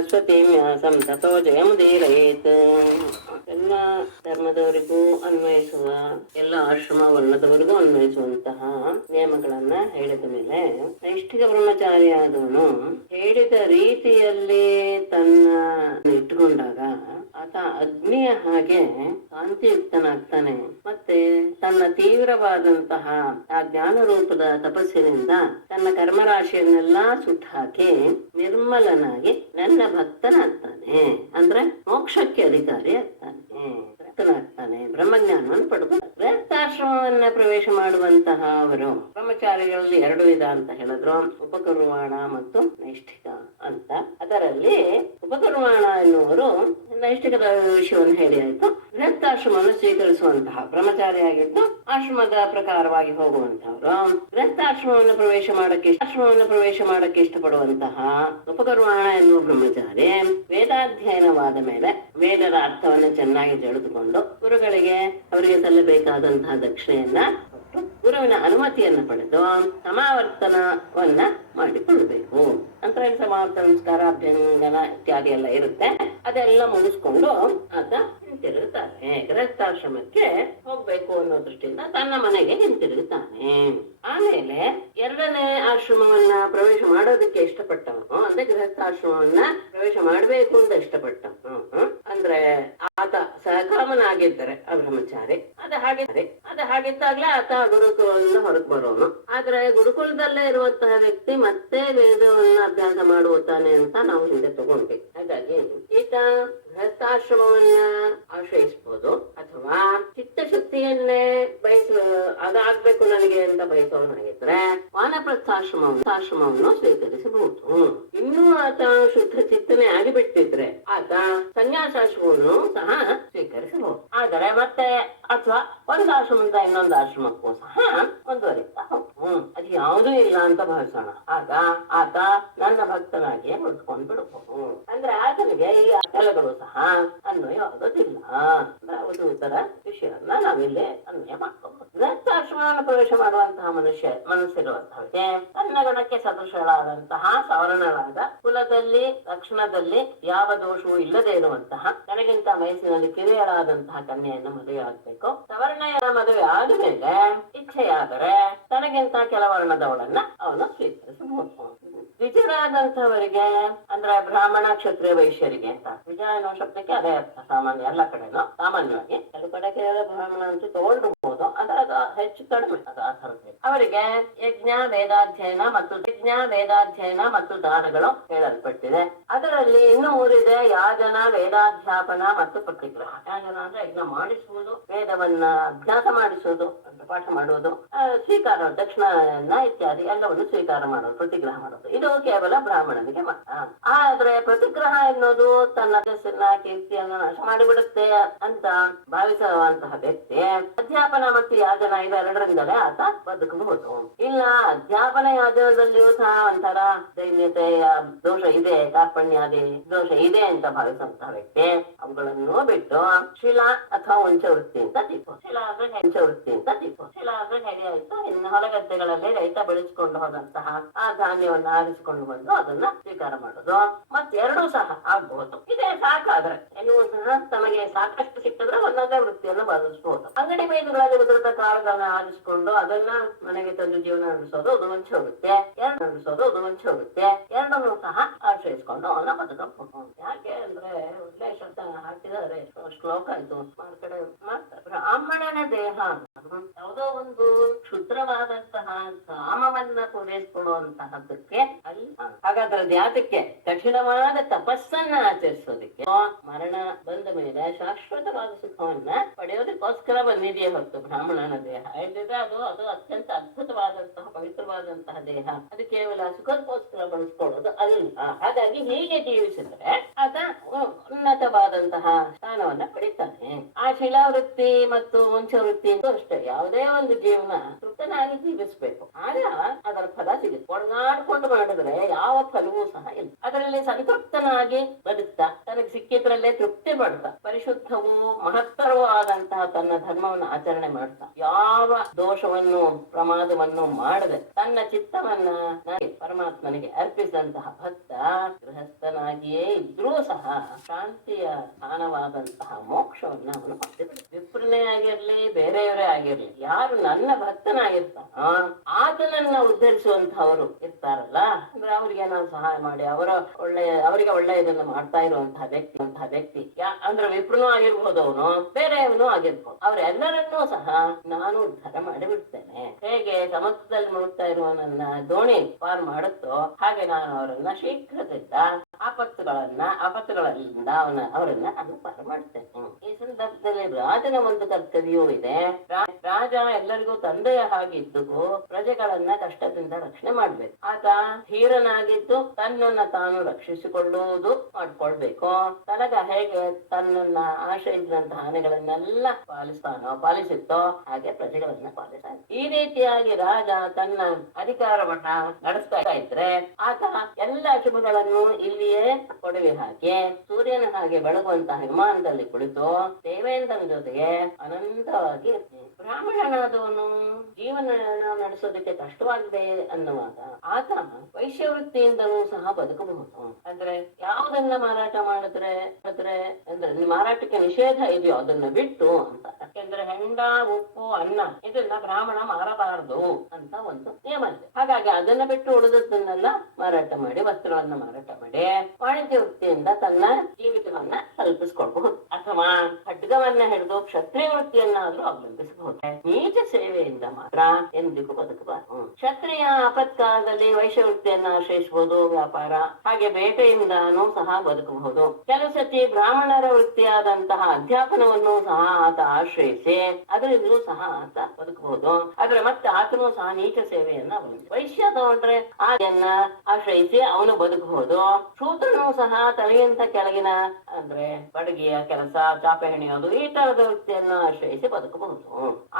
ಸರಸ್ವತಿ ವ್ಯಾಸಂ ತಥೋ ಜಯಮುದೀರಯೇತ್. ಎಲ್ಲ ಧರ್ಮದವರಿಗೂ ಅನ್ವಯಿಸುವ, ಎಲ್ಲ ಆಶ್ರಮ ವರ್ಣದವರಿಗೂ ಅನ್ವಯಿಸುವಂತಹ ನಿಯಮಗಳನ್ನ ಹೇಳಿದ ಮೇಲೆ ನೈಷ್ಠಿಕ ಬ್ರಹ್ಮಚಾರಿಯಾದವನು ಹೇಳಿದ ರೀತಿಯಲ್ಲಿ ತನ್ನ ಇಟ್ಟುಕೊಂಡಾಗ ಆತ ಅಗ್ನಿಯ ಹಾಗೆ ಕಾಂತಿಯುಕ್ತನಾಗ್ತಾನೆ. ಮತ್ತೆ ತನ್ನ ತೀವ್ರವಾದಂತಹ ಆ ಜ್ಞಾನ ರೂಪದ ತಪಸ್ಸಿನಿಂದ ತನ್ನ ಕರ್ಮರಾಶಿಯನ್ನೆಲ್ಲ ಸುಟ್ಟಾಕಿ ನಿರ್ಮಲನಾಗಿ ನನ್ನ ಭಕ್ತನಾಗ್ತಾನೆ. ಅಂದ್ರೆ ಮೋಕ್ಷಕ್ಕೆ ಅಧಿಕಾರಿ ಆಗ್ತಾನೆ, ಭಕ್ತನಾಗ್ತಾನೆ, ಬ್ರಹ್ಮಜ್ಞಾನವನ್ನು ಪಡೆದು ಗೃಹಸ್ಥಾಶ್ರಮವನ್ನ ಪ್ರವೇಶ ಮಾಡುವಂತಹ ಅವರು ಬ್ರಹ್ಮಚಾರಿಗಳಲ್ಲಿ ಎರಡು ವಿಧ ಅಂತ ಹೇಳಿದ್ರು, ಉಪಕರ್ವಾಣ ಮತ್ತು ನೈಷ್ಠಿಕ ಅಂತ. ಅದರಲ್ಲಿ ಉಪಕರ್ವಾಣ ಎನ್ನುವರು ನೈಷ್ಠಿಕದ ವಿಷಯವನ್ನು ಹೇಳಿ ಆಯ್ತು. ಗೃಹಸ್ಥಾಶ್ರಮವನ್ನು ಸ್ವೀಕರಿಸುವಂತಹ ಬ್ರಹ್ಮಚಾರಿಯಾಗಿದ್ದು ಆಶ್ರಮದ ಪ್ರಕಾರವಾಗಿ ಹೋಗುವಂತಹವರು ಗೃಹಸ್ಥಾಶ್ರಮವನ್ನು ಪ್ರವೇಶ ಮಾಡಕ್ಕೆ ಇಷ್ಟಪಡುವಂತಹ ಉಪಕರ್ವಾಣ ಎನ್ನುವ ಬ್ರಹ್ಮಚಾರಿ ವೇದಾಧ್ಯಯನವಾದ ಮೇಲೆ ವೇದದ ಅರ್ಥವನ್ನು ಚೆನ್ನಾಗಿ ತಿಳಿದುಕೊಂಡು ಗುರುಗಳಿಗೆ ಅವರಿಗೆ ಸಲ್ಲಬೇಕಾದಂತಹ ದಕ್ಷಿಣೆಯನ್ನ ಕೊಟ್ಟು ಗುರುವಿನ ಅನುಮತಿಯನ್ನು ಪಡೆದು ಸಮಾವರ್ತನವನ್ನ ಮಾಡಿಕೊಳ್ಳಬೇಕು. ನಂತರ ಸಮಾವರ್ತನ ನಮಸ್ಕಾರ, ಅಭ್ಯಂಗನ ಇತ್ಯಾದಿ ಎಲ್ಲ ಇರುತ್ತೆ. ಅದೆಲ್ಲ ಮುಗಿಸ್ಕೊಂಡು ಆತ ಹಿಂತಿರುಗುತ್ತಾನೆ. ಗೃಹಸ್ಥಾಶ್ರಮಕ್ಕೆ ಹೋಗ್ಬೇಕು ಅನ್ನೋ ದೃಷ್ಟಿಯಿಂದ ತನ್ನ ಮನೆಗೆ ಹಿಂತಿರುಗುತ್ತಾನೆ. ಆಮೇಲೆ ಎರಡನೇ ಆಶ್ರಮವನ್ನ ಪ್ರವೇಶ ಮಾಡೋದಕ್ಕೆ ಇಷ್ಟಪಟ್ಟವನು, ಅಂದ್ರೆ ಗೃಹಸ್ಥಾಶ್ರಮವನ್ನ ಪ್ರವೇಶ ಮಾಡ್ಬೇಕು ಅಂತ ಇಷ್ಟಪಟ್ಟವನು, ಅಂದ್ರೆ ಆತ ಸಹಕಾಮನಾಗಿದ್ದರೆ ಆ ಬ್ರಹ್ಮಚಾರಿ ಅದ ಹಾಗಿದ್ದಾಗ್ಲೇ ಆತ ಗುರುಕುಲದಿಂದ ಹೊರಗೆ ಬರೋನು. ಆದ್ರೆ ಗುರುಕುಲದಲ್ಲೇ ಇರುವಂತಹ ವ್ಯಕ್ತಿ ಮತ್ತೆ ವೇದವನ್ನ ಅಭ್ಯಾಸ ಮಾಡುತ್ತಾನೆ ಅಂತ ನಾವು ಹಿಂದೆ ತಗೊಂಡ್ವಿ. ಹಾಗಾಗಿ ಈತ ಗೃಹಸ್ಥಾಶ್ರಮವನ್ನ ಆಶ್ರಯಿಸಬಹುದು, ಅಥವಾ ಚಿತ್ತಶುದ್ಧಿಯನ್ನೇ ಅದಾಗ್ಬೇಕು ನನಗೆ ಅಂತ ಬಯಸೋನಾಗಿದ್ರೆ ವಾನಪ್ರಸ್ಥಾಶ್ರಮವನ್ನು ಸ್ವೀಕರಿಸಬಹುದು. ಇನ್ನೂ ಆತ ಶುದ್ಧ ಚಿತ್ತನೆ ಆಗಿಬಿಟ್ಟಿದ್ರೆ ಆತ ಸನ್ಯಾಸಾಶ್ರಮವನ್ನು ಸಹ ಸ್ವೀಕರಿಸಬಹುದು. ಆದರೆ ಮತ್ತೆ ಅಥವಾ ಒಂದು ಆಶ್ರಮದಿಂದ ಇನ್ನೊಂದು ಆಶ್ರಮಕ್ಕೂ ಸಹ ಮುಂದುವರಿತಾ ಹೋಗ್ತು. ಅದು ಯಾವುದೂ ಇಲ್ಲ ಅಂತ ಭಾವಿಸೋಣ. ಆಗ ಆತ ನನ್ನ ಭಕ್ತನಾಗಿಯೇ ಉಳಿದುಕೊಂಡು ಬಿಡಬಹುದು. ಅಂದ್ರೆ ಆತನಿಗೆ ಈ ಅಚಲಗಳು ಸಹ ಅನ್ವಯವಾಗೋದಿಲ್ಲ. ಉತ್ತರ ವಿಷಯವನ್ನ ನಾವಿಲ್ಲಿ ಅನ್ವಯ ಮಾಡ್ಕೋಬಹುದು. ಗೃಹಸ್ಥಾಶ್ರಮವನ್ನು ಪ್ರವೇಶ ಮಾಡುವಂತಹ ಮನಸ್ಸಿರುವಂತಹಕ್ಕೆ ತನ್ನ ಗುಣಕ್ಕೆ ಸದೃಶಳಾದಂತಹ ಸವರ್ಣಳಾದ ಕುಲದಲ್ಲಿ ಲಕ್ಷಣದಲ್ಲಿ ಯಾವ ದೋಷವೂ ಇಲ್ಲದೆ ಇರುವಂತಹ ತನಗಿಂತ ವಯಸ್ಸಿನಲ್ಲಿ ಕಿರಿಯಳಾದಂತಹ ಕನ್ಯೆಯನ್ನು ಮದುವೆ ಆಗ್ಬೇಕು. ಸವರ್ಣೆಯ ಮದುವೆ ಆದ ಮೇಲೆ ಇಚ್ಛೆಯಾದರೆ ತನಗಿಂತ ಕೆಲವರ್ಣದವಳನ್ನ ಅವನು ಸ್ವೀಕರಿಸಬಹುದು. ದ್ವಿಜರಾದಂತಹವರಿಗೆ ಅಂದ್ರೆ ಬ್ರಾಹ್ಮಣ ಕ್ಷತ್ರಿಯ ವೈಶ್ಯರಿಗೆ ಅಂತ ದ್ವಿಜ ಅನ್ನೋ ಶಬ್ದಕ್ಕೆ ಅದೇ ಅರ್ಥ. ಸಾಮಾನ್ಯ ಎಲ್ಲ ಕಡೆನೂ ಸಾಮಾನ್ಯವಾಗಿ ಕೆಲವು ಕಡೆ ಬ್ರಾಹ್ಮಣ ಅಂತ ತಗೊಂಡಿರ್ಬೋದು, ಅದ ಹೆಚ್ಚು ಕಡಿಮೆ ಅದು ಆ ಥರದ್ದು. ಅವರಿಗೆ ಯಜ್ಞ ವೇದಾಧ್ಯಯನ ಮತ್ತು ದಾನಗಳು ಹೇಳಲ್ಪಟ್ಟಿದೆ. ಅದರಲ್ಲಿ ಇನ್ನು ಮೂರಿದೆ: ಯಾಜನ, ವೇದಾಧ್ಯಾಪನ ಮತ್ತು ಪ್ರತಿಗ್ರಹ. ಯಾಜನ ಅಂದ್ರೆ ಯಜ್ಞ ಮಾಡಿಸುವುದು, ವೇದವನ್ನ ಅಭ್ಯಾಸ ಮಾಡಿಸುವುದು, ಪಾಠ ಮಾಡುವುದು, ಸ್ವೀಕಾರ ದಕ್ಷಿಣ ಇತ್ಯಾದಿ ಎಲ್ಲವನ್ನು ಸ್ವೀಕಾರ ಮಾಡೋದು, ಪ್ರತಿಗ್ರಹ ಮಾಡೋದು. ಇದು ಕೇವಲ ಬ್ರಾಹ್ಮಣನಿಗೆ ಮಾತ್ರ. ಆದ್ರೆ ಪ್ರತಿಗ್ರಹ ಎನ್ನುವುದು ತನ್ನ ಯಶಸ್ಸನ್ನ ಕೀರ್ತಿಯನ್ನ ನಾಶ ಮಾಡಿಬಿಡುತ್ತೆ ಅಂತ ಭಾವಿಸುವಂತಹ ವ್ಯಕ್ತಿ ಅಧ್ಯಾಪನ ಮತ್ತು ಯಾಜನ ಇವೆರಡರಿಂದಲೇ ಆತ ಬದುಕಬಹುದು. ಇಲ್ಲ ಅಧ್ಯಾಪನ ಯಾಜನದಲ್ಲಿಯೂ ಸಹ ಒಂಥರ ದೈನ್ಯತೆಯ ದೋಷ ಇದೆ, ಕಾರ್ಪಣ್ಯಾದಿ ದೋಷ ಇದೆ ಅಂತ ಭಾವಿಸುವಂತಹ ವ್ಯಕ್ತಿ ಅವುಗಳನ್ನು ಬಿಟ್ಟು ಶಿಲಾ ಅಥವಾ ವಂಚವೃತ್ತಿ ಅಂತ ತಿಪ್ಪು. ಶಿಲಾ ಅಂದ್ರೆ ಹೇಳಿ ಆಯ್ತು. ಇನ್ನು ಹೊಲಗದ್ದೆಗಳಲ್ಲಿ ರೈತ ಬೆಳೆಸಿಕೊಂಡು ಹೋದಂತಹ ಆ ಧಾನ್ಯವನ್ನ ಆರಿಸಿಕೊಂಡು ಬಂದು ಅದನ್ನ ಸ್ವೀಕಾರ ಮಾಡೋದು. ಮತ್ತೆರಡೂ ಸಹ ಆಗ್ಬಹುದು. ಇದೇ ಸಾಕಾದ್ರೆ ಎನ್ನುವ ಸಹ ತಮಗೆ ಸಾಕಷ್ಟು ಸಿಕ್ಕಿದ್ರೆ ಒಂದೊಂದೇ ವೃತ್ತಿಯನ್ನು ಬದಲಿಸಬಹುದು. ಅಂಗಡಿ ಬೈದುಗಳಲ್ಲಿ ಉದುರದ ಕಾಳುಗಳನ್ನ ಆರಿಸಿಕೊಂಡು ಅದನ್ನ ಮನೆಗೆ ತಂದು ಜೀವನ ನಡೆಸೋದು ಅದು ವಂಚವೃತ್ತಿ. ಎರಡನ್ನೂ ಸಹ ಆಶ್ರಯಿಸಿಕೊಂಡು ಅವನ ಬದುಕಬಹುದು. ಯಾಕೆ ಅಂದ್ರೆ ಒಳ್ಳೆ ಶಬ್ದ ಹಾಕಿದರೆ ಶ್ಲೋಕ ಆಯ್ತು ಕಡೆ ಮಾಡ್ತಾರೆ. ಬ್ರಾಹ್ಮಣನ ದೇಹ ಯಾವುದೋ ಒಂದು ಕ್ಷುದ್ರವಾದಂತಹ ಕಾಮವನ್ನ ಪೂರೈಸಿಕೊಳ್ಳುವಂತಹದಕ್ಕೆ ಅಲ್ಲ. ಹಾಗಾದ್ರೆ ಯಾತಕ್ಕೆ ಕಠಿಣವಾದ ತಪಸ್ಸನ್ನ ಆಚರಿಸೋದಕ್ಕೆ, ಮರಣ ಬಂದ ಮೇಲೆ ಶಾಶ್ವತವಾದ ಸುಖವನ್ನ ಪಡೆಯೋದಕ್ಕೋಸ್ಕರ ಬಂದಿದೆಯೇ ಹೊತ್ತು ಬ್ರಾಹ್ಮಣನ ದೇಹ ಇಲ್ಲದೆ ಅದು ಅತ್ಯಂತ ಅದ್ಭುತವಾದಂತಹ ಪವಿತ್ರವಾದಂತಹ ದೇಹ. ಅದು ಕೇವಲ ಸುಖಕ್ಕೋಸ್ಕರ ಬಳಸ್ಕೊಳ್ಳೋದು ಅಲ್ಲ. ಹಾಗಾಗಿ ಹೀಗೆ ಜೀವಿಸಿದ್ರೆ ಆತ ಉನ್ನತವಾದಂತಹ ಸ್ಥಾನವನ್ನ ಪಡಿತಾನೆ. ಆ ಶಿಲಾವೃತ್ತಿ ಮತ್ತು ವಂಶವೃತ್ತಿ ಅಷ್ಟೇ. ಯಾವುದೇ ಒಂದು ಜೀವನ ತೃಪ್ತನಾಗಿ ಜೀವಿಸ್ಬೇಕು, ಆಗ ಅದರ ಫಲ ಸಿಗುತ್ತೆ. ಒಣಗಾಡ್ಕೊಂಡು ಮಾಡಿದ್ರೆ ಯಾವ ಫಲವೂ ಸಹ ಇಲ್ಲ. ಅದರಲ್ಲಿ ಸಂತೃಪ್ತನಾಗಿ ಬದುಕ್ತಾ ತನಗೆ ಸಿಕ್ಕಿದ್ರಲ್ಲೇ ತೃಪ್ತಿ ಪಡ್ತಾ ಪರಿಶುದ್ಧವೂ ಮಹತ್ತರವೂ ಆದಂತಹ ತನ್ನ ಧರ್ಮವನ್ನು ಆಚರಣೆ ಮಾಡ್ತಾ ಯಾವ ದೋಷವನ್ನು ಪ್ರಮಾದವನ್ನು ಮಾಡದೆ ತನ್ನ ಚಿತ್ತವನ್ನ ಪರಮಾತ್ಮನಿಗೆ ಅರ್ಪಿಸಿದಂತಹ ಭಕ್ತ ಗೃಹಸ್ಥನಾಗಿಯೇ ಇದ್ರೂ ಸಹ ಶಾಂತಿಯ ಸ್ಥಾನವಾದಂತಹ ಮೋಕ್ಷವನ್ನ ಅವನು ಹೊಂದಿಬಿಡ. ವಿಪ್ರನೇ ಆಗಿರ್ಲಿ ಬೇರೆಯವರೇ ಆಗಿರ್ಲಿ, ಯಾರು ನನ್ನ ಭಕ್ತನಾಗಿರ್ತಾನ ಆತನನ್ನ ಉದ್ಧರಿಸುವಂತಹವರು ಇರ್ತಾರಲ್ಲ, ಅಂದ್ರೆ ಅವರಿಗೆ ನಾವು ಸಹಾಯ ಮಾಡಿ ಅವರಿಗೆ ಒಳ್ಳೆಯದನ್ನ ಮಾಡ್ತಾ ಇರುವಂತಹ ವ್ಯಕ್ತಿ ಅಂದ್ರೆ ವಿಪ್ರನೂ ಆಗಿರ್ಬೋದು, ಅವನು ಬೇರೆಯವನು ಆಗಿರ್ಬೋದು, ಅವರೆಲ್ಲರನ್ನೂ ಸಹ ನಾನು ಉದ್ಧಾರ ಮಾಡಿಬಿಡ್ತೇನೆ. ಹೇಗೆ ಸಮುದ್ರದಲ್ಲಿ ಮುಳುಗ್ತಾ ಇರುವ ನನ್ನ ದೋಣಿ ಪಾರ್ ಮಾಡುತ್ತೋ ಹಾಗೆ ನಾನು ಅವರನ್ನ ಶೀಘ್ರದಿಂದ ಆಪತ್ತುಗಳಿಂದ ಅವರನ್ನ ನಾನು ಪಾರ ಮಾಡ್ತೇನೆ. ಈ ಸಂದರ್ಭದಲ್ಲಿ ರಾಜನ ಒಂದು ಕರ್ತವ್ಯವೂ ಇದೆ. ರಾಜ ಎಲ್ಲರಿಗೂ ತಂದೆಯ ಹಾಗಿದ್ದು ಪ್ರಜೆಗಳನ್ನ ಕಷ್ಟದಿಂದ ರಕ್ಷಣೆ ಮಾಡ್ಬೇಕು. ಆತ ಧೀರನಾಗಿದ್ದು ತನ್ನನ್ನ ತಾನು ರಕ್ಷಿಸಿಕೊಳ್ಳುವುದು ಮಾಡ್ಕೊಳ್ಬೇಕು. ತನಗ ಹೇಗೆ ತನ್ನನ್ನ ಆಶ್ರಯಿಸಿದಂತಹ ಆನೆಗಳನ್ನೆಲ್ಲ ಪಾಲಿಸುತ್ತೋ ಹಾಗೆ ಪ್ರಜೆಗಳನ್ನ ಪಾಲಿಸ್ತಾನೆ. ಈ ರೀತಿಯಾಗಿ ರಾಜ ತನ್ನ ಅಧಿಕಾರವನ್ನ ನಡೆಸ್ತಾ ಇದ್ರೆ ಆತ ಎಲ್ಲ ಶುಭಗಳನ್ನು ಇಲ್ಲಿಯೇ ಕೊಡವಿ ಹಾಕಿ ಸೂರ್ಯನ ಹಾಗೆ ಬೆಳಗುವಂತಹ ವಿಮಾನದಲ್ಲಿ ಕುಳಿತು ದೇವೇಂದ್ರನ ಜೊತೆಗೆ ಅನಂತವಾಗಿ ಬ್ರಾಹ್ಮಣನಾದವನು ಜೀವನ ನಡೆಸೋದಕ್ಕೆ ಕಷ್ಟವಾಗಿದೆ ಅನ್ನುವಾಗ ಆತ ವೈಶ್ಯವೃತ್ತಿಯಿಂದಲೂ ಸಹ ಬದುಕಬಹುದು. ಅಂದ್ರೆ ಯಾವುದನ್ನ ಮಾರಾಟ ಮಾಡಿದ್ರೆ ಅಂದ್ರೆ ಮಾರಾಟಕ್ಕೆ ನಿಷೇಧ ಇದೆಯೋ ಅದನ್ನ ಬಿಟ್ಟು ಅಂತ. ಯಾಕೆಂದ್ರೆ ಹೆಂಡ ಉಪ್ಪು ಅನ್ನ ಇದನ್ನ ಬ್ರಾಹ್ಮಣ ಮಾರಬಾರದು ಅಂತ ಒಂದು ನಿಯಮ ಇದೆ. ಹಾಗಾಗಿ ಅದನ್ನ ಬಿಟ್ಟು ಉಳಿದದ್ದನ್ನೆಲ್ಲ ಮಾರಾಟ ಮಾಡಿ ವಸ್ತ್ರಗಳನ್ನ ಮಾರಾಟ ಮಾಡಿ ವಾಣಿಜ್ಯ ವೃತ್ತಿಯಿಂದ ತನ್ನ ಜೀವಿತವನ್ನ ಕಲ್ಪಿಸ್ಕೊಳ್ಬಹುದು. ಅಥವಾ ಖಡ್ಗವನ್ನ ಹಿಡಿದು ಕ್ಷತ್ರಿಯ ವೃತ್ತಿಯನ್ನಾದ್ರೂ ಅವಲಂಬಿಸಬಹುದು. ನೀಚ ಸೇವೆಯಿಂದ ಮಾತ್ರ ಎಂದಿಗೂ ಬದುಕಬಾರದು. ಕ್ಷತ್ರಿಯ ಆಪತ್ಕಾಲದಲ್ಲಿ ವೈಶ್ಯ ವೃತ್ತಿಯನ್ನ ಆಶ್ರಯಿಸಬಹುದು, ವ್ಯಾಪಾರ ಹಾಗೆ ಬೇಟೆಯಿಂದನೂ ಸಹ ಬದುಕಬಹುದು. ಕೆಲವು ಸತಿ ಬ್ರಾಹ್ಮಣರ ವೃತ್ತಿಯಾದಂತಹ ಅಧ್ಯಾಪನವನ್ನು ಸಹ ಆತ ಆಶ್ರಯಿಸಿ ಅದರಿಂದಲೂ ಸಹ ಆತ ಬದುಕಬಹುದು. ಆದ್ರೆ ಮತ್ತೆ ಆತನು ಸಹ ನೀಚ ಸೇವೆಯನ್ನ ವೈಶ್ಯ ತಗೊಂಡ್ರೆ ಅದನ್ನ ಆಶ್ರಯಿಸಿ ಅವನು ಬದುಕಬಹುದು. ಶೂದ್ರನು ಸಹ ತಲೆಗಿಂತ ಕೆಳಗಿನ ಅಂದ್ರೆ ಬಡಗಿಯ ಕೆಲಸ, ಚಾಪೆ ಹೆಣೆಯೋದು ಈ ತರದ ವೃತ್ತಿಯನ್ನ ಆಶ್ರಯಿಸಿ ಬದುಕಬಹುದು.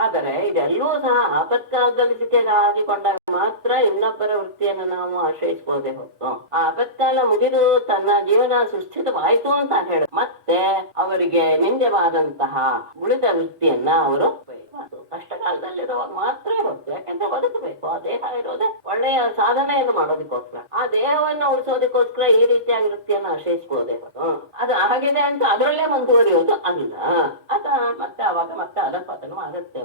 ಆದರೆ ಇದೆಲ್ಲೂ ಸಹ ಆಪತ್ಕಾಲದಲ್ಲಿ ಸಿಕ್ಕಿಕೊಂಡಾಗ ಮಾತ್ರ ಇನ್ನೊಬ್ಬರ ವೃತ್ತಿಯನ್ನು ನಾವು ಆಶ್ರಯಿಸಬಹುದೇ ಹೊತ್ತು ಆ ಆಪತ್ಕಾಲ ಮುಗಿದು ತನ್ನ ಜೀವನ ಸುಸ್ಥಿತವಾಯಿತು ಅಂತ ಹೇಳಿ ಮತ್ತೆ ಅವರಿಗೆ ನಿಂದ್ಯವಾದಂತಹ ಉಳಿದ ವೃತ್ತಿಯನ್ನ ಅವರು ಕಷ್ಟ ಕಾಲದಲ್ಲಿರುವಾಗ ಮಾತ್ರ ಹೊತ್ತು. ಯಾಕಂದ್ರೆ ಬದುಕಬೇಕು, ಆ ದೇಹ ಇರೋದೇ ಒಳ್ಳೆಯ ಸಾಧನೆಯನ್ನು ಮಾಡೋದಕ್ಕೋಸ್ಕರ. ಆ ದೇಹವನ್ನು ಉಳಿಸೋದಕ್ಕೋಸ್ಕರ ಈ ರೀತಿಯಾಗಿ ವೃತ್ತಿಯನ್ನು ಆಶ್ರಯಿಸಬಹುದೇ ಹೊತ್ತು ಅದು ಆಗಿದೆ ಅಂತ ಅದರಲ್ಲೇ ಮುಂದುವರಿಯೋದು ಅಲ್ಲ. ಮತ್ತೆ ಅಧಪತನ ಆಗುತ್ತೆ.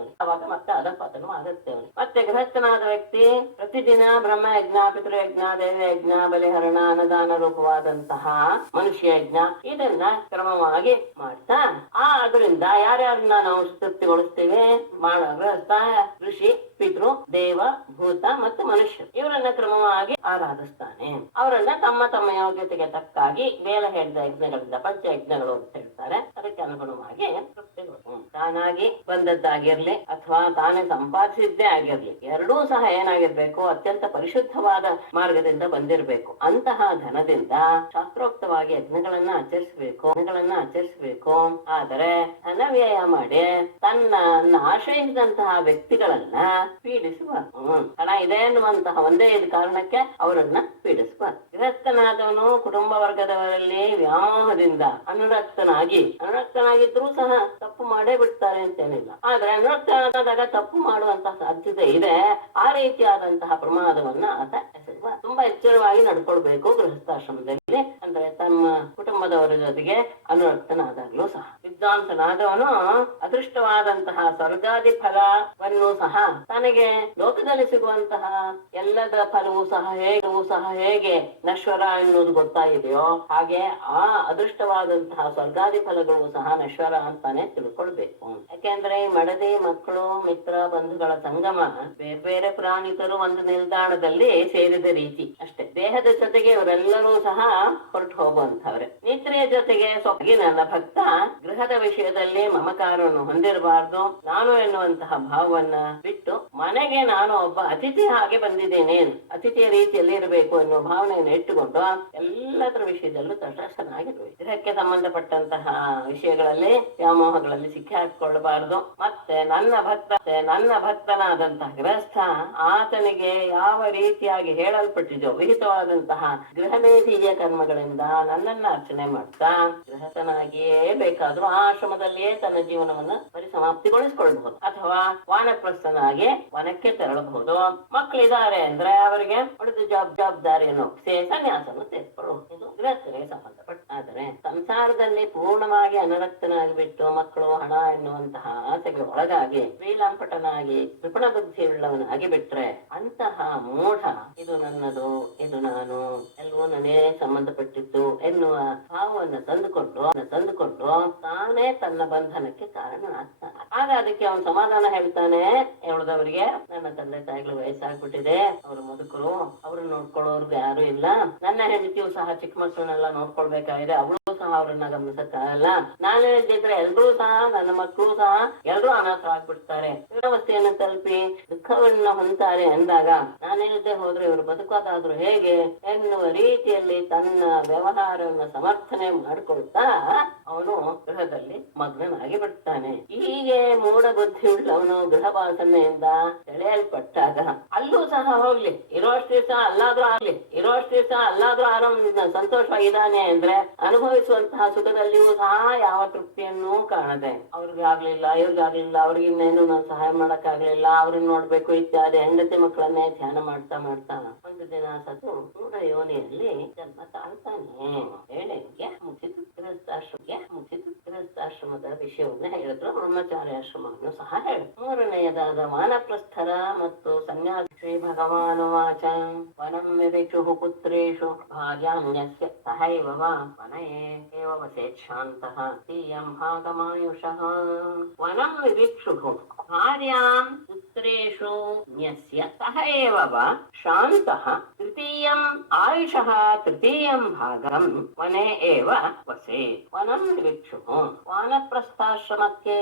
ಮತ್ತೆ ಗೃಹಸ್ಥನಾದ ವ್ಯಕ್ತಿ ಪ್ರತಿದಿನ ಬ್ರಹ್ಮ ಯಜ್ಞ, ಪಿತೃಯಜ್ಞ, ದೇವಯಜ್ಞ, ಬಲಿಹರಣ, ಅನ್ನದಾನ ರೂಪವಾದಂತಹ ಮನುಷ್ಯ ಯಜ್ಞ ಇದನ್ನ ಕ್ರಮವಾಗಿ ಮಾಡ್ತಾ ಅದರಿಂದ ಯಾರ್ಯಾರನ್ನ ನಾವು ತೃಪ್ತಿಗೊಳಿಸ್ತೀವಿ ಗೃಹಸ್ಥ, ಋಷಿ, ಪಿತೃ, ದೇವ, ಭೂತ ಮತ್ತು ಮನುಷ್ಯ ಇವರನ್ನ ಕ್ರಮವಾಗಿ ಆರಾಧಿಸ್ತಾನೆ. ಅವರನ್ನ ತಮ್ಮ ಯೋಗ್ಯತೆಗೆ ತಕ್ಕಾಗಿ ಮೇಲೆ ಹೇಳಿದ ಯಜ್ಞಗಳಿಂದ ಪಂಚಯಜ್ಞಗಳು ಅಂತ ಹೇಳ್ತಾರೆ, ಅದಕ್ಕೆ ಅನುಗುಣವಾಗಿ ತಾನಾಗಿ ಬಂದದ್ದಾಗಿರ್ಲಿ ಅಥವಾ ತಾನೇ ಸಂಪಾದಿಸಿದ್ದೇ ಆಗಿರ್ಲಿ ಎರಡೂ ಸಹ ಏನಾಗಿರ್ಬೇಕು, ಅತ್ಯಂತ ಪರಿಶುದ್ಧವಾದ ಮಾರ್ಗದಿಂದ ಬಂದಿರಬೇಕು. ಅಂತಹ ಧನದಿಂದ ಶಾಸ್ತ್ರೋಕ್ತವಾಗಿ ಯಜ್ಞಗಳನ್ನ ಆಚರಿಸಬೇಕು. ಆದರೆ ಧನ ವ್ಯಯ ಮಾಡಿ ತನ್ನ ಆಶ್ರಯಿಸಿದಂತಹ ವ್ಯಕ್ತಿಗಳನ್ನ ಪೀಡಿಸಬಾರದು. ಹಣ ಇದೆ ಎನ್ನುವಂತಹ ಒಂದೇ ಕಾರಣಕ್ಕೆ ಅವರನ್ನ ಪೀಡಿಸಬಾರದು. ಗೃಹಸ್ಥನಾದವನು ಕುಟುಂಬ ವರ್ಗದವರಲ್ಲಿ ವ್ಯಾಮೋಹದಿಂದ ಅನುರಕ್ತನಾಗಿದ್ರೂ ಸಹ ತಪ್ಪು ಮಾಡೇ ಬಿಡ್ತಾರೆ ಅಂತೇನಿಲ್ಲ. ಆದ್ರೆ ಅನುರಕ್ತನಾದಾಗ ತಪ್ಪು ಮಾಡುವಂತಹ ಸಾಧ್ಯತೆ ಇದೆ. ಆ ರೀತಿಯಾದಂತಹ ಪ್ರಮಾದವನ್ನ ಆತ ಎಸಗಬಾರದು. ತುಂಬಾ ಎಚ್ಚರವಾಗಿ ನಡ್ಕೊಳ್ಬೇಕು ಗೃಹಸ್ಥಾಶ್ರಮದಲ್ಲಿ. ಅಂದ್ರೆ ತಮ್ಮ ಕುಟುಂಬದವರ ಜೊತೆಗೆ ಅನುರಕ್ತನಾದಾಗ್ಲೂ ಸಹ. ವಿದ್ವಾಂಸನಾದವನು ಅದೃಷ್ಟವಾದಂತಹ ಸ್ವರ್ಗಾದಿ ಫಲವನ್ನು ಸಹ ತನಗೆ ಲೋಕದಲ್ಲಿ ಸಿಗುವಂತಹ ಎಲ್ಲದ ಫಲವೂ ಸಹ ಹೇಗೆ ನಶ್ವರ ಎನ್ನುವುದು ಗೊತ್ತಾಗಿದೆಯೋ ಹಾಗೆ ಆ ಅದೃಷ್ಟವಾದಂತಹ ಸ್ವರ್ಗಾದಿ ಫಲಗಳು ಸಹ ನಶ್ವರ ಅಂತಾನೆ ತಿಳ್ಕೊಳ್ಬೇಕು. ಯಾಕೆಂದ್ರೆ ಮಡದಿ, ಮಕ್ಕಳು, ಮಿತ್ರ, ಬಂಧುಗಳ ಸಂಗಮ ಬೇರೆ ಪ್ರಾಣಿತರು ಒಂದು ನಿಲ್ದಾಣದಲ್ಲಿ ಸೇರಿದ ರೀತಿ ಅಷ್ಟೇ. ದೇಹದ ಜೊತೆಗೆ ಇವರೆಲ್ಲರೂ ಸಹ ಹೊರಟು ಹೋಗುವಂತವ್ರೆ. ನಿದ್ರೆಯ ಜೊತೆಗೆ ನನ್ನ ಭಕ್ತ ಗೃಹದ ವಿಷಯದಲ್ಲಿ ಮಮಕಾರವನ್ನು ಹೊಂದಿರಬಾರ್ದು. ನಾನು ಎನ್ನುವಂತಹ ಭಾವವನ್ನ ಬಿಟ್ಟು ಮನೆಗೆ ನಾನು ಒಬ್ಬ ಅತಿಥಿ ಹಾಗೆ ಬಂದಿದ್ದೇನೆ, ಅತಿಥಿಯ ರೀತಿಯಲ್ಲಿ ಇರಬೇಕು ಎನ್ನುವ ಭಾವನೆಯನ್ನು ಇಟ್ಟುಕೊಂಡು ಎಲ್ಲದರ ವಿಷಯದಲ್ಲೂ ತಟಸ್ಥನಾಗಿರ್ಬೇಕು. ಇದಕ್ಕೆ ಸಂಬಂಧಪಟ್ಟಂತಹ ವಿಷಯಗಳಲ್ಲಿ ವ್ಯಾಮೋಹಗಳಲ್ಲಿ ಸಿಕ್ಕಿ ಹಾಕಿಕೊಳ್ಳಬಾರದು. ಮತ್ತೆ ನನ್ನ ಭಕ್ತನಾದಂತಹ ಗೃಹಸ್ಥ ಆತನಿಗೆ ಯಾವ ರೀತಿಯಾಗಿ ಹೇಳಲ್ಪಟ್ಟಿದೆಯೋ ವಿಹಿತವಾದಂತಹ ಗೃಹಮೇಧೀಯ ಕರ್ಮಗಳಿಂದ ನನ್ನನ್ನ ಅರ್ಚನೆ ಮಾಡ್ತಾ ಗೃಹಸ್ಥನಾಗಿಯೇ ಬೇಕಾದ್ರೂ ಆ ಆಶ್ರಮದಲ್ಲಿಯೇ ತನ್ನ ಜೀವನವನ್ನು ಪರಿಸಮಾಪ್ತಿಗೊಳಿಸಿಕೊಳ್ಬಹುದು, ಅಥವಾ ವಾನಪ್ರಸ್ಥನಾಗಿ ವನಕ್ಕೆ ತೆರಳಬಹುದು. ಮಕ್ಕಳಿದ್ದಾರೆ ಅಂದ್ರೆ ಅವರಿಗೆ ಹೊಡೆದು ಜವಾಬ್ದಾರಿಯನ್ನು ಒಪ್ಪಿಸಿ ಸನ್ಯಾಸವನ್ನು ತೆಗೆದುಕೊಳ್ಳಬಹುದು. ಇದು ಗೃಹಸ್ಥರಿಗೆ ಸಂಬಂಧಪಟ್ಟ. ಆದರೆ ಸಂಸಾರದಲ್ಲಿ ಪೂರ್ಣವಾಗಿ ಅನರಕ್ತನಾಗಿ ಬಿಟ್ಟು ಮಕ್ಕಳು ಹಣ ಎನ್ನುವಂತಹ ಆಸೆಗೆ ಒಳಗಾಗಿ ಶ್ರೀಲಂಪಟನಾಗಿ ಕೃಪಣ ಬುದ್ಧಿಯುಳ್ಳವನಾಗಿ ಬಿಟ್ರೆ ಅಂತಹ ಮೂಢ ಇದು ನನ್ನದು, ಇದು ನಾನು, ಎಲ್ಲವೂ ನನಗೆ ಸಂಬಂಧಪಟ್ಟಿದ್ದು ಎನ್ನುವ ಭಾವವನ್ನು ತಂದುಕೊಂಡು ತಾನೇ ತನ್ನ ಬಂಧನಕ್ಕೆ ಕಾರಣನಾಗ್ತಾನೆ. ಆಗ ಅದಕ್ಕೆ ಅವನು ಸಮಾಧಾನ ಹೇಳ್ತಾನೆ, ಉಳಿದವರಿಗೆ ನನ್ನ ತಂದೆ ತಾಯಿಗಳು ವಯಸ್ಸಾಗ್ಬಿಟ್ಟಿದೆ, ಅವರು ಮುದುಕರು, ಅವರು ನೋಡ್ಕೊಳ್ಳೋರ್ಗು ಯಾರು ಇಲ್ಲ, ನನ್ನ ಹೆಂಡತಿಯು ಸಹ ಚಿಕ್ಕ ಮಕ್ಕಳನ್ನೆಲ್ಲ ನೋಡ್ಕೊಳ್ಬೇಕಾಗಿದೆ, ಅವಳು ಸಹ ಅವ್ರನ್ನ ಗಮನಿಸಕ್ಕಾಗಲ್ಲ, ನಾನು ಹೇಳಿದ್ರೆ ಎಲ್ರೂ ಸಹ ನನ್ನ ಮಕ್ಕಳು ಸಹ ಎಲ್ರೂ ಅನಾಥರಾಗ್ಬಿಡ್ತಾರೆ, ವ್ಯವಸ್ಥೆಯನ್ನು ತಲುಪಿ ದುಃಖವನ್ನ ಹೊಂದ್ತಾರೆ ಅಂದಾಗ ನಾನೇನದೇ ಹೋದ್ರೆ ಇವರು ಬದುಕೋದಾದ್ರು ಹೇಗೆ ಎನ್ನುವ ರೀತಿಯಲ್ಲಿ ತನ್ನ ವ್ಯವಹಾರವನ್ನು ಸಮರ್ಥನೆ ಮಾಡಿಕೊಳ್ತಾ ಅವನು ಗೃಹದಲ್ಲಿ ಮಗ್ನನಾಗಿ ಬಿಡ್ತಾನೆ. ಹೀಗೆ ಮೂಢ ಬುದ್ಧಿಯುಳ್ಳವನು ಗೃಹವಾಸನೆಯಿಂದ ಸೆಳೆಯಲ್ಪಟ್ಟಾಗ ಅಲ್ಲೂ ಸಹ ಹೋಗ್ಲಿ, ಇರೋಷ್ಟು ದಿವಸ ಅಲ್ಲಾದ್ರೂ ಆರಾಮ ಸಂತೋಷವಾಗಿದ್ದಾನೆ ಅಂದ್ರೆ ಅನುಭವಿಸುವಂತಹ ಸುಖದಲ್ಲಿಯೂ ಸಹ ಯಾವ ತೃಪ್ತಿಯನ್ನೂ ಕಾಣದೆ, ಅವ್ರಿಗಾಗ್ಲಿಲ್ಲ ಇವ್ರಿಗಾಗ್ಲಿಲ್ಲ, ಅವ್ರಿಗೆ ಇನ್ನೇನು ನಾನು ಸಹಾಯ ಮಾಡಕ್ಕಾಗ್ಲಿಲ್ಲ, ಅವ್ರನ್ನ ನೋಡ್ಬೇಕು ಇತ್ಯಾದಿ ಹೆಂಡತಿ ಮಕ್ಕಳನ್ನೇ ಧ್ಯಾನ ಮಾಡ್ತಾ ಒಂದು ದಿನ ಸತು ಮೂಢ ಯೋನಿಯಲ್ಲಿ ಜನ್ಮ ತಾಳ್ತಾನೆ. ಹೇಳಿಗೆ ಮುಗಿಸಿತು ಗೃಹಸ್ಥಾಶ್ರಮದ ವಿಷಯವನ್ನ ಹೇಳಿದ್ರು. ಬ್ರಹ್ಮಚಾರ್ಯಾಶ್ರಮವನ್ನು ಸಹ ಹೇಳಿದ್ರು. ಮೂರನೆಯದಾದ ವಾನಪ್ರಸ್ಥರ ಮತ್ತು ಸನ್ಯಾಸಿ ಶ್ರೀ ಭಗವಾನು ವಾಚ ವನಂ ವಿವಿಕ್ಷು ಪುತ್ರೇಶು ಭಾರ್ಯಾನ್ಯಸ್ಯ ಸಹೈವ ವನಯೇ ಏವ ವಸೇತ್ ಶಾಂತಃ ತೀಯಂ ಭಾಗಮಾಯುಷಃ. ವನಂ ವಿವಿಕ್ಷು ಭಾರ್ಯಾಂ ಪುತ್ರೇಶು ನ್ಯಸ್ಯ ಸಹ ಏವ ಶಾಂತಃ ತೃತೀಯಂ ಆಯುಷಃ ತೃತೀಯಂ ಭಾಗಂ ವನೇ ಏವ ವಸೇತ್. ವನಂ ವಿವಿಕ್ಷು ವಾನಪ್ರಸ್ಥಾಶ್ರಮಕ್ಕೆ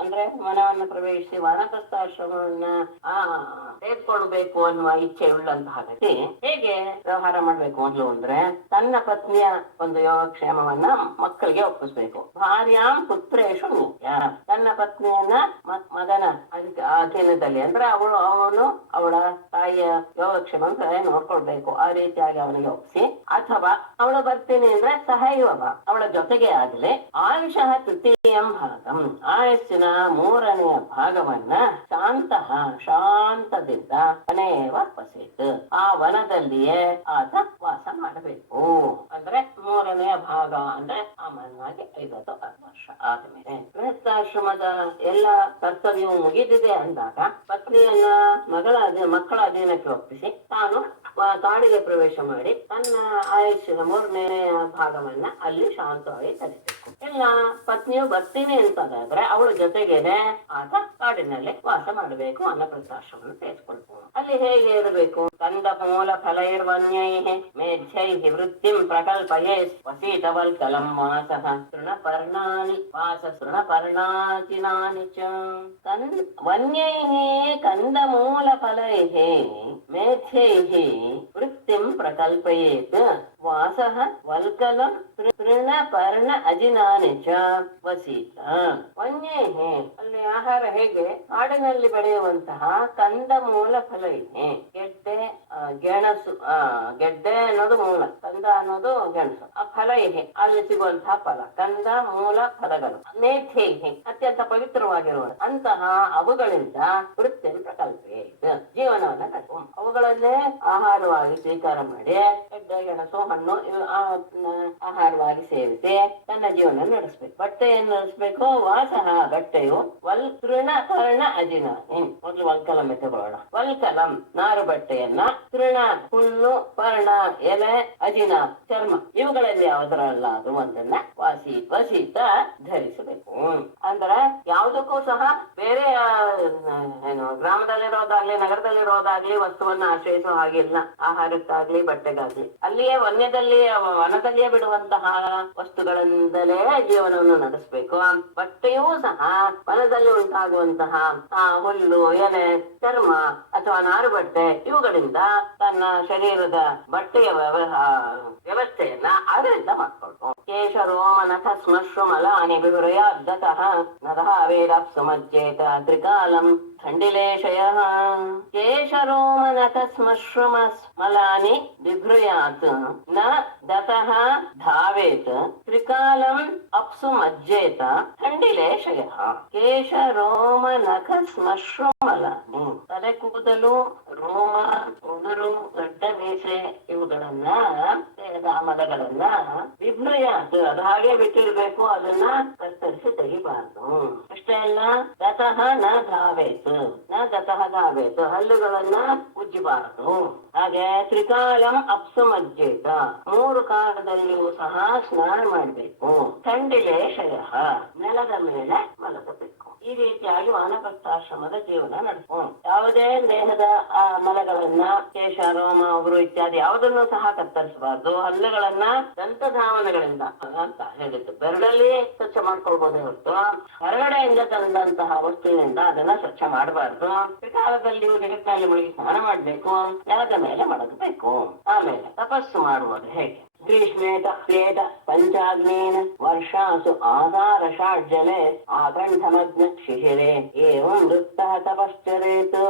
ಅಂದ್ರೆ ವನವನ್ನು ಪ್ರವೇಶಿಸಿ ವಾನಪ್ರಸ್ಥಾಶ್ರಮವನ್ನ ತೆಗೆದುಕೊಳ್ಬೇಕು ಅನ್ನುವ ಇಚ್ಛೆ ಉಳ್ಳಂತಹ ವ್ಯಕ್ತಿ ಹೇಗೆ ವ್ಯವಹಾರ ಮಾಡ್ಬೇಕು ಮೊದಲು ಅಂದ್ರೆ ತನ್ನ ಪತ್ನಿಯ ಒಂದು ಯೋಗಕ್ಷೇಮವನ್ನ ಮಕ್ಕಳಿಗೆ ಒಪ್ಪಿಸ್ಬೇಕು. ಭಾರ್ಯಾಂ ಪುತ್ರೇಶು ತನ್ನ ಪತ್ನಿಯನ್ನ ಮಗನ ಅಧೀನದಲ್ಲಿ ಅಂದ್ರೆ ಅವನು ಅವಳ ತಾಯಿಯ ಯೋಗಕ್ಷೇಮ ನೋಡ್ಕೊಳ್ಬೇಕು, ಆ ರೀತಿಯಾಗಿ ಅವನಿಗೆ ಒಪ್ಪಿಸಿ, ಅಥವಾ ಅವಳು ಬರ್ತೀನಿ ಅಂದ್ರೆ ಸಹೈವ ಅವಳ ಜೊತೆಗೆ ಆಗಲಿ ಆಯುಷಃ ತೃತೀಯಂ ಭಾಗಂ ಆಯಸ್ಸಿನ ಮೂರನೆಯ ಭಾಗವನ್ನ ಶಾಂತದಿಂದ ವನೇವ ವಸೇತ್ ಆ ವನದಲ್ಲಿಯೇ ಆತ ವಾಸ ಮಾಡಬೇಕು. ಅಂದ್ರೆ ಮೂರನೆಯ ಭಾಗ ಅಂದ್ರೆ ಸಾಮಾನ್ಯವಾಗಿ 5-6 ವರ್ಷ ಆದ್ಮೇಲೆ ಗೃಹಸ್ಥಾಶ್ರಮದ ಎಲ್ಲ ಕರ್ತವ್ಯವು ಮುಗಿದಿದೆ ಅಂದಾಗ ಪತ್ನಿಯನ್ನ ಮಕ್ಕಳ ಅಧೀನಕ್ಕೆ ಒಪ್ಪಿಸಿ ತಾನು ಕಾಡಿಗೆ ಪ್ರವೇಶ ಮಾಡಿ ತನ್ನ ಆಯುಷ್ಯದ ಮೂರನೆಯ ಭಾಗವನ್ನ ಅಲ್ಲಿ ಶಾಂತವಾಗಿ ಕಲಿಬೇಕು. ಇಲ್ಲ ಪತ್ನಿಯು ಬರ್ತೀನಿ ಅಂತಂದ್ರೆ ಅವಳ ಜೊತೆಗೇನೆ ಆತ ಕಾಡಿನಲ್ಲಿ ವಾಸ ಮಾಡಬೇಕು, ಅನ್ನಪ್ರಸ್ಥಾಶ್ರಮವನ್ನು ತೆಗೆದುಕೊಳ್ಬಹುದು. ಅಲ್ಲಿ ಹೇಗೆ ಇರಬೇಕು? ಕಂದ ಮೂಲ ಫಲೈರ್ವನ್ಯೈ ಮೇಧ್ಯೈ ವೃತ್ತಿಂ ಪ್ರಕಲ್ಪಯೇ ವಸೀತವಲ್ಕಲಂ ವಾಸಃ ತೃಣಪರ್ಣಾತಿನಾನಿ ಚ. ವನ್ಯೈ ಕಂದಮೂಲ ಫಲೈ ಮೇಧ್ಯೈ ವೃತ್ತಿಂ ಪ್ರಕಲ್ಪಯೇತ್ ವಾಸಃ ವಲ್ಕಲಂ ತೃಣಪರ್ಣ ಅಜಿನಾನಿ ಚ ವಸೀತ. ವನ್ಯೈ ಅಲ್ಲಿ ಆಹಾರ ಹೇಗೆ? ಕಾಡಿನಲ್ಲಿ ಬೆಳೆಯುವಂತಹ ಕಂದ ಮೂಲ ಫಲ ಇದೆ. ಗೆಣಸು ಗೆಡ್ಡೆ ಅನ್ನೋದು ಮೂಲ, ಕಂದ ಅನ್ನೋದು ಗೆಣಸು. ಆ ಫಲ ಇದೆ, ಅಲ್ಲಿ ಸಿಗುವಂತಹ ಫಲ ಕಂದ ಮೂಲ ಫಲಗಳು. ಮೇಧ್ಯೈ ಅತ್ಯಂತ ಪವಿತ್ರವಾಗಿರುವ ಅಂತಹ ಅವುಗಳಿಂದ ವೃತ್ತಿ ಪ್ರಕಲ್ಪೆ ಜೀವನವನ್ನ ಕಟ್ಟು. ಅವುಗಳನ್ನೇ ಆಹಾರವಾಗಿ ಸ್ವೀಕಾರ ಮಾಡಿ ಗೆಡ್ಡೆ ಗೆಣಸು ಹಣ್ಣು ಆಹಾರವಾಗಿ ಸೇವಿಸಿ ತನ್ನ ಜೀವನ ನಡೆಸಬೇಕು. ಬಟ್ಟೆಯನ್ನು ನಡೆಸಬೇಕು. ವಾಸಃ ಬಟ್ಟೆಯು ತೃಣಪರ್ಣ ಅಜಿನಾನಿ. ಮೊದಲು ವಲ್ಕಲಂ ತಗೊಳ್ಳೋಣ. ವಲ್ಕಲಂ ನಾರು ಬಟ್ಟೆಯನ್ನು ಬಟ್ಟೆಯನ್ನ ತೃಣ ಹುಲ್ಲು, ಪರ್ಣ, ಎಲೆ, ಅಜಿನ, ಚರ್ಮ ಇವುಗಳಲ್ಲಿ ಯಾವುದರಲ್ಲಾದ್ರೂ ಒಂದನ್ನ ವಸೀತ ಧರಿಸಬೇಕು. ಅಂದ್ರೆ ಯಾವುದಕ್ಕೂ ಸಹ ಬೇರೆ ಏನು ಗ್ರಾಮದಲ್ಲಿರೋದಾಗ್ಲಿ ನಗರದಲ್ಲಿರೋದಾಗ್ಲಿ ವಸ್ತುವನ್ನ ಆಶ್ರಯಿಸೋ ಹಾಗಿಲ್ಲ. ಆಹಾರಕ್ಕಾಗ್ಲಿ ಬಟ್ಟೆಗಾಗ್ಲಿ ಅಲ್ಲಿಯೇ ವನದಲ್ಲಿಯೇ ಬಿಡುವಂತಹ ವಸ್ತುಗಳಿಂದಲೇ ಜೀವನವನ್ನು ನಡೆಸಬೇಕು. ಬಟ್ಟೆಯೂ ಸಹ ವನದಲ್ಲಿ ಉಂಟಾಗುವಂತಹ ಹುಲ್ಲು, ಎಲೆ, ಚರ್ಮ ಅಥವಾ ನಾರು ಬಟ್ಟೆ ಇವುಗಳಿಂದ ತನ್ನ ಶರೀರದ ಬಟ್ಟೆಯ ವ್ಯವಸ್ಥೆಯನ್ನ ಅದರಿಂದ ಮಾಡ್ಕೊಳ್ತು. ಕೇಶ ರೋಮ ನಖ ಸ್ಮಶ್ರು ಮಲಾನಿ ಬಿಹುರಯಾದ್ದತಃ ನರಃ ವೇದಾಪ್ಸು ಮಜ್ಜೇತ ತ್ರಿಕಾಲಂ ಖಂಡಿಲೇಶಯ. ಕೇಶ ರೋಮ ನಖ ಸ್ಮಶ್ರು ಮಲಾನಿ ಬಿಭ್ರಯಾತ್ ನ ದತಃ ಧಾವೇತ್ ತ್ರಿಕಾಲಂ ಅಪ್ಸು ಮಜ್ಜೇತ ಖಂಡಿಲೇಶಯ. ಕೇಶ ರೋಮ ನಖ ಸ್ಮಶ್ರು ಮಲಾನಿ ತಲೆ ಕೂದಲು, ರೋಮ, ಉಗುರು, ಗಡ್ಡ ಮೀಸೆ ಇವುಗಳನ್ನ ಮಲಗಳನ್ನ ವಿಭ್ರಯಾತ್ ಅದು ಹಾಗೆ ಬಿಟ್ಟಿರ್ಬೇಕು, ಅದನ್ನ ಕತ್ತರಿಸಿ ತೆಗಿಬಾರ್ದು. ಅಷ್ಟೇ ಅಲ್ಲ, ದತಃ ನ ಧಾವೇತ್ ಹಲ್ಲುಗಳನ್ನ ಉಜ್ಜಬಾರದು. ಹಾಗೆ ತ್ರಿಕಾಲಂ ಅಪ್ಸು ಮಜ್ಜೇತ 3 ಕಾಲದಲ್ಲಿಯೂ ಸಹ ಸ್ನಾನ ಮಾಡಬೇಕು. ಖಂಡಿಲೇಶಯ ನೆಲದ ಮೇಲೆ ಮಲಗಬೇಕು. ಈ ರೀತಿಯಾಗಿ ವಾನಪ್ರಸ್ಥಾಶ್ರಮದ ಜೀವನ ನಡೆಸು. ಯಾವುದೇ ದೇಹದ ಮಲಗಳನ್ನ, ಕೇಶ, ರೋಮ, ಉಗುರು ಇತ್ಯಾದಿ ಯಾವುದನ್ನು ಸಹ ಕತ್ತರಿಸಬಾರ್ದು. ಹಲ್ಲುಗಳನ್ನ ದಂತಧಾವನಗಳಿಂದ ಅಂತ ಹೇಳಿದ್ದು ಬೆರಳಲ್ಲಿ ಸ್ವಚ್ಛ ಮಾಡ್ಕೊಳ್ಬಹುದೇ ಹೊರತು ಹೊರಗಡೆಯಿಂದ ತಂದಂತಹ ವಸ್ತುವಿನಿಂದ ಅದನ್ನ ಸ್ವಚ್ಛ ಮಾಡಬಾರ್ದು. ಕಾಲದಲ್ಲಿ ಜಗತ್ತಿನಲ್ಲಿ ಮುಳುಗಿ ಸ್ನಾನ ಮಾಡ್ಬೇಕು, ನೆಲದ ಮೇಲೆ ಮಲಗಬೇಕು. ಆಮೇಲೆ ತಪಸ್ಸು ಮಾಡುವುದು ಹೇಗೆ? ಗ್ರೀಷ್ಮೇ ತಪ್ಯೇತ ಪಂಚಾಗ್ನೇನ ವರ್ಷಾಸು ಆಧಾರ ಷಾಡ್ಜಲೆ ಆಕಂಠಮಗ್ನ ಶಿಶಿರೆ ಏವಂ ವೃತ್ತಃ ತಪಶ್ಚರೇತ್.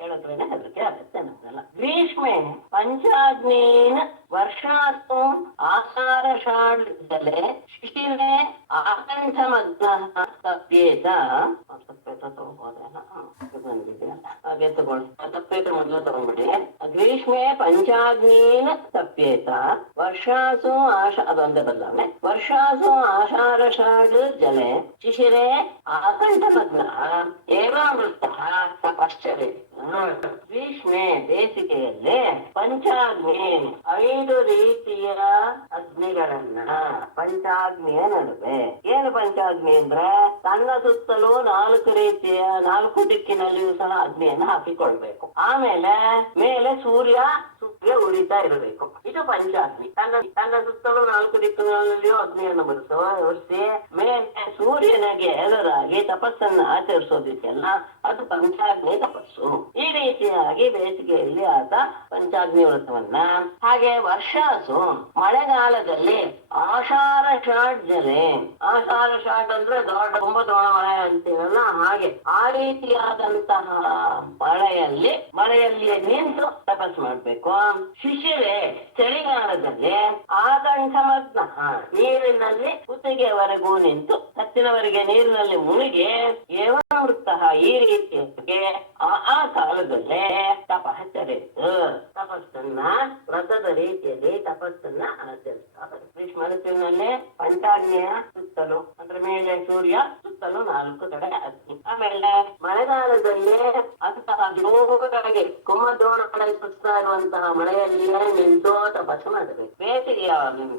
ಹೇಳಿದ್ರೇನೆ ಹೆದರಿಕೆ ಆಗುತ್ತೆ ನಮ್ಗೆಲ್ಲ. ಗ್ರೀಷ್ಮೆ ಪಂಚಾಗ್ನೇನ ವರ್ಷಾಸು ಆಧಾರ ಷಾಡ್ಜಲೆ ಶಿಶಿರೆ ಆಕಂಠಮಗ್ನ ತಪ್ಯೇತ. ಹಾಗೆ ತಗೊಳ್ಳಿ, ತಪ್ಪೇತ ಮೊದಲು ತಗೊಂಡ್ಬಿಡಿ. ಗ್ರೀಷ್ಮೆ ಪಂಚಾಗ್ನೇನ ತಪ್ಯೇತ ವರ್ಷಾಸು ಅದೊಂದೇ ಬದಲಾವಣೆ. ವರ್ಷಾಸು ಆಷಾಢ ಷಾಡ್ ಜಲೆ ಶಿಶಿರೆ ಆಕಂಠಮಗ್ನ ಏವಾಮೃತಃ ತಪಶ್ಚರೆ. ಗ್ರೀಷ್ಮೆ ಬೇಸಿಗೆಯಲ್ಲಿ ಪಂಚಾಗ್ನಿ 5 ರೀತಿಯ ಅಗ್ನಿಗಳನ್ನ ಪಂಚಾಗ್ನಿಯ ನಡುವೆ. ಏನು ಪಂಚಾಗ್ನಿ ಅಂದ್ರೆ ತನ್ನ ಸುತ್ತಲೂ 4 ರೀತಿಯ 4 ದಿಕ್ಕಿನಲ್ಲಿಯೂ ಸಹ ಅಗ್ನಿಯನ್ನು ಹಾಕಿಕೊಳ್ಬೇಕು. ಆಮೇಲೆ ಮೇಲೆ ಸೂರ್ಯ ಉರಿತಾ ಇರಬೇಕು. ಇದು ಪಂಚಾಗ್ನಿ. ತನ್ನ ಸುತ್ತಲೂ 4 ದಿಕ್ಕಿನಲ್ಲಿಯೂ ಅಗ್ನಿಯನ್ನು ಉರಿಸಿ ಮೇಲೆ ಸೂರ್ಯನಿಗೆ ಎದುರಾಗಿ ತಪಸ್ಸನ್ನು ಆಚರಿಸೋದಿಕ್ಕೆಲ್ಲ ಅದು ಪಂಚಾಗ್ನಿ ತಪಸ್ಸು. ಈ ರೀತಿಯಾಗಿ ಬೇಸಿಗೆಯಲ್ಲಿ ಆತ ಪಂಚಾಗ್ನಿ ವ್ರತವನ್ನ, ಹಾಗೆ ವರ್ಷಾಸು ಮಳೆಗಾಲದಲ್ಲಿ ಆಷಾಢ ಷಾಡ್ ಜಲೆ. ಆಷಾಢ ಷಾಡ್ ಅಂದ್ರೆ ದೊಡ್ಡ ತುಂಬಾ ಮಳೆ ಅಂತೀವಲ್ಲ, ಹಾಗೆ ಆ ರೀತಿಯಾದಂತಹ ಮಳೆಯಲ್ಲಿ ನಿಂತು ತಪಸ್ಸು ಮಾಡ್ಬೇಕು. ಶಿಶಿರೆ ಚಳಿಗಾಲದಲ್ಲಿ ಆಕಂಠಮಗ್ನ ನೀರಿನಲ್ಲಿ ಕುತ್ತಿಗೆವರೆಗೂ ನಿಂತು ಕತ್ತಿನವರೆಗೆ ನೀರಿನಲ್ಲಿ ಮುಳುಗಿ ಏವಾಮೃತಃ ಈ ರೀತಿಯಾಗಿ ಆ ಕಾಲದಲ್ಲೇ ತಪಶ್ಚರೇತು ತಪಸ್ಸನ್ನ ವ್ರತದ ರೀತಿಯಲ್ಲಿ ತಪಸ್ಸನ್ನ ಆಚರಿಸ್ತಾರೆ. ಗ್ರೀಷ್ಮ ಋತುವಿನಲ್ಲಿ ಪಂಚಾಗ್ನಿಯ ಸುತ್ತಲೂ ಅಂದ್ರೆ ಮೇಲೆ ಸೂರ್ಯ, ಸುತ್ತಲೂ 4 ಕಡೆ ಅಗ್ನಿ. ಆಮೇಲೆ ಮಳೆಗಾಲದಲ್ಲಿ ಅಂತಹ ಜೋರಾಗಿ ಕುಮ್ಮದ್ರೋಣಗಳಲ್ಲಿ ಸುತ್ತಾ ಇರುವಂತಹ ಮಳೆಯಲ್ಲಿಯೇ ನಿಂತು ತಪಸ್ಸು ಮಾಡಬೇಕು. ಬೇಸಿಗೆಯ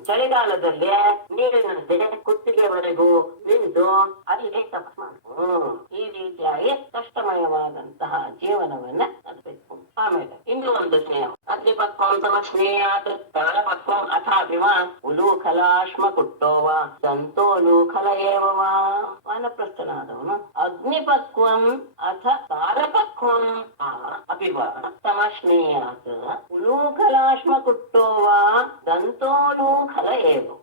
ಚಳಿಗಾಲದಲ್ಲಿ ನೀರಿನಂತೆ ಕುತ್ತಿಗೆವರೆಗೂ ನಿಂತು ಅಲ್ಲಿ ತಪಸ್ಸು ಮಾಡಬೇಕು. ಈ ರೀತಿಯಾಗಿ ಕಷ್ಟಮಯವಾದಂತಹ ಜೀವನವನ್ನ ನಡೆಸಬೇಕು. ಆಮೇಲೆ ಇನ್ನು ಒಂದು ಸ್ನೇಹ ಅಗ್ನಿಪಕ್ವಂ ಸಮಸ್ನೇಯಾತ್ ಕಾಲಪಕ್ವಂ ಅಥಾಪಿವಾ ಉಲೂಖಲಾಶ್ಮ ಕುಟ್ಟೋವ ದಂತೋಲೂಖಲ ಏವವ. ವಾನಪ್ರಸ್ಥನಾದವನು ಅಗ್ನಿಪಕ್ವಂ ಅಥ ಕಾಲಪಕ್ವಂ ಅಪಿವ ಸಮಸ್ನೇಯಾತ್ ಉಲೂಖಲಾಶ್ಮ ಕುಟ್ಟೋವ ದಂತೋಲೂಖಲ ಏವವ.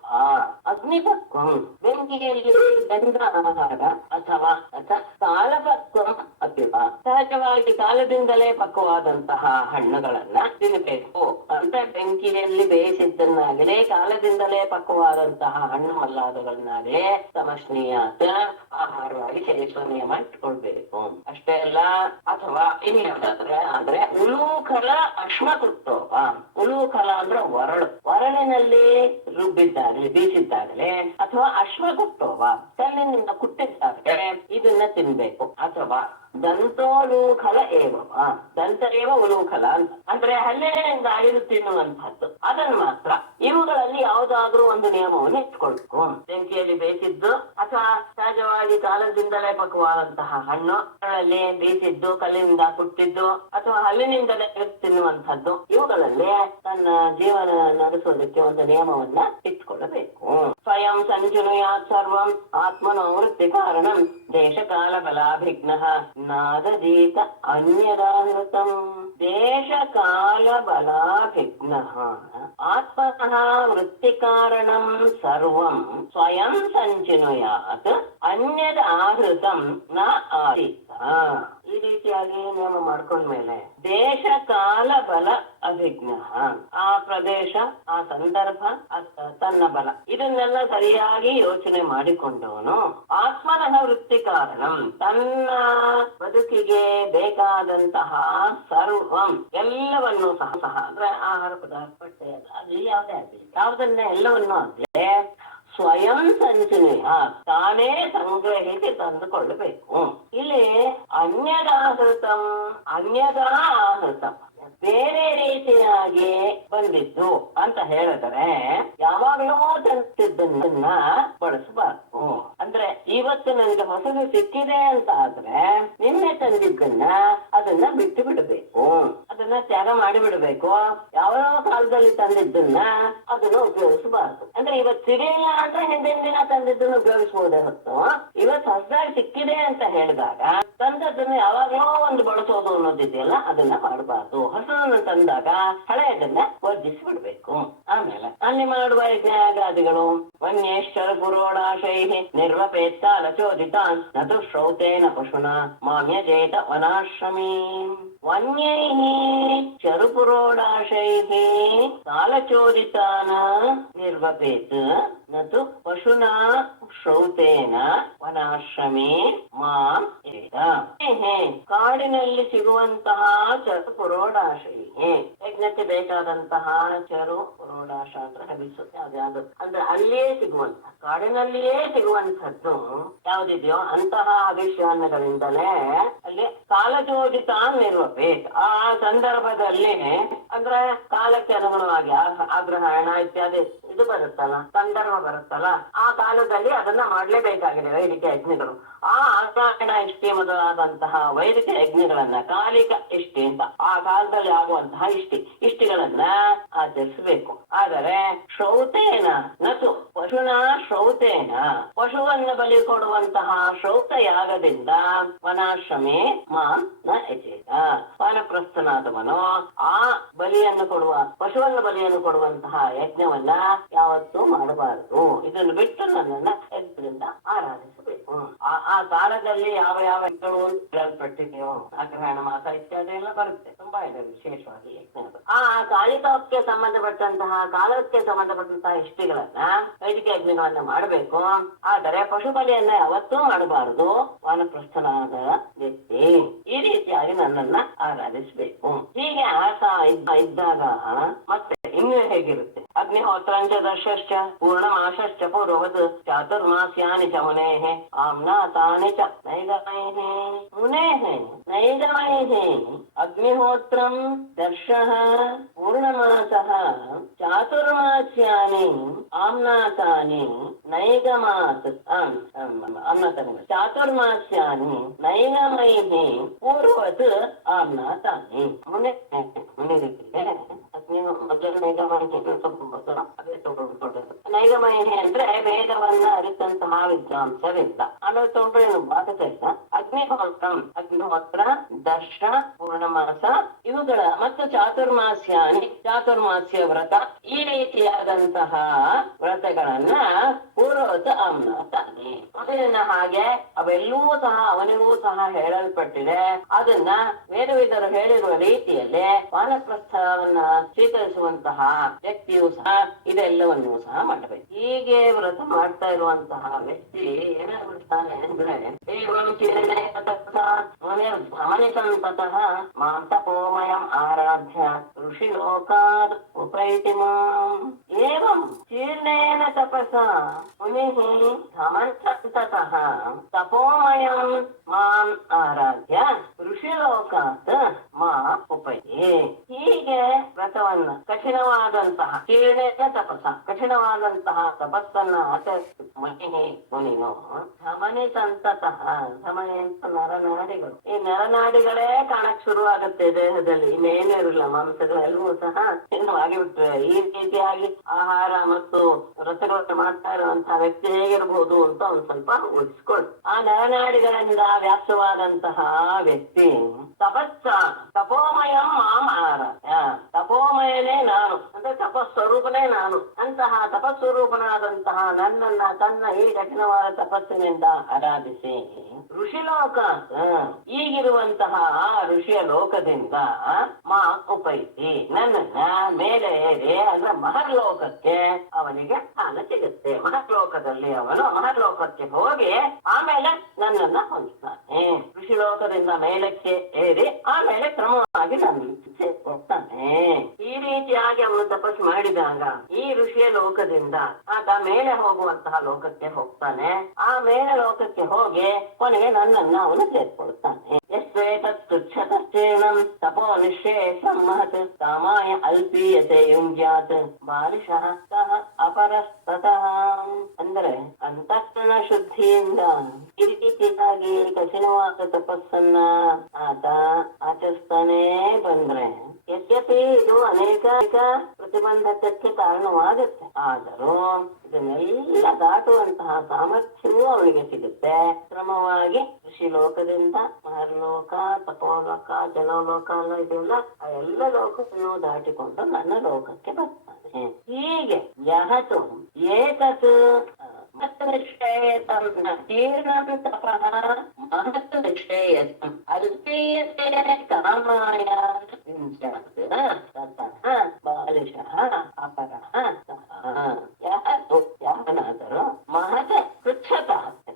ಅಗ್ನಿಪಕ್ವಂ ಬೆಂಕಿಯಲ್ಲಿ ಬೆಂದ ಆಹಾರ ಅಥವಾ ಕಾಲಪಕ್ವಂ ಅಪಿವ ಸಹಜವಾಗಿ ಕಾಲದಿಂದಲೇ ಪಕ್ವವಾದಂತಹ ಹಣ್ಣುಗಳನ್ನ ತಿನ್ನಬೇಕು. ಅಂತ ಬೆಂಕಿಯಲ್ಲಿ ಬೇಯಿಸಿದ್ದನ್ನಾಗಲೇ ಕಾಲದಿಂದಲೇ ಪಕ್ವವಾದಂತಹ ಹಣ್ಣು ಮಲ್ಲಾದಗಳನ್ನಾಗಲೇ ಸಮಸ್ನೀಯಾತ ಆಹಾರವಾಗಿ ಸೇವಿಸುವ ನಿಯಮ ಇಟ್ಕೊಳ್ಬೇಕು. ಅಷ್ಟೇ ಅಲ್ಲ, ಅಥವಾ ಆದ್ರೆ ಉಲೂಖಲ ಅಶ್ಮ ಕುಟ್ಟೋವ. ಉಲೂಖಲ ಅಂದ್ರೆ ಒರಳಿನಲ್ಲಿ ರುಬ್ಬಿದ್ದಾಗಲಿ ಬೀಸಿದ್ದಾಗಲೇ ಅಥವಾ ಅಶ್ವ ಕುಟ್ಟೋವ ಕಲ್ಲಿನಿಂದ ಕುಟ್ಟಿದ್ದಾಗಲೇ ಇದನ್ನ ತಿನ್ಬೇಕು. ಅಥವಾ ದಂತೋಲೂಖಲ ಏವವ, ದಂತ ಏವ ಉಲೂಖಲ ಅಂತ ಅಂದ್ರೆ ಹಲ್ಲೆಯಿಂದ ಅಳಿದು ತಿನ್ನುವಂತಹದ್ದು, ಅದನ್ನು ಮಾತ್ರ. ಇವುಗಳಲ್ಲಿ ಯಾವುದಾದ್ರೂ ಒಂದು ನಿಯಮವನ್ನು ಇಟ್ಕೊಳ್ಬೇಕು. ಬೆಂಕಿಯಲ್ಲಿ ಬೇಯಿಸಿದ್ದು ಅಥವಾ ಸಹಜವಾಗಿ ಕಾಲದಿಂದಲೇ ಪಕ್ವವಾದಂತಹ ಹಣ್ಣು, ಅದರಲ್ಲಿ ಬೇಯಿಸಿದ್ದು, ಕಲ್ಲಿನಿಂದ ಕುಟ್ಟಿದ್ದು ಅಥವಾ ಹಲ್ಲಿನಿಂದಲೇ ತಿನ್ನುವಂತಹದ್ದು, ಇವುಗಳಲ್ಲಿ ತನ್ನ ಜೀವನ ನಡೆಸೋದಕ್ಕೆ ಒಂದು ನಿಯಮವನ್ನ ಇಟ್ಕೊಳ್ಳಬೇಕು. ಸ್ವಯಂ ಸಂಚುನುಯಾತ್ ಸರ್ವಂ ಆತ್ಮನೋ ವೃತ್ತಿ ಕಾರಣಂ ದೇಶ ಕಾಲ ಬಲಾಭಿಘ್ನ ನಾದಜೀತ ಅನ್ಯದಾನೃತಂ. ದೇಶ ಕಾಲ ಬಲಾಭಿಘ್ನ ಆತ್ಮನಃ ವೃತ್ತಿ ಕಾರಣಂ ಸರ್ವಂ ಸ್ವಯಂ ಸಂಚಿನುಯಾತ್ ಅನ್ಯದ ಆಹೃತಂ ನ ಆದೀತ. ಈ ರೀತಿಯಾಗಿ ನಿಯಮ ಮಾಡ್ಕೊಂಡ್ಮೇಲೆ ದೇಶ ಕಾಲ ಬಲ ಅಭಿಜ್ಞ, ಆ ಪ್ರದೇಶ, ಆ ಸಂದರ್ಭ, ತನ್ನ ಬಲ, ಇದನ್ನೆಲ್ಲ ಸರಿಯಾಗಿ ಯೋಚನೆ ಮಾಡಿಕೊಂಡವನು ಆತ್ಮನಃ ವೃತ್ತಿ ಕಾರಣಂ, ತನ್ನ ಬದುಕಿಗೆ ಬೇಕಾದಂತಹ ಸರ್ವಂ ಎಲ್ಲವನ್ನು ಸಹ ಅಂದ್ರೆ ಆಹಾರ ಪದಾರ್ಥ, ಬಟ್ಟೆ, ಅದು ಯಾವುದೇ ಆಗಲಿ, ಯಾವುದನ್ನ ಎಲ್ಲವನ್ನು ಆಗ್ಲೇ ಸ್ವಯಂ ಸಂಚನೆಯ ತಾನೇ ಸಂಗ್ರಹಿಸಿ ತಂದುಕೊಳ್ಳಬೇಕು. ಇಲ್ಲಿ ಅನ್ಯದಾಹೃತಂ, ಅನ್ಯದಾ ಆಹೃತಂ ಬೇರೆ ರೀತಿಯಾಗಿ ಬಂದಿದ್ದು ಅಂತ ಹೇಳಿದರೆ ಯಾವಾಗಲೂ ತಂದಿದ್ದನ್ನ ಬಳಸಬಾರ್ದು. ಅಂದ್ರೆ ಇವತ್ತು ನನಗೆ ಹೊಸದು ಸಿಕ್ಕಿದೆ ಅಂತ ಆದ್ರೆ ನಿನ್ನೆ ತಂದಿದ್ದನ್ನ ಅದನ್ನ ಬಿಟ್ಟು ಬಿಡಬೇಕು, ಅದನ್ನ ತ್ಯಾಗ ಮಾಡಿ ಬಿಡಬೇಕು. ಯಾವ ಕಾಲದಲ್ಲಿ ತಂದಿದ್ದನ್ನ ಅದನ್ನ ಉಪಯೋಗಿಸಬಾರ್ದು. ಅಂದ್ರೆ ಇವತ್ತು ಸಿಗಲಿಲ್ಲ ಅಂದ್ರೆ ಹಿಂದಿನ ದಿನ ತಂದಿದ್ದನ್ನು ಉಪಯೋಗಿಸಬಹುದೇ ಹೊತ್ತು, ಇವತ್ತು ಹೊಸದಾಗಿ ಸಿಕ್ಕಿದೆ ಅಂತ ಹೇಳಿದಾಗ ತಂದದ್ದನ್ನು ಯಾವಾಗಲೂ ಒಂದು ಬಳಸೋದು ಅನ್ನೋದಿದೆಯಲ್ಲ, ಅದನ್ನ ಮಾಡಬಾರ್ದು. ಹೊಸದನ್ನು ತಂದಾಗ ಹಳೆಯದನ್ನ ವರ್ಜಿಸಿ ಬಿಡ್ಬೇಕು. ಆಮೇಲೆ ಅಲ್ಲಿ ಮಾಡುವ ಯಜ್ಞಾಗಾದಿಗಳು ವನ್ಯೇಶ್ವರ ಪುರೋಡಾಶೈ ನಿರ್ವಪೇತ್ಕಾಲ ಚೋದಿತಾನ್ ನತು ಶ್ರೌತೇನ ಪಶುನಾ ಮಾಮ್ಯಜೇತ ವನಾಶ್ರಮೀ. ವನ್ಯೈಃ ಚರುಪುರೋಡಾಶೈಃ ಕಾಲಚೋದಿತಾನ ನಿರ್ವಪೇತ್ ನತು ಪಶುನಾ ಶ್ರೌತೇನ ವನಾಶ್ರಮೇ ಮಾಂ ಏತ. ಕಾಡಿನಲ್ಲಿ ಸಿಗುವಂತಹ ಚರು ಪುರೋಡಾಶೈ, ಯಜ್ಞಕ್ಕೆ ಬೇಕಾದಂತಹ ಚರು ಪುರೋಡಾಶ ಅಂದ್ರೆ ಹವಿಸು ಯಾವ್ದು ಅಂದ್ರೆ ಅಲ್ಲಿಯೇ ಸಿಗುವಂತಹ, ಕಾಡಿನಲ್ಲಿಯೇ ಸಿಗುವಂತಹದ್ದು ಯಾವ್ದಿದೆಯೋ ಅಂತಹ ಹವಿಷ್ಯಾನ್ನಗಳಿಂದಲೇ ಅಲ್ಲಿ ಕಾಲಜೋದಿತ ನಿರ್ವಪೇತ್, ಆ ಸಂದರ್ಭದಲ್ಲಿ ಅಂದ್ರೆ ಕಾಲಕ್ಕೆ ಅನುಗುಣವಾಗಿ ಆಗ್ರಹಣ ಇತ್ಯಾದಿ ಇದು ಬರುತ್ತಲ್ಲ, ಸಂದರ್ಭ ಬರುತ್ತಲ್ಲ, ಆ ಕಾಲದಲ್ಲಿ ಅದನ್ನ ಮಾಡ್ಲೇಬೇಕಾಗಿದೆ ವೈದಿಕ ಯಜ್ಞಗಳು. ಆ ಆಗ್ರಹಣ ಇಷ್ಟಿ ಮೊದಲಾದಂತಹ ವೈದಿಕ ಯಜ್ಞಗಳನ್ನ ಕಾಲಿಕ ಇಷ್ಟಿ ಅಂತ ಆ ಕಾಲದಲ್ಲಿ ಆಗುವಂತಹ ಇಷ್ಟಿಗಳನ್ನ ಆಚರಿಸಬೇಕು. ಆದರೆ ಶ್ರೌತೇನ ನತು ಪಶುನ ಶ್ರೌತೇನ, ಪಶುವನ್ನು ಬಲಿ ಕೊಡುವಂತಹ ಶ್ರೌತ ಯಾಗದಿಂದ ವನಾಶ್ರಮೇ ಮಾಂ ನ ಯಜೇತ, ವಾನಪ್ರಸ್ಥನಾದವನು ಆ ಬಲಿಯನ್ನು ಕೊಡುವ, ಪಶುವನ್ನು ಬಲಿಯನ್ನು ಕೊಡುವಂತಹ ಯಜ್ಞವನ್ನ ಯಾವತ್ತೂ ಮಾಡಬಾರದು. ಇದನ್ನು ಬಿಟ್ಟು ನನ್ನನ್ನ ಯಜ್ಞದಿಂದ ಆರಾಧಿಸಬೇಕು. ಆ ಕಾಲದಲ್ಲಿ ಯಾವ ಯಾವ ಯಜ್ಞಗಳು ಹೇಳಲ್ಪಟ್ಟಿದೆಯೋ, ಆಗ್ರಹಣ ಮಾಸ ಇತ್ಯಾದಿ ಎಲ್ಲ ಬರುತ್ತೆ, ತುಂಬಾ ಇದೆ ವಿಶೇಷವಾಗಿ ಯಜ್ಞಗಳು. ಆ ಕಾಲಿಕಕ್ಕೆ ಸಂಬಂಧಪಟ್ಟಂತಹ, ಕಾಲಕ್ಕೆ ಸಂಬಂಧಪಟ್ಟಂತಹ ಇಷ್ಟಿಗಳನ್ನ ವೈದಿಕ ಯಜ್ಞಗಳನ್ನ ಮಾಡಬೇಕು. ಆದರೆ ಪಶು ಬಲಿಯನ್ನ ಯಾವತ್ತೂ ಮಾಡಬಾರದು ವಾನಪ್ರಸ್ಥನಾದ ವ್ಯಕ್ತಿ. ಈ ರೀತಿಯಾಗಿ ನನ್ನನ್ನ ಆರಾಧಿಸಬೇಕು. ಹೀಗೆ ಆಸ ಇದ್ದಾಗ ಮತ್ತೆ ಇನ್ನು ಹೇಗಿರುತ್ತೆ? ಅಗ್ನಿಹೋತ್ರಂಚ ದರ್ಶಶ್ಚ ಪೂರ್ಣಮಾಸಶ್ಚ ಪೂರ್ವವತ್ ಚಾತುರ್ಮಾಸ್ಯಾನಿ ಚ ಮುನೇಃ ಆಮ್ನಾತಾನಿ ಚ ನೈಗಮೈಃ. ಮುನೇಃ ನೈಗಮೈಃ ಅಗ್ನಿಹೋತ್ರಂ ದರ್ಶಃ ಪೂರ್ಣಮಾಸಃ ಚಾತುರ್ಮಾಸ್ಯಾನಿ ಆಮ್ನಾತಾನಿ ನೈಗಮಾತ್ ಆಮ್ನಾತಾನಿ ಚಾತುರ್ಮಾಸ್ಯಾನಿ ನೈಗಮೈಃ ಪೂರ್ವವತ್ ಆಮ್ನಾತಾನಿ. ನೈಗಮೈಹಿ ಅಂದ್ರೆ ವೇದವನ್ನ ಅರಿತಂತಹ ವಿದ್ವಾಂಸರಿಂದ. ಆಮೇಲೆ ತಗೊಂಡ್ರೆ ಏನು ಬಾಧಕ ಅಗ್ನಿಹೋತ್ರಂ, ಅಗ್ನಿಹೋತ್ರ, ದರ್ಶ, ಪೂರ್ಣಮಾಸ ಇವುಗಳ ಮತ್ತು ಚಾತುರ್ಮಾಸ್ಯಾನಿ, ಚಾತುರ್ಮಾಸ್ಯ ವ್ರತ, ಈ ರೀತಿಯಾದಂತಹ ವ್ರತಗಳನ್ನ ಪೂರ್ವವತ್ ಆಮ್ನಾತಾನಿ, ಮೊದಲಿನ ಹಾಗೆ ಅವೆಲ್ಲವೂ ಸಹ ಅವನಿಗೂ ಸಹ ಹೇಳಲ್ಪಟ್ಟಿದೆ. ಅದನ್ನ ವೇದವಿದರು ಹೇಳಿರುವ ರೀತಿಯಲ್ಲಿ ವಾನಪ್ರಸ್ಥವನ್ನ ಸ್ವೀಕರಿಸುವಂತಹ ವ್ಯಕ್ತಿಯು ಸಹ ಇದೆಲ್ಲವನ್ನೂ ಸಹ ಮಾಡಬೇಕು. ಹೀಗೆ ವ್ರತ ಮಾಡ್ತಾ ಇರುವಂತಹ ವ್ಯಕ್ತಿ ಏನಾಗ್ಬಿಡ್ತಾನೆ ಅಂದ್ರೆ ಅಮನಿಸಂತತಃ ಮಾಂ ತಪೋಮಯಂ ಆರಾಧ್ಯ ಋಷಿ ಲೋಕಾದ್ ಉಪೈತಿ ಮಾಂ. ಏವಂ ಚೀರ್ಣೇನ ತಪಸಾ ಮುನಿಃ ಸಮಂತತಃ ತಪೋಮಯಂ ಮಾಂ ಆರಾಧ್ಯ ವೇದವನ್ನ ಕಠಿಣವಾದಂತಹ ಕೀರ್ಣೇನ ತಪಸ್ಸ ಕಠಿಣವಾದಂತಹ ತಪಸ್ಸನ್ನ ಆಚರಿಸಿದ ಮುನಿನು ಧಮನಿ ಸಂತತಃ. ಧಮನಿ ಅಂತ ನರನಾಡಿಗಳು. ಈ ನರನಾಡಿಗಳೇ ಕಾಣಕ್ ಶುರು ಆಗುತ್ತೆ ದೇಹದಲ್ಲಿ, ಇನ್ನೇನು ಇರಲ್ಲ, ಮಾಂಸಗಳೆಲ್ಲವೂ ಸಹ ಚಿನ್ನವಾಗಿಬಿಟ್ರೆ. ಈ ರೀತಿಯಾಗಿ ಆಹಾರ ಮತ್ತು ವ್ರತಗಳನ್ನು ಮಾಡ್ತಾ ಇರುವಂತಹ ವ್ಯಕ್ತಿ ಹೇಗಿರ್ಬೋದು ಅಂತ ಒಂದ್ ಸ್ವಲ್ಪ ಉಳಿಸ್ಕೊಳ್ಳಿ. ಆ ನರನಾಡಿಗಳಿಂದ ವ್ಯಾಪ್ತವಾದಂತಹ ವ್ಯಕ್ತಿ ತಪಸ್ಸ ತಪೋಮಯಂ ಮಾಮಾರ, ತಪೋಮಯನೇ ನಾನು ಅಂದ್ರೆ ತಪಸ್ವರೂಪನೇ ನಾನು. ಅಂತಹ ತಪಸ್ವರೂಪನಾದಂತಹ ನನ್ನನ್ನ ತನ್ನ ಈ ಕಠಿಣವಾದ ತಪಸ್ಸಿನಿಂದ ಆರಾಧಿಸಿ ಋಷಿಲೋಕ, ಈಗಿರುವಂತಹ ಋಷಿಯ ಲೋಕದಿಂದ ಮಾ ಉಪೈತಿ ನನ್ನನ್ನ ಮೇಲೆ ಏರಿ ಅಂದ್ರೆ ಮಹರ್ಲೋಕಕ್ಕೆ ಅವನಿಗೆ ಸ್ಥಾನ ಸಿಗುತ್ತೆ. ಮಹರ್ಲೋಕದಲ್ಲಿ ಅವನು ಮಹರ್ಲೋಕಕ್ಕೆ ಹೋಗಿ ಆಮೇಲೆ ನನ್ನನ್ನ ಹೊಂದ್ತಾನೆ. ಋಷಿಲೋಕದಿಂದ ಮೇಲಕ್ಕೆ ಏರಿ ಆಮೇಲೆ ಕ್ರಮವಾಗಿ ನನ್ನ ಸೇರ್ಕೊಳ್ತಾನೆ. ಈ ರೀತಿಯಾಗಿ ಅವನು ತಪಸ್ಸು ಮಾಡಿದಾಗ ಈ ಋಷಿಯ ಲೋಕದಿಂದ ಆತ ಮೇಲೆ ಹೋಗುವಂತಹ ಲೋಕಕ್ಕೆ ಹೋಗ್ತಾನೆ. ಆ ಮೇಲೆ ಲೋಕಕ್ಕೆ ಹೋಗಿ ಕೊನೆಗೆ ನನ್ನನ್ನ ಅವನು ಸೇರ್ಕೊಳ್ತಾನೆ. ಯಶ್ವೇತತ್ಕ್ಷತಶ್ಚೇಣಂ ತಪೋ ನಿಶೇಷಂ ಮಹತ್ ಕಾಮಾಯ ಅಲ್ಪೀಯತೆ ಯುಂಜ್ಯಾತ್ ಬಾಲಿಶಃ ಸಹ ಅಪರಸ್ತತಃ. ಅಂದ್ರೆ ಅಂತಃಕರಣ ಶುದ್ಧಿಯಿಂದ ಈ ರೀತಿಯಾಗಿ ಕಠಿಣವಾದ ತಪಸ್ಸನ್ನ ಆತ ಆಚರಿಸ್ತಾನೆ ಬಂದ್ರೆ ಯದ್ಯಪಿ ಇದು ಅನೇಕ ಪ್ರತಿಬಂಧಕಕ್ಕೆ ಕಾರಣವಾಗುತ್ತೆ, ಆದರೂ ಇದನ್ನೆಲ್ಲ ದಾಟುವಂತಹ ಸಾಮರ್ಥ್ಯವೂ ಅವನಿಗೆ ಸಿಗುತ್ತೆ. ಕ್ರಮವಾಗಿ ಋಷಿ ಲೋಕದಿಂದ ಮಹರ್ಲೋಕ, ತಪೋಲೋಕ, ಜನೋಲೋಕ ಎಲ್ಲ ಇದೆಯಲ್ಲ, ಆ ಎಲ್ಲ ಲೋಕವನ್ನು ದಾಟಿಕೊಂಡು ನನ್ನ ಲೋಕಕ್ಕೆ ಬರ್ತಾನೆ. ಹೀಗೆ ಯಹತು ಏತತ್ ನಿಶ್ಚಯತಂ ಜೀರ್ಣಂ ತಪಃ ಮಹತ್ ನಿಶ್ಚಯತಂ ಅಲ್ಪೀಯತೆ ಕಾಮಾಯ ಬಾಲಿಶಃ ಅಪರಃ ಯಾವನಾದರೂ ಮಹತ್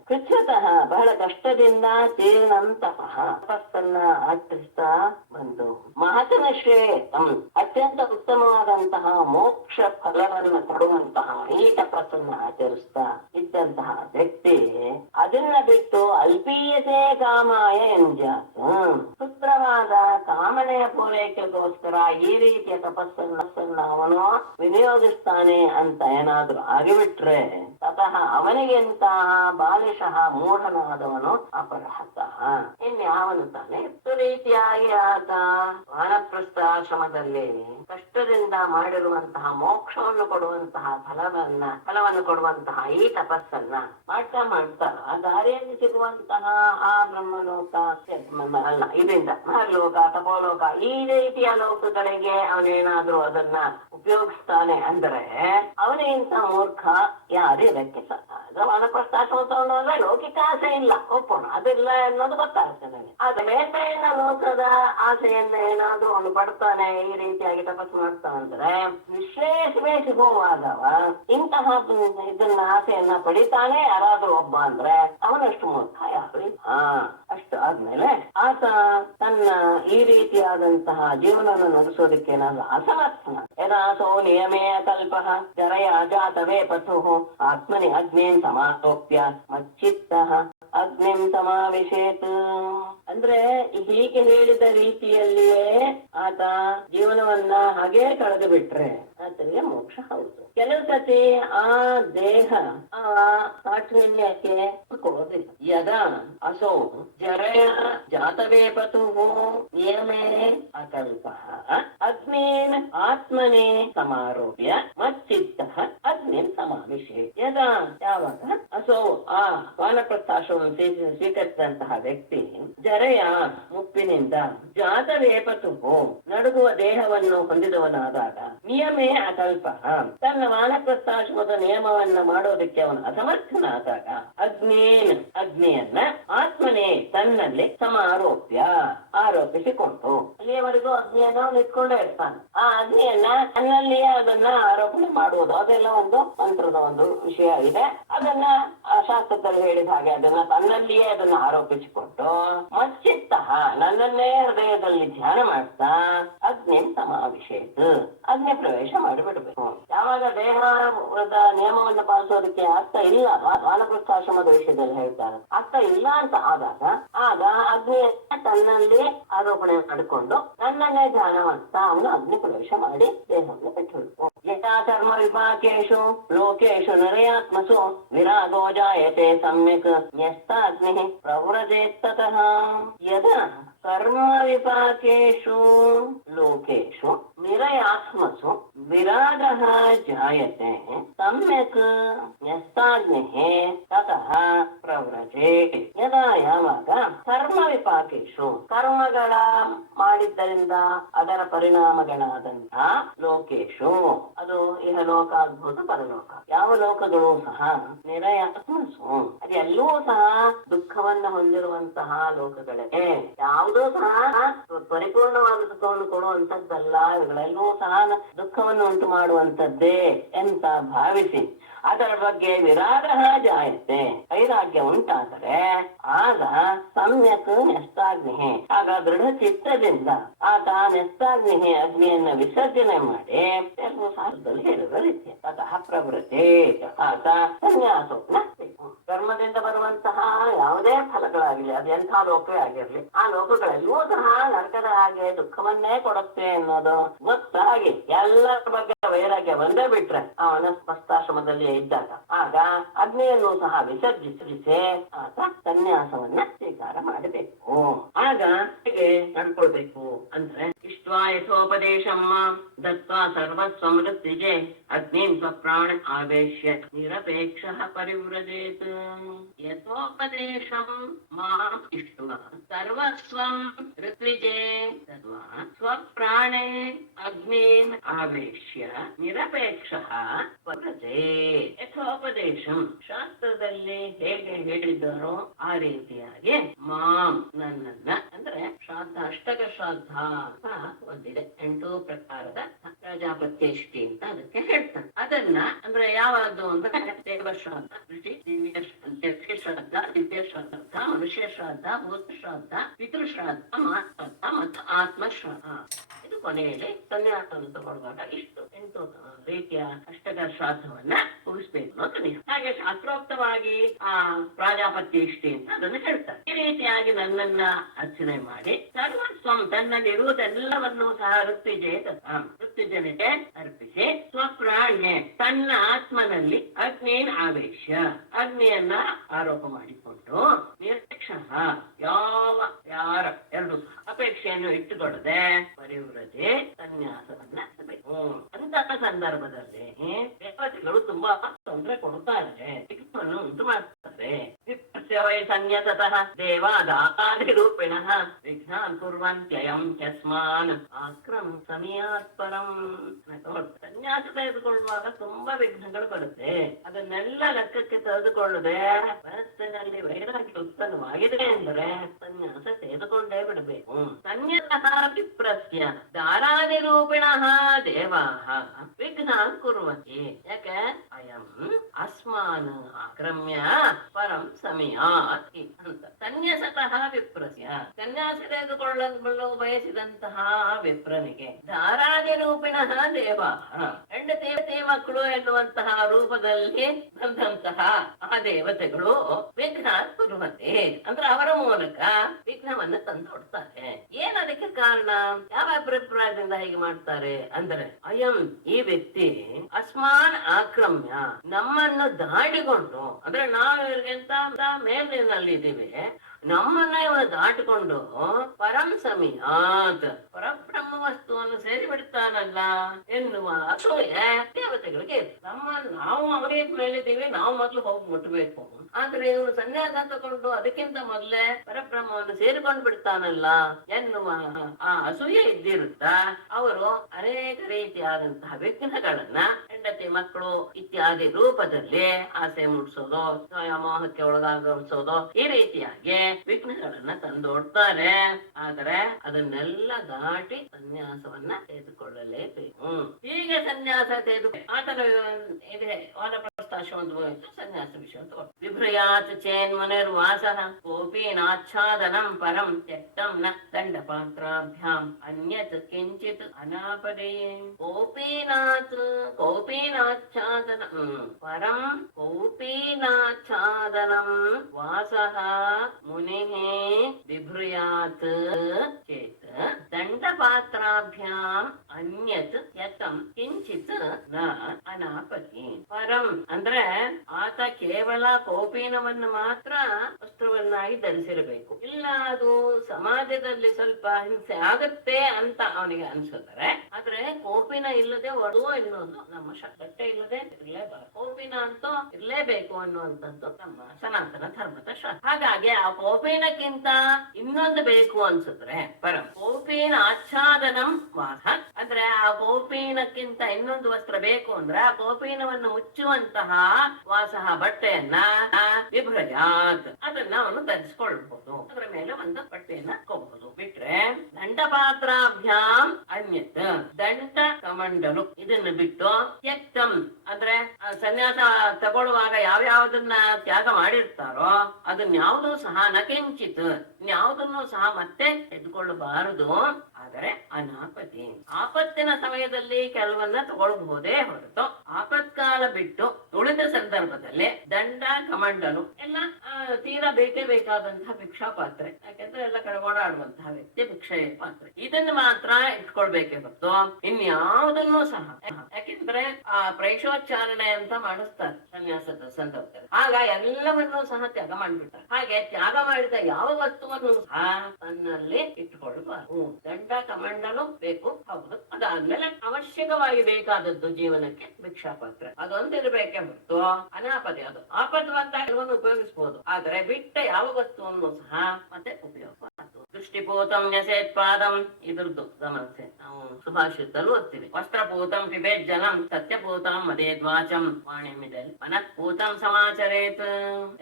ಕೃಚ್ಛತಃ ಬಹಳ ಕಷ್ಟದಿಂದ ತೀರ್ಣಂ ತಪಃ ತಪಸ್ಸನ್ನ ಆಚರಿಸ್ತಾ ಬಂದು ಮಹತ್ ನಿಶ್ಚಯತಂ ಅತ್ಯಂತ ಉತ್ತಮವಾದಂತಹ ಮೋಕ್ಷ ಫಲವನ್ನು ಕೊಡುವಂತಹ ಈ ತಪಸ್ಸನ್ನ ಆಚರಿಸ್ತಾ ಇದ್ದಂತಹ ವ್ಯಕ್ತಿ ಅದನ್ನ ಬಿಟ್ಟು ಅಲ್ಪೀಯತೆ ಕಾಮಾಯ ಎಂಜಾತು ಪುತ್ರವಾದ ಕಾಮನೆಯ ಪೂರೈಕೆಗೋಸ್ಕರ ಈ ರೀತಿಯ ತಪಸ್ಸನ್ನ ಅವನು ವಿನಿಯೋಗಿಸ್ತಾನೆ ಅಂತ ಏನಾದ್ರೂ ಆಗಿಬಿಟ್ರೆ ತತಃ ಅವನಿಗೆಂತಹ ಬಾಲಿಶಃ ಮೂಢನಾದವನು ಅಪರಹತಃ ಇನ್ಯಾವನು ತಾನೆ. ರೀತಿಯಾಗಿ ಆತ ವಾನಪ್ರಸ್ಥಾಶ್ರಮದಲ್ಲಿ ಕಷ್ಟದಿಂದ ಮಾಡಿರುವಂತಹ ಮೋಕ್ಷವನ್ನು ಕೊಡುವಂತಹ ಫಲವನ್ನು ಕೊಡುವಂತಹ ಈ ತಪಸ್ಸನ್ನ ಮಾಡ್ತಾ ದಾರಿಯಲ್ಲಿ ಸಿಗುವಂತಹ ಆ ಬ್ರಹ್ಮಲೋಕ ಅಲ್ಲ ಇದರಿಂದ ಮಹರ್ಲೋಕ, ತಪೋಲೋಕ ಈ ರೀತಿಯ ಲೋಕಗಳಿಗೆ ಅವನೇನಾದ್ರೂ ಅದನ್ನ ಉಪಯೋಗಿಸ್ತಾನೆ ಅಂದ್ರೆ ಅವನಿಗಿಂತ ಮೂರ್ಖ ಯಾರು ಇದಕ್ಕೆ ವಾನಪ್ರಸ್ಥಾಶ್ರಮ ಅಂದ್ರೆ ಲೌಕಿಕ ಆಸೆ ಇಲ್ಲ, ಒಪ್ಪೋಣ, ಅದಿಲ್ಲ ಅನ್ನೋದು ಗೊತ್ತಾಗುತ್ತೆ ನನಗೆ. ಆದ್ರೆ ಮೇಲ್ಮೇಲಿನ ಲೋಕದ ಆಸೆಯನ್ನ ಏನಾದ್ರೂ ಅವನು ಪಡ್ತಾನೆ, ಈ ರೀತಿಯಾಗಿ ತಪಸ್ಸು ಮಾಡ್ತಾ ಅಂದ್ರೆ ವಿಶ್ಲೇಷಣೆ ಸಿಗುವಾದವ ಇಂತಹ ಇದನ್ನ ಆಸೆಯನ್ನ ಪಡಿತಾನೆ ಯಾರಾದ್ರೂ ಒಬ್ಬ ಅಂದ್ರೆ ಅವನಷ್ಟು ಮೂರ್ಖ ಯಾರು ಇಲ್ಲ. ಅಷ್ಟು ಆದ್ಮೇಲೆ ಆತ ತನ್ನ ಈ ರೀತಿಯಾದಂತಹ ಜೀವನವನ್ನು ನಡೆಸೋದಕ್ಕೆ ಏನಾದ್ರೂ ಅಸಮರ್ಥನ ಯದಾಸೋ ನಿಯಮೇ ಕಲ್ಪ ಜರಯ ಜಾತವೇ ಪಥು ಆತ್ಮನಿ ಅಗ್ನೇನ್ ಸಮಾರೋಪ್ಯ ಮಚ್ಚಿತ್ತ ಅಗ್ನಿಂ ಸಮಾವಿಶೇತ್. ಅಂದ್ರೆ ಹೀಗೆ ಹೇಳಿದ ರೀತಿಯಲ್ಲಿಯೇ ಆತ ಜೀವನವನ್ನ ಹಾಗೇ ಕಳೆದು ಬಿಟ್ರೆ ಆತನಿಗೆ ಮೋಕ್ಷ ಹೌದು. ಕೆಲವು ಸತಿ ಆ ದೇಹ ಆ ಕಾಠಿಣ್ಯಕ್ಕೆ ಕೊಡೋದಿಲ್ಲ. ಯದಾ ಅಸೋ ಜರಯ ಜಾತವೇ ಪತು ನಿಯಮೇ ಅಕಲ್ಪ ಅಗ್ನೇನ್ ಆತ್ಮನೇ ಸಮಾರೋಪ್ಯ ಮಚ್ಚಿತ್ತ ಅಗ್ನಿಂ ಸಮಾವಿಶೇ. ಯದಾ ಯಾವಾಗ ಅಸೋ ಆ ವಾನಪ್ರಸ್ಥಾಶ್ರಮ ಸ್ವೀಕರಿಸಿದಂತಹ ವ್ಯಕ್ತಿ ಜರೆಯ ಮುಪ್ಪಿನಿಂದ ಜಾತವೇಪತು ನಡುಗುವ ದೇಹವನ್ನು ಹೊಂದಿದವನಾದಾಗ ನಿಯಮೇ ಅಕಲ್ಪ ತನ್ನ ವಾನಪ್ರಸ್ಥಾಶ್ರಮದ ನಿಯಮವನ್ನ ಮಾಡೋದಕ್ಕೆ ಅವನು ಅಸಮರ್ಥನಾದಾಗ ಅಗ್ನಿಯನ್ನ ಆತ್ಮನೇ ತನ್ನಲ್ಲಿ ಸಮಾರೋಪ್ಯ ಆರೋಪಿಸಿಕೊಂಡು ಅಲ್ಲಿಯವರೆಗೂ ಅಗ್ನಿಯನ್ನ ಅವನು ಇಟ್ಕೊಂಡೇ ಇರ್ತಾನೆ. ಆ ಅಗ್ನಿಯನ್ನ ತನ್ನಲ್ಲಿಯೇ ಅದನ್ನ ಆರೋಪಣೆ ಮಾಡುವುದು ಅದೆಲ್ಲ ಒಂದು ತಂತ್ರದ ಒಂದು ವಿಷಯ ಇದೆ. ಅದನ್ನ ಶಾಸ್ತ್ರದಲ್ಲಿ ಹೇಳಿದ ಹಾಗೆ ಅದನ್ನ ತನ್ನಲ್ಲಿಯೇ ಅದನ್ನ ಆರೋಪಿಸಿಕೊಂಡು ಮಚ್ಚಿತ್ತ ನನ್ನನ್ನೇ ಹೃದಯದಲ್ಲಿ ಧ್ಯಾನ ಮಾಡ್ತಾ ಅಗ್ನಿ ಸಮಾವೇಶೇತ್, ಅಗ್ನಿ ಪ್ರವೇಶ ಮಾಡಿಬಿಡ್ಬೇಕು. ಯಾವಾಗ ದೇಹದ ನಿಯಮವನ್ನು ಪಾಲಿಸೋದಕ್ಕೆ ಆಗ್ತಾ ಇಲ್ಲ, ವಾನಪ್ರಸ್ಥಾಶ್ರಮದ ವಿಷಯದಲ್ಲಿ ಹೇಳ್ತಾರೆ, ಆಗ್ತಾ ಇಲ್ಲ ಅಂತ ಆಗ ಅಗ್ನಿಯನ್ನ ತನ್ನಲ್ಲಿ ಆರೋಪಣೆ ಮಾಡಿಕೊಂಡು ನನ್ನನ್ನೇ ಧ್ಯಾನವಂತ ಅವನು ಅಗ್ನಿ ಪ್ರವೇಶ ಮಾಡಿ ದೇಹವನ್ನು ಬಿಟ್ಟು ಯಥಾ ಕರ್ಮ ವಿಪಾಕೇಶು ಲೋಕೇಶು ನರಯಾತ್ಮಸು ವಿರಾಗೋ ಜಾಯತೆ ಸಮ್ಯಕ್ ನ್ಯಸ್ತಾಗ್ನಿ ಪ್ರವ್ರಜೇತ್ತತಃ. ಯದಾ ಕರ್ಮ ವಿಪಾಕೇಶು ಲೋಕೇಶು ನಿರಯಾತ್ಮಸು ವಿರಾಗಃ ಜಾಯತೆ ಸಮ್ಯಕ್ ನ್ಯಸ್ತಾಗ್ನಿಃ ತತಃ ಪ್ರವ್ರಜೇ. ಯದಾ ಯಾವಾಗ ಕರ್ಮ ವಿಪಾಕೇಶು ಕರ್ಮಗಳ ಮಾಡಿದ್ದರಿಂದ ಅದರ ಪರಿಣಾಮಗಳಾದಂತಹ ಲೋಕೇಶು, ಅದು ಇಹಲೋಕ ಆಗ್ಬೋದು ಪರಲೋಕ, ಯಾವ ಲೋಕಗಳು ಸಹ ನಿರಯಾತ್ಮಸು ಅದೆಲ್ಲೂ ಸಹ ದುಃಖವನ್ನ ಹೊಂದಿರುವಂತಹ ಲೋಕಗಳೇ, ಯಾವುದೂ ಸಹ ಪರಿಪೂರ್ಣವಾದ ಸುಖವನ್ನು ಕೊಡುವಂತದ್ದಲ್ಲ, ಇವುಗಳೆಲ್ಲವೂ ಸಹ ದುಃಖವನ್ನು ಉಂಟು ಮಾಡುವಂತದ್ದೇ ಅಂತ ಭಾವಿಸಿ ಅದರ ಬಗ್ಗೆ ವಿರಾಗ ಜಾಯತೆ ವೈರಾಗ್ಯ ಉಂಟಾದರೆ ಆಗ ಸಮ್ಯಕ್ ನ್ಯಸ್ತಾಗ್ನಿ, ಆಗ ದೃಢ ಚಿತ್ತದಿಂದ ಆತ ನ್ಯಸ್ತಾಗ್ನಿ ಅಗ್ನಿಯನ್ನ ವಿಸರ್ಜನೆ ಮಾಡಿ ಕೆಲವು ಶಾಸ್ತ್ರದಲ್ಲಿ ಹೇಳಿರುವ ರೀತಿ ತತಃ ಪ್ರವೃತ್ತಿ, ಆತ ಸನ್ಯಾಸೋನ ಕರ್ಮದಿಂದ ಬರುವಂತಹ ಯಾವುದೇ ಫಲಗಳಾಗಲಿ, ಅದು ಎಂಥ ಲೋಕವೇ ಆಗಿರ್ಲಿ, ಆ ಲೋಕಗಳೆಲ್ಲವೂ ಸಹ ನರಕದ ಹಾಗೆ ದುಃಖವನ್ನೇ ಕೊಡುತ್ತೆ ಅನ್ನೋದು ಗೊತ್ತಾಗಿ ಎಲ್ಲರ ಬಗ್ಗೆ ವೈರಾಗ್ಯ ಬಂದೇ ಬಿಟ್ರೆ ಅವನ ಸ್ಪಷ್ಟಾಶ್ರಮದಲ್ಲಿ ಇದ್ದಾಗ ಆಗ ಅಗ್ನಿಯನ್ನು ಸಹ ವಿಸರ್ಜಿಸಿ ಆತ ಸನ್ಯಾಸವನ್ನ ಸ್ವೀಕಾರ ಮಾಡಬೇಕು. ಆಗ ಹೇಗೆ ನಡ್ಕೊಳ್ಬೇಕು ಅಂದ್ರೆ ಇಷ್ಟ್ವಾ ಯಥೋಪದೇಶಮ್ಮ ದತ್ವಾ ಸರ್ವಸ್ವಂ ವೃತ್ತಿಗೆ ಅಗ್ನಿಂ ಸ್ವಪ್ರಾಣ ಆವೇಶ್ಯ ನಿರಪೇಕ್ಷ ಪರಿವ್ರಜೇತ್. ಯಥೋಪದೇಶಂ ಮಾಂ ಇಷ್ಟ್ವಾ ಸರ್ವಸ್ವಂ ಋತ್ವಿಜೇ ತದ್ವಾ ಸ್ವಪ್ರಾಣೇ ಅಗ್ನಿನ್ ಆವೇಶ್ಯ ನಿರಪೇಕ್ಷ ಪರಿವ್ರಜೇತ್. ಯಥೋಪದೇಶಂ ಶಾಸ್ತ್ರದಲ್ಲಿ ಹೇಗೆ ಹೇಳಿದ್ದಾರೋ ಆ ರೀತಿಯಾಗಿ ಮಾಂ ನನ್ನನ್ನ, ಅಂದ್ರೆ ಶ್ರಾದ್ದ ಅಷ್ಟಕ ಶ್ರಾದ್ದ ಒಂದಿದೆ, 8 ಪ್ರಕಾರದ ಪ್ರಜಾಪತ್ಯೇಷ್ಟಿ ಅಂತ ಅದಕ್ಕೆ ಹೇಳ್ತಾನೆ. ಅದನ್ನ ಅಂದ್ರೆ ಯಾವುದು ಅಂದ್ರೆ ದೇವಶ್ರಾದ್ದ, ದಿವ್ಯ ಶ್ರಾದ್ದ, ದಿವ್ಯ ಶ್ರಾದ್ದ, ಮನುಷ್ಯ ಶ್ರಾದ್ದ, ಭೂತ ಶ್ರಾದ್ದ, ಪಿತೃಶ್ರಾದ್ದ, ಮಾತೃಶ್ರಾದ್ದ ಮತ್ತು ಆತ್ಮಶ್ರಾದ್ದ. ಇದು ಕೊನೆಯಲ್ಲಿ ಸನ್ಯಾಸವನ್ನು ತಗೊಳ್ಳುವಾಗ ಇಷ್ಟು 8 ರೀತಿಯ ಅಷ್ಟಕ ಶ್ರಾದ್ದವನ್ನ ಮುಗಿಸ್ಬೇಕು ಅಂತ ನೀವು ಹಾಗೆ ಶಾಸ್ತ್ರೋಕ್ತವಾಗಿ ಆ ಪ್ರಾಜಾಪತ್ಯೇಷ್ಟಿ ಅಂತ ಅದನ್ನು ಹೇಳ್ತಾರೆ. ಈ ರೀತಿಯಾಗಿ ನನ್ನನ್ನ ಅರ್ಚನೆ ಮಾಡಿ ಸರ್ವಸ್ವಂ ತನ್ನಲ್ಲಿರುವುದೆಲ್ಲವನ್ನೂ ಸಹ ಋತ್ವಿಜನಿಗೆ ಅರ್ಪಿಸಿ ಸ್ವಪ್ರಾಣ್ಯ ತನ್ನ ಆತ್ಮನಲ್ಲಿ ಅಗ್ನಿನ್ ಆವೇಶ್ಯ ಅಗ್ನಿಯನ್ನ ಆರೋಪ ಮಾಡಿಕೊಂಡು ನಿರಕ್ಷ ಯಾರ ಎರಡು ಅಪೇಕ್ಷೆಯನ್ನು ಇಟ್ಟುಕೊಳ್ಳದೆ ಪರಿವ್ರತೆ ಸನ್ಯಾಸವನ್ನ ಅಂತಹ ಸಂದರ್ಭದಲ್ಲಿ ದೇವತೆಗಳು ತುಂಬಾ ತೊಂದರೆ ಕೊಡ್ತಾರೆ, ವಿಘ್ನವನ್ನು ಉಂಟು ಮಾಡ್ತಾರೆ. ವೈ ಸನ್ಯಸತಃ ದೇವಾದಾದಿರೂಪಿಣ ವಿಘ್ನಾನ್ ಕುರ್ವಂತ್ಯಯಂ ಯಸ್ಮಾನ್ ಆಕ್ರಮ್ ಸಮಯಾತ್ ಪರಂ. ಸನ್ಯಾಸ ತೆಗೆದುಕೊಳ್ಳುವಾಗ ತುಂಬಾ ವಿಘ್ನಗಳು ಬರುತ್ತೆ, ಅದನ್ನೆಲ್ಲ ಲೆಕ್ಕಕ್ಕೆ ತೆಗೆದುಕೊಳ್ಳದೆ ಮನಸ್ಸಿನಲ್ಲಿ ವೈರಾಗ್ಯ ಉತ್ಪನ್ನವಾಗಿದೆ ಅಂದರೆ ಸನ್ಯಾಸ ತೆಗೆದುಕೊಂಡೇ ಬಿಡಬೇಕು. ಸನ್ಯಸಃ ವಿಪ್ರಸ್ಯ ದಾರಾದಿರೂಪಿಣ ದೇವಾಃ ವಿಘ್ನಾನ್ ಕುರ್ವಂತಿ. ಯಾಕೆ ಅಯಂ ಅಸ್ಮಾನ್ ಆಕ್ರಮ್ಯ ಪರಂ ಸಮಯಾತ್ ಅಂತ. ಸನ್ಯಾಸತಃ ವಿಪ್ರಸ್ಯ ಸನ್ಯಾಸ ತೆಗೆದುಕೊಳ್ಳಲು ಬಯಸಿದಂತಹ ವಿಪ್ರನಿಗೆ ದಾರಾದಿ ರೂಪಿಣ ದೇವಾಃ ಹೆಂಡತಿ ಮಕ್ಕಳು ಎನ್ನುವಂತಹ ರೂಪದಲ್ಲಿ ಬಂದಂತಹ ಆ ದೇವತೆಗಳು ವಿಘ್ನಾನ್ ಕುರ್ವಂತಿ ಅಂದ್ರೆ ಅವರ ಮೂಲಕ ವಿಘ್ನವನ್ನು ತಂದೊಡ್ತಾರೆ. ಏನ್ ಅದಕ್ಕೆ ಕಾರಣ? ಯಾವ ಅಭಿಪ್ರಾಯದಿಂದ ಹೀಗೆ ಮಾಡ್ತಾರೆ ಅಂದ್ರೆ ಅಯಂ ಈ ವ್ಯಕ್ತಿ ಅಸ್ಮಾನ್ ಆಕ್ರಮ್ಯ ನಮ್ಮನ್ನು ದಾಟಿಕೊಂಡು, ಅಂದ್ರೆ ನಾವು ಇವ್ರಿಗಿಂತ ಮೇಲಿನಲ್ಲಿ ಇದ್ದೀವಿ, ನಮ್ಮನ್ನ ಇವನು ದಾಟಿಕೊಂಡು ಪರಂ ಸಮಯಾತ್ ಪರಬ್ರಹ್ಮ ವಸ್ತುವನ್ನು ಸೇರಿ ಬಿಡ್ತಾನಲ್ಲ ಎನ್ನುವ ಅಸೂಯೆ ದೇವತೆಗಳಿಗೆ. ನಾವು ಅವರಿಗೆ ಮೇಲಿದ್ದೀವಿ, ನಾವು ಮೊದಲು ಹೋಗಿ ಮುಟ್ಟಬೇಕು, ಆದ್ರೆ ಇವನು ಸನ್ಯಾಸ ತಗೊಂಡು ಅದಕ್ಕಿಂತ ಮೊದಲೇ ಪರಬ್ರಹ್ಮವನ್ನು ಸೇರಿಕೊಂಡು ಬಿಡ್ತಾನಲ್ಲ ಎನ್ನುವ ಆ ಅಸೂಯೆ ಇದ್ದಿರುತ್ತ ಅವರು ಅನೇಕ ರೀತಿಯಾದಂತಹ ವಿಘ್ನಗಳನ್ನ ಹೆಂಡತಿ ಮಕ್ಕಳು ಇತ್ಯಾದಿ ರೂಪದಲ್ಲಿ ಆಸೆ ಮೂಡಿಸೋದು, ಮೋಹಕ್ಕೆ ಒಳಗಾಗಿಸೋದು, ಈ ರೀತಿಯಾಗಿ ವಿಘ್ನಗಳನ್ನ ತಂದೊಡ್ತಾರೆ. ಆದರೆ ಅದನ್ನೆಲ್ಲ ದಾಟಿ ಸನ್ಯಾಸವನ್ನ ತೆಗೆದುಕೊಳ್ಳಲೇಬೇಕು. ಹೀಗೆ ಸನ್ಯಾಸ ಆತನ ಇದೆ ವಾನಪ್ರಸ್ಥಾಶ್ರಮದ ಸನ್ಯಾಸ ವಿಷಯ ಅಂತ ವಿಭ್ರಯಾತ್ ಚೇನ್ ಮುನಿರ್ವಾಸಃ ಕೋಪಿ ನಾಚ್ಛಾದನಂ ಪರಂ ತ್ಯಕ್ತಂ ನ ದಂಡಪಾತ್ರಾಭ್ಯಾಂ ಅನ್ಯತ್ ಕಿಂಚಿತ್ ಅನಾಪದೇಯೇ. ಕೌಪೀನಾಚ್ಛಾದನಂ ಪರಂ ಕೌಪೀನಾಚ್ಛಾದನಂ ವಾಸಃ ಮುನಿಃ ಬಿಭ್ರಯಾತ್ ಚೇತ್ ದಂಡಪಾತ್ರಾಭ್ಯಾಂ ಅನ್ಯತ್ ತ್ಯಕ್ತಂ ಕಿಂಚಿತ್ ನ ಅನಾಪತಿ. ಪರಂ ಅಂದ್ರೆ ಆತ ಕೇವಲ ಕೌಪೀನವನ್ನು ಮಾತ್ರ ವಸ್ತ್ರವನ್ನಾಗಿ ಧರಿಸಿರಬೇಕು. ಇಲ್ಲ ಅದು ಸಮಾಜದಲ್ಲಿ ಸ್ವಲ್ಪ ಹಿಂಸೆ ಆಗತ್ತೆ ಅಂತ ಅವನಿಗೆ ಅನ್ಸುತ್ತಾರೆ. ಆದ್ರೆ ಕೌಪಿನ ಇಲ್ಲದೆ ಒಡುವ ಎನ್ನುವುದು ನಮ್ಮ ಬಟ್ಟೆ ಇಲ್ಲದೆ ಇರಲೇಬಾರದು. ಕೌಪಿನ ಅಂತೂ ಇರ್ಲೇಬೇಕು ಅನ್ನುವಂಥದ್ದು ನಮ್ಮ ಸನಾತನ ಧರ್ಮದ ಶಾಸ್ತ್ರ. ಹಾಗಾಗಿ ಆ ಕೌಪೀನಕ್ಕಿಂತ ಇನ್ನೊಂದು ಬೇಕು ಅನ್ಸುತ್ತೆ ಪರಂ ಕೌಪೀನ ಆಚ್ಛಾದನಂ ವಾಸ. ಅಂದ್ರೆ ಆ ಕೌಪೀನಕ್ಕಿಂತ ಇನ್ನೊಂದು ವಸ್ತ್ರ ಬೇಕು ಅಂದ್ರೆ ಆ ಕೌಪೀನವನ್ನು ಮುಚ್ಚುವಂತಹ ವಾಸಹ ಬಟ್ಟೆಯನ್ನ ವಿಭ್ರಯಾತ್ ಅದನ್ನ ಅವನು ಧರಿಸಿಕೊಳ್ಬಹುದು. ಅದರ ಮೇಲೆ ಒಂದು ಬಟ್ಟೆಯನ್ನ ಹಾಕೋಬಹುದು. ಬಿಟ್ರೆ ದಂಡಪಾತ್ರಾಭ್ಯಾಂ ಅನ್ಯತ್ ದಂಡ ಕಮಂಡಲು ಇದನ್ನು ಬಿಟ್ಟು ತ್ಯಕ್ತಂ ಅಂದ್ರೆ ಸನ್ಯಾಸ ತಗೊಳ್ಳುವಾಗ ಯಾವ್ಯಾವುದನ್ನ ತ್ಯಾಗ ಮಾಡಿರ್ತಾರೋ ಅದನ್ಯಾವುದೂ ಸಹ ನಕಿಂಚಿತ್ ಇನ್ಯಾವುದನ್ನು ಸಹ ಮತ್ತೆ ತೆಗೆದುಕೊಳ್ಳಬಾರದು. ಆದರೆ ಅನಾಪತಿ ಆಪತ್ತಿನ ಸಮಯದಲ್ಲಿ ಕೆಲವನ್ನ ತಗೊಳ್ಬಹುದೇ ಹೊರತು ಆಪತ್ಕಾಲ ಬಿಟ್ಟು ಉಳಿದ ಸಂದರ್ಭದಲ್ಲಿ ದಂಡ ಕಮಂಡಲು ಎಲ್ಲ ತೀರಾ ಬೇಕೇ ಬೇಕಾದಂತಹ ಭಿಕ್ಷಾ ಪಾತ್ರೆ. ಯಾಕೆಂದ್ರೆ ಎಲ್ಲ ಕಡೆ ಓಡಾಡುವಂತಹ ವ್ಯಕ್ತಿ ಭಿಕ್ಷೆ ಪಾತ್ರೆ ಇದನ್ನು ಮಾತ್ರ ಇಟ್ಕೊಳ್ಬೇಕೇ ಹೊರತು ಇನ್ಯಾವುದನ್ನು ಸಹ. ಯಾಕೆಂದ್ರೆ ಆ ಪ್ರೈಶೋಚ್ಚಾರಣೆ ಅಂತ ಮಾಡಿಸ್ತಾರೆ ಸನ್ಯಾಸದ ಸಂದರ್ಭದಲ್ಲಿ. ಆಗ ಎಲ್ಲವನ್ನೂ ಸಹ ತ್ಯಾಗ ಮಾಡಿಬಿಡ್ತಾರೆ. ಹಾಗೆ ತ್ಯಾಗ ಮಾಡಿದ ಯಾವ ವಸ್ತುವನ್ನು ಸಹ ತನ್ನಲ್ಲಿ ಇಟ್ಟುಕೊಳ್ಳಬಾರದು. ದಂಡ ಕಮಂಡಲು ಬೇಕು, ಹೌದು. ಅದಾದ್ಮೇಲೆ ಅವಶ್ಯಕವಾಗಿ ಬೇಕಾದದ್ದು ಜೀವನಕ್ಕೆ ಭಿಕ್ಷಾ ಪಾತ್ರೆ ಅದೊಂದಿರಬೇಕೆ ಹೊರತು ಅನಾಪದೆ ಅದು ಆಪತ್ತು ಬಂದಾಗ ಕೆಲವನ್ನು ಉಪಯೋಗಿಸಬಹುದು. ಆದರೆ ಬಿಟ್ಟ ಯಾವ ವಸ್ತುವನ್ನು ಸಹ ಮತ್ತೆ ಉಪಯೋಗ ದೃಷ್ಟಿಪೂತಂ ನ್ಯಸೇತ್ಪಾದಂ ಇದ್ರದ್ದು ಗಮನಿಸಿ ನಾವು ಸುಭಾಷಿತದಲ್ಲಿ ಓದ್ತೀವಿ. ವಸ್ತ್ರಪೂತಂ ಪಿಬೇತ್ ಜಲಂ ಸತ್ಯಪೂತಂ ಮದೇದ್ವಾಚಂ ವಾಣಿಮಿದಲ್ಲಿ ಮನಃಪೂತಂ ಸಮಾಚರೇತ್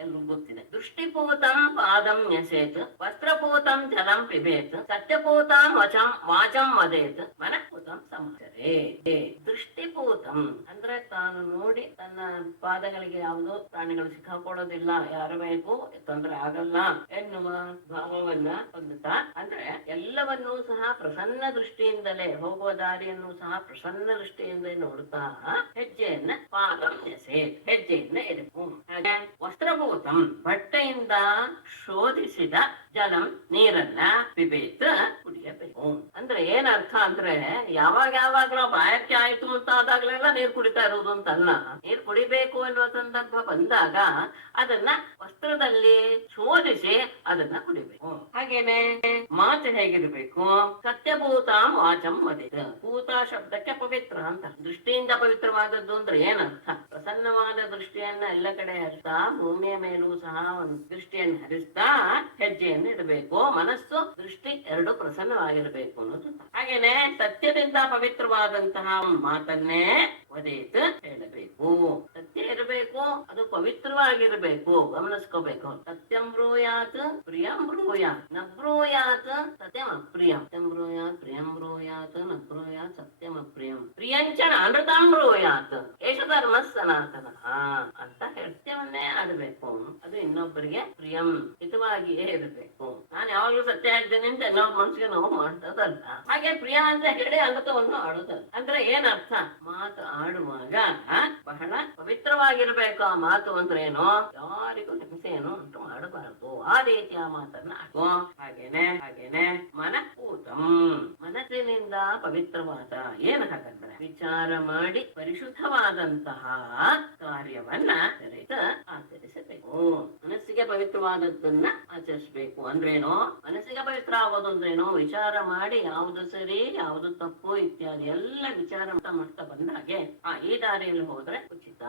ಎಲ್ರಿಗೂ ಗೊತ್ತಿದೆ. ದೃಷ್ಟಿಪೂತಂ ಪಾದಂ ನ್ಯಸೇತ್ ವಸ್ತ್ರಪೂತಂ ಜಲಂ ಪಿಬೇತ್ ಸತ್ಯಪೂತಂ ವಾಚಂ ಮದೇತ್ ಮನಃಪೂತಂ ಸಮಾಚರೇತ್. ದೃಷ್ಟಿಪೂತಂ ಅಂದ್ರೆ ತಾನು ನೋಡಿ ತನ್ನ ಪಾದಗಳಿಗೆ ಯಾವುದೋ ಪ್ರಾಣಿಗಳು ಸಿಕ್ಕಾಕೊಳ್ಳೋದಿಲ್ಲ, ಯಾರ ಮೇಗೂ ತೊಂದರೆ ಆಗಲ್ಲ ಎನ್ನುವ ಭಾವವನ್ನ ಹೊಂದುತ್ತಾ ಅಂದ್ರೆ ಎಲ್ಲವನ್ನೂ ಸಹ ಪ್ರಸನ್ನ ದೃಷ್ಟಿಯಿಂದಲೇ ಹೋಗುವ ದಾರಿಯನ್ನು ಸಹ ಪ್ರಸನ್ನ ದೃಷ್ಟಿಯಿಂದ ನೋಡುತ್ತಾ ಹೆಜ್ಜೆಯನ್ನ ಪಾದಂ ಎಸೆತ್ ಹೆಜ್ಜೆಯನ್ನ ಎಡಕು. ಹಾಗೆ ವಸ್ತ್ರಭೂತಂ ಬಟ್ಟೆಯಿಂದ ಶೋಧಿಸಿದ ಜಲಂ ನೀರನ್ನ ಪಿಬೇತ್ ಕುಡಿಯಬೇಕು. ಅಂದ್ರೆ ಏನ್ ಅರ್ಥ ಅಂದ್ರೆ ಯಾವಾಗ ನಾವು ಬಾಯಕ್ಕೆ ಆಯ್ತು ಅಂತ ಆದಾಗ್ಲೆಲ್ಲ ನೀರು ಕುಡಿತಾ ಇರೋದು ಅಂತಲ್ಲ. ನೀರು ಕುಡಿಬೇಕು ಎನ್ನುವ ಸಂದರ್ಭ ಬಂದಾಗ ಅದನ್ನ ವಸ್ತ್ರದಲ್ಲಿ ಶೋಧಿಸಿ ಅದನ್ನ ಕುಡಿಬೇಕು. ಹಾಗೇನೆ ಮಾತು ಹೇಗಿರ್ಬೇಕು? ಸತ್ಯಭೂತಾಂ ವಾಚಂ ವದೇತ್. ಭೂತ ಶಬ್ದಕ್ಕೆ ಪವಿತ್ರ ಅಂತ. ದೃಷ್ಟಿಯಿಂದ ಪವಿತ್ರವಾದದ್ದು ಅಂದ್ರೆ ಏನರ್ಥ? ಪ್ರಸನ್ನವಾದ ದೃಷ್ಟಿಯನ್ನ ಎಲ್ಲ ಕಡೆ ಹರಿಸ್ತಾ ಭೂಮಿಯ ಮೇಲೂ ಸಹ ಒಂದು ದೃಷ್ಟಿಯನ್ನು ಹರಿಸ್ತಾ ಹೆಜ್ಜೆಯನ್ನು ಇಡಬೇಕು. ಮನಸ್ಸು ದೃಷ್ಟಿ ಎರಡು ಪ್ರಸನ್ನವಾಗಿರಬೇಕು ಅನ್ನೋದು. ಹಾಗೇನೆ ಸತ್ಯದಿಂದ ಪವಿತ್ರವಾದಂತಹ ಮಾತನ್ನೇ ವದೇತ್ ಹೇಳಬೇಕು. ಸತ್ಯ ಇರಬೇಕು, ಅದು ಪವಿತ್ರವಾಗಿರ್ಬೇಕು. ಗಮನಿಸ್ಕೋಬೇಕು. ಸತ್ಯಂ ಬ್ರೂಯಾತ್ ಪ್ರಿಯಂ ಬ್ರೂಯಾತ್ ನ ಬ್ರೂಯಾತ್ ಸತ್ಯಂ ಅಪ್ರಿಯಂ. ಸತ್ಯಂ ಬ್ರೂಯಾತ್ ಪ್ರಿಯಂ ಬ್ರೂಯಾತ್ ನ ಬ್ರೂಯಾತ್ ಸತ್ಯಂ ಅಪ್ರಿಯಂ ಪ್ರಿಯಂಚನ ಅನೃತಂ ಬ್ರೂಯಾತ್ ಏಷ ಧರ್ಮ ಸನಾತನ ಅಂತ ಸತ್ಯವನ್ನೇ ಆಡಬೇಕು. ಅದು ಇನ್ನೊಬ್ಬರಿಗೆ ಪ್ರಿಯಂ ಹಿತವಾಗಿಯೇ ಇರಬೇಕು. ನಾನು ಯಾವಾಗ್ಲೂ ಸತ್ಯ ಹೇಳ್ತೇನೆ ಅಂತ ಇನ್ನೊಬ್ಬ ಮನಸ್ಸಿಗೆ ನೋವು ಮಾಡ್ತದಲ್ಲ. ಹಾಗೆ ಪ್ರಿಯ ಅಂತ ಹೇಳಿ ಅನೃತವನ್ನು ಆಡುದಲ್ಲ. ಅಂದ್ರೆ ಏನರ್ಥ? ಮಾತು ಆಡುವಾಗ ಬಹಳ ಪವಿತ್ರವಾಗಿರ್ಬೇಕು. ಆ ಮಾತು ಅಂದ್ರೆ ಏನು? ಯಾರಿಗೂ ಹಿಂಸೆಯನ್ನು ಉಂಟು ಮಾಡಬಾರದು. ಆ ರೀತಿಯ ಮಾತನ್ನ ಆಡುವ. ಹಾಗೇನೆ ಮನಃಪೂತಂ ಮನಸ್ಸಿನಿಂದ ಪವಿತ್ರವಾದ. ಏನ್ ಹಾಗಂದ್ರೆ ವಿಚಾರ ಮಾಡಿ ಪರಿಶುದ್ಧವಾದಂತಹ ಕಾರ್ಯವನ್ನ ಆಚರಿಸಬೇಕು. ಮನಸ್ಸಿನ ಮನಸ್ಸಿಗೆ ಪವಿತ್ರವಾದದ್ದನ್ನ ಆಚರಿಸ್ಬೇಕು. ಅಂದ್ರೇನು? ಮನಸ್ಸಿಗೆ ಪವಿತ್ರ ಆಗೋದು ಅಂದ್ರೇನು? ವಿಚಾರ ಮಾಡಿ ಯಾವುದು ಸರಿ ಯಾವುದು ತಪ್ಪು ಇತ್ಯಾದಿ ಎಲ್ಲ ವಿಚಾರ ಮಾಡ್ತಾ ಬಂದಾಗೆ ಈ ದಾರಿಯಲ್ಲಿ ಹೋದ್ರೆ ಉಚಿತ,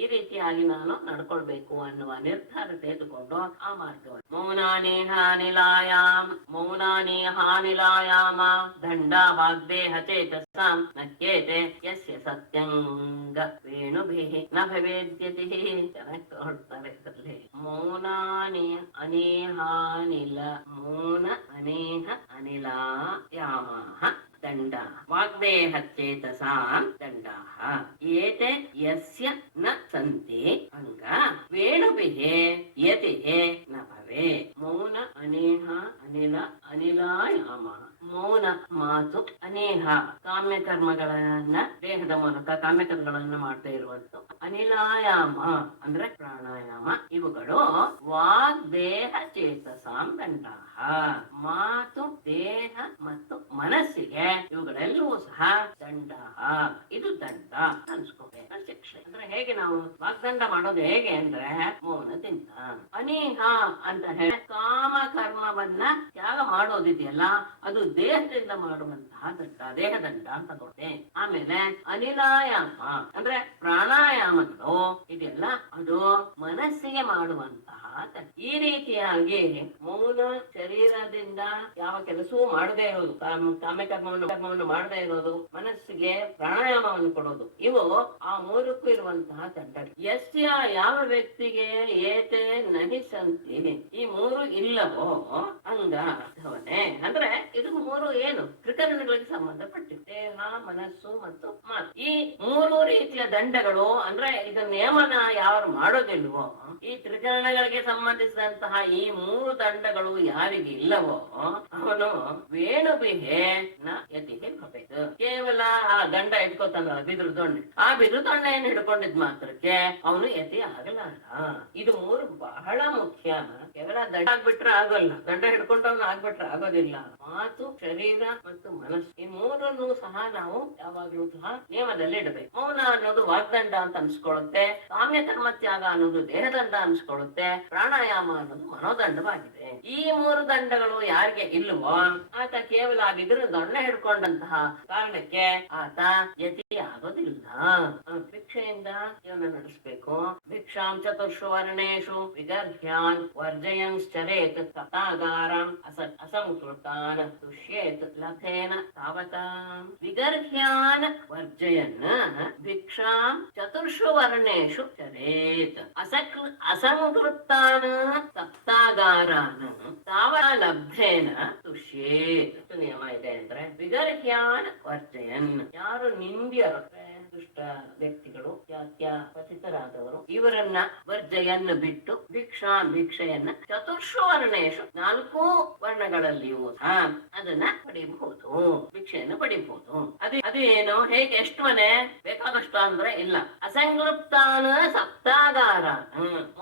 ಈ ರೀತಿಯಾಗಿ ನಾನು ನಡ್ಕೊಳ್ಬೇಕು ಅನ್ನುವ ನಿರ್ಧಾರ ತೆಗೆದುಕೊಂಡು ಆ ಮಾರ್ಗವನ್ನು ಮೌನಾನಿ ಹಾನಿಲಾಯಾಮ ದಂಡ ವಾಗ್ದೇಹ ಚೇತಸಾಂ ನಕ್ಯೇತೆ ಯಸ್ಯ ಸತ್ಯಂಗ ವೇಣುಭಿಃ ನ ಭವೇದ್ಯತಿ. ಚೆನ್ನಾಗಿ ತಗೊಳ್ತಾರೆ ಇದರಲ್ಲಿ. ಮೌನಾನಿ ಅನೇಹಾನಿಲ ಮೌನ ಅನೇಹ ಅನಿಲಾಯಾಮಃ ದಂಡ ವಾಗ್ದೇಹ ಚೇತಸಾಂ ದಂಡಾಃ ಏತೆ ಯಸ್ಯ ನ ಸಂತಿ ಅಂಗ ವೇಣುಭಿಃ ಯತಿಃ ನ ಭವೆ. ಮೌನ ಅನೇಹ ಅನಿಲ ಅನಿಲಾಯಾಮ. ಮೌನ ಮಾತು, ಅನೇಹ ಕಾಮ್ಯ ಕರ್ಮಗಳನ್ನ ದೇಹದ ಮೂಲಕ ಕಾಮ್ಯಕರ್ಮಗಳನ್ನ ಮಾಡ್ತಾ ಇರುವಂತ. ಅನಿಲಾಯಾಮ ಅಂದ್ರೆ ಪ್ರಾಣಾಯಾಮ. ಇವುಗಳು ವಾಗ್ದೇಹ ಚೇತಸಾಂ ದಂಡಾಃ ಮಾತು, ದೇಹ ಮತ್ತು ಮನಸ್ಸಿಗೆ ಇವುಗಳೆಲ್ಲವೂ ಸಹ ದಂಡ. ಇದು ದಂಡ ಅನ್ಸ್ಕೋಬೇಕು, ಶಿಕ್ಷೆ. ಅಂದ್ರೆ ಹೇಗೆ ನಾವು ವಾಗ್ದಂಡ ಮಾಡೋದು ಹೇಗೆ ಅಂದ್ರೆ ಮೌನದಿಂದ. ಅನೇಹ ಅಂತ ಹೇಳಿ ಕಾಮ ಕರ್ಮವನ್ನ ತ್ಯಾಗ ಮಾಡೋದಿದೆಯಲ್ಲ ಅದು ದೇಹದಿಂದ ಮಾಡುವಂತಹ ದಂಡ, ದೇಹದಂಡ ಅಂತ ಕೊಟ್ಟೆ. ಆಮೇಲೆ ಅನಿಲಾಯಾಮ ಅಂದ್ರೆ ಪ್ರಾಣಾಯಾಮಗಳು ಇದೆಲ್ಲ ಅದು ಮನಸ್ಸಿಗೆ ಮಾಡುವಂತಹ ದಂಡ. ಈ ರೀತಿಯಾಗಿ ಮೌನ ಶರೀರದಿಂದ ಯಾವ ಕೆಲಸವೂ ಮಾಡದೇ ಇರೋದು, ಕಾಮ್ಯಕರ್ಮವನ್ನು ಮಾಡದೇ ಇರೋದು, ಮನಸ್ಸಿಗೆ ಪ್ರಾಣಾಯಾಮವನ್ನು ಕೊಡೋದು, ಇವು ಆ ಮೂರಕ್ಕೂ ಇರುವಂತಹ ದಂಡ. ಯಸ್ಯ ಯಾವ ವ್ಯಕ್ತಿಗೆ ಏತೆ ನಹಿ ಸಂತಿ ಈ ಮೂರು ಇಲ್ಲವೋ ಅಂಗ ಅಧವನೆ. ಅಂದ್ರೆ ಇದು ಮೂರು ಏನು ತ್ರಿಕರಣಗಳಿಗೆ ಸಂಬಂಧಪಟ್ಟಿದೆ. ದೇಹ, ಮನಸ್ಸು ಮತ್ತು ಮಾತು. ಈ ಮೂರು ರೀತಿಯ ದಂಡಗಳು ಅಂದ್ರೆ ಇದು ನಿಯಮನ ಯಾರು ಮಾಡೋದಿಲ್ವೋ, ಈ ತ್ರಿಕರಣಗಳಿಗೆ ಸಂಬಂಧಿಸಿದಂತಹ ಈ ಮೂರು ದಂಡಗಳು ಯಾರಿಗೆ ಇಲ್ಲವೋ ಅವನು ವೇಣುಭಿಹೆ ನ ಯತಿಗೆ ಭವೇತ್. ಕೇವಲ ಆ ದಂಡ ಇಟ್ಕೋತಾನ ಬಿದ್ರು ದೊಣ್ಣೆ, ಆ ಬಿದ್ರು ದೊಣ್ಣೆಯನ್ನು ಹಿಡ್ಕೊಂಡಿದ್ ಮಾತ್ರಕ್ಕೆ ಅವನು ಯತಿ ಆಗಲಾರ. ಇದು ಮೂರು ಬಹಳ ಮುಖ್ಯ. ಕೇವಲ ದಂಡ ಆಗ್ಬಿಟ್ರೆ ಆಗೋಲ್ಲ, ದಂಡ ಹಿಡ್ಕೊಂಡವನು ಆಗ್ಬಿಟ್ರೆ ಆಗೋದಿಲ್ಲ. ಮಾತು, ಶರೀರ ಮತ್ತು ಮನಸ್ಸು ಈ ಮೂರನ್ನು ಸಹ ನಾವು ಯಾವಾಗ್ಲೂ ಸಹ ನಿಯಮದಲ್ಲಿ ಇಡಬೇಕು. ಮೌನ ಅನ್ನೋದು ವಾಗ್ದಂಡ ಅಂತ ಅನ್ಸ್ಕೊಳ್ಳುತ್ತೆ, ಕಾಮ್ಯ ಕರ್ಮ ತ್ಯಾಗ ಅನ್ನೋದು ದೇಹದಂಡ ಅನ್ಸ್ಕೊಳ್ಳುತ್ತೆ, ಪ್ರಾಣಾಯಾಮ ಅನ್ನೋದು ಮನೋದಂಡವಾಗಿದೆ. ಈ ಮೂರು ದಂಡಗಳು ಯಾರಿಗೆ ಇಲ್ವೋ ಆತ ಕೇವಲ ಬಿದಿರು ದೊಣ್ಣೆ ಹಿಡ್ಕೊಂಡಂತಹ ಕಾರಣಕ್ಕೆ ಆತ ಯತಿ ಆಗೋದಿಲ್ಲ. ಭಿಕ್ಷೆಯಿಂದ ಜೀವನ ನಡೆಸಬೇಕು. ಭಿಕ್ಷಾಂ ಚತುರ್ಷು ವರ್ಣೇಶು ವಿಗರ್ಹ್ಯಾನ್ ವರ್ಜಯಂಶ್ಚರೇತ್ ತಥಾಗಾರಂ ಅಸಂಕೃತಾನ್ ತುಷ್ಯೇತ್ ಲಭೇನ ತಾವತಾಂ. ವಿಗರ್ಹ್ಯಾನ್ ವರ್ಜಯನ್ ಭಿಕ್ಷಾಂ ಚತುರ್ಷು ವರ್ಣೇಶು ಚರೇತ್ ಅಸಂಕೃತಾನ್ ಸಪ್ತಾಗಾರಾನ್ ತಾವ ಲಬ್ಧೇನ ತುಷ್ಯೇತ್. ನಿಯಮ ಇದೆ ಅಂದ್ರೆ ವಿಗರ್ಹ್ಯಾನ್ ವರ್ಜಯನ್ ಯಾರು ನಿಂದ್ಯರು, ದುಷ್ಟ ವ್ಯಕ್ತಿಗಳು, ಪತಿತರಾದವರು, ಇವರನ್ನ ವರ್ಜಯನ್ನ ಬಿಟ್ಟು ಭಿಕ್ಷೆಯನ್ನ ಚತುರ್ಷು ವರ್ಣೇಶು ನಾಲ್ಕು ವರ್ಣಗಳಲ್ಲಿಯೂ ಅದನ್ನ ಪಡಿಬಹುದು, ಭಿಕ್ಷೆಯನ್ನು ಪಡಿಬಹುದು. ಅದು ಏನು ಹೇಗೆ ಎಷ್ಟು ಮನೆ ಬೇಕಾದಷ್ಟು ಅಂದ್ರೆ ಇಲ್ಲ. ಅಸಂಕೃಪ್ತಾನ ಸಪ್ತಾಗಾರ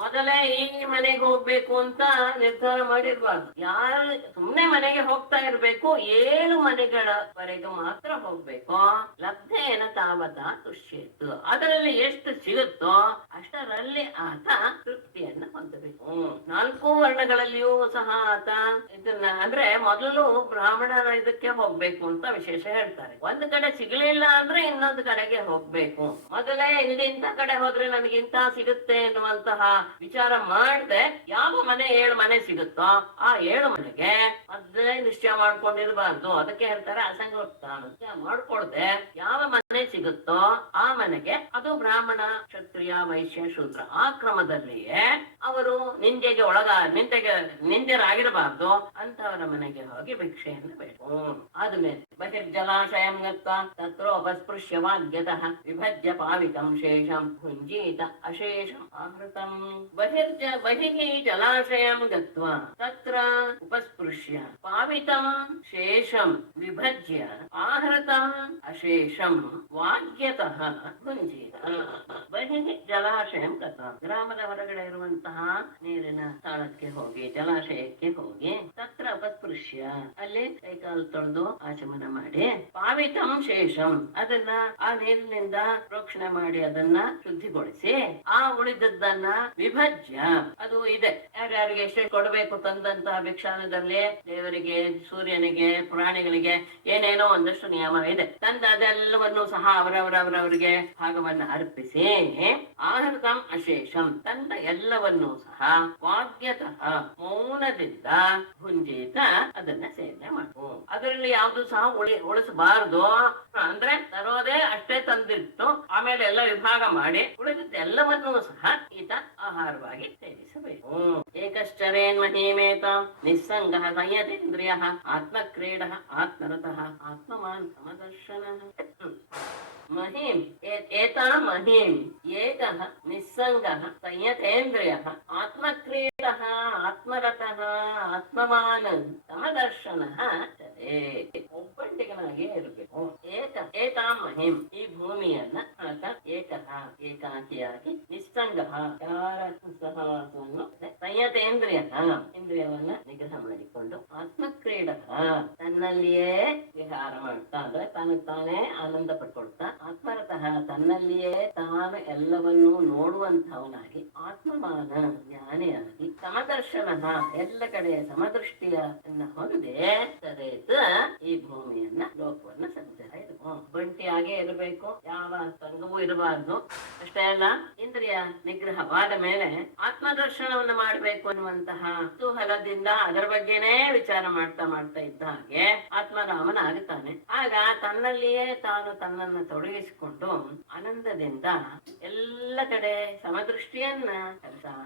ಮೊದಲೇ ಈ ಮನೆಗೆ ಹೋಗ್ಬೇಕು ಅಂತ ನಿರ್ಧಾರ ಮಾಡಿರ್ಬಾರ್ದು. ಯಾರು ಸುಮ್ನೆ ಮನೆಗೆ ಹೋಗ್ತಾ ಇರ್ಬೇಕು, 7 ಮನೆಗಳವರೆಗೆ ಮಾತ್ರ ಹೋಗ್ಬೇಕು. ಲಬ್ಧೇನ ತಾವತ ತುಷ್ಯೇತ್ ಅದರಲ್ಲಿ ಎಷ್ಟು ಸಿಗುತ್ತೋ ಅಷ್ಟರಲ್ಲಿ ಆತ ತೃಪ್ತಿಯನ್ನ ಹೊಂದಬೇಕು. 4 ವರ್ಣಗಳಲ್ಲಿಯೂ ಸಹ ಆತ ಇದನ್ನ ಅಂದ್ರೆ ಮೊದಲು ಬ್ರಾಹ್ಮಣರ ಇದಕ್ಕೆ ಹೋಗ್ಬೇಕು ಅಂತ ವಿಶೇಷ ಹೇಳ್ತಾರೆ. ಒಂದು ಕಡೆ ಸಿಗಲಿಲ್ಲ ಅಂದ್ರೆ ಇನ್ನೊಂದು ಕಡೆಗೆ ಹೋಗ್ಬೇಕು. ಮೊದಲೇ ಇಂಥ ಕಡೆ ಹೋದ್ರೆ ನನಗಿಂತ ಸಿಗುತ್ತೆ ಎನ್ನುವಂತಹ ವಿಚಾರ ಮಾಡದೆ ಯಾವ ಮನೆ 7 ಮನೆ ಸಿಗುತ್ತೋ ಆ 7 ಮನೆಗೆ ಮೊದಲೇ ನಿಶ್ಚಯ ಮಾಡ್ಕೊಂಡಿರ್ಬಾರ್ದು. ಅದಕ್ಕೆ ಹೇಳ್ತಾರೆ ಅಸಂಕೃಪ್ತ ಮಾಡ್ಕೊಳ್ದೆ ಯಾವ ಮನೆ ಸಿಗುತ್ತೋ ಆ ಮನೆಗೆ, ಅದು ಬ್ರಾಹ್ಮಣ, ಕ್ಷತ್ರಿಯ, ವೈಶ್ಯ, ಶೂದ್ರ ಆ ಕ್ರಮದಲ್ಲಿಯೇ ಅವರು ನಿಂದೆರಾಗಿರಬಾರ್ದು ಅಂತವರ ಮನೆಗೆ ಹೋಗಿ ಭಿಕ್ಷೆಯನ್ನು ಬೇಕು. ಆದ್ಮೇಲೆ ಬಹಿರ್ಜಲಾಶಯಂ ಗತ್ವಾ ತತ್ರೋಪಸ್ಪೃಶ್ಯ ವಾಗ್ಯತಃ ವಿಭಜ್ಯ ಪಾವಿಕಂ ಶೇಷಂ ಭುಂಜೀತ ಅಶೇಷಂ ಆಹೃತಂ. ಬಹಿಃ ಜಲಾಶಯಂ ಗತ್ವಾ ತತ್ರ ಉಪಸ್ಪೃಶ್ಯ ಪಾವಿತಂ ಶೇಷಂ ವಿಭಜ್ಯ ಆಹೃತಂ ಅಶೇಷಂ ವಾಗ್ಯತಃ ಭುಂಜೀತ ಬಹಿಃ ಜಲಾಶಯಂ ಗತ. ಗ್ರಾಮದ ಹೊರಗಡೆ ಇರುವಂತಹ ನೀರಿನ ಸ್ಥಳಕ್ಕೆ ಹೋಗಿ, ಜಲಾಶಯಕ್ಕೆ ಹೋಗಿ, ತತ್ರ ಅಪಸ್ಪೃಶ್ಯ ಅಲ್ಲಿ ಕೈಕಾಲು ತೊಳೆದು ಆಚಮನ ಮಾಡಿ, ಪಾವಿತಂ ಶೇಷಂ ಅದನ್ನ ಆ ನೀರಿನಿಂದ ಪ್ರೋಕ್ಷಣೆ ಮಾಡಿ ಅದನ್ನ ಶುದ್ಧಿಗೊಳಿಸಿ, ಆ ಉಳಿದದ್ದನ್ನ ವಿಭಜ್ಯ ಅದು ಇದೆ ಯಾರ್ಯಾರಿಗೆ ಎಷ್ಟು ಕೊಡಬೇಕು ತಂದಂತಹ ಭಿಕ್ಷಾನದಲ್ಲಿ ದೇವರಿಗೆ, ಸೂರ್ಯನಿಗೆ, ಪ್ರಾಣಿಗಳಿಗೆ ಏನೇನೋ ಒಂದಷ್ಟು ನಿಯಮ ಇದೆ. ತಂದ ಅದೆಲ್ಲವನ್ನು ಸಹ ಅವರವರವರವರಿಗೆ ಭಾಗವನ್ನ ಅರ್ಪಿಸಿ, ಆಹೃತಂ ಅಶೇಷಂ ತಂದ ಎಲ್ಲವನ್ನೂ ಸಹ ವಾಗ್ಯತಃ ಮೌನದಿಂದ ಭುಂಜೀತ ಅದನ್ನ ಸೇವನೆ ಮಾಡ್ಬೋದು. ಅದರಲ್ಲಿ ಯಾವ್ದು ಸಹ ಉಳಿಸಬಾರದು. ಅಂದ್ರೆ ತರೋದೇ ಅಷ್ಟೇ ತಂದಿಟ್ಟು ಆಮೇಲೆ ಎಲ್ಲ ವಿಭಾಗ ಮಾಡಿ ಉಳಿದಿದ್ದ ಎಲ್ಲವನ್ನೂ ಸಹ ಈತ ಆಹಾರವಾಗಿ ಸೇವಿಸಬೇಕು. ಏಕಶ್ಚರೇನ್ ಮಹೀಮೇತ ನಿಸ್ಸಂಗ ಸಂಯತೇಂದ್ರಿಯ ಆತ್ಮಕ್ರೀಡ ಆತ್ಮರತಃ ಆತ್ಮವಾನ್ ಸಮದರ್ಶನ. ಮಹೀಂ ಏತಾ ಮಹೀಂ ಏಕಃ ನಿಸ್ಸಂಗಃ ಸಂಯತೇಂದ್ರಿಯಃ ಆತ್ಮಕ್ರೀಡಃ ಆತ್ಮರತಃ ಆತ್ಮವಾನ್ ಸಮದರ್ಶನಃ ಚರೇತ್. ಒಬ್ಬಂಟಿಗನಾಗಿ ಇರಬೇಕು. ಏತಾ ಮಹಿಂ ಈ ಭೂಮಿಯನ್ನ ಆತ ಏಕಃ ಏಕಾಂಕಿಯಾಗಿ ನಿಸ್ಸಂಗಃ ಯಾರ ಸಹವಾಸವನ್ನು ಸಂಯತೇಂದ್ರಿಯ ಇಂದ್ರಿಯವನ್ನ ನಿಗ್ರಹ ಮಾಡಿಕೊಂಡು ಆತ್ಮಕ್ರೀಡಃ ತನ್ನಲ್ಲಿಯೇ ವಿಹಾರ ಮಾಡ್ತಾ ಅಂದ್ರೆ ತಾನೇ ಆನಂದ ಪಡ್ಕೊಳ್ತಾ ಆತ್ಮರತಃ ತನ್ನಲ್ಲಿಯೇ ತಾನು ಎಲ್ಲವನ್ನೂ ನೋಡುವಂತವನಾಗಿ ಆತ್ಮಮಾನ ಜ್ಞಾನಿಯಾಗಿ ಸಮದರ್ಶನ ಎಲ್ಲ ಕಡೆ ಸಮದೃಷ್ಟಿಯನ್ನ ಹೊಂದಿ ತರೇತ ಈ ಭೂಮಿಯನ್ನ ಲೋಕವನ್ನ ಸಂಚಾರ ಬಂಟಿಯಾಗೆ ಇರಬೇಕು. ಯಾವ ಸಂಗವೂ ಇರಬಾರ್ದು. ಅಷ್ಟೇ ಅಲ್ಲ, ಇಂದ್ರಿಯ ನಿಗ್ರಹವಾದ ಮೇಲೆ ಆತ್ಮದರ್ಶನವನ್ನು ಮಾಡಬೇಕು ಅನ್ನುವಂತಹ ಕುತೂಹಲದಿಂದ ಅದರ ಬಗ್ಗೆನೇ ವಿಚಾರ ಮಾಡ್ತಾ ಇದ್ದ ಹಾಗೆ ಆತ್ಮರಾಮನ ಆಗುತ್ತಾನೆ. ಆಗ ತನ್ನಲ್ಲಿಯೇ ತಾನು ತನ್ನನ್ನು ತೊಡಗಿಸಿಕೊಂಡು ಆನಂದದಿಂದ ಎಲ್ಲ ಕಡೆ ಸಮದೃಷ್ಟಿಯನ್ನ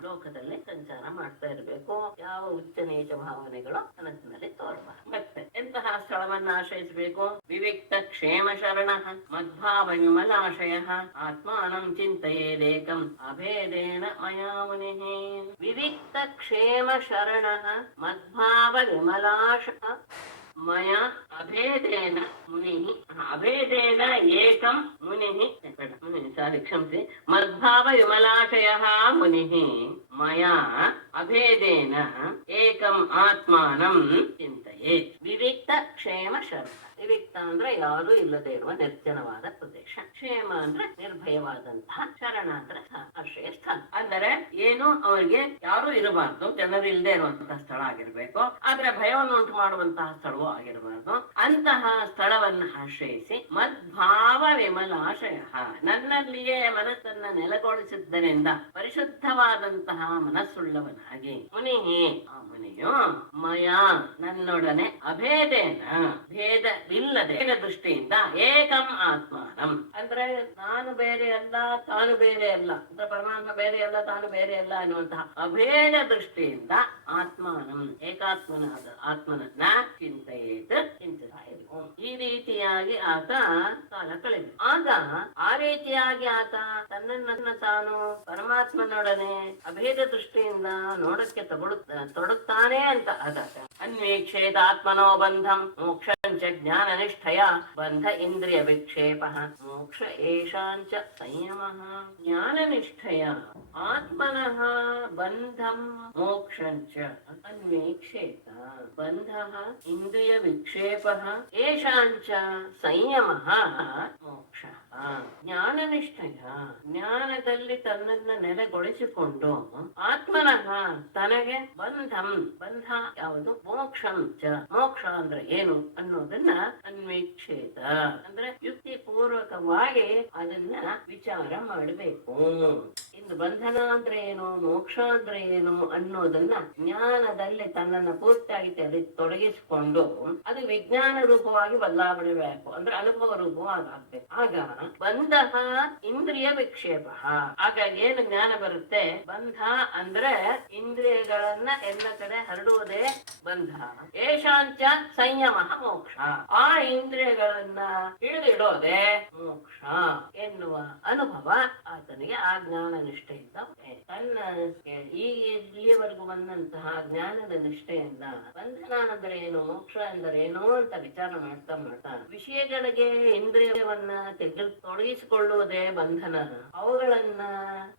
ಲೋಕದಲ್ಲಿ ಸಂಚಾರ ಮಾಡ್ತಾ ಇರಬೇಕು. ಯಾವ ಉಚ್ಚ ನೀಚ ಭಾವನೆಗಳು ಮನಸ್ಸಿನಲ್ಲಿ ತೋರಬಾರದು. ಮತ್ತೆ ಎಂತಹ ಸ್ಥಳವನ್ನ ಆಶ್ರಯಿಸಬೇಕು? ವಿವಿಕ್ತ ಕ್ಷೇಮ ಶರಣ ಮದ್ಭಾವ ವಿಮಲಾಶಯ ಆತ್ಮಾನಂ ಚಿಂತೆಯೇದೇಕಂ ಅಭೇದೇನ ಮಯಾ ಮುನಿಃ. ವಿವಿಕ್ತ ಕ್ಷೇಮ ಶರಣ ಮದ್ಭಾವ ವಿಮಲಾಶಯ ಮಯ ಅಭೇದೇನ ಮುನಿ ಅಭೇದೇನ ಏಕಂ ಮುನಿ ಸಾರಿ ಕ್ಷಮಿಸಿ ಮದ್ಭಾವ ವಿಮಲಾಶಯ ಮುನಿ ಮಯ ಅಭೇದೇನ ಏಕಂ ಆತ್ಮಾನಂ ಚಿಂತೆಯೇ. ವಿವಿಕ್ತ ಕ್ಷೇಮ ಶರಣ. ವಿವಿಕ್ತ ಅಂದ್ರೆ ಯಾರು ಇಲ್ಲದೆ ಇರುವ ನಿರ್ಜನವಾದ ಪ್ರದೇಶ. ಕ್ಷೇಮ ಅಂದ್ರೆ ನಿರ್ಭಯವಾದಂತಹ, ಶರಣ ಅಂದ್ರೆ ಆಶ್ರಯ ಸ್ಥಳ. ಅಂದರೆ ಏನು, ಅವರಿಗೆ ಯಾರು ಇರಬಾರ್ದು, ಜನರು ಇಲ್ಲದೆ ಇರುವಂತಹ ಸ್ಥಳ ಆಗಿರ್ಬೇಕು. ಆದ್ರೆ ಭಯವನ್ನು ಉಂಟು ಮಾಡುವಂತಹ ಸ್ಥಳವೂ ಆಗಿರಬಾರ್ದು. ಅಂತಹ ಸ್ಥಳವನ್ನು ಆಶ್ರಯಿಸಿ ಮದ್ಭಾವ ವಿಮಲಾಶಯ ನನ್ನಲ್ಲಿಯೇ ಮನಸ್ಸನ್ನ ನೆಲೆಗೊಳಿಸಿದ್ದರಿಂದ ಪರಿಶುದ್ಧವಾದಂತಹ ಮನಸ್ಸುಳ್ಳವನಾಗಿ ಮುನಿ ಆ ಮುನಿಯು ಮಯ ನನ್ನೊಡನೆ ಅಭೇದೇನ ಭೇದವಿಲ್ಲದೆ ದೃಷ್ಟಿಯಿಂದ ಏಕಂ ಆತ್ಮಾನಂ ಅಂದ್ರೆ ನಾನು ಬೇರೆ ಅಲ್ಲ ತಾನು ಬೇರೆ ಅಲ್ಲ ಅಂದ್ರೆ ಪರಮಾತ್ಮ ಬೇರೆ ಅಲ್ಲ ತಾನು ಬೇರೆ ಅಲ್ಲ ಅನ್ನುವಂತಹ ಅಭೇದ ದೃಷ್ಟಿಯಿಂದ ಆತ್ಮಾನಂ ಏಕಾತ್ಮನಾದ ಆತ್ಮನನ್ನ ಚಿಂತೆಯಿತು ಚಿಂತಿಸ್ತಾ ಇರು. ಈ ರೀತಿಯಾಗಿ ಆತ ಕಾಲ ಕಳೆದ. ಆಗ ಆ ರೀತಿಯಾಗಿ ಆತ ತನ್ನನ್ನ ತಾನು ಪರಮಾತ್ಮನೊಡನೆ ಅಭೇದ ದೃಷ್ಟಿಯಿಂದ ನೋಡಕ್ಕೆ ತೊಡಗ್ತಾನೆ ಅಂತ ಆದಾಗ ಅನ್ವೀಕ್ಷೇತ ಆತ್ಮನೋ ಬಂಧಂ ಮೋಕ್ಷಂಚ ಜ್ಞಾನ ನಿಷ್ಠಯ ಬಂಧ ಇಂದ್ರಿಯ ವಿಕ್ಷೇಪ ಮೋಕ್ಷ ಏಷಾಂಚ ಸಂಯಮಃ. ಜ್ಞಾನ ನಿಷ್ಠಯ ಆತ್ಮನಃ ಬಂಧಂ ಮೋಕ್ಷಂಚ ಅನ್ವೀಕ್ಷೇತ ಬಂಧಃ ಇಂದ್ರಿಯ ವಿಕ್ಷೇಪ ಏಷಾಂಚ ಸಂಯಮಃ ಮೋಕ್ಷ. ಜ್ಞಾನ ನಿಷ್ಠಯ ಜ್ಞಾನದಲ್ಲಿ ತನ್ನನ್ನ ನೆಲೆಗೊಳಿಸಿಕೊಂಡು ಆತ್ಮನಃ ತನಗೆ ಬಂಧಂ ಬಂಧ ಯಾವುದು ಮೋಕ್ಷಂ ಚ ಮೋಕ್ಷ ಅಂದ್ರೆ ಏನು ಅನ್ನೋದನ್ನ ಅನ್ವೀಕ್ಷೇತ ಅಂದ್ರೆ ಯುಕ್ತಿ ಪೂರ್ವಕವಾಗಿ ಅದನ್ನ ವಿಚಾರ ಮಾಡಬೇಕು. ಇನ್ನು ಬಂಧನ ಅಂದ್ರೆ ಏನು, ಮೋಕ್ಷ ಅಂದ್ರೆ ಏನು ಅನ್ನೋದನ್ನ ಜ್ಞಾನದಲ್ಲಿ ತನ್ನನ್ನ ಪೂರ್ತಿಯಾಗಿ ತೊಡಗಿಸಿಕೊಂಡು ಅದು ವಿಜ್ಞಾನ ರೂಪವಾಗಿ ಬದಲಾವಣೆಬೇಕು ಅಂದ್ರೆ ಅನುಭವ ರೂಪವಾಗಬೇಕು. ಆಗ ಬಂಧ ಇಂದ್ರಿಯ ವಿಕ್ಷೇಪ. ಆಗ ಏನು ಜ್ಞಾನ ಬರುತ್ತೆ? ಬಂಧ ಅಂದ್ರೆ ಇಂದ್ರಿಯಗಳನ್ನ ಎಲ್ಲ ಕಡೆ ಹರಡುವುದೇ ಬಂಧ. ಏಷಾಂಚ ಸಂಯಮ ಮೋಕ್ಷ. ಆ ಇಂದ್ರಿಯಗಳನ್ನ ಹಿಡಿದಿಡೋದೆ ಮೋಕ್ಷ ಎನ್ನುವ ಅನುಭವ ಆತನಿಗೆ ಆ ಜ್ಞಾನ ನಿಷ್ಠೆಯಿಂದ ತನ್ನ ಇಲ್ಲಿಯವರೆಗೂ ಬಂದಂತಹ ಜ್ಞಾನದ ನಿಷ್ಠೆಯಿಂದ ಬಂಧನ ಅಂದ್ರೆ ಏನು, ಮೋಕ್ಷ ಅಂದ್ರೆ ಏನು ಅಂತ ವಿಚಾರ ಮಾಡ್ತಾ ಮಾಡ್ತಾ ವಿಷಯಗಳಿಗೆ ಇಂದ್ರಿಯವನ್ನ ತೊಡಗಿಸಿಕೊಳ್ಳುವುದೇ ಬಂಧನ, ಅವುಗಳನ್ನ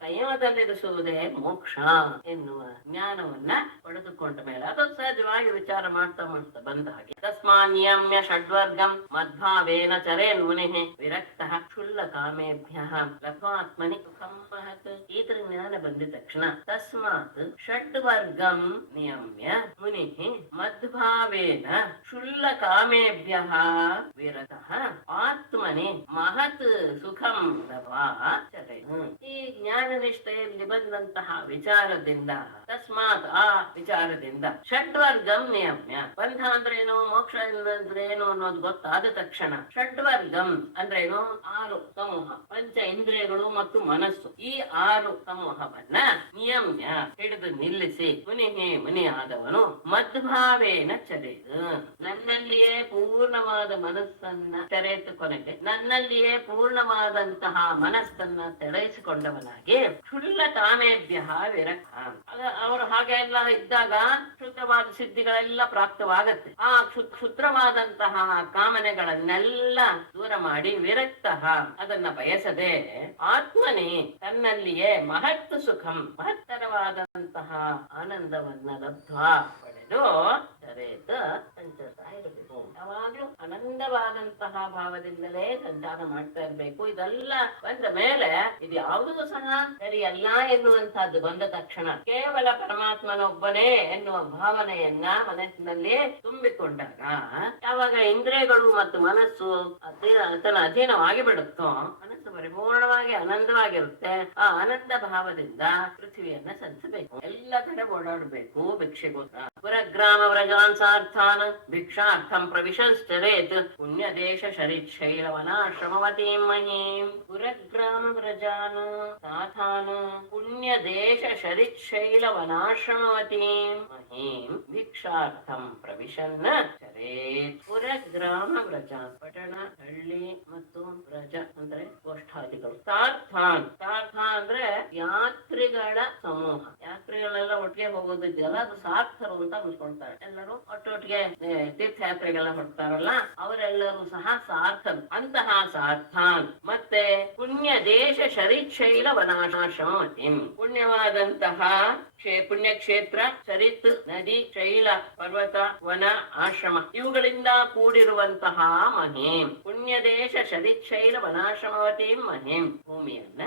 ಸಂಯಮದಲ್ಲಿರಿಸುವುದೇ ಮೋಕ್ಷ ಎನ್ನುವ ಜ್ಞಾನವನ್ನ ಪಡೆದುಕೊಂಡ ಮೇಲೆ ಅದು ಸಹಜವಾಗಿ ವಿಚಾರ ಮಾಡ್ತಾ ಮಾಡ್ತಾ ಬಂದ ಹಾಗೆ ತಸ್ಮಾನ್ ನಿಯಮ್ಯ ಷಡ್ವರ್ಗಂ ಮದ್ಭಾವೇನ ಚರೇನ್ ಮುನಿಃ ವಿರಕ್ತಃ ಕ್ಷುಲ್ಲಕಾಮೇಭ್ಯಃ ಲಭ್ವಾತ್ಮನಿ ಸುಖಂ ಮಹತ್. ಈತರ ಜ್ಞಾನ ಬಂದ ತಕ್ಷಣ ತಸ್ಮಾತ್ ಷಡ್ವರ್ಗಂ ನಿಯಮ್ಯ ಮುನಿಃ ಮದ್ಭಾವೇನ ಕ್ಷುಲ್ಲಕಾಮೇಭ್ಯಃ ವಿರತಃ ಆತ್ಮನಿ ಮಹತ್ ಸುಖಂ ಲಭ್ವಾ ಚರೇನ್. ಈ ಜ್ಞಾನ ನಿಷ್ಠೆಯಲ್ಲಿ ಬಂದಂತಹ ವಿಚಾರದಿಂದ ತಸ್ಮಾತ್ ಆ ವಿಚಾರದಿಂದ ಷಡ್ವರ್ಗಂ ನಿಯಮ್ಯ, ಬಂಧ ಅಂದ್ರೇನು, ಮೋಕ್ಷ ಅಂದ್ರೇನು ಅನ್ನೋದು ಗೊತ್ತಾದ ತಕ್ಷಣ ಷಡ್ವರ್ಗಂ ಅಂದ್ರೇನು, 6 ಸಮೂಹ, ಪಂಚ ಇಂದ್ರಿಯಗಳು ಮತ್ತು ಮನಸ್ಸು, ಈ 6 ಸಮೂಹವನ್ನ ನಿಯಮ್ಯ ಹಿಡಿದು ನಿಲ್ಲಿಸಿ ಮುನಿ ಆದವನು ಮದ್ಭಾವೇನ ಚರೇತ್, ನನ್ನಲ್ಲಿಯೇ ಪೂರ್ಣವಾದ ಮನಸ್ಸನ್ನ ತೆರೆತು ಕೊನೆಗೆ ನನ್ನಲ್ಲಿಯೇ ಪೂರ್ಣವಾದಂತಹ ಮನಸ್ಸನ್ನ ತೆರೆಯಿಸಿಕೊಂಡವನಾಗಿ ಕ್ಷುಲ್ಲ ಕಾಮೇಭ್ಯ ವಿರಕ್ತ. ಅವರು ಹಾಗೆ ಎಲ್ಲ ಇದ್ದಾಗ ಕ್ಷುದ್ರವಾದ ಸಿದ್ಧಿಗಳೆಲ್ಲ ಪ್ರಾಪ್ತವಾಗತ್ತೆ. ಆ ಕ್ಷುದ್ರವಾದಂತಹ ಕಾಮನೆಗಳನ್ನೆಲ್ಲ ದೂರ ಮಾಡಿ ವಿರಕ್ತ ಅದನ್ನ ಬಯಸದೆ ಆತ್ಮನಿ ತನ್ನಲ್ಲಿಯೇ ಮಹತ್ ಸುಖಂ ಮಹತ್ತರವಾದಂತಹ ಆನಂದವನ್ನ ಲಬ್ಧ್ವಾ ಪಡೆದು ಸರೇತ ಸಂಚರಿಸ್ತಾ ಇರಬೇಕು. ಯಾವಾಗ್ಲೂ ಆನಂದವಾದಂತಹ ಭಾವದಿಂದಲೇ ಸಂಚಾರ ಮಾಡ್ತಾ ಇರ್ಬೇಕು. ಇದೆಲ್ಲ ಬಂದ ಮೇಲೆ ಇದು ಯಾವುದೂ ಸಹ ಸರಿಯಲ್ಲ ಎನ್ನುವಂತಹದ್ದು ಬಂದ ತಕ್ಷಣ ಕೇವಲ ಪರಮಾತ್ಮನೊಬ್ಬನೇ ಎನ್ನುವ ಭಾವನೆಯನ್ನ ಮನಸ್ಸಿನಲ್ಲಿ ತುಂಬಿಕೊಂಡಾಗ ಯಾವಾಗ ಇಂದ್ರಿಯಗಳು ಮತ್ತು ಮನಸ್ಸು ತನ್ನ ಅಧೀನವಾಗಿ ಬಿಡುತ್ತೋ ಮನಸ್ಸು ಪರಿಪೂರ್ಣವಾಗಿ ಆನಂದವಾಗಿರುತ್ತೆ. ಆ ಆನಂದ ಭಾವದಿಂದ ಪೃಥ್ವಿಯನ್ನ ಸಂಚಬೇಕು, ಎಲ್ಲ ಕಡೆ ಓಡಾಡಬೇಕು ಭಿಕ್ಷೆಗೋಸ್ಕರ. ಪುರಗ್ರಾಮ ವ್ರಜಾನ್ ಸಾರ್ಥಾನ್ ಭಿಕ್ಷಾರ್ಥಂ ಪ್ರವಿಶಶ್ಚರೇತ್ ಪುಣ್ಯ ದೇಶ ಶರೀಶೈಲವನಾಶ್ರಮವತೀಂ ಮಹೀಂ. ಪುರಗ್ರಾಮ ವ್ರಜಾನ್ ಸಾರ್ಥಾನ್ ಪುಣ್ಯ ದೇಶ ಶರೀಶೈಲವನಾಶ್ರಮವತೀಂ ಮಹೀಂ ಭಿಕ್ಷಾರ್ಥಂ ಪ್ರವಿಶನ್ನ ಚರೇತ್. ಪುರಗ್ರಾಮ ವ್ರಜ ಪಟ್ಟಣ, ಹಳ್ಳಿ ಮತ್ತು ವ್ರಜ ಅಂದ್ರೆ ಗೋಷ್ಠಾದಿಗಳು. ಸಾರ್ಥಾನ್, ಸಾರ್ಥ ಅಂದ್ರೆ ಯಾತ್ರಿಗಳ ಸಮೂಹ, ಯಾತ್ರಿಗಳೆಲ್ಲ ಒಟ್ಟಿಗೆ ಹೋಗೋದು ಇದೆಯಲ್ಲ ಅದು ಸಾರ್ಥರು ಅಂತ ಅನ್ಸ್ಕೊಳ್ತಾರೆ. ಎಲ್ಲರೂ ಒಟ್ಟೊಟ್ಟಿಗೆ ತೀರ್ಥಯಾತ್ರೆಗೆಲ್ಲ ಹೊಡ್ತಾರಲ್ಲ ಅವರೆಲ್ಲರೂ ಸಹ ಸಾರ್ಥರು. ಅಂತಹ ಸಾರ್ಥಾನ್ ಮತ್ತೆ ಪುಣ್ಯ ದೇಶ ಶರೀಶೈಲ ವನಾಶ್ರಮವತೀಂ, ಪುಣ್ಯವಾದಂತಹ ಪುಣ್ಯಕ್ಷೇತ್ರ, ಶರಿತ್ ನದಿ, ಶೈಲ ಪರ್ವತ, ವನ, ಆಶ್ರಮ ಇವುಗಳಿಂದ ಕೂಡಿರುವಂತಹ ಮಹೀಂ. ಪುಣ್ಯ ದೇಶ ಶರಿಶೈಲ ವನಾಶ್ರಮವತೀಂ ಮಹೀಂ ಭೂಮಿಯನ್ನ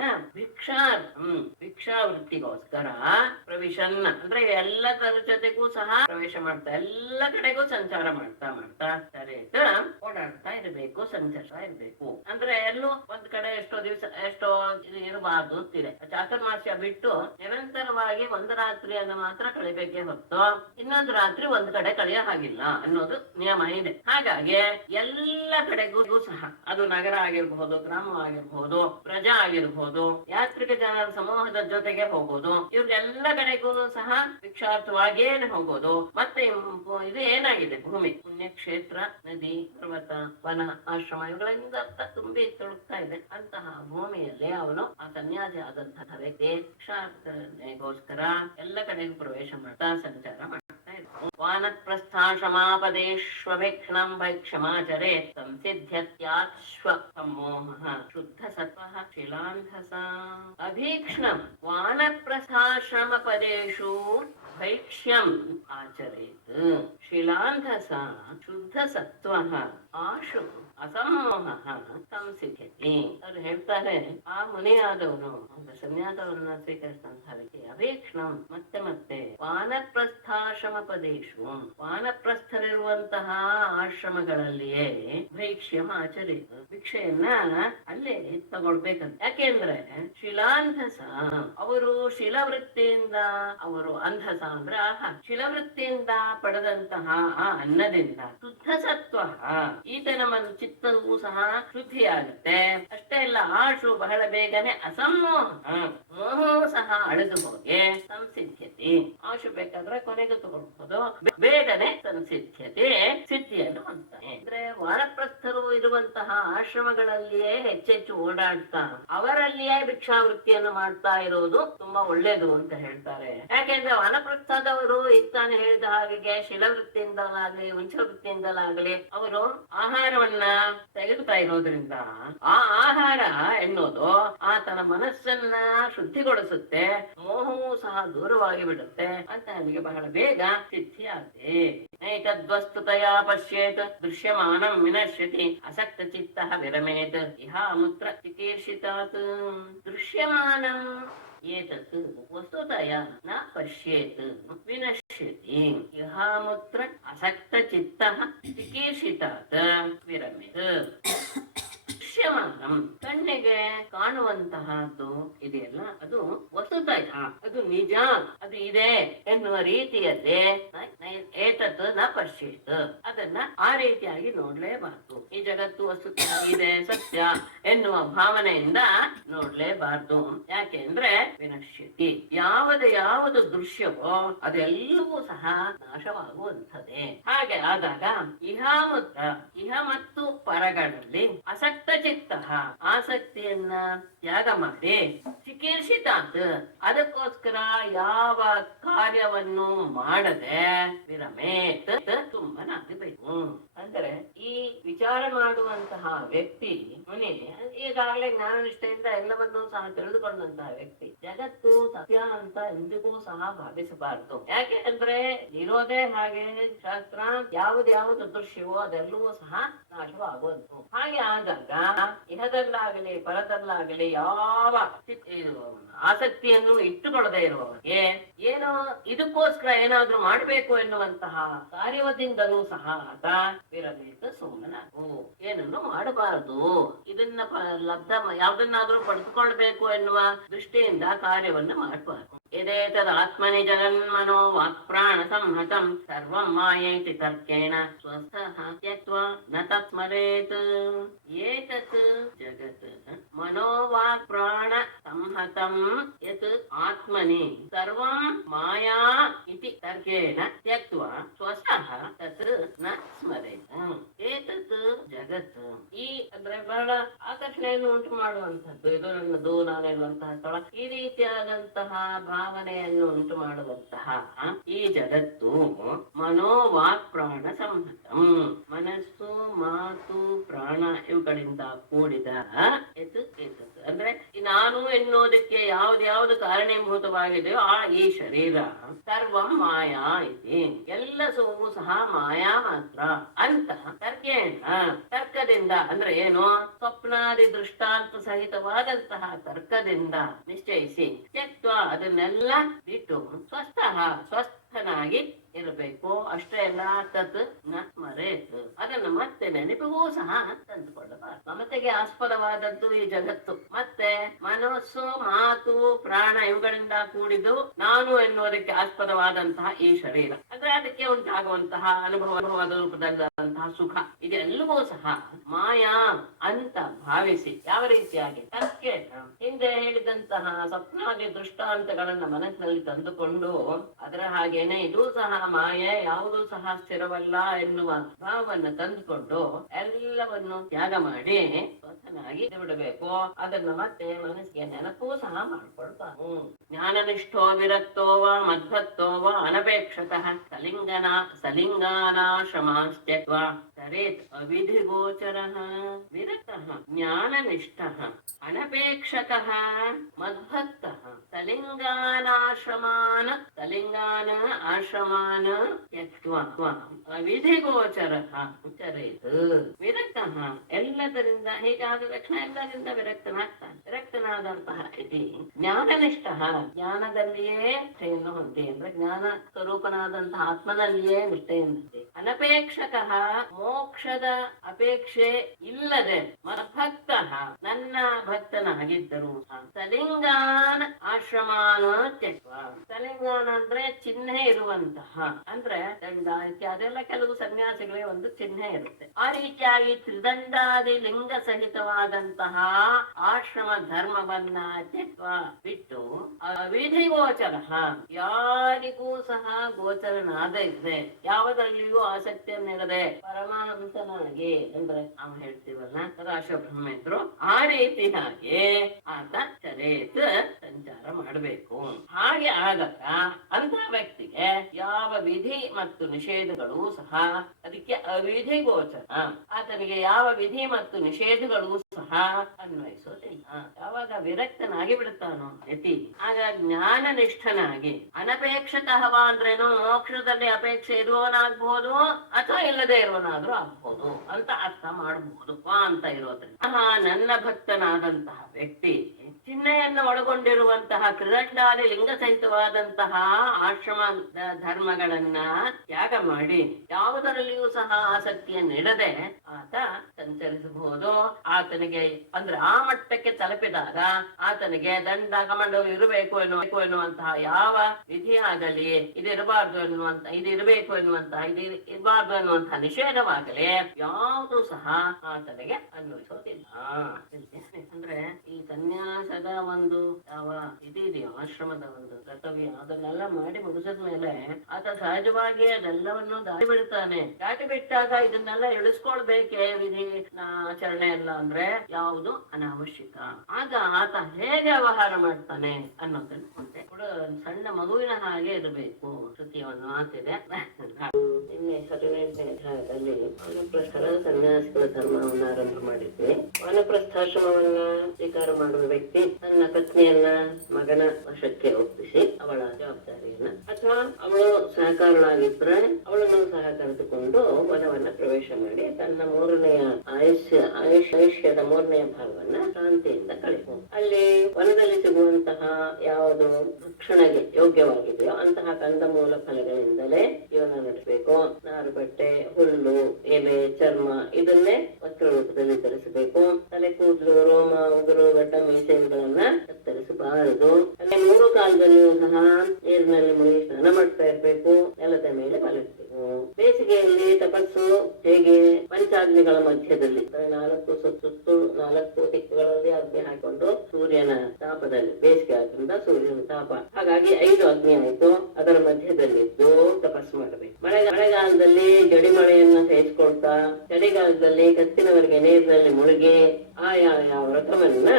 ಭಿಕ್ಷಾವೃತ್ತಿಗೋಸ್ಕರ ಪ್ರವಿಶನ್ನ ಅಂದ್ರೆ ಎಲ್ಲದರ ಜೊತೆಗೂ ಸಹ ಪ್ರವೇಶ ಮಾಡ್ತಾ ಎಲ್ಲ ಕಡೆಗೂ ಸಂಚಾರ ಮಾಡ್ತಾ ಮಾಡ್ತಾ ಸರೇತ ಓಡಾಡ್ತಾ ಇರಬೇಕು, ಸಂಚರಿಸ್ತಾ ಇರ್ಬೇಕು. ಅಂದ್ರೆ ಎಲ್ಲೂ ಒಂದ್ ಕಡೆ ಎಷ್ಟೋ ದಿವಸ ಎಷ್ಟೋ ಇರಬಾರ್ದು ಅಂತಿದೆ. ಚಾತುರ್ಮಾಸ್ಯ ಬಿಟ್ಟು ನಿರಂತರವಾಗಿ ಒಂದು ರಾತ್ರಿಯನ್ನು ಮಾತ್ರ ಕಳಿಬೇಕೇ ಹೊತ್ತು ಇನ್ನೊಂದು ರಾತ್ರಿ ಒಂದ್ ಕಡೆ ಕಳೆಯೋ ಹಾಗಿಲ್ಲ ಅನ್ನೋದು ನಿಯಮ ಇದೆ. ಹಾಗಾಗಿ ಎಲ್ಲ ಕಡೆಗೂ ಸಹ ಅದು ನಗರ ಆಗಿರ್ಬಹುದು, ಗ್ರಾಮವಾಗಿರ್ಬಹುದು, ಪ್ರಜಾ ಆಗಿರ್ಬಹುದು, ಯಾತ್ರಿಕ ಜನರ ಸಮೂಹದ ಜೊತೆಗೆ ಹೋಗೋದು, ಇವ್ರಿಗೆಲ್ಲ ಕಡೆಗೂ ಸಹ ಭಿಕ್ಷಾರ್ಥವಾಗಿಯೇ ಹೋಗೋದು. ಮತ್ತೆ ಇದು ಏನಾಗಿದೆ ಭೂಮಿ, ಪುಣ್ಯಕ್ಷೇತ್ರ, ನದಿ, ಪರ್ವತ, ವನ, ಆಶ್ರಮ ಇವುಗಳಿಂದ ತುಂಬಿ ತುಳುಕ್ತಾ ಇದೆ. ಅಂತಹ ಭೂಮಿಯಲ್ಲಿ ಅವನು ಆ ಸನ್ಯಾಸಿ ಆದಂತಹ ವ್ಯಕ್ತಿ ಭಿಕ್ಷಾರ್ಥನೆಗೋಸ್ಕರ ಎಲ್ಲ ಕಡೆಗೂ ಪ್ರವೇಶ ಮಾಡ್ತಾ ಸಂಚಾರ ಮಾಡ್ತಾ ಇರ್ತಾನೆ. ವಾನಪ್ರಸ್ಥಾಶ್ರಮಾಪದೇಶ್ವಭಿಕ್ಷಣಂ ಭೈಕ್ಷಮಾಚರೇ ಸಂಸಿದ್ಧ್ಯತ್ಯಾಶ್ವ ಸಮೋಹ ಶುದ್ಧ ಸತ್ವಃ ಶಿಲಾಂಧಸ. ಅಭೀಕ್ಷ್ಣಂ ವಾನಪ್ರಸ್ಥಾಶ್ರಮ ಪದೇಶು ಭೈಕ್ಷ್ಯಂ ಆಚರೇತ್ ಶಿಲಾಂಧಸ ಶುದ್ಧ ಸತ್ವಃ ಆಶು ಅಸಮೋಹ ಸಂಸಿದ್ಧತೆ. ಅವ್ರು ಹೇಳ್ತಾರೆ, ಆ ಮುನಿಯಾದವನು ಸನ್ಯಾಸವನ್ನ ಸ್ವೀಕರಿಸಿದಂತಹ ವ್ಯಕ್ತಿ ಅಭೀಕ್ಷ್ಣಂ ಮತ್ತೆ ಮತ್ತೆ ವಾನಪ್ರಸ್ಥಾಶ್ರಮ ಪದೇಶು ವಾನಪ್ರಸ್ಥರಿರುವಂತಹ ಆಶ್ರಮಗಳಲ್ಲಿಯೇ ಭೈಕ್ಷ್ಯಂ ಆಚರಿತ ಭಿಕ್ಷೆಯನ್ನ ಅಲ್ಲೇ ತಗೊಳ್ಬೇಕಂತ. ಯಾಕೆಂದ್ರೆ ಶಿಲಾಂಧಸ ಅವರು ಶಿಲವೃತ್ತಿಯಿಂದ, ಅವರು ಅಂಧಸ ಅಂದ್ರೆ ಆಹಾ ಶಿಲವೃತ್ತಿಯಿಂದ ಪಡೆದಂತಹ ಆ ಅನ್ನದಿಂದ ಶುದ್ಧ ಸತ್ವ ಈತನ ಚಿತ್ತವೂ ಸಹ ಶುದ್ಧಿಯಾಗುತ್ತೆ. ಅಷ್ಟೇ ಅಲ್ಲ, ಆಶು ಬಹಳ ಬೇಗನೆ ಅಸಮೋಹ ಮೋಹವು ಸಹ ಅಳೆದು ಹೋಗಿ ಸಂಸಿದ್ಧ್ಯತೆ. ಆಶು ಬೇಕಾದ್ರೆ ಕೊನೆಗೂ ತಗೊಳ್ಬಹುದು, ಬೇಗನೆ ಸಂಸಿದ್ಧ್ಯತೆ ಸಿದ್ಧಿಯನ್ನು ಅಂತಾನೆ. ಅಂದ್ರೆ ವಾನಪ್ರಸ್ಥರು ಇರುವ ಇರುವಂತಹ ಆಶ್ರಮಗಳಲ್ಲಿಯೇ ಹೆಚ್ಚೆಚ್ಚು ಓಡಾಡ್ತಾ ಅವರಲ್ಲಿಯೇ ಭಿಕ್ಷಾವೃತ್ತಿಯನ್ನು ಮಾಡ್ತಾ ಇರೋದು ತುಂಬಾ ಒಳ್ಳೇದು ಅಂತ ಹೇಳ್ತಾರೆ. ಯಾಕೆಂದ್ರೆ ವನಪ್ರಸ್ಥದವರು ಇತ್ತಾನೆ ಹೇಳಿದ ಹಾಗೆ ಶಿಲವೃತ್ತಿಯಿಂದಲಾಗ್ಲಿ ಉಂಚವೃತ್ತಿಯಿಂದಲಾಗ್ಲಿ ಅವರು ಆಹಾರವನ್ನ ತೆಗೆದುತಾ ಇರೋದ್ರಿಂದ ಆ ಆಹಾರ ಎನ್ನುವುದು ಆತನ ಮನಸ್ಸನ್ನ ಶುದ್ಧಿಗೊಳಿಸುತ್ತೆ, ಮೋಹವೂ ಸಹ ದೂರವಾಗಿ ಬಿಡುತ್ತೆ ಅಂತ ನನಗೆ ಬಹಳ ಬೇಗ ಸಿದ್ಧಿಯಾಗುತ್ತೆ. ನೈತದ್ವಸ್ತುತಯಾ ಪಶ್ಯೇತ್ ದೃಶ್ಯಮಾನಂ ವಿನಶ್ಯತಿ ಅಸಕ್ತ ಚಿತ್ತಃ ವಿರಮೇತ್ ಇಹ ಮುತ್ರ ಚಿಕೀರ್ಷಿತಾತ್. ದೃಶ್ಯಮಾನಂ ಏತತ್ ವಸ್ತುತಯ ನ ಪಶ್ಯೇತ್ ವಿನಶ್ಯತಿ ಇಹ ಮುತ್ರ ಅಸಕ್ತ ಚಿತ್ತಃ ಚಿಕೀರ್ಷಿತಾತ್ ವಿರಮೇತ್. ದೃಶ್ಯಮಾನಂ ಕಣ್ಣಿಗೆ ಕಾಣುವಂತಹದ್ದು ಇದೆಯಲ್ಲ, ಅದು ವಸ್ತುತಯ, ಅದು ನಿಜ, ಅದು ಇದೆ ಎನ್ನುವ ರೀತಿಯಲ್ಲಿ ಏತತ್ ನ ಪಶ್ಯೇತ್ ಅದನ್ನ ಆ ರೀತಿಯಾಗಿ ನೋಡ್ಲೇಬಾರ್ದು. ಈ ಜಗತ್ತು ವಸ್ತುತಃ ಇದೆ, ಸತ್ಯ ಎನ್ನುವ ಭಾವನೆಯಿಂದ ನೋಡ್ಲೇಬಾರ್ದು. ಯಾಕೆಂದ್ರೆ ವಿನಶ್ಯತಿ, ಯಾವುದು ದೃಶ್ಯವೋ ಅದೆಲ್ಲವೂ ಸಹ ನಾಶವಾಗುವಂಥದ್ದೇ. ಹಾಗೆ ಆದಾಗ ಇಹ ಮತ್ತು ಪರಗಳಲ್ಲಿ ಅಸಕ್ತ ಚಿತ್ತ ಆಸಕ್ತಿಯನ್ನ ತ್ಯಾಗ ಮಾಡಿ ಚಿಕೀರ್ಷಿತಾತ್ ಅದಕ್ಕೋಸ್ಕರ ಯಾವ ಕಾರ್ಯವನ್ನು ಮಾಡದೆ ವಿರಮೇತ್ ಸುಮ್ಮನಾಗಬೇಕು. ಅಂದರೆ ಈ ವಿಚಾರ ಮಾಡುವಂತಹ ವ್ಯಕ್ತಿ ಮುನಿ ಈಗಾಗಲೇ ಜ್ಞಾನನಿಷ್ಠೆಯಿಂದ ಎಲ್ಲವನ್ನೂ ಸಹ ತಿಳಿದುಕೊಂಡಂತಹ ವ್ಯಕ್ತಿ ಜಗತ್ತು ಸತ್ಯ ಅಂತ ಎಂದಿಗೂ ಸಹ ಭಾವಿಸಬಾರದು. ಯಾಕೆ ಅಂದ್ರೆ ಇರೋದೇ ಹಾಗೆ, ಶಾಸ್ತ್ರ ಯಾವುದು ದೃಶ್ಯವೋ ಅದೆಲ್ಲವೂ ಸಹ ನಾಶವಾಗುವುದು. ಹಾಗೆ ಆದಾಗ ಇಹದಲ್ಲಾಗಲಿ ಪರದಲ್ಲಾಗಲಿ ಯಾವ ಆಸಕ್ತಿಯನ್ನು ಇಟ್ಟುಕೊಳ್ಳದೆ ಇರುವವರಿಗೆ ಏನೋ ಇದಕ್ಕೋಸ್ಕರ ಏನಾದ್ರೂ ಮಾಡಬೇಕು ಎನ್ನುವಂತಹ ಕಾರ್ಯದಿಂದಲೂ ಸಹ ಆತ ವಿರಮೇತ ಸುಮ್ಮನಾಗು, ಏನನ್ನು ಮಾಡಬಾರದು. ಇದನ್ನ ಯಾವ್ದನ್ನಾದ್ರೂ ಪಡೆದುಕೊಳ್ಬೇಕು ಎನ್ನುವ ದೃಷ್ಟಿಯಿಂದ ಕಾರ್ಯವನ್ನು ಮಾಡಬಾರದು. ಯದೇತದಾತ್ಮನಿ ಜಗನ್ಮನೋ ವಾಕ್ಪ್ರಾಣ ಸಂಹತಂ ಸರ್ವಂ ಮಾಯೇತಿ ತರ್ಕೇಣ ಸ್ವಸ್ಥಃ ತ್ಯಕ್ತ್ವಾ ನ ತತ್ಸ್ಮರೇತ್. ಏತತ್ ಜಗತ್ ಮನೋ ವಾಕ್ಪ್ರಾಣ ಸಂಹತಂ ಯತ್ ಆತ್ಮನಿ ಸರ್ವಂ ಮಾಯಾ ಇತಿ ತರ್ಕೇಣ ತ್ಯಕ್ತ್ವಾ ಸ್ವಸ್ಥಃ ತತ್ ನ ಸ್ಮರೇತ್. ಏತತ್ ಜಗತ್, ಈ ಅಂದ್ರೆ ಬಹಳ ಆಕರ್ಷಣೆಯನ್ನು ಉಂಟು ಮಾಡುವಂತಹದ್ದು, ಇದು ನನ್ನದು ನಾನೆನ್ನುವಂತಹ ಸ್ಥಳ, ಈ ರೀತಿಯಾದಂತಹ ಭಾವನೆಯನ್ನು ಉಂಟು ಮಾಡುವಂತಹ ಈ ಜಗತ್ತು ಮನೋವಾಕ್ ಪ್ರಾಣ ಸಂಹತಂ, ಮನಸ್ಸು ಮಾತು ಪ್ರಾಣ ಇವುಗಳಿಂದ ಕೂಡಿದ ಅಂದ್ರೆ ನಾನು ಎನ್ನುವುದಕ್ಕೆ ಯಾವ್ದು ಕಾರಣೀಭೂತವಾಗಿದೆಯೋ ಈ ಶರೀರ ಸರ್ವಂ ಮಾಯಾ ಇದೆ, ಎಲ್ಲವೂ ಸಹ ಮಾಯಾ ಮಾತ್ರ ಅಂತ ತರ್ಕದಿಂದ ಅಂದ್ರೆ ಏನು, ಸ್ವಪ್ನಾದಿ ದೃಷ್ಟಾಂತ ಸಹಿತವಾದಂತಹ ತರ್ಕದಿಂದ ನಿಶ್ಚಯಿಸಿ ತ್ಯಕ್ತ್ವ ಅದನ್ನೆಲ್ಲ ಬಿಟ್ಟು ಸ್ವಸ್ಥನಾಗಿ ಇರಬೇಕು. ಅಷ್ಟೇ ಅಲ್ಲ, ತತ್ ನ ಸ್ಮರೇತ್ ಅದನ್ನು ಮತ್ತೆ ನೆನಪಿಗೂ ಸಹ ತಂದುಕೊಳ್ಳಬಾರದು. ಮಮತೆಗೆ ಆಸ್ಪದವಾದದ್ದು ಈ ಜಗತ್ತು, ಮತ್ತೆ ಮನಸ್ಸು ಮಾತು ಪ್ರಾಣ ಇವುಗಳಿಂದ ಕೂಡಿದು ನಾನು ಎನ್ನುವುದಕ್ಕೆ ಆಸ್ಪದವಾದಂತಹ ಈ ಶರೀರ, ಅಂದ್ರೆ ಅದಕ್ಕೆ ಉಂಟಾಗುವಂತಹ ಅನುಭವದ ರೂಪದಲ್ಲಿರುವಂತಹ ಸುಖ, ಇದೆಲ್ಲವೂ ಸಹ ಮಾಯಾ ಅಂತ ಭಾವಿಸಿ ಯಾವ ರೀತಿಯಾಗಿ ತರ್ಕೆ ಹಿಂದೆ ಹೇಳಿದಂತಹ ಸ್ವಪ್ನಾದಿ ದೃಷ್ಟಾಂತಗಳನ್ನ ಮನಸ್ಸಿನಲ್ಲಿ ತಂದುಕೊಂಡು ಅದರ ಹಾಗೇನೆ ಇದು ಸಹ ಮಾಯೆ, ಯಾವುದೂ ಸಹ ಸ್ಥಿರವಲ್ಲ ಎನ್ನುವ ಭಾವವನ್ನು ತಂದುಕೊಂಡು ಎಲ್ಲವನ್ನು ತ್ಯಾಗ ಮಾಡಿ ಸ್ವತಃನಾಗಿ ಬಿಡಬೇಕು. ಅದನ್ನು ಮತ್ತೆ ಮನಸ್ಸಿಗೆ ನೆನಪೂ ಸಹ ಮಾಡ್ಕೊಳ್ತಾನು. ಜ್ಞಾನನಿಷ್ಠೋ ವಿರಕ್ತೋ ವಾ ಮಧ್ವತ್ತೋ ವಾ ಅನಪೇಕ್ಷತಃ ಸಲಿಂಗಾನಾಶ್ರಮಾಸ್ತ್ಯಕ್ತ್ವಾ ತರೇತ್ ಅವಿಧಿಗೋಚರಃ. ವಿರಕ್ತಃ ಜ್ಞಾನನಿಷ್ಠಃ ಅನಪೇಕ್ಷತಃ ಮಧ್ವತ್ತಃ ಆಶ್ರಮಾನ್ ತ್ಯಕ್ತ್ವಾ ಅವಿಧಿಗೋಚರಃ ಚರೇತ್. ವಿರಕ್ತಃ ಎಲ್ಲದರಿಂದ ಹೀಗಾದ ತಕ್ಷಣ ಎಲ್ಲರಿಂದ ವಿರಕ್ತನಾದಂತಹ ಇತಿ ಜ್ಞಾನನಿಷ್ಠ ಜ್ಞಾನದಲ್ಲಿಯೇ ನಿಷ್ಠೆಯನ್ನು ಹೊಂದಿ, ಅಂದ್ರೆ ಜ್ಞಾನ ಸ್ವರೂಪನಾದಂತಹ ಆತ್ಮನಲ್ಲಿಯೇ ನಿಷ್ಠೆಯನ್ನು ಅನಪೇಕ್ಷಕಃ ಮೋಕ್ಷದ ಅಪೇಕ್ಷೆ ಇಲ್ಲದೆ ಮದ್ಭಕ್ತ ನನ್ನ ಭಕ್ತನಾಗಿದ್ದರು ಸಲಿಂಗಾನ್ ಆಶ್ರಮಾನ ತ್ಯಕ್ತ್ವಾ. ಸಲಿಂಗಾನ ಅಂದ್ರೆ ಚಿಹ್ನೆ ಇರುವಂತಹ, ಅಂದ್ರೆ ದಂಡ ಅದೆಲ್ಲ ಕೆಲವು ಸನ್ಯಾಸಿಗಳಿಗೆ ಒಂದು ಚಿಹ್ನೆ ಇರುತ್ತೆ. ಆ ರೀತಿಯಾಗಿ ತ್ರಿದಂಡಾದಿ ಲಿಂಗ ಸಹಿತವಾದಂತಹ ಆಶ್ರಮ ಧರ್ಮವನ್ನ ತ್ಯಕ್ತ್ವಾ ಬಿಟ್ಟು ಅವಿಧಿಗೋಚರ ಯಾರಿಗೂ ಸಹ ಗೋಚರನ ಇದ್ರೆ, ಯಾವುದರಲ್ಲಿಯೂ ಆಸಕ್ತಿಯನ್ನಿಡದೆ ಪರಮಹಂಸನಾಗಿ ಅಂದ್ರೆ ನಾವು ಹೇಳ್ತೀವಲ್ಲ ರಾಶ ಬ್ರಹ್ಮೇಂದ್ರು, ಆ ರೀತಿಯಾಗಿ ಆತ ಚರೇತ್ ಸಂಚಾರ ಮಾಡಬೇಕು. ಹಾಗೆ ಆದಾಗ ಅಂತ ವ್ಯಕ್ತಿಗೆ ಯಾವ ವಿಧಿ ಮತ್ತು ನಿಷೇಧಗಳು ಸಹ ಅದಕ್ಕೆ ಅವಿಧಿ ಗೋಚರ. ಆತನಿಗೆ ಯಾವ ವಿಧಿ ಮತ್ತು ನಿಷೇಧಗಳು ಸಹ ಅನ್ವಯಿಸೋದಿಲ್ಲ. ಯಾವಾಗ ವಿರಕ್ತನಾಗಿ ಬಿಡುತ್ತಾನೋ ಯತಿ, ಆಗ ಜ್ಞಾನ ನಿಷ್ಠನಾಗಿ ಅನಪೇಕ್ಷತಃವ ಅಂದ್ರೇನು, ಮೋಕ್ಷದಲ್ಲಿ ಅಪೇಕ್ಷೆ ಇರುವವನಾಗ್ಬಹುದು ಅಥವಾ ಇಲ್ಲದೆ ಇರುವವನಾದ್ರೂ ಆಗ್ಬಹುದು ಅಂತ ಅರ್ಥ ಮಾಡಬಹುದು ಅಂತ ಇರೋದ್ರಿಂದ ನನ್ನ ಭಕ್ತನಾದಂತಹ ವ್ಯಕ್ತಿ ಚಿಹ್ನೆಯನ್ನು ಒಳಗೊಂಡಿರುವಂತಹ ತ್ರಿದಶಾಲಿ ಲಿಂಗ ಸಹಿತವಾದಂತಹ ಆಶ್ರಮ ಧರ್ಮಗಳನ್ನ ತ್ಯಾಗ ಮಾಡಿ ಯಾವುದರಲ್ಲಿಯೂ ಸಹ ಆಸಕ್ತಿಯನ್ನಿಡದೆ ಆತ ಸಂಚರಿಸಬಹುದು. ಆತನಿಗೆ ಅಂದ್ರೆ ಆ ಮಟ್ಟಕ್ಕೆ ತಲುಪಿದಾಗ ಆತನಿಗೆ ದಂಡ ಕಮಂಡವು ಇರಬೇಕು ಎನ್ನುವಂತಹ ಯಾವ ವಿಧಿ ಆಗಲಿ, ಇದಿರಬಾರ್ದು ಇದಿರಬೇಕು ಎನ್ನುವಂತಹ ಇರಬಾರ್ದು ಎನ್ನುವಂತಹ ನಿಷೇಧವಾಗಲಿ ಯಾವುದು ಸಹ ಆತನಿಗೆ ಅನ್ವಯಿಸೋದಿಲ್ಲ. ಅಂದ್ರೆ ಈ ಸನ್ಯಾಸದ ಒಂದು ಯಾವ ಇದೆಯೋ ಆಶ್ರಮದ ಒಂದು ಕರ್ತವ್ಯ ಅದನ್ನೆಲ್ಲ ಮಾಡಿ ಮುಗಿಸಿದ ಮೇಲೆ ಆತ ಸಹಜವಾಗಿ ಅದೆಲ್ಲವನ್ನು ದಾಟಿ ಬಿಡ್ತಾನೆ. ದಾಟಿ ಬಿಟ್ಟಾಗ ಇದನ್ನೆಲ್ಲ ಇಳಿಸ್ಕೊಳ್ಬೇಕೆ ವಿಧಿ ಆಚರಣೆ ಎಲ್ಲ ಅಂದ್ರೆ ಯಾವುದು ಅನಾವಶ್ಯಕ. ಆಗ ಆತ ಹೇಗೆ ವ್ಯವಹಾರ ಮಾಡ್ತಾನೆ ಅನ್ನೋದನ್ನು ಮುಂದೆ ಸಣ್ಣ ಮಗುವಿನ ಹಾಗೆ ಇರಬೇಕು. ಶ್ರುತಿಯನ್ನು ಮಾತಿದೆ. ನಿನ್ನೆ 15ನೇ ಅಧ್ಯಾಯದಲ್ಲಿ ವಾನಪ್ರಸ್ಥರ ಸನ್ಯಾಸಿಗಳ ಧರ್ಮವನ್ನ ಆರಂಭ ಮಾಡಿದ್ವಿ. ವಾನಪ್ರಸ್ಥಾಶ್ರಮವನ್ನ ಸ್ವೀಕಾರ ಮಾಡುವ ವ್ಯಕ್ತಿ ತನ್ನ ಪತ್ನಿಯನ್ನ ಮಗನ ವಶಕ್ಕೆ ಒಪ್ಪಿಸಿ ಅವಳ ಜವಾಬ್ದಾರಿಯನ್ನ, ಅಥವಾ ಅವಳು ಸಹಕಾರಳಾಗಿದ್ರೆ ಅವಳನ್ನು ಸಹ ಕರೆದುಕೊಂಡು ವನವನ್ನ ಪ್ರವೇಶ ಮಾಡಿ ತನ್ನ ಮೂರನೆಯ ಆಯುಷ್ಯದ ಮೂರನೆಯ ಭಾಗವನ್ನ ಶಾಂತಿಯಿಂದ ಕಳೆಯಬಹುದು. ಅಲ್ಲಿ ವನದಲ್ಲಿ ಸಿಗುವಂತಹ ಯಾವುದು ಭಕ್ಷಣೆಗೆ ಯೋಗ್ಯವಾಗಿದೆಯೋ ಅಂತಹ ಕಂದಮೂಲ ಫಲಗಳಿಂದಲೇ ಜೀವನ ನಡೆಸಬೇಕು. ನಾರು ಬಟ್ಟೆ, ಹುಲ್ಲು, ಎಲೆ, ಚರ್ಮ ಇದನ್ನೇ ವಸ್ತ್ರ ರೂಪದಲ್ಲಿ ಧರಿಸಬೇಕು. ತಲೆ ಕೂದಲು, ರೋಮ, ಉಗುರು, ಗಡ್ಡ, ಮೀಸೆಗಳನ್ನ ಕತ್ತರಿಸಬಾರದು. ಅಲ್ಲಿ 3 ಕಾಲದಲ್ಲಿಯೂ ಸಹ ನೀರಿನಲ್ಲಿ ಮುಳುಗಿ ಸ್ನಾನ ಮಾಡ್ತಾ ಇರ್ಬೇಕು. ನೆಲದ ಮೇಲೆ ಮಲಗಬೇಕು. ಬೇಸಿಗೆಯಲ್ಲಿ ತಪಸ್ಸು ಹೇಗೆ ಪಂಚಾಗ್ನಿಗಳ ಮಧ್ಯದಲ್ಲಿ 4 ದಿಕ್ಕುಗಳಲ್ಲಿ ಅಗ್ನಿ ಹಾಕೊಂಡು ಸೂರ್ಯನ ತಾಪದಲ್ಲಿ, ಬೇಸಿಗೆ ಆದ್ರಿಂದ ಸೂರ್ಯನ ತಾಪ, ಹಾಗಾಗಿ 5 ಅಗ್ನಿ ಆಯ್ತು. ಅದರ ಮಧ್ಯದಲ್ಲಿದ್ದು ತಪಸ್ಸು ಮಾಡಬೇಕು. ಮಳೆಗಾಲದಲ್ಲಿ ಜಡಿ ಮಳೆಯನ್ನ ಸಹಿಸಿಕೊಳ್ತಾ, ಚಳಿಗಾಲದಲ್ಲಿ ಕತ್ತಿನವರೆಗೆ ನೀರಿನಲ್ಲಿ ಮುಳುಗಿ ಯಾವ ವ್ರತವನ್ನ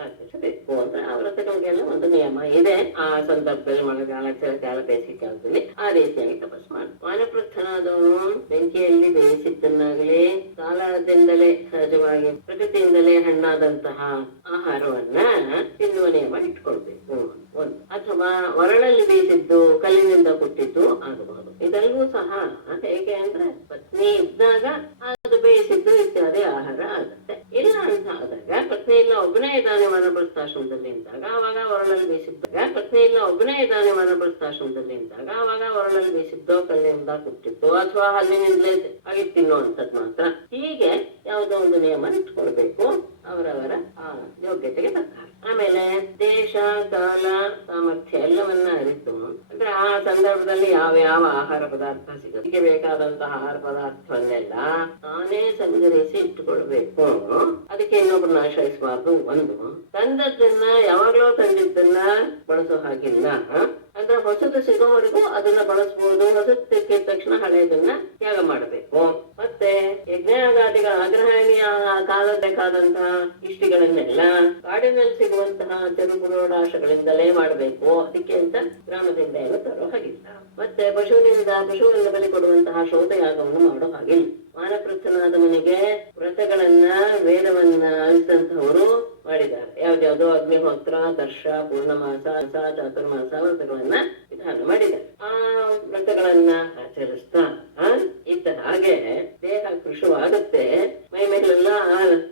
ಆಚರಿಸಬೇಕು ಅಂತ ಆ ವ್ರತಗಳಿಗೆಲ್ಲ ಒಂದು ನಿಯಮ ಇದೆ. ಆ ಸಂದರ್ಭದಲ್ಲಿ ಮಳೆಗಾಲ, ಚಳಿಗಾಲ, ಬೇಸಿಗೆ ಕಾಲದಲ್ಲಿ ಆ ರೀತಿಯಾಗಿ ತಪಸ್ಸು ಮಾಡಿ ವಾನಪ್ರಸ್ಥನಾದವನು ಬೆಂಕಿಯಲ್ಲಿ ಬೇಯಿಸಿದ್ದನ್ನಾಗಲಿ ಕಾಲದಿಂದಲೇ ಸಹಜವಾಗಿ ಪ್ರಕೃತಿಯಿಂದಲೇ ಹಣ್ಣಾದಂತಹ ಆಹಾರವನ್ನ ತಿನ್ನುವ ನಿಯಮ ಇಟ್ಕೊಳ್ಬೇಕು. ಅಥವಾ ಒರಳಲ್ಲಿ ಬೇಯಿಸಿದ್ದು, ಕಲ್ಲಿನಿಂದ ಕೊಟ್ಟಿದ್ದು ಆಗಬಹುದು. ಇದೆಲ್ಲವೂ ಸಹ ಹೇಗೆ ಅಂದ್ರೆ ಪತ್ನಿ ಇದ್ದಾಗ ಅದು ಬೇಯಿಸಿದ್ದು ಇತ್ಯಾದಿ ಆಹಾರ ಆಗುತ್ತೆ. ಇಲ್ಲ ಅಂತ ಆದಾಗ ಪತ್ನಿ ಇಲ್ಲ ಒಬ್ಬನೇ ಇದ್ದಾನೆ ವಾನಪ್ರಸ್ಥಾಶ್ರಮದಲ್ಲಿ ಅಂದಾಗ ಆವಾಗ ಒರಳಲ್ಲಿ ಬೇಯಿಸಿದ್ದಾಗ ಪತ್ನಿ ಇಲ್ಲ ಒಬ್ಬನೇ ಇದ್ದಾನೆ ವಾನಪ್ರಸ್ಥಾಶ್ರಮದಲ್ಲಿ ಅಂದಾಗ ಆವಾಗ ಒರಳಲ್ಲಿ ಬೇಯಿಸಿದ್ದೋ, ಕಲ್ಲಿನಿಂದ ಕೊಟ್ಟಿದ್ದು ಅಥವಾ ಹಲ್ಲಿನಿಂದಲೇ ಆಗಿ ತಿನ್ನುವಂಥದ್ದು ಮಾತ್ರ. ಹೀಗೆ ಯಾವುದೋ ಒಂದು ನಿಯಮ ಇಟ್ಕೊಳ್ಬೇಕು ಅವರವರ ಯೋಗ್ಯತೆಗೆ ತಕ್ಕ. ಆಮೇಲೆ ದೇಶ, ಕಾಲ, ಸಾಮರ್ಥ್ಯ ಎಲ್ಲವನ್ನ ಅರಿತು ಅಂದ್ರೆ ಆ ಸಂದರ್ಭದಲ್ಲಿ ಯಾವ ಆಹಾರ ಪದಾರ್ಥ ಸಿಗುತ್ತೆ, ಬೇಕಾದಂತಹ ಆಹಾರ ಪದಾರ್ಥವನ್ನೆಲ್ಲ ತಾನೇ ಸಂಗ್ರಹಿಸಿ ಇಟ್ಟುಕೊಳ್ಬೇಕು. ಅದಕ್ಕೆ ಇನ್ನೊಬ್ಬರನ್ನ ಆಶ್ರಯಿಸಬಾರ್ದು. ಒಂದು ತಂದದ್ದನ್ನ ಯಾವಾಗ್ಲೋ ತಂದಿದ್ದನ್ನ ಬಳಸೋ ಹಾಗಿಲ್ಲ. ಅಂದ್ರೆ ಹೊಸದು ಸಿಗೋವರೆಗೂ ಅದನ್ನ ಬಳಸಬಹುದು. ಹೊಸದು ಸಿಕ್ಕಿದ ತಕ್ಷಣ ಹಳೆಯದನ್ನ ತ್ಯಾಗ ಮಾಡಬೇಕು. ಮತ್ತೆ ಯಜ್ಞಾಗಾದಿಗಳ ಆಗ್ರಹಣೀಯ ಕಾಲ ಬೇಕಾದಂತಹ ಇಷ್ಟಿಗಳನ್ನೆಲ್ಲ ಕಾಡಿನಲ್ಲಿ ಸಿಗುವಂತಹ ಚೆರುಪುರೋಡಾಶಗಳಿಂದಲೇ ಮಾಡಬೇಕು. ಅದಕ್ಕೆ ಅಂತ ಗ್ರಾಮದಿಂದ ಏನು ತರೋ ಹಾಗಿಲ್ಲ. ಮತ್ತೆ ಪಶುವಿನ ಬಲಿ ಕೊಡುವಂತಹ ಶೌಚಯಾಗವನ್ನು ಮಾಡೋ ಹಾಗಿಲ್ಲ. ವಾನಪ್ರಸ್ಥನಾದವನಿಗೆ ವ್ರತಗಳನ್ನ ವೇದವನ್ನ ಅಳಿಸಿದಂತಹವರು ಮಾಡಿದ್ದಾರೆ. ಯಾವ್ದ್ಯಾವ್ದೋ ಅಗ್ನಿಹೋತ್ರ, ದರ್ಶ, ಪೂರ್ಣಮಾಸ, ಚಾತುರ್ಮಾಸ ವ್ರತಗಳನ್ನ ವಿಧಾನ ಮಾಡಿದ್ದಾರೆ. ಆ ವ್ರತಗಳನ್ನ ಆಚರಿಸ್ತಾ ಇದ್ದ ಹಾಗೆ ದೇಹ ಕೃಶವಾಗುತ್ತೆ. ಮೈ ಮೇಲೆಲ್ಲ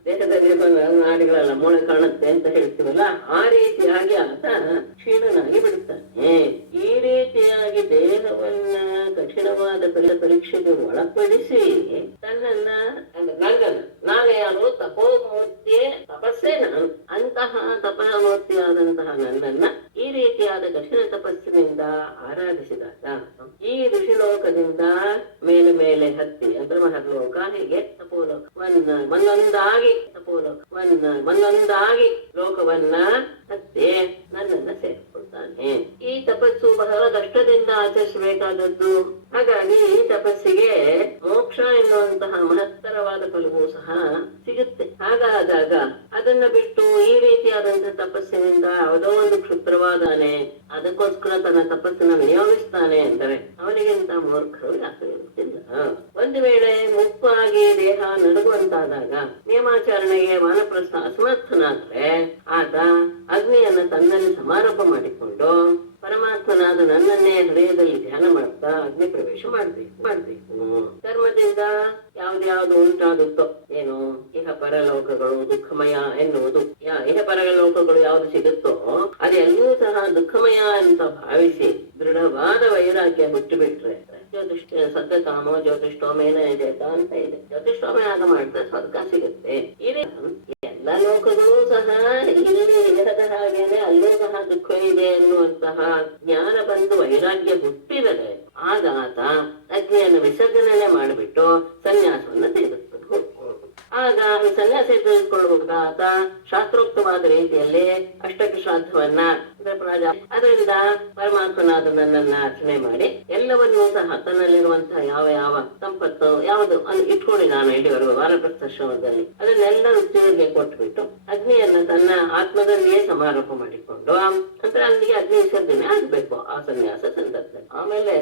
ದೇಹದಲ್ಲಿರುವ ನಾಡಿಗಳೆಲ್ಲ ಮೂಳೆ ಕಾಣುತ್ತೆ ಅಂತ ಹೇಳ್ತೀವಲ್ಲ, ಆ ರೀತಿಯಾಗಿ ಆತ ಕ್ಷೀಣನಾಗಿ ಬಿಡುತ್ತಾನೆ. ಈ ರೀತಿಯಾಗಿ ದೇಹವನ್ನ ಕಠಿಣವಾದ ಪರೀಕ್ಷೆಗೆ ಒಳಪಡಿಸಿ ತನ್ನನ್ನ ನಾನೇ ಯಾರು ತಪೋಮೂರ್ತಿಯೇ, ತಪಸ್ಸೇ ನಾನು, ಅಂತಹ ತಪಮೂರ್ತಿಯಾದಂತಹ ನನ್ನನ್ನ ಈ ರೀತಿಯಾದ ಕಠಿಣ ತಪಸ್ಸಿನಿಂದ ಆರಾಧಿಸಿದಾಗ ಈ ಋಷಿಲೋಕದಿಂದ ಮೇಲೆ ಹತ್ತಿ ಅಂದ್ರೆ ಮಹರ್ಲೋಕ, ಹೀಗೆ ತಪೋಲೋಕ ಒಂದೊಂದಾಗಿ ಲೋಕವನ್ನ ಹತ್ತಿ ನನ್ನನ್ನ ಸೇರಿಕೊಳ್ತಾನೆ. ಈ ತಪಸ್ಸು ಬಹಳ ಕಷ್ಟದಿಂದ ಆಚರಿಸಬೇಕಾದದ್ದು. ಹಾಗಾಗಿ ಈ ತಪಸ್ಸಿಗೆ ಮೋಕ್ಷ ಎನ್ನುವಂತಹ ಮಹತ್ತರವಾದ ಫಲವೂ ಸಹ ಸಿಗುತ್ತೆ. ಹಾಗಾದಾಗ ಅದನ್ನ ಬಿಟ್ಟು ಈ ರೀತಿಯಾದಂತಹ ತಪಸ್ಸಿನಿಂದ ಯಾವುದೋ ಒಂದು ಕ್ಷುದ್ರವಾದಾನೆ ಅದಕ್ಕೋಸ್ಕರ ತನ್ನ ತಪಸ್ಸನ್ನ ವಿನಿಯೋಗಿಸ್ತಾನೆ ಅಂದರೆ ಅವನಿಗಿಂತ ಮೂರ್ಖರು ಯಾಕೆ ಇರುತ್ತಿಲ್ಲ. ಒಂದು ವೇಳೆ ಮುಪ್ಪಾಗಿ ದೇಹ ನಡುಗುವಂತಾದಾಗ ನಿಯಮಾಚರಣೆಗೆ ವಾನಪ್ರಸ್ಥ ಅಸಮರ್ಥನಾದ್ರೆ ಆತ ಅಗ್ನಿಯನ್ನ ತನ್ನಲ್ಲಿ ಸಮಾರೋಪ ಮಾಡಿಕೊಂಡು ಪರಮಾತ್ಮನಾದ ನನ್ನನ್ನೇ ಹೃದಯದಲ್ಲಿ ಧ್ಯಾನ ಮಾಡ್ತಾ ಅಗ್ನಿ ಪ್ರವೇಶ ಮಾಡ್ಬೇಕು. ಕರ್ಮದಿಂದ ಯಾವ್ದ್ಯಾವ್ದು ಉಂಟಾಗುತ್ತೋ ಏನು ಇಹ ಪರಲೋಕಗಳು ದುಃಖಮಯ ಎನ್ನುವುದು, ಇಹ ಪರಲೋಕಗಳು ಯಾವ್ದು ಸಿಗುತ್ತೋ ಅದೆಲ್ಲವೂ ಸಹ ದುಃಖಮಯ ಅಂತ ಭಾವಿಸಿ ದೃಢವಾದ ವೈರಾಗ್ಯ ಹುಟ್ಟುಬಿಟ್ರೆ ಜ್ಯೋತಿಷ್ಠ ಸತ್ಯಕಾಮೋ ಜ್ಯೋತಿಷ್ಠೋಮೇನ ಜಯತ ಅಂತ ಇದೆ. ಜ್ಯೋತಿಷ್ಠೋಮೇನ ಮಾಡಿದ್ರೆ ಸ್ವರ್ಗ ಸಿಗುತ್ತೆ. ಎಲ್ಲ ಲೋಕಗಳು ಸಹ ಇಲ್ಲಿ ಇರದ ಹಾಗೇನೆ ಅಲ್ಲೂ ಸಹ ದುಃಖ ಇದೆ ಎನ್ನುವಂತಹ ಜ್ಞಾನ ಬಂದು ವೈರಾಗ್ಯ ಹುಟ್ಟಿದರೆ ಆಗ ಆತ ಅಗ್ನಿಯನ್ನು ವಿಸರ್ಜನೆ ಮಾಡಿಬಿಟ್ಟು ಸನ್ಯಾಸವನ್ನ ತೆಗೆದುಕೊಂಡು ಆಗ ಸನ್ಯಾಸ ತೆಗೆದುಕೊಳ್ಳುವಾಗ ಆತ ಶಾಸ್ತ್ರೋಕ್ತವಾದ ರೀತಿಯಲ್ಲಿ ಅಷ್ಟಕ ಶ್ರಾದ್ದವನ್ನ ಅದರಿಂದ ಪರಮಾತ್ಮನಾದ ನನ್ನನ್ನ ಅರ್ಚನೆ ಮಾಡಿ ಎಲ್ಲವನ್ನೂ ಸಹ ತನ್ನಲ್ಲಿರುವಂತಹ ಯಾವ ಯಾವ ಸಂಪತ್ತು ಯಾವುದು ಇಟ್ಕೊಂಡಿದ್ದಾನೆ ಇಲ್ಲಿವರೆಗೂ ವಾನಪ್ರಸ್ಥಾಶ್ರಮದಲ್ಲಿ ಅದನ್ನೆಲ್ಲ ರುಚಿಗೆ ಕೊಟ್ಬಿಟ್ಟು ಅಗ್ನಿಯನ್ನ ತನ್ನ ಆತ್ಮದಲ್ಲಿಯೇ ಸಮಾರೋಪ ಮಾಡಿಕೊಂಡು ಅಂದ್ರೆ ಅಲ್ಲಿಗೆ ಅಗ್ನಿ ವಿಸರ್ಜನೆ ಆಗ್ಬೇಕು ಆ ಸನ್ಯಾಸ ಸಂದರ್ಭದಲ್ಲಿ. ಆಮೇಲೆ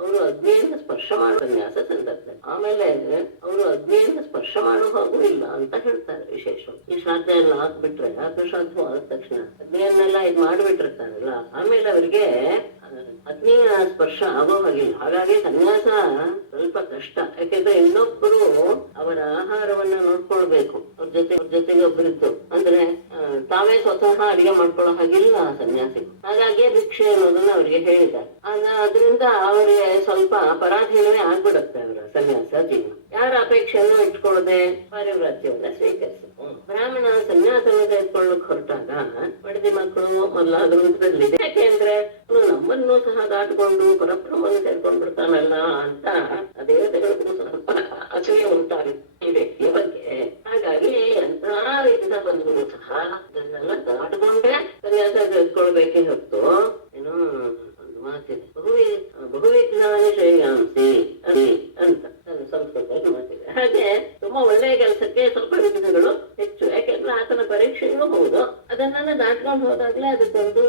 ಅವರು ಅಗ್ನಿಯನ್ನು ಸ್ಪರ್ಶ ಮಾಡುವ ಸನ್ಯಾಸ ಸಂದರ್ಭದಲ್ಲಿ ಸ್ಪರ್ಶ ಮಾಡುವ ಇಲ್ಲ ಅಂತ ಹೇಳ್ತಾರೆ. ವಿಶೇಷ ಈ ಶ್ರಾದ್ದ ಎಲ್ಲ ಹಾಕ್ಬಿಟ್ರೆ ಶ್ರಾದ್ದ ಆದ ತಕ್ಷಣ ಅಗ್ನಿಯನ್ನೆಲ್ಲ ಇದು ಮಾಡಿಬಿಟ್ಟಿರ್ತಾರಲ್ಲ ಆಮೇಲೆ ಅವರಿಗೆ ಅಗ್ನಿಯ ಸ್ಪರ್ಶ ಆಗೋ ಹಾಗಿಲ್ಲ. ಹಾಗಾಗಿ ಸನ್ಯಾಸ ಸ್ವಲ್ಪ ಕಷ್ಟ. ಯಾಕೆಂದ್ರೆ ಇನ್ನೊಬ್ಬರು ಅವರ ಆಹಾರವನ್ನ ನೋಡ್ಕೊಳ್ಬೇಕು, ಅವ್ರ ಜೊತೆಗೆ ಒಬ್ಬರಿದ್ದು ಅಂದ್ರೆ ತಾವೇ ಸ್ವತಃ ಅಡಿಗೆ ಮಾಡ್ಕೊಳ್ಳೋ ಹಾಗಿಲ್ಲ ಸನ್ಯಾಸಿ. ಹಾಗಾಗಿ ಭಿಕ್ಷೆ ಅನ್ನೋದನ್ನ ಅವರಿಗೆ ಹೇಳಿದ್ದಾರೆ. ಅದರಿಂದ ಅವರಿಗೆ ಸ್ವಲ್ಪ ಪರಾಧೀನವೇ ಆಗ್ಬಿಡುತ್ತೆ ಅವರ ಸನ್ಯಾಸ ಜೀವನ. ಯಾರ ಅಪೇಕ್ಷೆಯನ್ನು ಇಟ್ಕೊಳ್ಳದೆ ಪಾರಿವ್ರಾಜ್ಯವನ್ನ ಸ್ವೀಕರಿಸ ಬ್ರಾಹ್ಮಣ ಸನ್ಯಾಸವನ್ನು ತೆಗೆದುಕೊಳ್ಳಕ್ ಹೊರಟಾಗ ಮಡದಿ ಮಕ್ಕಳು ಮೊದಲಾದ್ರಲ್ಲಿದೆ. ಯಾಕೆಂದ್ರೆ ನಮ್ಮನ್ನು ಸಹ ದಾಟಿಕೊಂಡು ಪರಬ್ರಹ್ಮನ್ನು ಸೇರ್ಕೊಂಡ್ ಬಿಡ್ತಾನಲ್ಲ ಅಂತ ದೇವತೆಗಳಿಗೂ ಸ್ವಲ್ಪ ಅಸೂಯೆ ಉಂಟಾಗುತ್ತೆ ಈ ವ್ಯಕ್ತಿಯ ಬಗ್ಗೆ. ಹಾಗಾಗಿ ಎಂತ ರೀತಿಯ ಬಂಧುಗಳು ಸಹ ಅದನ್ನೆಲ್ಲ ದಾಟಿಕೊಂಡೇ ಸನ್ಯಾಸ ತೆಗೆದುಕೊಳ್ಬೇಕೇ ಹೊತ್ತು ಏನೋ ಒಂದು ಮಾತಿದೆ, ಬಹುವಿಜ್ಞಾನಿ ಶ್ರೇಯಾಂಸಿ ಅಂತ ಸಂಸ್ಕೃತದಲ್ಲಿ ಮಾತಿದೆ. ಹಾಗೆ ತುಂಬಾ ಒಳ್ಳೆಯ ಕೆಲಸಕ್ಕೆ ಸ್ವಲ್ಪ ವಿಘ್ನಗಳು ಹೆಚ್ಚು. ಯಾಕೆಂದ್ರೆ ಆತನ ಪರೀಕ್ಷೆಯೂ ಹೌದು, ಅದನ್ನೆಲ್ಲ ದಾಟ್ಕೊಂಡು ಹೋದಾಗ್ಲೇ ಅದಕ್ಕೊಂದು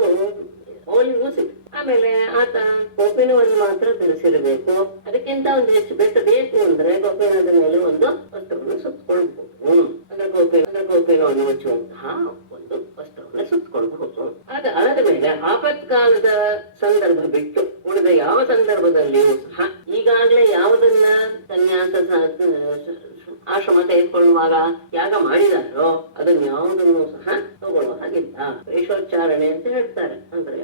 ಮೌಲ್ಯವೂ ಸಿಗುತ್ತೆ. ಆಮೇಲೆ ಆತ ಕೋಪಿನವನ್ನು ಮಾತ್ರ ಧರಿಸಿರಬೇಕು. ಅದಕ್ಕಿಂತ ಒಂದು ಹೆಚ್ಚು ಬೇಕು ಅಂದ್ರೆ ಕೋಪಿನದ ಮೇಲೆ ಒಂದು ವಸ್ತ್ರವನ್ನು ಸುತ್ತಕೊಳ್ಬಹುದು. ಕೋಪಿನವನ್ನು ಮುಚ್ಚುವಂತಹ ಒಂದು ವಸ್ತ್ರವನ್ನು ಸುತ್ತಕೊಳ್ಬಹುದು. ಅದಾದ ಮೇಲೆ ಆಪತ್ಕಾಲದ ಸಂದರ್ಭ ಬಿಟ್ಟು ಉಳಿದ ಯಾವ ಸಂದರ್ಭದಲ್ಲಿಯೂ ಸಹ ಈಗಾಗಲೇ ಯಾವುದನ್ನ ಸನ್ಯಾಸ ಆಶ್ರಮ ತೆಗೆದುಕೊಳ್ಳುವಾಗ ಯಾಗ ಮಾಡಿದಾರೋ ಅದನ್ನ ಯಾವುದನ್ನು ಸಹ ತಗೊಳ್ಳೋ ಹಾಗಿಲ್ಲ. ವೇಷೋಚ್ಚಾರಣೆ ಅಂತ ಹೇಳ್ತಾರೆ. ಅಂದ್ರೆ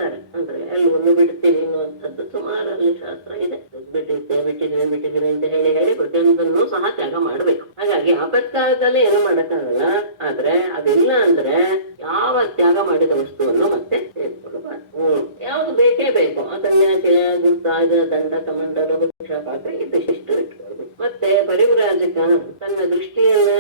ಎಲ್ಲವನ್ನು ಬಿಡ್ತೀವಿ ಅನ್ನುವಂಥದ್ದು ಸುಮಾರಲ್ಲಿ ಶಾಸ್ತ್ರ ಇದೆ. ಬಿಟ್ಟಿದ್ದೇವೆ ಅಂತ ಹೇಳಿ ಪ್ರತಿಯೊಂದನ್ನು ಸಹ ತ್ಯಾಗ ಮಾಡ್ಬೇಕು. ಹಾಗಾಗಿ ಆಪತ್ಕಾಲದಲ್ಲಿ ಏನು ಮಾಡಕ್ಕಾಗಲ್ಲ. ಆದ್ರೆ ಅದಿಲ್ಲ ಅಂದ್ರೆ ಯಾವ ತ್ಯಾಗ ಮಾಡಿದ ವಸ್ತುವನ್ನು ಮತ್ತೆ ತೆಗೆದುಕೊಳ್ಳಬಾರ್ದು. ಯಾವುದು ಬೇಕೇ ಬೇಕು. ಆ ಸನ್ಯಾಸಿಯ ಗುರ್ತಾಜ ದಂಡ ಕಮಂಡಲ ಭಿಕ್ಷಾ ಪಾತ್ರ ಇದಿಷ್ಟು ಇಟ್ಕೊಳ್ಬೇಕು. ಮತ್ತೆ ಪರಿವ್ರಾಜಕ ತನ್ನ ದೃಷ್ಟಿಯನ್ನ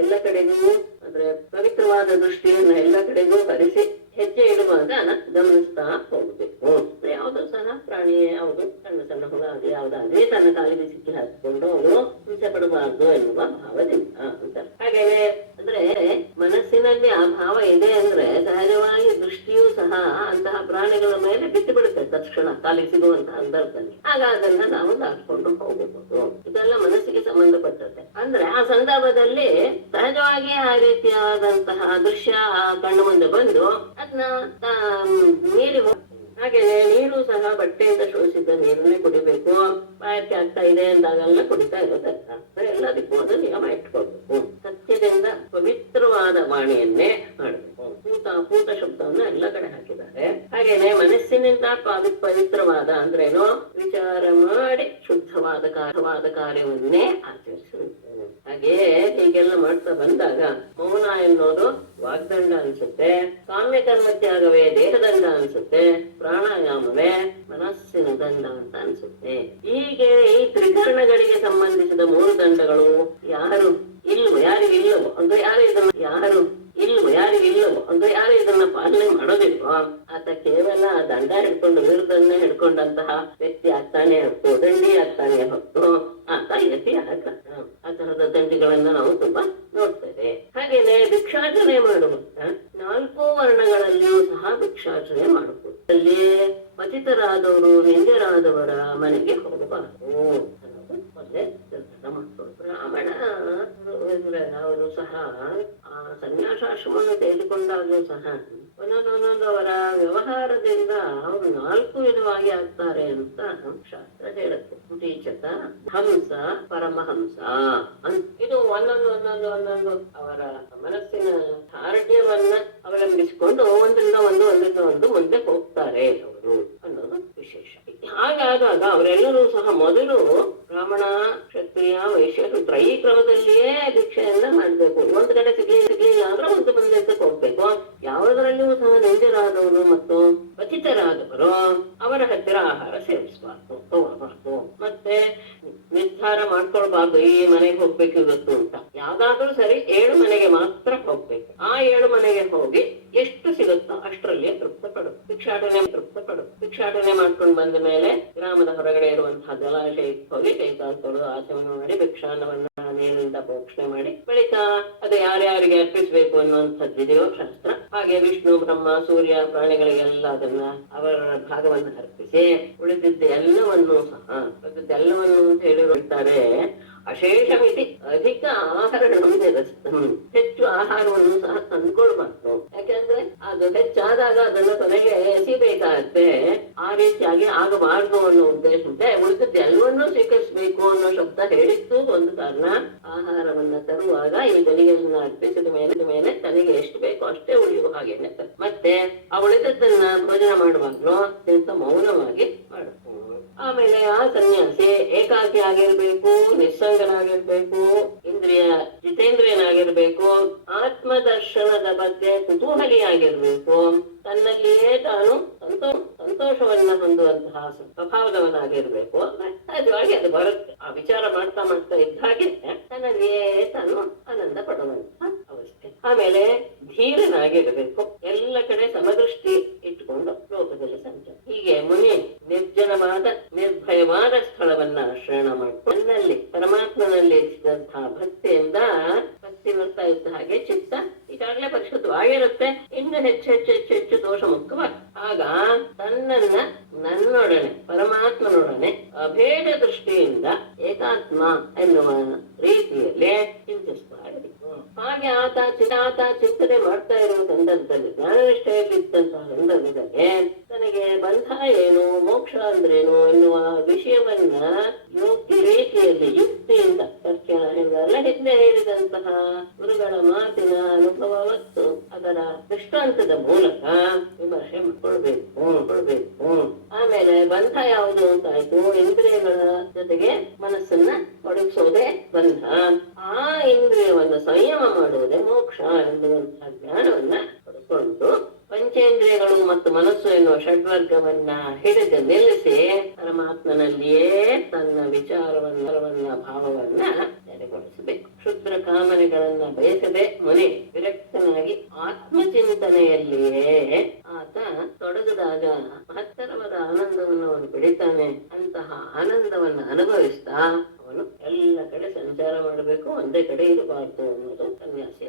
ಎಲ್ಲ ಕಡೆಗೂ ಅಂದ್ರೆ ಪವಿತ್ರವಾದ ದೃಷ್ಟಿಯನ್ನ ಎಲ್ಲ ಕಡೆಗೂ ಹರಿಸಿ ಹೆಜ್ಜೆ ಇಡುವಾಗ ಗಮನಿಸ್ತಾ ಹೋಗ್ಬೇಕು. ಯಾವುದು ಸಹ ಪ್ರಾಣಿ ಯಾವುದು ಸಣ್ಣ ಹುಳ ಆಗಲಿ ಯಾವುದಾಗ್ಲಿ ತನ್ನ ಕಾಲಿಗೆ ಸಿಕ್ಕಿ ಹಾಕಿಕೊಂಡು ಅವನು ಹಿಂಸೆ ಪಡಬಾರ್ದು ಎನ್ನುವ ಭಾವದಿಂದ ಅಂತ. ಹಾಗೇನೆ ಅಂದ್ರೆ ಮನಸ್ಸಿನಲ್ಲಿ ಆ ಭಾವ ಇದೆ ಅಂದ್ರೆ ಸಹಜವಾಗಿ ದೃಷ್ಟಿಯೂ ಸಹ ಅಂತಹ ಪ್ರಾಣಿಗಳ ಮೇಲೆ ಬಿಟ್ಟು ಬಿಡುತ್ತೆ ತಕ್ಷಣ ಕಾಲಿಗೆ ಸಿಗುವಂತಹ ಸಂದರ್ಭದಲ್ಲಿ. ಆಗ ಅದನ್ನ ನಾವು ದಾಟ್ಕೊಂಡು ಹೋಗಬಹುದು. ಇದೆಲ್ಲ ಮನಸ್ಸಿಗೆ ಸಂಬಂಧಪಟ್ಟಂತೆ. ಅಂದ್ರೆ ಆ ಸಂದರ್ಭದಲ್ಲಿ ಸಹಜವಾಗಿ ಆ ರೀತಿಯಾದಂತಹ ದೃಶ್ಯ ಕಣ್ಣು ಮುಂದೆ ಬಂದು ಅದನ್ನ ಮೀರಿ ಹಾಗೇನೆ ನೀರು ಸಹ ಬಟ್ಟೆಯಿಂದ ಶೋಷಿಸಿದ ನೀರನ್ನೇ ಕುಡಿಬೇಕು. ಬಾಯಕ್ಕೆ ಆಗ್ತಾ ಇದೆ ಅಂದಾಗೆಲ್ಲ ಕುಡಿತಾ ಇರೋದಲ್ಲ. ಎಲ್ಲದಕ್ಕೂ ಒಂದು ನಿಯಮ ಇಟ್ಕೊಳ್ಬೇಕು. ಸತ್ಯದಿಂದ ಪವಿತ್ರವಾದ ವಾಣಿಯನ್ನೇ ಮಾಡಬೇಕು. ಪೂತ ಶಬ್ದವನ್ನ ಎಲ್ಲ ಕಡೆ ಹಾಕಿದ್ದಾರೆ. ಹಾಗೇನೆ ಮನಸ್ಸಿನಿಂದ ಪವಿತ್ರವಾದ ಅಂದ್ರೇನು ವಿಚಾರ ಮಾಡಿ ಶುದ್ಧವಾದ ಕಾರ್ಯವನ್ನೇ ಆಚರಿಸಬೇಕು. ಹಾಗೆ ಹೀಗೆಲ್ಲ ಮಾಡ್ತಾ ಬಂದಾಗ ಮೌನ ಎನ್ನೋದು ವಾಗ್ದಂಡ ಅನ್ಸುತ್ತೆ, ಕಾಮ್ಯ ಕರ್ಮ ತ್ಯಾಗವೇ ದೇಹದಂಡ ಅನ್ಸುತ್ತೆ, ಪ್ರಾಣಾಯಾಮವೇ ಮನಸ್ಸಿನ ದಂಡ ಅಂತ ಅನ್ಸುತ್ತೆ. ಹೀಗೆ ಈ ತ್ರಿಕರಣಗಳಿಗೆ ಸಂಬಂಧಿಸಿದ 3 ದಂಡಗಳು ಯಾರಿಗಿಲ್ಲವೋ ಅಂದ್ರೆ ಯಾರು ಇದನ್ನ ಪಾಲನೆ ಮಾಡೋದಿಲ್ವೋ ಆತ ಕೇವಲ ದಂಡ ಹಿಡ್ಕೊಂಡು ವಿರುದ್ಧನ್ನೇ ಹಿಡ್ಕೊಂಡಂತಹ ವ್ಯಕ್ತಿ ಆಗ್ತಾ ಆಗ್ತಾನೆ ಹೊತ್ತು, ದಂಡಿ ಆಗ್ತಾನೆ ಹೊತ್ತು ಆತ ಯತಿ ಆಗಲ್ಲ. ಆ ತರದ ದಂಡಿಗಳನ್ನ ನಾವು ತುಂಬಾ ನೋಡ್ತೇವೆ. ಹಾಗೇನೆ ಭಿಕ್ಷಾಟನೆ ಮಾಡುವಂತ 4 ವರ್ಣಗಳಲ್ಲಿಯೂ ಸಹ ಭಿಕ್ಷಾಟನೆ ಮಾಡಬಹುದು. ಅಲ್ಲಿ ಪತಿತರಾದವರು ನಿಂದರಾದವರ ಮನೆಗೆ ಹೋಗಬಾರದು ಅನ್ನೋದು ಮೊದಲೇ ನಿರ್ಧಾರ ಮಾಡ್ಕೊಳ್ಳೋದು. ಬ್ರಾಹ್ಮಣ ಅವರು ಸಹ ಆ ಸನ್ಯಾಸಾಶ್ರಮವನ್ನು ತೆಗೆದುಕೊಂಡಾಗಲೂ ಸಹ ಒಂದೊಂದೊಂದೊಂದು ಅವರ ವ್ಯವಹಾರದಿಂದ ಅವರು 4 ವಿಧವಾಗಿ ಆಗ್ತಾರೆ ಅಂತ ಶಾಸ್ತ್ರ ಹೇಳುತ್ತೆ. ಕುಟೀಚಕ, ಹಂಸ, ಪರಮಹಂಸ ಅಂತ. ಇದು ಒಂದೊಂದು ಅವರ ಮನಸ್ಸಿನ ಧಾರ್ಢ್ಯವನ್ನ ಅವಲಂಬಿಸಿಕೊಂಡು ಒಂದರಿಂದ ಒಂದು ಮುಂದೆ ಹೋಗ್ತಾರೆ ಅವರು ಅನ್ನೋದು ವಿಶೇಷ. ಹಾಗಾದಾಗ ಅವರೆಲ್ಲರೂ ಸಹ ಮೊದಲು ಬ್ರಾಹ್ಮಣ, ಕ್ಷತ್ರಿಯ, ವೈಶ್ಯ, ಶೂದ್ರ ಈ ಕ್ರಮದಲ್ಲಿಯೇ ಭಿಕ್ಷೆಯನ್ನ ಮಾಡ್ಬೇಕು. ಒಂದು ಕಡೆ ಸಿಗ್ಲಿಲ್ಲ ಅಂದ್ರೆ ಒಂದು ಮುಂದೆ ಹೋಗ್ಬೇಕು. ಯಾವುದರಲ್ಲಿಯೂ ಸಹ ನಿಂದರಾದವರು ಮತ್ತು ಪತಿತರಾದವರು ಅವರ ಹತ್ತಿರ ಆಹಾರ ಸೇವಿಸಬಾರ್ದು, ತಗೊಳ್ಬಾರ್ದು. ಮತ್ತೆ ನಿರ್ಧಾರ ಮಾಡ್ಕೊಳ್ಬಾರ್ದು ಈ ಮನೆಗೆ ಹೋಗ್ಬೇಕು ಇವತ್ತು ಅಂತ. ಯಾವ್ದಾದ್ರೂ ಸರಿ 7 ಮನೆಗೆ ಮಾತ್ರ ಹೋಗ್ಬೇಕು. ಆ 7 ಮನೆಗೆ ಹೋಗಿ ಎಷ್ಟು ಸಿಗುತ್ತೋ ಅಷ್ಟರಲ್ಲಿಯೇ ತೃಪ್ತ ಪಡುದು. ಭಿಕ್ಷಾಟನೆ ಮಾಡ್ಕೊಂಡು ಬಂದ ಮೇಲೆ ಗ್ರಾಮದ ಹೊರಗಡೆ ಇರುವಂತಹ ಜಲಾಶಯಕ್ಕೆ ಹೋಗಿ ಕೈಕಾಲು ತೊಳೆದು ಆಚಮನ ಮಾಡಿ ಭಿಕ್ಷಾನ್ನವನ್ನ ನೀರಿನಿಂದ ಪೋಷಣೆ ಮಾಡಿ ಬಳಿಕ ಅದು ಯಾರ್ಯಾರಿಗೆ ಅರ್ಪಿಸ್ಬೇಕು ಅನ್ನುವಂಥದ್ದಿದೆಯೋ ಶಾಸ್ತ್ರ, ಹಾಗೆ ವಿಷ್ಣು, ಬ್ರಹ್ಮ, ಸೂರ್ಯ, ಪ್ರಾಣಿಗಳಿಗೆಲ್ಲ ಅದನ್ನ ಅವರ ಭಾಗವನ್ನು ಅರ್ಪಿಸಿ ಉಳಿದಿದ್ದೆಲ್ಲವನ್ನೂ ಸಹ ಅಂತ ಹೇಳಿರುತ್ತಾರೆ. ಅಶೇಷ ಮಿತಿ ಅಧಿಕ ಆಹಾರವನ್ನು ಹೆಚ್ಚು ಆಹಾರವನ್ನು ಸಹ ತಂದ್ಕೊಳ್ಬಾರ್ದು. ಯಾಕೆಂದ್ರೆ ಅದು ಹೆಚ್ಚಾದಾಗ ಅದನ್ನು ಕೊನೆಗೆ ಎಸಿಬೇಕಾಗತ್ತೆ. ಆ ರೀತಿಯಾಗಿ ಆಗಬಾರ್ದು ಅನ್ನೋ ಉದ್ದೇಶದಿಂದ ಉಳಿದದ್ದೆಲ್ಲವನ್ನೂ ಸ್ವೀಕರಿಸಬೇಕು ಅನ್ನೋ ಶಬ್ದ ಹೇಳಿದ್ದು ಒಂದು ಕಾರಣ. ಆಹಾರವನ್ನ ತರುವಾಗ ಈ ಬಲಿಗಳನ್ನ ಅರ್ಪಿಸಿದ ಮೇಲೆ ತನಗೆ ಎಷ್ಟು ಬೇಕೋ ಅಷ್ಟೇ ಉಳಿಯುವ ಹಾಗೆ. ಮತ್ತೆ ಆ ಉಳಿದದ್ದನ್ನ ಭೋಜನ ಮಾಡುವಾಗ್ಲೂ ಅತ್ಯಂತ ಮೌನವಾಗಿ ಮಾಡಬೇಕು. ಆಮೇಲೆ ಆ ಸನ್ಯಾಸಿ ಏಕಾಕಿ ಆಗಿರ್ಬೇಕು, ನಿಸ್ಸಂಗನಾಗಿರ್ಬೇಕು, ಜಿತೇಂದ್ರಿಯನಾಗಿರ್ಬೇಕು, ಆತ್ಮದರ್ಶನದ ಬಗ್ಗೆ ಕುತೂಹಲಿಯಾಗಿರ್ಬೇಕು, ತನ್ನಲ್ಲಿಯೇ ತಾನು ಸಂತೋಷವನ್ನ ಹೊಂದುವಂತಹ ಸ್ವಭಾವದವನಾಗಿರ್ಬೇಕು. ಸಹಜವಾಗಿ ಅದು ಬರುತ್ತೆ. ಆ ವಿಚಾರ ಮಾಡ್ತಾ ಇದ್ದ ಹಾಗೆ ತನ್ನಲ್ಲಿಯೇ ತಾನು ಆನಂದ ಪಡುವಂತಹ ಅವಸ್ಥೆ. ಆಮೇಲೆ ಧೀರನಾಗಿರ್ಬೇಕು, ಎಲ್ಲ ಕಡೆ ಸಮದೃಷ್ಟಿ ಇಟ್ಟುಕೊಂಡು ಲೋಕದಲ್ಲಿ ಸಂಚಾರ. ಹೀಗೆ ಮುನಿ ನಿರ್ಜನವಾದ ನಿರ್ಭಯವಾದ ಸ್ಥಳವನ್ನ ಆಶ್ರಯಣ ಮಾಡ್ಕೊಂಡು ತನ್ನಲ್ಲಿ ಪರಮಾತ್ಮನಲ್ಲಿ ಇರಿಸಿದಂತಹ ಭಕ್ತಿ ಬರ್ತಾ ಇದ್ದ ಹಾಗೆ ಚಿತ್ತ ಈಗಾಗಲೇ ಪರಿಶುದ್ಧವಾಗಿರುತ್ತೆ. ಇನ್ನು ಹೆಚ್ಚು ದೋಷ ಮುಕ್ತವಾಗಿ ಆಗ ತನ್ನನ್ನ ನನ್ನೊಡನೆ ಪರಮಾತ್ಮನೊಡನೆ ಅಭೇದ ದೃಷ್ಟಿಯಿಂದ ಏಕಾತ್ಮ ಎನ್ನುವ ರೀತಿಯಲ್ಲಿ ಚಿಂತಿಸ್ತಾ ಇರಬೇಕು. ಹಾಗೆ ಆತ ಚಿಂತನೆ ಮಾಡ್ತಾ ಇರುವ ಸಂದರ್ಭದಲ್ಲಿ ಜ್ಞಾನನಿಷ್ಠೆಯಲ್ಲಿದ್ದಂತಹ ಸಂದರ್ಭದಲ್ಲಿ ತನಗೆ ಬಂಧ ಏನು, ಮೋಕ್ಷ ಅಂದ್ರೇನು ಎನ್ನುವ ವಿಷಯವನ್ನ ಯೋಗ್ಯ ರೀತಿಯಲ್ಲಿ ಯುಕ್ತಿಯಿಂದ ಎಲ್ಲ ಹಿಂದೆ ಹೇಳಿದಂತಹ ಗುರುಗಳ ಮಾತಿನ ಅನುಭವವತ್ತು ಅದರ ದೃಷ್ಟಾಂತದ ಮೂಲಕ ವಿಮರ್ಶೆ ಕೊಡ್ಬೇಕು. ಆಮೇಲೆ ಬಂಧ ಯಾವುದು ಅಂತಾಯ್ತು, ಇಂದ್ರಿಯಗಳ ಜೊತೆಗೆ ಮನಸ್ಸನ್ನ ಒಡಗಿಸೋದೇ ಬಂಧ. ಆ ಇಂದ್ರಿಯವನ್ನು ಸಂಯಮ ಮಾಡುವುದೇ ಮೋಕ್ಷ ಎನ್ನುವಂತಹ ಜ್ಞಾನವನ್ನ ಪಡ್ಕೊಂಡು ಪಂಚೇಂದ್ರಿಯಗಳು ಮತ್ತು ಮನಸ್ಸು ಎನ್ನುವ ಷಡ್ವರ್ಗವನ್ನ ಹಿಡಿದು ನಿಲ್ಲಿಸಿ ಪರಮಾತ್ಮನಲ್ಲಿಯೇ ತನ್ನ ವಿಚಾರವನ್ನ ಭಾವವನ್ನ ನೆಲೆಗೊಳಿಸಬೇಕು. ಕ್ಷುದ್ರ ಕಾಮನೆಗಳನ್ನ ಬಯಸದೆ ಮುನಿ ವಿರಕ್ತನಾಗಿ ಆತ್ಮಚಿಂತನೆಯಲ್ಲಿಯೇ ಆತ ತೊಡಗಿದಾಗ ಮಹತ್ತರವಾದ ಆನಂದವನ್ನು ಅವನು ಬೆಳಿತಾನೆ. ಅಂತಹ ಆನಂದವನ್ನ ಅನುಭವಿಸ್ತಾ ಅವನು ಎಲ್ಲ ಕಡೆ ಸಂಚಾರ ಮಾಡಬೇಕು, ಒಂದೇ ಕಡೆ ಇರಬಾರ್ದು ಅನ್ನೋದು ಸನ್ಯಾಸಿ.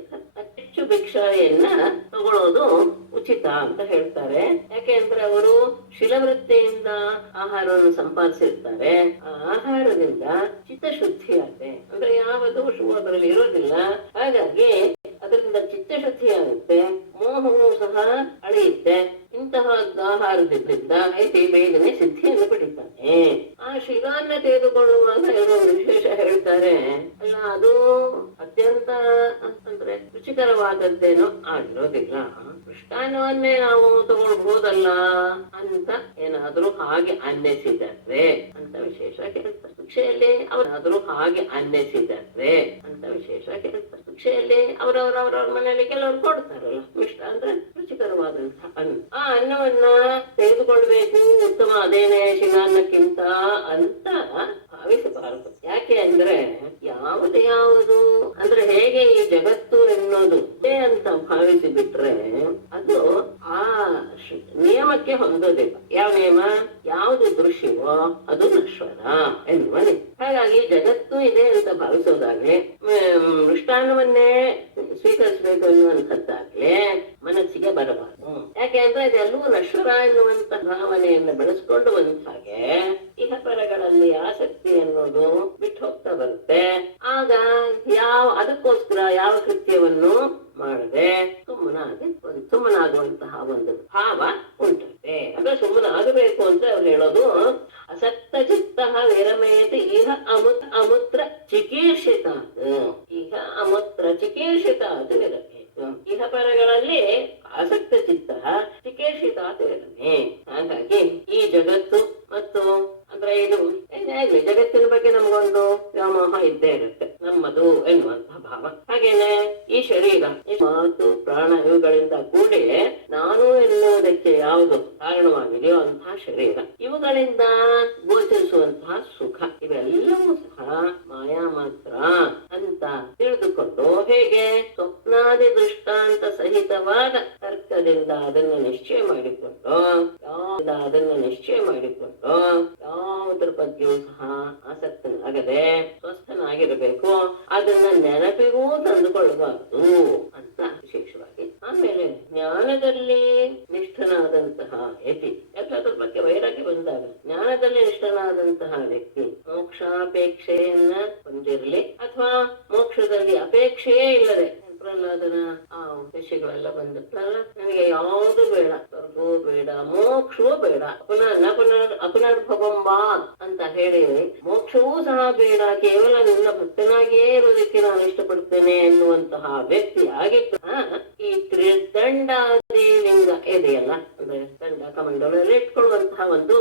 ಹೆಚ್ಚು ಭಿಕ್ಷೆಯನ್ನ ತಗೊಳ್ಳೋದು ಉಚಿತ ಅಂತ ಹೇಳ್ತಾರೆ. ಯಾಕೆಂದ್ರೆ ಅವರು ಶಿಲವೃತ್ತಿಯಿಂದ ಆಹಾರವನ್ನು ಸಂಪಾದಿಸಿರ್ತಾರೆ. ಆ ಆಹಾರದಿಂದ ಚಿತ್ತಶುದ್ಧಿ ಆಗುತ್ತೆ. ಅಂದ್ರೆ ಯಾವ ದೋಷವೂ ಅದರಲ್ಲಿ ಇರೋದಿಲ್ಲ. ಹಾಗಾಗಿ ಅದರಿಂದ ಚಿತ್ತಶುದ್ಧಿ ಮೋಹವು ಸಹ ಅಳೆಯುತ್ತೆ. ಇಂತಹ ಆಹಾರದಿಂದ ಬೇಗನೆ ಸಿದ್ಧಿಯನ್ನು ಪಡಿತಾನೆ. ಆ ಶಿಲಾನ್ನ ತೆಗೆದುಕೊಳ್ಳುವಾಗ ಏನೋ ವಿಶೇಷ ಹೇಳ್ತಾರೆ, ಅಲ್ಲ ಅದು ಅತ್ಯಂತ ಅಂತಂದ್ರೆ ರುಚಿಕರವಾದದ್ದೇನೋ ಆಗಿರೋದಿಲ್ಲ. ಮೃಷ್ಟಾನ್ನವನ್ನೇ ನಾವು ತಗೊಳ್ಬಹುದಲ್ಲ ಅಂತ ಏನಾದ್ರೂ ಹಾಗೆ ಅನ್ನಿಸಿದರೆ ಅಂತ ವಿಶೇಷ ಹೇಳ್ತಾರೆ. ಶಿಕ್ಷೆಯಲ್ಲಿ ಅವರಾದ್ರೂ ಹಾಗೆ ಅನ್ನಿಸಿದರೆ ಅಂತ ವಿಶೇಷ ಹೇಳ್ತಾರೆ. ಶಿಕ್ಷೆಯಲ್ಲಿ ಅವರವರ ಮನೆಯಲ್ಲಿ ಕೆಲವರು ಕೊಡ್ತಾರಲ್ಲ ಮಿಷ್ಟ ಅಂದ್ರೆ ರುಚಿಕರವಾದಂತಹ ಅನ್ನ. ಆ ಅನ್ನವನ್ನ ತೆಗೆದುಕೊಳ್ಬೇಕು, ಉತ್ತಮ ಅದೇನೇ ಶಿಲಾನ್ನಕ್ಕಿಂತ ಅಂತ ಭಾವಿಸಬಾರದು. ಯಾಕೆ ಅಂದ್ರೆ ಯಾವುದು ಅಂದ್ರೆ ಹೇಗೆ ಈ ಜಗತ್ತು ಎನ್ನೋದು ಅಂತ ಭಾವಿಸಿ ಬಿಟ್ರೆ ಅದು ಆ ನಿಯಮಕ್ಕೆ ಹೊಂದೋದಿಲ್ಲ. ಯಾವ ನಿಯಮ? ಯಾವುದು ದೃಶ್ಯವೋ ಅದು ನಶ್ವರ ಎನ್ನುವ ಹಾಗಾಗಿ ಜಗತ್ತು ಇದೆ ಅಂತ ಭಾವಿಸೋದಾಗ್ಲಿ ಮೃಷ್ಟಾನ್ನವನ್ನೇ ಸ್ವೀಕರಿಸಬೇಕು ಎನ್ನುವಂಥದ್ದಾಗ್ಲಿ ಮನಸ್ಸಿಗೆ ಬರಬಾರದು. ಯಾಕೆ ಅಂದ್ರೆ ಇದೆಲ್ಲವೂ ನಶ್ವರ ಎನ್ನುವಂತ ಭಾವನೆಯನ್ನು ಬೆಳೆಸ್ಕೊಂಡು ಬಂದ ಹಾಗೆ ಇಹಪರಗಳಲ್ಲಿ ಆಸಕ್ತಿ ಅನ್ನೋದು ಬಿಟ್ಟು ಹೋಗ್ತಾ ಬರುತ್ತೆ. ಆಗ ಅದಕ್ಕೋಸ್ಕರ ಯಾವ ಕೃತ್ಯವನ್ನು ಮಾಡದೆ ಸುಮ್ಮನಾಗುವಂತಹ ಒಂದು ಭಾವ ಉಂಟಂತೆ. ಅಂದ್ರೆ ಸುಮ್ಮನಾಗಬೇಕು ಅಂತ ಅವ್ರು ಹೇಳೋದು, ಅಸಕ್ತ ಚಿತ್ತ ವಿರಮೇತಿ ಇಹ ಅಮುತ್ರ ಚಿಕೀರ್ಷಿತಾತ್. ಇಹ ಅಮುತ್ರ ಚಿಕೀರ್ಷಿತಾತ್ ವಿರಮೇ. ಇಹ ಪರಗಳಲ್ಲಿ ಆಸಕ್ತ ಚಿತ್ತ ಚಿಕೀರ್ಷಿತಾತ್ ವಿರಮೇ. ಹಾಗಾಗಿ ಈ ಜಗತ್ತು ಮತ್ತು ಅಂದ್ರೆ ಇದು ಏನಾಗ್ಲಿ ಜಗತ್ತಿನ ಬಗ್ಗೆ ನಮ್ಗೊಂದು ವ್ಯಾಮೋಹ ಇದ್ದೇ ಇರುತ್ತೆ, ನಮ್ಮದು ಎನ್ನುವಂತ ಭಾವ. ಹಾಗೇನೆ ಈ ಶರೀರ, ಮಾತು ಪ್ರಾಣ ಇವುಗಳಿಂದ ಕೂಡಿ ನಾನು ಎನ್ನುವುದಕ್ಕೆ ಯಾವುದು ಕಾರಣವಾಗಿದೆಯೋ ಅಂತಹ ಶರೀರ, ಇವುಗಳಿಂದ ಗೋಚರಿಸುವಂತಹ ಸುಖ, ಇವೆಲ್ಲವೂ ಸಹ ಮಾಯಾ ಮಾತ್ರ ಅಂತ ತಿಳಿದುಕೊಂಡು ಹೇಗೆ ಸ್ವಪ್ನಾದಿ ದೃಷ್ಟಾಂತ ಸಹಿತವಾದ ತರ್ಕದಿಂದ ಅದನ್ನು ನಿಶ್ಚಯ ಮಾಡಿಕೊಂಡು ಯಾವುದರ ಬಗ್ಗೆಯೂ ಸಹ ಆಸಕ್ತನಾಗದೆ ಸ್ವಸ್ಥನಾಗಿರಬೇಕು. ಅದನ್ನ ನೆನಪಿಗೂ ತಂದುಕೊಳ್ಳಬಾರದು ಅಂತ ವಿಶೇಷವಾಗಿ. ಆಮೇಲೆ ಜ್ಞಾನದಲ್ಲಿ ನಿಷ್ಠನಾದಂತಹ ಯತಿ, ಎಲ್ಲದರ ಬಗ್ಗೆ ವೈರಾಗ್ಯ ಬಂದಾಗ ಜ್ಞಾನದಲ್ಲಿ ನಿಷ್ಠನಾದಂತಹ ವ್ಯಕ್ತಿ ಮೋಕ್ಷಾಪೇಕ್ಷೆಯನ್ನ ಹೊಂದಿರಲಿ ಅಥವಾ ಮೋಕ್ಷದಲ್ಲಿ ಅಪೇಕ್ಷೆಯೇ ಇಲ್ಲದೆ ಪ್ರಹ್ಲಾದನ ಆ ವಿಷಯಗಳೆಲ್ಲ ಬಂದಿತ್ತಲ್ಲ, ನನಗೆ ಯಾವುದು ಬೇಡ, ಸ್ವರ್ಗವೂ ಬೇಡ, ಮೋಕ್ಷವೂ ಬೇಡ, ಅಪುನರ್ಭವಂಬಾ ಅಂತ ಹೇಳಿ ಮೋಕ್ಷವೂ ಸಹ ಬೇಡ, ಕೇವಲ ನಿನ್ನ ಭಕ್ತನಾಗಿಯೇ ಇರೋದಕ್ಕೆ ನಾನು ಇಷ್ಟಪಡ್ತೇನೆ ಎನ್ನುವಂತಹ ವ್ಯಕ್ತಿ ಆಗಿತ್ತು. ಈ ತ್ರಿದಂಡಾದಿ ಲಿಂಗ ಇದೆಯಲ್ಲ, ಅಂದ್ರೆ ದಂಡ ಕಮಂಡಲಲ್ಲಿ ಇಟ್ಕೊಳ್ಳುವಂತಹ ಒಂದು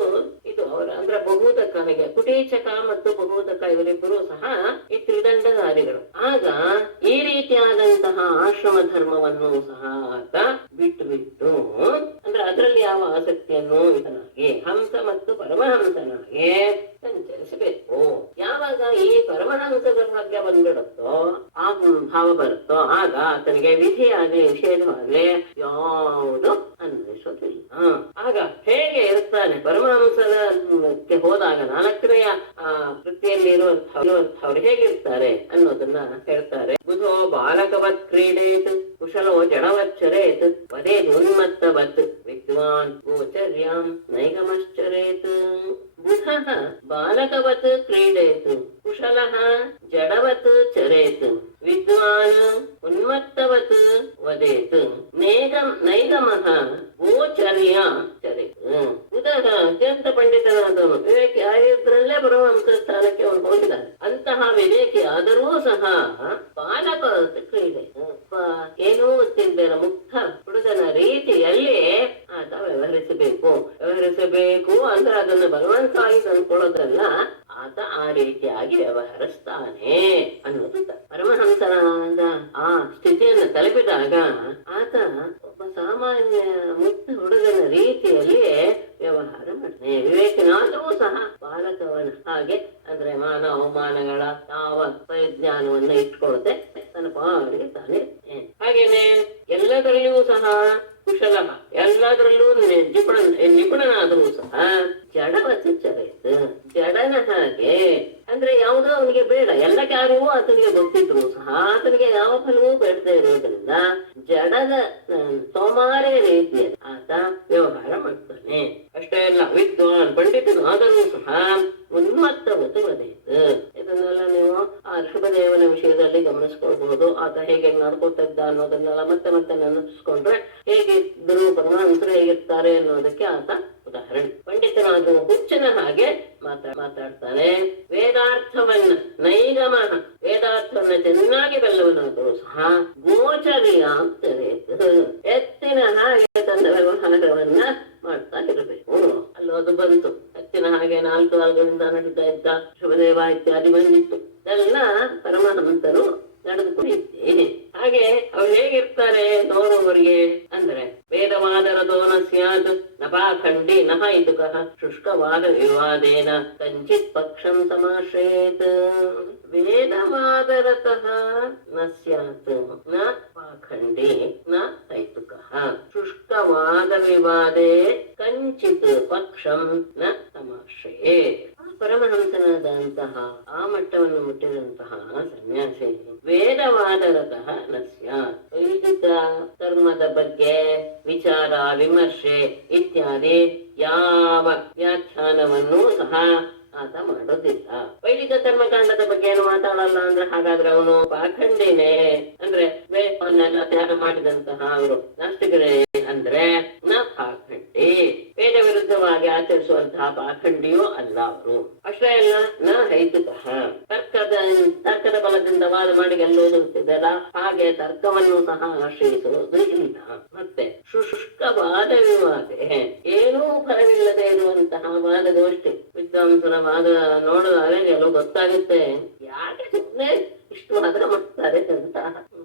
ಇದು ಅವರ ಅಂದ್ರೆ ಬಹುತಕ, ಹಾಗೆ ಕುಟೀಚಕ ಮತ್ತು ಬಹುತಕ ಇವರಿಬ್ಬರು ಸಹ ಈ ತ್ರಿದಂಡಧಾರಿಗಳು. ಆಗ ಈ ರೀತಿಯಾದಂತಹ ಆಶ್ರಮ ಧರ್ಮವನ್ನು ಸಹ ಆತ ಬಿಟ್ಟು ಅಂದ್ರೆ ಅದರಲ್ಲಿ ಯಾವ ಆಸಕ್ತಿಯನ್ನು ಇದನಾಗಿ ಹಂಸ ಮತ್ತು ಪರಮಹಂಸನಾಗಿ ಸಂಚರಿಸಬೇಕು. ಯಾವಾಗ ಈ ಪರಮಹಂಸದ ಭಾಗ್ಯ ಬಂದ್ಬಿಡುತ್ತೋ, ಆ ಭಾವ ಬರುತ್ತೋ, ಆಗ ಆತನಿಗೆ ವಿಧಿಯಾಗ್ಲಿ ನಿಷೇಧವಾಗ್ಲಿ ಯಾವುದು ಅನ್ವಯಿಸೋದಿಲ್ಲ. ಆಗ ಹೇಗೆ ಇರ್ತಾನೆ ಪರಮಹಂಸಕ್ಕೆ ಹೋದಾಗ ನಾಲ್ಕನೆಯ ವೃತ್ತಿಯಲ್ಲಿ ಇರುವಂತಹವ್ರು ಹೇಗಿರ್ತಾರೆ ಅನ್ನೋದನ್ನ ಹೇಳ್ತಾರೆ. ಬುಧೋ ಬಾಲಕವತ್ ಕ್ರೀಡೇತ್ ಕುಶಲೋ ಜಡವಚ್ಚರೇತ್ ಪದೇ ಉನ್ಮತ್ತವತ್ ವಿದ್ವಾನ್ ಗೋಚರ್ಯಾಂ ನೈಗಮಶ್ಚರೇತ್. ಬುಧಃ ಬಾಲಕವತ್ ಕ್ರೀಡೇತ್ ಕುಶಲಃ ಜಡವತ್ ಚರೇತ್ ವಿದ್ವಾನ್ ಉನ್ಮತ್ತವತ್ ವದೇತ್ ನೈಗಮಃ ಗೋಚರ್ಯಾಂ ಚರೇತ್. ಬುಧಃ ಅತ್ಯಂತ ಪಂಡಿತನಾದವನು, ವಿವೇಕಿ ಆಗಿದ್ರಲ್ಲೇ ಪರಮಹಂಸ ಸ್ಥಾನಕ್ಕೆ ಅವನು ಹೋಗಿದ್ದಾನೆ. ಅಂತಹ ವಿವೇಕಿ ಆದರೂ ಸಹ ಬಾಲಕವತ್ ಕ್ರೀಡೆ, ಏನೂ ಗೊತ್ತಿಲ್ಲದ ಮುಕ್ತ ಹುಡುಗನ ರೀತಿಯಲ್ಲಿ ಆತ ವ್ಯವಹರಿಸಬೇಕು ಅಂದ್ರೆ ಅದನ್ನು ಬಲವಂತವಾಗಿ ತಂದ್ಕೊಳ್ಳೋದ್ರಲ್ಲ, ಆತ ಆ ರೀತಿಯಾಗಿ ವ್ಯವಹರಿಸ್ತಾನೆ ಅನ್ನೋದು. ಪರಮಹಂಸನಾದ ಆ ಸ್ಥಿತಿಯನ್ನು ತಲುಪಿದಾಗ ಆತ ಒಬ್ಬ ಸಾಮಾನ್ಯ ಮುಕ್ತ ಹುಡುಗನ ರೀತಿಯಲ್ಲಿ ವ್ಯವಹಾರ ಮಾಡ್ತಾನೆ. ವಿವೇಕನಾದರೂ ಸಹ ಬಾಲಕವನ ಹಾಗೆ ಅಂದ್ರೆ ಮಾನ ಅವಮಾನಗಳ ಯಾವ ಪರಿಜ್ಞಾನವನ್ನು ಇಟ್ಕೊಳ್ತೆ ತನ್ನ ಪಾಡಿಗೆ ತಾನೇ. ಹಾಗೇನೆ ಎಲ್ಲದರಲ್ಲಿಯೂ ಸಹ ಕುಶಲ, ಎಲ್ಲದರಲ್ಲೂ ನಿಪುಣನಾದರೂ ಸಹ ಜಡವತ್ತು ಚರೇತ್, ಜಡನ ಹಾಗೆ ಅಂದ್ರೆ ಯಾವುದೋ ಅವನಿಗೆ ಬೇಡ, ಎಲ್ಲ ಕಾರ್ಯವೂ ಆತನಿಗೆ ಗೊತ್ತಿದ್ರು ಸಹ ಆತನಿಗೆ ಯಾವ ಫಲವೂ ಬೇಡದೇ ಇರೋದ್ರಿಂದ ಜಡದ ಸೋಮಾರಿ ರೀತಿಯಲ್ಲಿ ಆತ ವ್ಯವಹಾರ ಮಾಡ್ತಾನೆ. ಅಷ್ಟೇ ಅಲ್ಲ, ವಿದ್ವಾನ್ ಪಂಡಿತನಾದರೂ ಸಹ ಉನ್ಮತ್ತವತ್ತು ವದೇತ್. ಇದನ್ನೆಲ್ಲ ನೀವು ಆ ಋಷಭದೇವನ ವಿಷಯದಲ್ಲಿ ಗಮನಿಸ್ಕೊಳ್ಬಹುದು. ಆತ ಹೇಗೆ ನಡ್ಕೊತಿದ್ದ ಅನ್ನೋದನ್ನೆಲ್ಲ ಮತ್ತೆ ನೆನಪಿಸ್ಕೊಂಡ್ರೆ ಹೇಗಿದ್ದರು ಪರಮಹಂಸರು ಹೇಗಿರ್ತಾರೆ ಅನ್ನೋದಕ್ಕೆ ಆತ ಉದಾಹರಣೆ. ಪಂಡಿತನಾದ ಹುಚ್ಚನ ಹಾಗೆ ಮಾತಾಡ್ತಾನೆ. ವೇದಾರ್ಥವನ್ನ ನೈಗಮ, ವೇದಾರ್ಥವನ್ನ ಚೆನ್ನಾಗಿ ಬಲ್ಲವನಾದರೂ ಸಹ ಗೋಚರ್ಯಾಂತರೆ, ಎತ್ತಿನ ಹಾಗೆ ತನ್ನ ವ್ಯವಹಾರವನ್ನ ಮಾಡ್ತಾ ಇರಬೇಕು. ಅಲ್ಲೋದು ಬಂತು, ಎತ್ತಿನ ಹಾಗೆ 4 ಕಾಲುಗಳಿಂದ ನಡೀತಾ ಇದ್ದ ಶುಭದೇವ ಇತ್ಯಾದಿ ಬಂದಿತ್ತು. ಎಲ್ಲ ಪರಮಹಂಸರು ನಡೆದುಕೊಂಡಿದ್ದೇನೆ. ಹಾಗೆ ಅವ್ರು ಹೇಗಿರ್ತಾರೆ ನೋಡುವವರಿಗೆ ಅಂದ್ರೆ ವೇದವಾದರತೋ ನ ಸ್ಯಾತ್ ನಪಾಖಂಡಿ ನಹ ಇದುಕಃ ಶುಷ್ಕವಾದ ವಿವಾದೇನ ಕಂಚಿತ್ ಪಕ್ಷಂ ಸಮಾಶ್ರಯೇತ್. ವೇದವಾದರತಃ ನ ಸ್ಯಾತ್ ನ ಪಾಖಂಡಿ ನ ಹೈತುಕಃ ಶುಷ್ಕವಾದ ವಿವಾದೇ ಕಂಚಿತ್ ಪಕ್ಷಂ ನ ತಮಾಶ್ರಯೇ. ಪರಮಹಂಸನಾದಂತಹ ಆ ಮಟ್ಟವನ್ನು ಮುಟ್ಟಿದಂತಹ ಸನ್ಯಾಸಿ ವೇದವಾದರತಃ ನ ಸ್ಯಾತ್. ವೈದಿಕ ಧರ್ಮದ ಬಗ್ಗೆ ವಿಚಾರ ವಿಮರ್ಶೆ ಇತ್ಯಾದಿ ಯಾವ ವ್ಯಾಖ್ಯಾನವನ್ನೂ ಸಹ ಆತ ಮಾಡೋದಿಲ್ಲ. ವೈದಿಕ ಕರ್ಮಕಾಂಡದ ಬಗ್ಗೆ ಏನು ಮಾತಾಡಲ್ಲ ಅಂದ್ರೆ ಹಾಗಾದ್ರೆ ಅವನು ಪಾಖಂಡಿನೇ, ಅಂದ್ರೆ ವೇದವನ್ನೆಲ್ಲ ತ್ಯಾಗ ಮಾಡಿದಂತಹ ಅವರು ನಾಸ್ತಿಕರೇ ಅಂದ್ರೆ ನ ಪಾಖಂಡಿ, ವೇದ ವಿರುದ್ಧವಾಗಿ ಆಚರಿಸುವಂತಹ ಪಾಖಂಡಿಯೂ ಅಲ್ಲ ಅವರು. ಅಷ್ಟೇ ಅಲ್ಲ ನ ಹೈತುಕಃ, ತರ್ಕದ ಬಲದಿಂದ ವಾದ ಮಾಡಿ ಗೆಲ್ಲುವುದು ಅಂತಿದೆಯಲ್ಲ, ಹಾಗೆ ತರ್ಕವನ್ನು ಸಹ ಆಶ್ರಯಿಸುವುದು ಇಲ್ಲ. ಮತ್ತೆ ಶುಷ್ಕ ವಾದ ವಿವಾದೆ, ಏನೂ ಫಲವಿಲ್ಲದೆ ಇರುವಂತಹ ವಾದಗೋಷ್ಠಿ, ವಿದ್ವಾಂಸರ ವಾದ ನೋಡಿದಾಗ ಕೆಲವು ಗೊತ್ತಾಗುತ್ತೆ ಯಾಕೆ ಸುಮ್ಮನೆ ಇಷ್ಟು ವಾದ ಮಾಡ್ತಾರೆ ಅಂತ.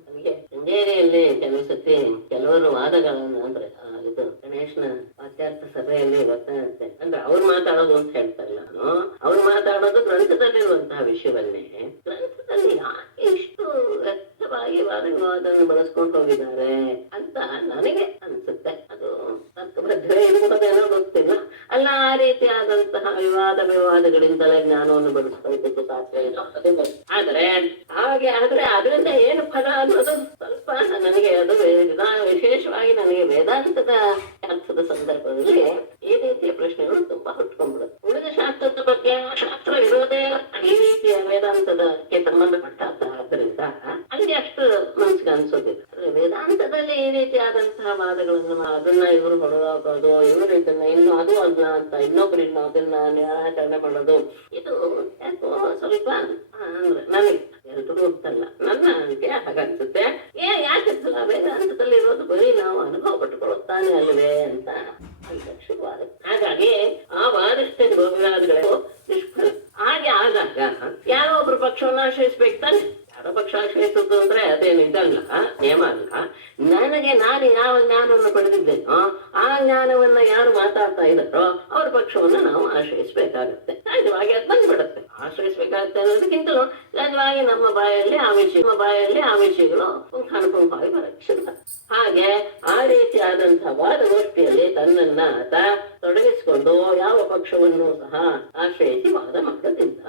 ನನಗೆ ಶೃಂಗೇರಿಯಲ್ಲಿ ಕೆಲವು ಸತಿ ಕೆಲವರು ವಾದಗಳನ್ನು ಅಂದ್ರೆ ಇದು ಗಣೇಶನ ವಾಚ್ಯಾರ್ಥ ಸಭೆಯಲ್ಲಿ ಗೊತ್ತಾಗುತ್ತೆ. ಅಂದ್ರೆ ಅವ್ರು ಮಾತಾಡೋದು ಅಂತ ಹೇಳ್ತಾರಲ್ಲ ನಾನು, ಅವ್ರು ಮಾತಾಡೋದು ಗ್ರಂಥದಲ್ಲಿರುವಂತಹ ವಿಷಯವನ್ನೇ ಗ್ರಂಥದಲ್ಲಿ ಯಾಕೆ ಇಷ್ಟು ವ್ಯಕ್ತವಾಗಿ ವಾದ ವಿವಾದವನ್ನು ಬಳಸ್ಕೊಂಡು ಹೋಗಿದ್ದಾರೆ ಅಂತ ನನಗೆ ಅನ್ಸುತ್ತೆ. ಅದು ತರ್ಕಬದ್ಧವೇ ಇರುವುದೇನೋ ಗೊತ್ತಿಲ್ಲ. ಅಲ್ಲ, ಆ ರೀತಿಯಾದಂತಹ ವಿವಾದಗಳಿಂದಲೇ ಜ್ಞಾನವನ್ನು ಬೆಳೆಸ್ಕೊಳ್ಬೇಕು ಸಾಧ್ಯ ಇಲ್ಲ. ಆದ್ರೆ ಆದ್ರೆ ಅದರಿಂದ ಏನು ಫಲ ಅನ್ನೋದು ಸ್ವಲ್ಪ ನನಗೆ ಅದು ವಿಶೇಷವಾಗಿ ನನಗೆ ವೇದಾಂತದ ಅರ್ಥದ ಸಂದರ್ಭದಲ್ಲಿ ಈ ರೀತಿಯ ಪ್ರಶ್ನೆಗಳು ತುಂಬಾ ಹುಟ್ಕೊಂಡ್ಬಿಡುತ್ತೆ. ಉಳಿದ ಶಾಸ್ತ್ರದ ಬಗ್ಗೆ ಶಾಸ್ತ್ರ ಇರೋದೇ ಈ ರೀತಿಯ ವೇದಾಂತದಕ್ಕೆ ಸಂಬಂಧಪಟ್ಟಾದ್ದರಿಂದ ಅಲ್ಲಿ ಅಷ್ಟು ಮನ್ಸಿಗೆ ಅನ್ಸೋದಿಲ್ಲ. ವೇದಾಂತದಲ್ಲಿ ಈ ರೀತಿಯಾದಂತಹ ವಾದಗಳನ್ನು ಅದನ್ನ ಇವರು ಹೊಡೆದಾಕೋದು, ಇವರು ಇದನ್ನ ಇನ್ನು ಅದು ಅಲ್ಲ ಅಂತ ಇನ್ನೊಬ್ರು ಇನ್ನು ಅದನ್ನ ನಿರಾಕರಣೆ ಮಾಡೋದು, ಇದು ಯಾಕೋ ಸ್ವಲ್ಪ ಅಂದ್ರೆ ನನಗೆ ಎಲ್ರಿಗೂ ಗೊತ್ತಲ್ಲ, ನನ್ನ ನನಗೆ ಹಾಗನ್ಸುತ್ತೆ. ಯಾಕಿರ್ತಲ್ಲ ವೇದಾಂತದಲ್ಲಿ ಇರೋದು ಬರೀ ನಾವು ಅನುಭವ ಪಟ್ಟುಕೊಳ್ಳುತ್ತಾನೆ ಅಲ್ವೇ ಅಂತ ಶುರುವಾದ. ಹಾಗಾಗಿ ಆ ವಾದಷ್ಟೇ ಭೋಗವಾದಗಳು ನಿಷ್ಫಲ. ಹಾಗೆ ಆದಾಗ ಯಾರೋ ಒಬ್ರು ಪಕ್ಷವನ್ನು ಆಶ್ರಯಿಸ್ಬೇಕು ತಾನೆ. ಯಾರೋ ಪಕ್ಷ ಆಶ್ರಯಿಸುವುದು ಅಂದ್ರೆ ಅದೇನು ಇದಲ್ಲ, ನಿಯಮ ಅಲ್ಲ. ನನಗೆ ನಾನು ಯಾವ ಜ್ಞಾನವನ್ನು ಪಡೆದಿದ್ದೇನೋ ಆ ಜ್ಞಾನವನ್ನ ಯಾರು ಮಾತಾಡ್ತಾ ಇದ್ದಾರೋ ಅವ್ರ ಪಕ್ಷವನ್ನು ನಾವು ಆಶ್ರಯಿಸ್ಬೇಕಾಗತ್ತೆ. ಸಹಜವಾಗಿ ಅದು ಬಂದ್ಬಿಡುತ್ತೆ. ಆಶ್ರಯಿಸ್ಬೇಕಾಗತ್ತೆ ಅನ್ನೋದಕ್ಕಿಂತಲೂ ಸಹಜವಾಗಿ ನಮ್ಮ ಬಾಯಲ್ಲಿ ಆ ವಿಷಯಗಳು ಪುಂಖಾನುಪುಂಖವಾಗಿ ಬರಕ್ಕೆ ಶುರು. ಹಾಗೆ ಆ ರೀತಿಯಾದಂತಹ ವಾದಗೋಷ್ಠಿಯಲ್ಲಿ ತನ್ನನ್ನ ಆತ ತೊಡಗಿಸಿಕೊಂಡು ಯಾವ ಪಕ್ಷವನ್ನು ಸಹ ಆಶ್ರಯಿಸಿ ವಾದ ಮಾಡೋದಿಲ್ಲ.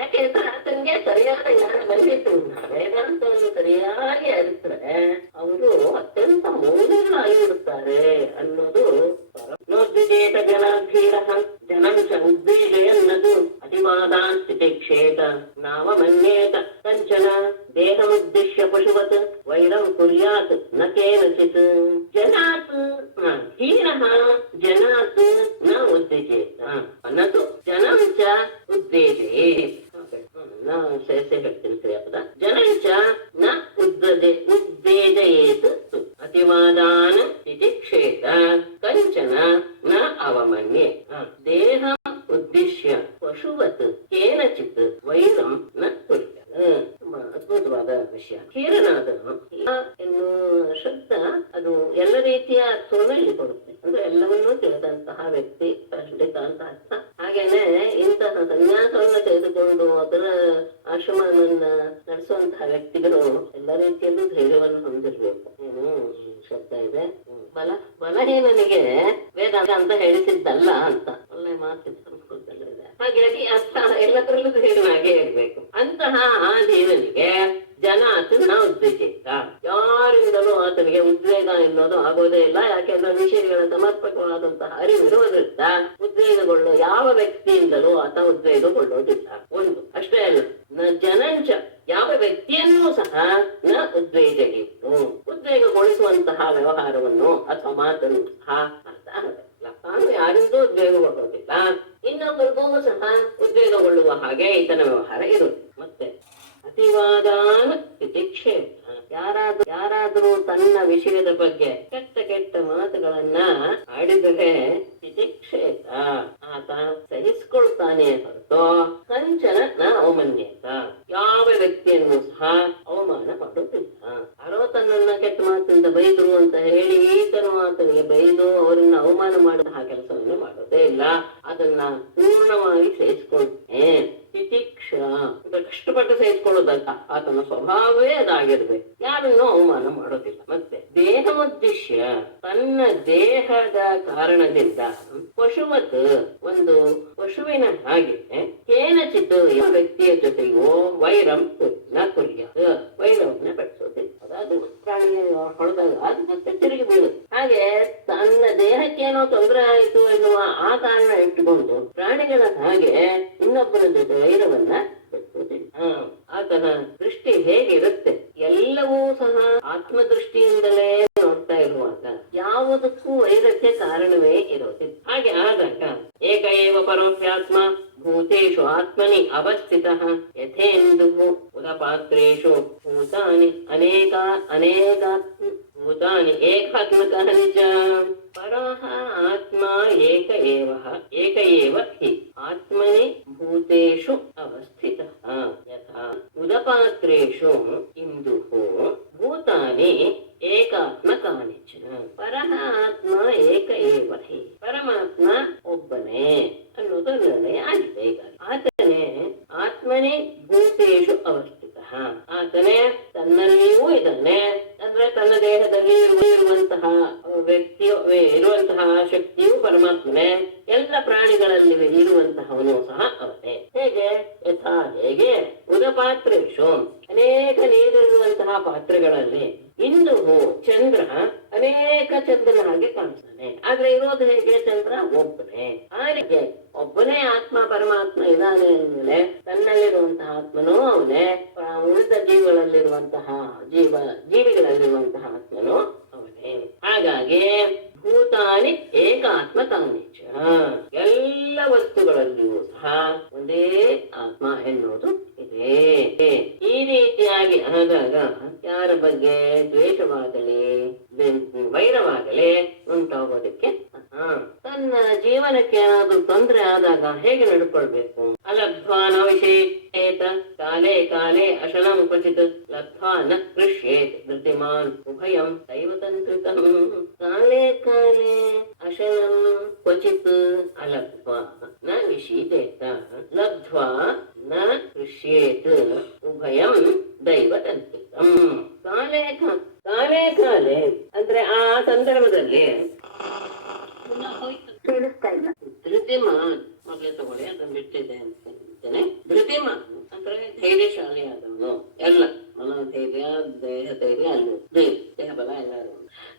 ಯಾಕೆಂದ್ರೆ ಆತನಿಗೆ ಸರಿಯಾದ ಜ್ಞಾನ ಬಂದಿತ್ತು. ವೇದಾಂತವನ್ನು ಸರಿಯಾಗಿ ಅರಿತರೆ ಅವರು ಅತ್ಯಂತ ಮೌಲ್ಯಗಳಾಗಿ ಬಿಡುತ್ತಾರೆ ಅನ್ನೋದು ನೋದ್ವಿಜೇತ ಜನಾಧೀರ ಜನಂಚ ಉದ್ದೀಜೆಯನ್ನದು ಅತಿವಾದಾನ್ ತಿತಿಕ್ಷೇತ ನಾವ ಮನ್ಯೇತ ಕಂಚನ ದೇಹಮುದ್ದೇಶ್ಯ ಪಶುವತ್ ವೈರಂ ಕುರ್ಯಾತ್ ನ ಕೇನಚಿತ್ ಜನಾತ್ ಹೀನಃ ಜನಾತ್ ನ ಉದ್ದೇಜೇತ ಅನ್ನದು ಜನಂಚ ಉದ್ದೇಜೇತ್. ನಾನು ಸೇರಿಸಿ ಹೇಳ್ತೀನಿ ಕ್ರಿಯಾಪದ. ಜನಂಚ ನ ಉದ್ದೇಜಯೇತ್ ಅತಿವಾದಾನ್ ತಿತಿಕ್ಷೇತ ಕಂಚನ ನ ಅವಮನ್ಯೆ ದೇಹ ಉದ್ದೇಶ್ಯ ಪಶುವತ್ ಕೇನಚಿತ್ ವೈರಂ ನ ಕುರ್ಯಾತ್. ತುಂಬಾ ಅದ್ಭುತವಾದ ವಿಷಯ. ಹೀರನಾದನು ಎನ್ನುವ ಶಬ್ದ ಅದು ಎಲ್ಲ ರೀತಿಯ ಅರ್ಥವನ್ನು ಇಲ್ಲಿ ಕೊಡುತ್ತೆ. ಅಂದ್ರೆ ಎಲ್ಲವನ್ನೂ ತಿಳಿದಂತಹ ವ್ಯಕ್ತಿ ಪಂಡಿತ ಅಂತ ಅರ್ಥ. ಹಾಗೇನೆ ಇಂತಹ ಸನ್ಯಾಸವನ್ನ ತೆಗೆದುಕೊಂಡು ಅದರ ಆಶ್ರಮವನ್ನ ನಡೆಸುವಂತಹ ವ್ಯಕ್ತಿಗಳು ಎಲ್ಲ ರೀತಿಯಲ್ಲೂ ಧೈರ್ಯವನ್ನು ಹೊಂದಿರ್ಬೇಕು. ಏನು ಶಬ್ದ ಇದೆ, ಬಲಹೀನನಿಗೆ ವೇದಾಂತ ಅಂತ ಹೇಳಿಸಿದ್ದಲ್ಲ ಅಂತ ಒಳ್ಳೆ ಮಾತಿದೆ ಸಂಸ್ಕೃತದಲ್ಲಿ ಇದೆ. ಹಾಗಾಗಿ ಅರ್ಥ ಎಲ್ಲದರಲ್ಲೂ ಧೈರ್ಯನಾಗೇ ಇರ್ಬೇಕು. ಅಂತಹ ಆ ದೇವನಿಗೆ ಜನ ಆತನ ಉದ್ವೇಗ, ಯಾರಿಂದಲೂ ಆತನಿಗೆ ಉದ್ವೇಗ ಎನ್ನುವುದು ಆಗೋದೇ ಇಲ್ಲ. ಯಾಕೆಂದ್ರೆ ವಿಷಯಗಳ ಸಮರ್ಪಕವಾದಂತಹ ಅರಿವಿರುವುದರಿಂದ ಉದ್ವೇಗಗೊಳ್ಳೋ ಯಾವ ವ್ಯಕ್ತಿಯಿಂದಲೂ ಆತ ಉದ್ವೇಗಗೊಳ್ಳೋದಿಲ್ಲ. ಒಂದು ಅಷ್ಟೇ ಅಲ್ಲ, ಜನಂಚ ಯಾವ ವ್ಯಕ್ತಿಯನ್ನೂ ಸಹ ನ ಉದ್ವೇಗವಿತ್ತು, ಉದ್ವೇಗಗೊಳಿಸುವಂತಹ ವ್ಯವಹಾರವನ್ನು ಅಥವಾ ಮಾತನ್ನು ಸಹ ಆತ ಆಗಲ್ಲ. ತಾನು ಯಾರಿಂದೂ ಉದ್ವೇಗಗೊಳ್ಳೋದಿಲ್ಲ, ಇನ್ನೊಬ್ಬರಿಗೂ ಸಹ ಉದ್ವೇಗಗೊಳ್ಳುವ ಹಾಗೆ ಈತನ ವ್ಯವಹಾರ ಇರುತ್ತೆ. ಮತ್ತೆ ಅತಿವಾದಾನ ತಿತಿಕ್ಷೇತ, ಯಾರಾದರೂ ತನ್ನ ವಿಷಯದ ಬಗ್ಗೆ ಕೆಟ್ಟ ಮಾತುಗಳನ್ನ ಆಡಿದರೆ ತಿತಿಕ್ಷೇತ ಆತ ಸಹಿಸಿಕೊಳ್ತಾನೆ ಹೊರತು ಕಂಚನ ನ ಅವಮಾನ್ಯತ ಯಾವ ವ್ಯಕ್ತಿಯನ್ನು ಸಹ ಅವಮಾನ ಮಾಡುತ್ತಿಲ್ಲ. ಯಾರೋ ತನ್ನನ್ನ ಕೆಟ್ಟ ಮಾತಿನಿಂದ ಬೈದ್ರು ಅಂತ ಹೇಳಿ ಈತನು ಆತನಿಗೆ ಬೈದು ಅವರನ್ನ ಅವಮಾನ ಮಾಡಿದ ಆ ಕೆಲಸವನ್ನು ಮಾಡೋದೇ ಇಲ್ಲ. ಅದನ್ನ ಪೂರ್ಣವಾಗಿ ಸಹಿಸಿಕೊಳ್ತೇನೆ. ತಿತಿಕ್ಷ ಕಷ್ಟಪಟ್ಟು ಸಹಿಸಿಕೊಳ್ಳೋದಲ್ಲ, ಆತನ ಸ್ವಭಾವವೇ ಅದಾಗಿರ್ಬೇಕು. ಯಾರನ್ನೂ ಅವಮಾನ ಮಾಡೋದಿಲ್ಲ. ಮತ್ತೆ ದೇಹೋದ್ದೇಶ್ಯ, ತನ್ನ ದೇಹದ ಕಾರಣದಿಂದ ಪಶುವತ್, ಒಂದು ಪಶುವಿನ ಹಾಗೆ ಕೇನಚಿತ್ ವ್ಯಕ್ತಿಯ ಜೊತೆಗೂ ವೈರಂ ನ ಕುರ್ಯಾತ್, ವೈರವನ್ನ ಬೆಳೆಸೋದಿಲ್ಲ. ಅದಾದ್ರು ಪ್ರಾಣಿಗೆ ಹೊಡೆದಾಗ ಅದು ಮತ್ತೆ ತಿರುಗಿ ಬೀಳುತ್ತೆ. ಹಾಗೆ ತನ್ನ ದೇಹಕ್ಕೇನೋ ತೊಂದರೆ ಆಯಿತು ಎನ್ನುವ ಆ ಕಾರಣ ಇಟ್ಟುಕೊಂಡು ಪ್ರಾಣಿಗಳ ಹಾಗೆ ಇನ್ನೊಬ್ಬರ ಜೊತೆ ವೈರವನ್ನ ಆತನ ದೃಷ್ಟಿ ಹೇಗಿರುತ್ತೆ, ಎಲ್ಲವೂ ಸಹ ಆತ್ಮದೃಷ್ಟಿಯಿಂದಲೇ ನೋಡ್ತಾ ಇರುವಾಗ ಯಾವುದಕ್ಕೂ ವೈರಕ್ಕೆ ಕಾರಣವೇ ಇರೋದಿಲ್ಲ. ಹಾಗೆ ಆದಾಗ ಏಕ ಏವ ಪರೋಹ್ಯಾತ್ಮ ಭೂತೇಷು ಆತ್ಮನಿ ಅವಸ್ಥಿತಃ ಯಥೇಂದುಃ ಉದಪಾತ್ರೇಷು ಭೂತಾನಿ ಭೂತಾನಿ ಏಕಾತ್ಮಕಾನಿ ಚ ಪರಃ ಆತ್ಮ ಏಕ ಏವ ಹಿ ಆತ್ಮನಿ ಭೂತೇಷು ಅವಸ್ಥಿತಃ ಯಥಾ ಉದಪಾತ್ರೇಷು ಇಂದುಃ ಭೂತಾನಿ ಏಕಾತ್ಮಕಾನಿ ಚ ಪರಃ ಆತ್ಮ ಏಕ ಏವ ಹಿ, ಪರಮಾತ್ಮ ಒಬ್ಬನೇ ಅನ್ನೋದು ನಿರ್ಣಯ ಆಗಿದೆ. ಈಗ ಆತನೇ ಆತ್ಮನಿ ಭೂತೇಷು ಅವಸ್ಥಿತಃ, ಆತನೇ ತನ್ನಲ್ಲಿಯೂ ಇದ್ದಾನೆ. ಅಂದ್ರೆ ತನ್ನ ದೇಹದಲ್ಲಿ ಇರುವಂತಹ ವ್ಯಕ್ತಿಯು ಇರುವಂತಹ ಶಕ್ತಿಯು ಪರಮಾತ್ಮನೇ, ಎಲ್ಲ ಪ್ರಾಣಿಗಳಲ್ಲಿ ಇರುವಂತಹವನು ಸಹ ಅವನೇ. ಹೇಗೆ? ಯಥಾ, ಹೇಗೆ ಉದಪಾತ್ರೇಷು ಅನೇಕ ನೀರಿರುವಂತಹ ಪಾತ್ರೆಗಳಲ್ಲಿ ಇಂದು ಚಂದ್ರ ಅನೇಕ ಚಂದ್ರನ ಹಾಗೆ ಕಾಣಿಸ್ತಾನೆ, ಆದ್ರೆ ಇರೋದು ಹೇಗೆ? ಚಂದ್ರ ಒಬ್ಬನೇ. ಹಾಗೆ ಒಬ್ಬನೇ ಆತ್ಮ ಪರಮಾತ್ಮ ಇದ್ದಾನೆ ಅಂದ್ಮೇಲೆ ತನ್ನಲ್ಲಿರುವಂತಹ ಆತ್ಮನೂ ಅವನೇ, ಉಳಿದ ಜೀವಿಗಳಲ್ಲಿರುವಂತಹ ಆತ್ಮನೂ ಅವನೇ. ಹಾಗಾಗಿ ಭೂತಾನಿ ಏಕಾತ್ಮಕಾನಿ ಚ, ಎಲ್ಲ ವಸ್ತುಗಳಲ್ಲಿಯೂ ಸಹ ಒಂದೇ ಆತ್ಮ ಎನ್ನುವುದು ಇದೆ. ಈ ರೀತಿಯಾಗಿ ಆದಾಗ ಯಾರ ಬಗ್ಗೆ ದ್ವೇಷವಾಗಲಿ ವೈರವಾಗಲಿ ಉಂಟಾಗೋದಕ್ಕೆ, ತನ್ನ ಜೀವನಕ್ಕೆ ಏನಾದ್ರೂ ತೊಂದರೆ ಆದಾಗ ಹೇಗೆ ನಡ್ಕೊಳ್ಬೇಕು? ಅಲಬ್ಧ್ವಾ ನ ವಿಷೇತ ಕಾಲೇ ಕಾಲೇ ಅಶನಂ ಕ್ವಚಿತ್ ಲಬ್ಧ್ವಾ ನ ಕೃಷ್ಯೇತ್ ಧೃತಿಮಾನ್ ಉಭಯಂ ದೈವತಂತ್ರಿತಂ. ಕಾಲೇ ಕಾಲೇ ಅಶನಂ ಕ್ವಚಿತ್ ಅಲಬ್ಧ್ವಾ ನ ವಿಷೀದೇತ ಲಬ್ಧ್ವಾ ನ ಕೃಷ್ಯೇತ್ ಉಭಯಂ ದೈವತಂತ್ರಿತಂ. ಕಾಲೇ ಕಾಲೇ ಅಂದ್ರೆ ಆ ಸಂದರ್ಭದಲ್ಲಿ ಧೃತಿಮಾನ್, ಮೊದಲೇ ತಗೊಳ್ಳಿ ಅದನ್ನ ಬಿಟ್ಟಿದೆ ಅಂತ ಹೇಳ್ತೇನೆ. ಧೃತಿಮಾನ್ ಅಂದ್ರೆ ಧೈರ್ಯಶಾಲಿ ಆದವನು, ಎಲ್ಲ ಮನೋಧೈರ್ಯ ದೇಹ ಧೈರ್ಯ ಅಲ್ಲೂ ದೇಹ ಬಲ ಎಲ್ಲರೂ.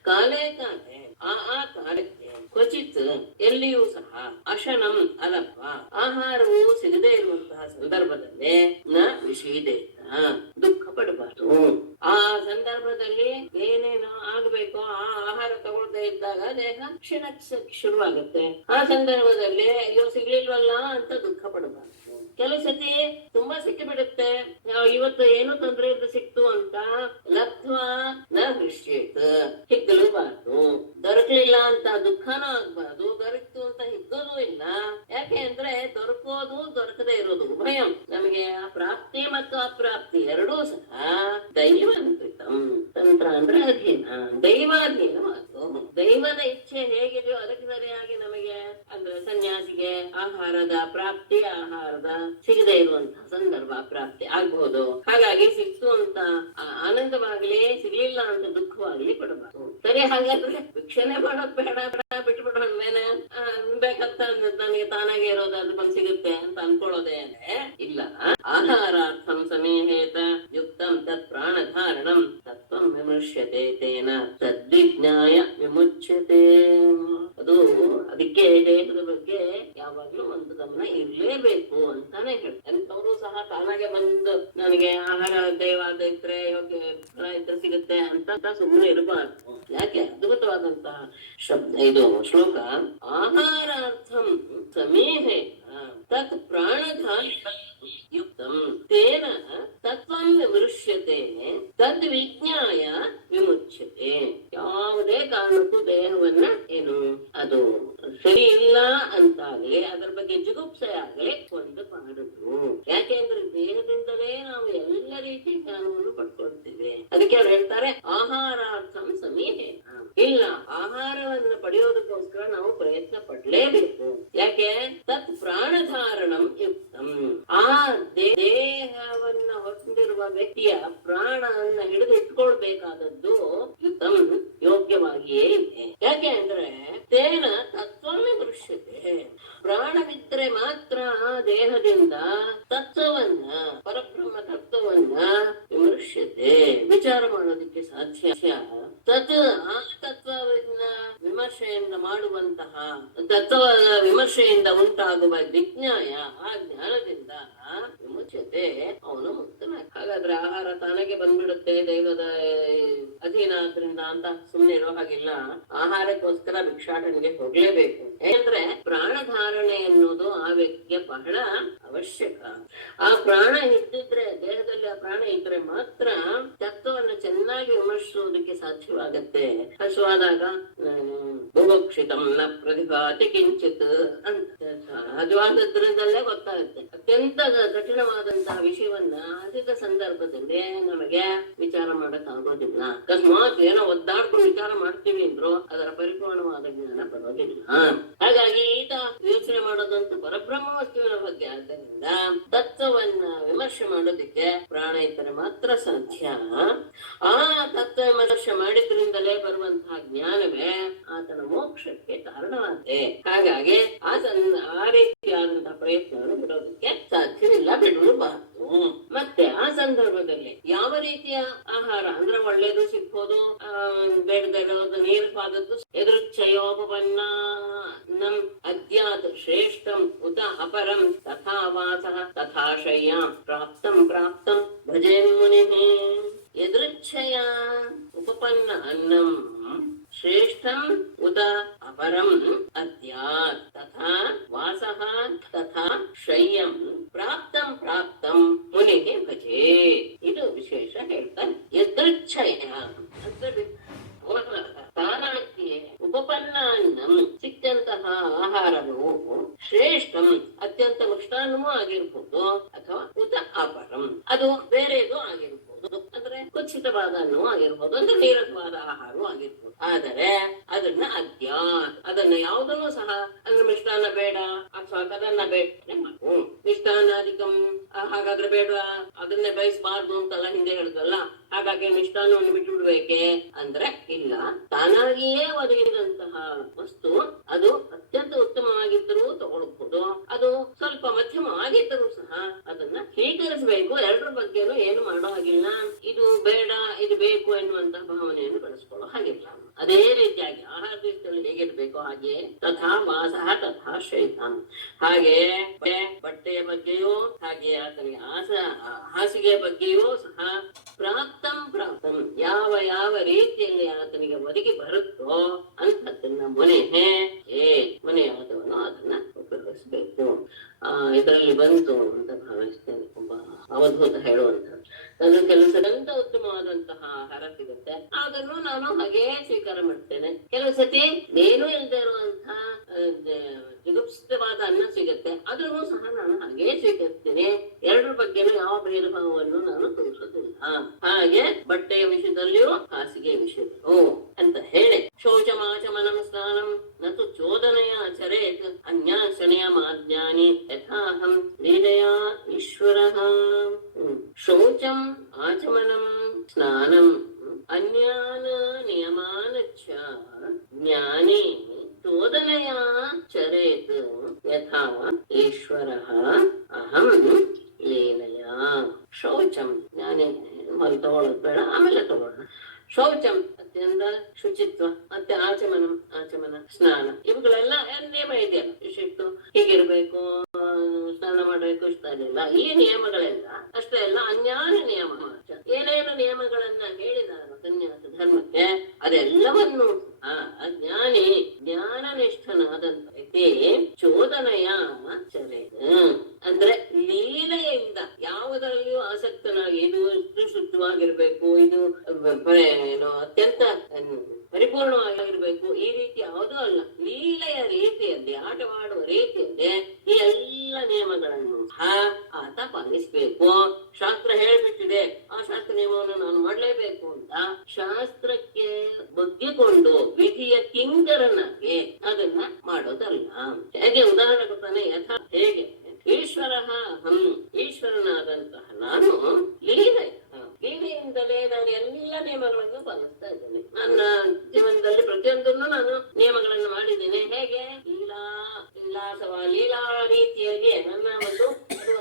ಕಾಲೇ ಕಾಲೇ ಆ ಕಾಲಕ್ಕೆ ಕ್ವಚಿತ್ ಎಲ್ಲಿಯೂ ಸಹ ಅಶನಂ ಅಲಪ್ಪ ಆಹಾರವು ಸಿಗದೇ ಇರುವಂತಹ ಸಂದರ್ಭದಲ್ಲಿ ನ ವಿಷೀದೇತ ದುಃಖ ಪಡಬಾರದು. ಆ ಸಂದರ್ಭದಲ್ಲಿ ಏನೇನು ಆಗ್ಬೇಕೋ ಆ ಆಹಾರ ತಗೊಳ್ತಾ ಇದ್ದಾಗ ದೇಹ ಕ್ಷೀಣಕ್ಕೆ ಶುರುವಾಗುತ್ತೆ. ಆ ಸಂದರ್ಭದಲ್ಲಿ ಅಯ್ಯೋ ಸಿಗ್ಲಿಲ್ವಲ್ಲ ಅಂತ ದುಃಖ ಪಡಬಾರದು. ಕೆಲವು ಸತಿ ತುಂಬಾ ಸಿಕ್ಕಿಬಿಡುತ್ತೆ, ಇವತ್ತು ಏನು ತೊಂದರೆ ಇದ್ದು ಸಿಕ್ತು ಅಂತ ಲಬ್ಧ್ವಾ ನ ದೃಶ್ಯೇತ್, ಹಿಗ್ಗಲೂಬಾರ್ದು. ದೊರಕಲಿಲ್ಲ ಅಂತ ದುಃಖನೂ ಆಗ್ಬಾರ್ದು, ದೊರಕಿತು ಅಂತ ಹಿಗ್ಗೋದು ಇಲ್ಲ. ಯಾಕೆ ಅಂದ್ರೆ ದೊರಕೋದು ದೊರಕದೇ ಇರೋದು ಉಭಯಂ, ನಮಗೆ ಆ ಪ್ರಾಪ್ತಿ ಮತ್ತು ಅಪ್ರಾಪ್ತಿ ಎರಡೂ ಸಹ ದೈವಾಂತ್ರಿತಂ. ತಂತ್ರ ಅಂದ್ರೆ ಅಧೀನ, ದೈವಾಧೀನವಾದ್ದು. ದೈವದ ಇಚ್ಛೆ ಹೇಗಿದೆಯೋ ಅದಕ್ಕೆ ಸರಿಯಾಗಿ ನಮಗೆ ಅಂದ್ರೆ ಸನ್ಯಾಸಿಗೆ ಆಹಾರದ ಪ್ರಾಪ್ತಿ, ಆಹಾರದ ಸಿಗದೆ ಇರುವಂತಹ ಸಂದರ್ಭ ಪ್ರಾಪ್ತಿ ಆಗ್ಬಹುದು. ಹಾಗಾಗಿ ಸಿಕ್ತು ಅಂತ ಆನಂದವಾಗ್ಲಿ, ಸಿಗ್ಲಿಲ್ಲ ಅಂತ ದುಃಖವಾಗ್ಲಿ ಪಡಬಾರ್ದು. ಸರಿ, ಹಾಗಾದ್ರೆ ಭಿಕ್ಷಣೆ ಮಾಡೋದ್ ಬೇಡ, ಬಿಟ್ಬಿಡೋದ್ಮೇಲೆ ಬೇಕಂತ ನನಗೆ ತಾನಾಗೆ ಇರೋದು ಅದು ಬಂದ್ ಸಿಗುತ್ತೆ ಅಂತ ಅನ್ಕೊಳ್ಳೋದೇ ಇಲ್ಲ. ಆಹಾರಾರ್ಥಂ ಸಮೀಹೇತ ಯುಕ್ತಂ ತತ್ ಪ್ರಾಣಧಾರಣಂ ತತ್ವಂ ವಿಮೃಶ್ಯತೆ ತೇನ ತದ್ವಿಜ್ಞಾಯ ವಿಮುಚ್ಯತೆ. ಅದು ಅದಕ್ಕೆ ದೇಹದ ಬಗ್ಗೆ ಯಾವಾಗ್ಲೂ ಒಂದು ಗಮನ ಇರ್ಲೇಬೇಕು ಅಂತಾನೆ ಹೇಳ್ತಾರೆ. ಎಂತವರು ಸಹ ತಾನಾಗೆ ಬಂದು ನನಗೆ ಆಹಾರ ದೈವಾದ ಇದ್ರೆ ಯೋಗ್ಯ ಇದ್ರೆ ಸಿಗುತ್ತೆ ಅಂತ ಸುಮ್ಮನೆ ಇರಬಾರ್ದು. ಯಾಕೆ? ಅದ್ಭುತವಾದಂತಹ ಶಬ್ದ ಇದು ಶ್ಲೋಕ. ಆಹಾರಾರ್ಥಂ ಸಮೀಹೆ ತತ್ ಪ್ರಾಣಧಾನ ಯುಕ್ತಂ ತೇನ ತತ್ವಂ ವಿಮೃಶ್ಯತೆ ತದ್ ವಿಜ್ಞಾಯ ವಿಮುಚ್ಯತೆ. ಯಾವುದೇ ಕಾರಣಕ್ಕೂ ದೇಹವನ್ನ ಏನು ಅದು ಸರಿ ಇಲ್ಲ ಅಂತಾಗ್ಲಿ, ಅದರ ಬಗ್ಗೆ ಜಿಗುಪ್ಸೆ ಆಗ್ಲಿ ಒಂದು ಮಾಡುದು. ಯಾಕೆಂದ್ರೆ ದೇಹದಿಂದಲೇ ನಾವು ಎಲ್ಲ ರೀತಿ ಜ್ಞಾನವನ್ನು ಪಡ್ಕೊಳ್ತೇವೆ. ಅದಕ್ಕೆ ಅವ್ರು ಹೇಳ್ತಾರೆ ಆಹಾರಾರ್ಥಂ ಸಮೀಹೆ. ಇಲ್ಲ, ಆಹಾರವನ್ನು ಪಡೆಯೋದಕ್ಕೋಸ್ಕರ ನಾವು ಪ್ರಯತ್ನ ಪಡ್ಲೇಬೇಕು. ಯಾಕೆ? ತತ್ ಪ್ರಾಣಧಾರಣಂ ಯುಕ್ತಂ. ಆ ದೇಹವನ್ನ ತಿಳ್ಕೊಳ್ಬೇಕಾದದ್ದು ಯುತಂ ಯೋಗ್ಯವಾಗಿಯೇ ಇದೆ. ಯಾಕೆ ಅಂದ್ರೆ ತೇನ ತತ್ವವೇ ದೃಶ್ಯತೆ. ಪ್ರಾಣವಿದ್ರೆ ಮಾತ್ರ ದೇಹದಿಂದ ತತ್ವವನ್ನ, ಪರಬ್ರಹ್ಮ ತತ್ವವನ್ನ ವಿಮರ್ಶ್ಯತೆ, ವಿಚಾರ ಮಾಡೋದಕ್ಕೆ ಸಾಧ್ಯ. ತತ್ ಆ ತತ್ವವನ್ನ ವಿಮರ್ಶೆಯಿಂದ ಮಾಡುವಂತಹ, ತತ್ವದ ವಿಮರ್ಶೆಯಿಂದ ಉಂಟಾಗುವ ವಿಜ್ಞಾಯ, ಆ ಜ್ಞಾನದಿಂದ ವಿಮುಚ್ಯತೆ, ಅವನು ಮುಕ್ತನಾಗ. ಹಾಗಾದ್ರೆ ಆಹಾರ ತಾನಾಗೆ ಬಂದ್ಬಿಡುತ್ತೆ ದೈವದ ಅಧೀನ ಆದ್ರಿಂದ ಅಂತ ಸುಮ್ಮನೆ ಇರೋ ಹಾಗಿಲ್ಲ. ಆಹಾರಕ್ಕೋಸ್ಕರ ಭಿಕ್ಷಾಟನೆಗೆ ಹೋಗ್ಲೇಬೇಕು. ಯಾಕಂದ್ರೆ ಪ್ರಾಣಧಾರಣೆ ಎನ್ನುವುದು ಆ ವ್ಯಕ್ತಿಗೆ ಬಹಳ ಅವಶ್ಯಕ. ಆ ಪ್ರಾಣ ಇದ್ದಿದ್ರೆ, ದೇಹದಲ್ಲಿ ಆ ಪ್ರಾಣ ಇದ್ರೆ ಮಾತ್ರ ತತ್ವವನ್ನು ಚೆನ್ನಾಗಿ ವಿಮರ್ಶಿಸುವುದಕ್ಕೆ ಸಾಧ್ಯವಾಗತ್ತೆ. ಹಸುವಾದಾಗ ಭುಭುಕ್ಷಿತಂ ನ ಪ್ರತಿಭಾತಿ ಕಿಂಚಿತ್ ಅಂತ ಸಹಜವಾದದ್ರಿಂದಲೇ ಗೊತ್ತಾಗುತ್ತೆ. ಅತ್ಯಂತ ಕಠಿಣವಾದಂತಹ ವಿಷಯವನ್ನ ಅಧಿಕ ಸಂದರ್ಭದಲ್ಲಿ ನಮಗೆ ವಿಚಾರ ಮಾಡಕ್ ಆಗೋದಿಲ್ಲ. ಅಕಸ್ಮಾತ್ ಏನೋ ಒದ್ದಾಡ್ಕೊಂಡು ವಿಚಾರ ಮಾಡ್ತೀವಿ ಅಂದ್ರು ಅದರ ಪರಿಪೂರ್ಣವಾದ ಜ್ಞಾನ ಬರೋದಿಲ್ಲ. ಹಾಗಾಗಿ ಈತ ಯೋಚನೆ ಮಾಡೋದಂತೂ ಪರಬ್ರಹ್ಮ ವಸ್ತುವಿನ ಬಗ್ಗೆ. ಆದ್ದರಿಂದ ತತ್ವವನ್ನ ವಿಮರ್ಶೆ ಮಾಡೋದಕ್ಕೆ ಪ್ರಾಣ ಇದ್ದರೆ ಮಾತ್ರ ಸಾಧ್ಯ. ಆ ತತ್ವ ವಿಮರ್ಶೆ ಮಾಡಿದ್ರಿಂದಲೇ ಬರುವಂತಹ ಜ್ಞಾನವೇ ಆತನ ಮೋಕ್ಷಕ್ಕೆ ಕಾರಣವಾಗುತ್ತೆ. ಹಾಗಾಗಿ ಆ ರೀತಿಯಾದಂತಹ ಪ್ರಯತ್ನವನ್ನು ಬಿಡೋದಕ್ಕೆ ಸಾಧ್ಯವಿಲ್ಲ, ಬಿಡಬಾರದು. ಮತ್ತೆ ಆ ಸಂದರ್ಭದಲ್ಲಿ ಯಾವ ರೀತಿಯ ಆಹಾರ ಅಂದ್ರೆ ಒಳ್ಳೇದು ಸಿಗ್ಬೋದು, ಬೇಡದಿರೋದು ನೀರವಾದದ್ದು, ಎದುರುಚ್ಛಯೋಪನ್ನ ನಮ್ ಅದ್ಯಾತ್ ಶ್ರೇಷ್ಠಂ ಉತ ಅಪರಂ ತಥಾ ವಾಸಃ ತಥಾ ಶಯ್ಯ ಪ್ರಾಪ್ತಂ ಪ್ರಾಪ್ತಂ ಭಜೇನ್ ಮುನಿಃ. ಎದುರುಚ್ಛಯ ಉಪಪನ್ನ ಅನ್ನಂ ಶ್ರೇಷ್ಠಂ ಉತ ಅಪರಂ ಅದ್ಯಾತ್ ತಥಾ ವಾಸಃ ತಥಾ ಶಯ್ಯಂ ಪ್ರಾಪ್ತಂ ಪ್ರಾಪ್ತಂ ಮುನಿಃ ಭಜೇ. ಇದು ವಿಶೇಷ ಹೇಳ್ತಾನೆ. ಎದೃಚ್ಛಯ ತಾನಾಗಿಯೇ ಉಪಪನ್ನ ಅನ್ನಂ ಸಿಕ್ಕಂತಹ ಆಹಾರವು ಶ್ರೇಷ್ಠಂ ಅತ್ಯಂತ ಮಿಷ್ಟಾನ್ನವೂ ಆಗಿರ್ಬೋದು, ಅಥವಾ ಉತ ಅಪರಂ ಅದು ಬೇರೆದು ಆಗಿರ್ಬೋದು, ಅಂದ್ರೆ ಕುಚಿತವಾದ ಅನ್ನವೂ ಆಗಿರ್ಬೋದು, ಅಂದ್ರೆ ನೀರಸವಾದ ಆಹಾರವೂ ಆಗಿರ್ಬೋದು. ಆದರೆ ಅದನ್ನ ಅದ್ಯಾತ್ ಅದನ್ನ ಯಾವುದನ್ನು ಸಹ ಅಂದ್ರೆ ಮಿಷ್ಟಾನ್ನ ಬೇಡ ಅಥವಾ ಅದನ್ನ ಬೇಡ ಮಿಷ್ಟಾನ್ನಾಧಿಕಂ ಹಾಗಾದ್ರೆ ಬೇಡ ಅದನ್ನೇ ಬಯಸಬಾರ್ದು ಅಂತೆಲ್ಲ ಹಿಂದೆ ಹೇಳಿದ್ವಲ್ಲ. ಹಾಗಾಗಿ ಮಿಷ್ಟಾನ್ನವನ್ನು ಬಿಟ್ಟು ಬಿಡ್ಬೇಕೆ ಅಂದ್ರೆ ಇಲ್ಲ, ತಾನಾಗಿಯೇ ಒದಗಿದಂತಹ ವಸ್ತು ಅದು ಅತ್ಯಂತ ಉತ್ತಮವಾಗಿದ್ದರೂ ತಗೊಳ್ಬಹುದು, ಅದು ಸ್ವಲ್ಪ ಮಧ್ಯಮವಾಗಿದ್ದರೂ ಸಹ ಅದನ್ನ ಸ್ವೀಕರಿಸಬೇಕು. ಎರಡರ ಬಗ್ಗೆನೂ ಏನು ಮಾಡೋ ಹಾಗಿಲ್ಲ, ಇದು ಬೇಡ ಇದು ಬೇಕು ಎನ್ನುವಂತಹ ಭಾವನೆಯನ್ನು ಬೆಳೆಸ್ಕೊಳ್ಳೋ ಹಾಗಿಲ್ಲ. ಅದೇ ರೀತಿಯಾಗಿ ಆಹಾರ ವಿಷಯದಲ್ಲಿ ಹೇಗಿರ್ಬೇಕು ಹಾಗೆ ತಥಾ ವಾಸಃ ತಥಾ ಶೈತಾಂ, ಹಾಗೆ ಬಟ್ಟೆಯ ಬಗ್ಗೆಯೂ ಹಾಗೆ ಆತನಿಗೆ ಹಾಸಿಗೆ ಬಗ್ಗೆಯೂ ಸಹ ಪ್ರಾಪ್ತಂ ಪ್ರಾಪ್ತಂ ಯಾವ ಯಾವ ರೀತಿಯಲ್ಲಿ ಆತನಿಗೆ ಒದಗಿ ಬರುತ್ತೋ ಅಂತದನ್ನ ಮುನೆಯಾದವನು ಅದನ್ನ ಉಪಯೋಗಿಸಬೇಕು. ಇದರಲ್ಲಿ ಬಂತು ಅಂತ ಭಾವಿಸ್ತೇನೆ. ಒಬ್ಬ ಅವಧೂತ ಹೇಳುವಂತ ನನ್ನ ಕೆಲಸದಂತ ಉತ್ತಮವಾದಂತಹ ಆಹಾರ ಸಿಗುತ್ತೆ, ಅದನ್ನು ನಾನು ಹಾಗೇ ಸ್ವೀಕಾರ ಮಾಡ್ತೇನೆ. ಕೆಲವು ಸತಿ ಏನೂ ಇಲ್ಲದೆ ಇರುವಂತಹ ಜುಗುಪ್ಸಿತವಾದ ಅನ್ನ ಸಿಗುತ್ತೆ, ಅದನ್ನು ಸಹ ನಾನು ಹಾಗೇ ಸ್ವೀಕರಿಸ್ತೇನೆ. ಎರಡರ ಬಗ್ಗೆನೂ ಯಾವ ಭೇದ ಭಾವವನ್ನು ನಾನು ತೋರಿಸೋದಿಲ್ಲ. ಹಾಗೆ ಬಟ್ಟೆಯ ವಿಷಯದಲ್ಲಿಯೂ ಹಾಸಿಗೆ ವಿಷಯದಲ್ಲೂ ಅಂತ ಹೇಳಿ ಶೌಚಮಾಚಮನಂ ಸ್ನಾನಂ ನತು ಚೋದನೆಯ ಚರೇತ್ ಅನ್ಯಾಸನೆಯ ಮಾಜ್ಞಾನಿ ಯಥಾಹಂ ಲೀಲೆಯಾ ಈಶ್ವರಃ. ಶೌಚಂ ಆಚಮನಂ ಸ್ನಾನಂ ಅನ್ಯಾನ ನಿಯಮಾನಚ್ಚ ಜ್ಞಾನಿ ಚೋದನೆಯಾ ಚರೇತ್ ಯಥಾ ಈಶ್ವರಃ ಅಹಂ ಲೀಲೆಯಾ. ಶೌಚಂ ಜ್ಞಾನಿ ಮೊದಲು ತಗೊಳ್ಳೋದು ಬೇಡ, ಆಮೇಲೆ ತಗೊಳ್ಳೋಣ. ಶೌಚಂ ಅತ್ಯಂತ ಶುಚಿತ್ವ, ಮತ್ತೆ ಆಚಮನ ಸ್ನಾನ ಇವುಗಳೆಲ್ಲ ನಿಯಮ ಇದೆಯಲ್ಲ, ಇಷ್ಟಿತ್ತು ಹೀಗಿರ್ಬೇಕು, ಸ್ನಾನ ಮಾಡ್ಬೇಕು, ಇಷ್ಟ ಇಲ್ಲ, ಈ ನಿಯಮಗಳೆಲ್ಲ ಅಷ್ಟೇ ಅಲ್ಲ ಅನ್ಯಾನ ನಿಯಮ. ಏನೇನು ನಿಯಮಗಳನ್ನ ಹೇಳಿದಾರ ಸನ್ಯಾಸ ಧರ್ಮಕ್ಕೆ ಅದೆಲ್ಲವನ್ನು ಅಜ್ಞಾನಿ ಜ್ಞಾನನಿಷ್ಠನಾದಂತ ವ್ಯಕ್ತಿ ಚೋದನೆಯ ಚರೆ ಅಂದ್ರೆ ಲೀಲೆಯಿಂದ ಯಾವುದರಲ್ಲಿಯೂ ಆಸಕ್ತನಾಗಿ ಇದು ಶುದ್ಧವಾಗಿರ್ಬೇಕು, ಇದು ಅತ್ಯಂತ ಪರಿಪೂರ್ಣವಾಗಿರ್ಬೇಕು, ಈ ರೀತಿ ಯಾವುದೂ ಅಲ್ಲ. ಲೀಲೆಯ ರೀತಿಯಲ್ಲಿ ಆಟವಾಡುವ ರೀತಿಯಲ್ಲಿ ಈ ಎಲ್ಲ ನಿಯಮಗಳನ್ನು ಆತ ಪಾಲಿಸಬೇಕು. ಶಾಸ್ತ್ರ ಹೇಳ್ಬಿಟ್ಟಿದೆ, ಆ ಶಾಸ್ತ್ರ ನಿಯಮವನ್ನು ನಾನು ಮಾಡ್ಲೇಬೇಕು ಅಂತ ಶಾಸ್ತ್ರಕ್ಕೆ ಬಗ್ಗಿಕೊಂಡು ವಿಧಿಯ ಕಿಂಕರನಾಗಿ ಅದನ್ನ ಮಾಡೋದಲ್ಲ. ಹೇಗೆ ಉದಾಹರಣೆ ಕೊಡ್ತಾನೆ, ಯಥಾ ಹೇಗೆ ಈಶ್ವರ ಈಶ್ವರನಾದಂತಹ ನಾನು ಲೀಲೆಯಿಂದ ಸ್ವೇಚ್ಛೆಯಿಂದಲೇ ನಾನು ಎಲ್ಲ ನಿಯಮಗಳನ್ನು ಪಾಲಿಸ್ತಾ ಇದ್ದೇನೆ. ನನ್ನ ಜೀವನದಲ್ಲಿ ಪ್ರತಿಯೊಂದನ್ನು ನಾನು ನಿಯಮಗಳನ್ನು ಮಾಡಿದ್ದೇನೆ. ಹೇಗೆ? ಲೀಲಾ ರೀತಿಯಲ್ಲಿಯೇ ನನ್ನ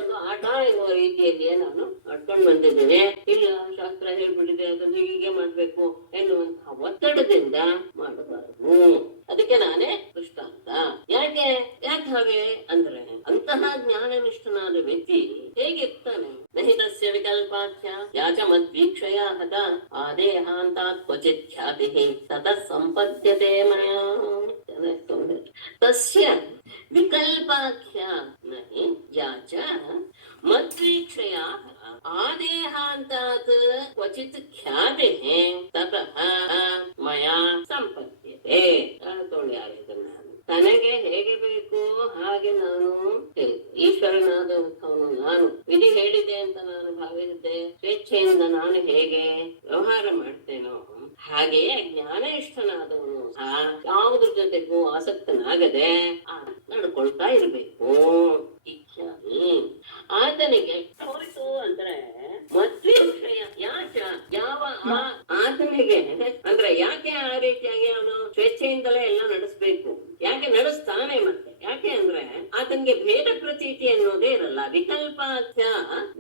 ಒಂದು ಆಟ ಎನ್ನುವ ರೀತಿಯಲ್ಲಿಯೇ ನಾನು ಆಡ್ಕೊಂಡು ಬಂದಿದ್ದೇನೆ. ಇಲ್ಲ ಶಾಸ್ತ್ರ ಹೇಳ್ಬಿಟ್ಟಿದೆ ಅದನ್ನು ಹೀಗೆ ಮಾಡ್ಬೇಕು ಎನ್ನುವಂತಹ ಒತ್ತಡದಿಂದ ಮಾಡಬಾರದು. ಅದಕ್ಕೆ ನಾನೇ ದೃಷ್ಟಾಂತ. ಯಾಕೆ ಹಾಗೆ ಅಂದ್ರೆ, ಅಂತಹ ಜ್ಞಾನನಿಷ್ಠನಾದ ವ್ಯಕ್ತಿ ಹೇಗಿರ್ತಾನೆ? ನಹಿತಸ್ಯ ವಿಕಲ್ಪಾಖ್ಯ ಯಾಚ ಮದ್ವೀಕ್ಷಯ ಹತ ಆದೇಹಾಂತಾತ್ ಕ್ವಚಿತ್ ಖ್ಯಾತಿಃ ತತಃ ಸಂಪದ್ಯತೆ ಮಯಾ. ತಸ್ಯ ವಿಕಲ್ಪಾಖ್ಯ ನಹಿ ಯಾಚ ಮದ್ವೀಕ್ಷಯ ಆದೇಹಾಂತಾತ್ ಕ್ವಚಿತ್ ಖ್ಯಾತಿಃ ತತಃ ಮಯಾ ಸಂಪದ್ಯತೆ. ತನಗೆ ಹೇಗೆ ಬೇಕು ಹಾಗೆ ನಾನು ಈಶ್ವರನಾದವನು ನಾನು ವಿಧಿ ಹೇಳಿದೆ ಅಂತ ನಾನು ಭಾವಿಸಿದ್ದೆ, ಸ್ವೇಚ್ಛೆಯಿಂದ ನಾನು ಹೇಗೆ ವ್ಯವಹಾರ ಮಾಡ್ತೇನೋ ಹಾಗೆಯೇ ಜ್ಞಾನ ಇಷ್ಟನಾದವನು ಯಾವುದ್ರ ಜೊತೆಗೂ ಆಸಕ್ತನಾಗದೆ ನಡ್ಕೊಳ್ತಾ ಇರ್ಬೇಕು. ಆತನಿಗೆ ತೋರಿಸು ಅಂದ್ರೆ ಮದ್ವೆ ವಿಷಯ ಯಾಚ ಯಾವ ಆತನಿಗೆ ಅಂದ್ರೆ ಯಾಕೆ ಆ ರೀತಿಯಾಗಿ ಅವನು ಸ್ವೇಚ್ಛೆಯಿಂದಲೇ ಎಲ್ಲ ನಡೆಸ್ಬೇಕು? ಯಾಕೆ ನಡೆಸ್ತಾನೆ? ಮತ್ತೆ ಯಾಕೆ ಅಂದ್ರೆ ಆತನಿಗೆ ಭೇದ ಪ್ರತೀತಿ ಅನ್ನೋದೇ ಇರಲ್ಲ. ವಿಕಲ್ಪಾಖ್ಯ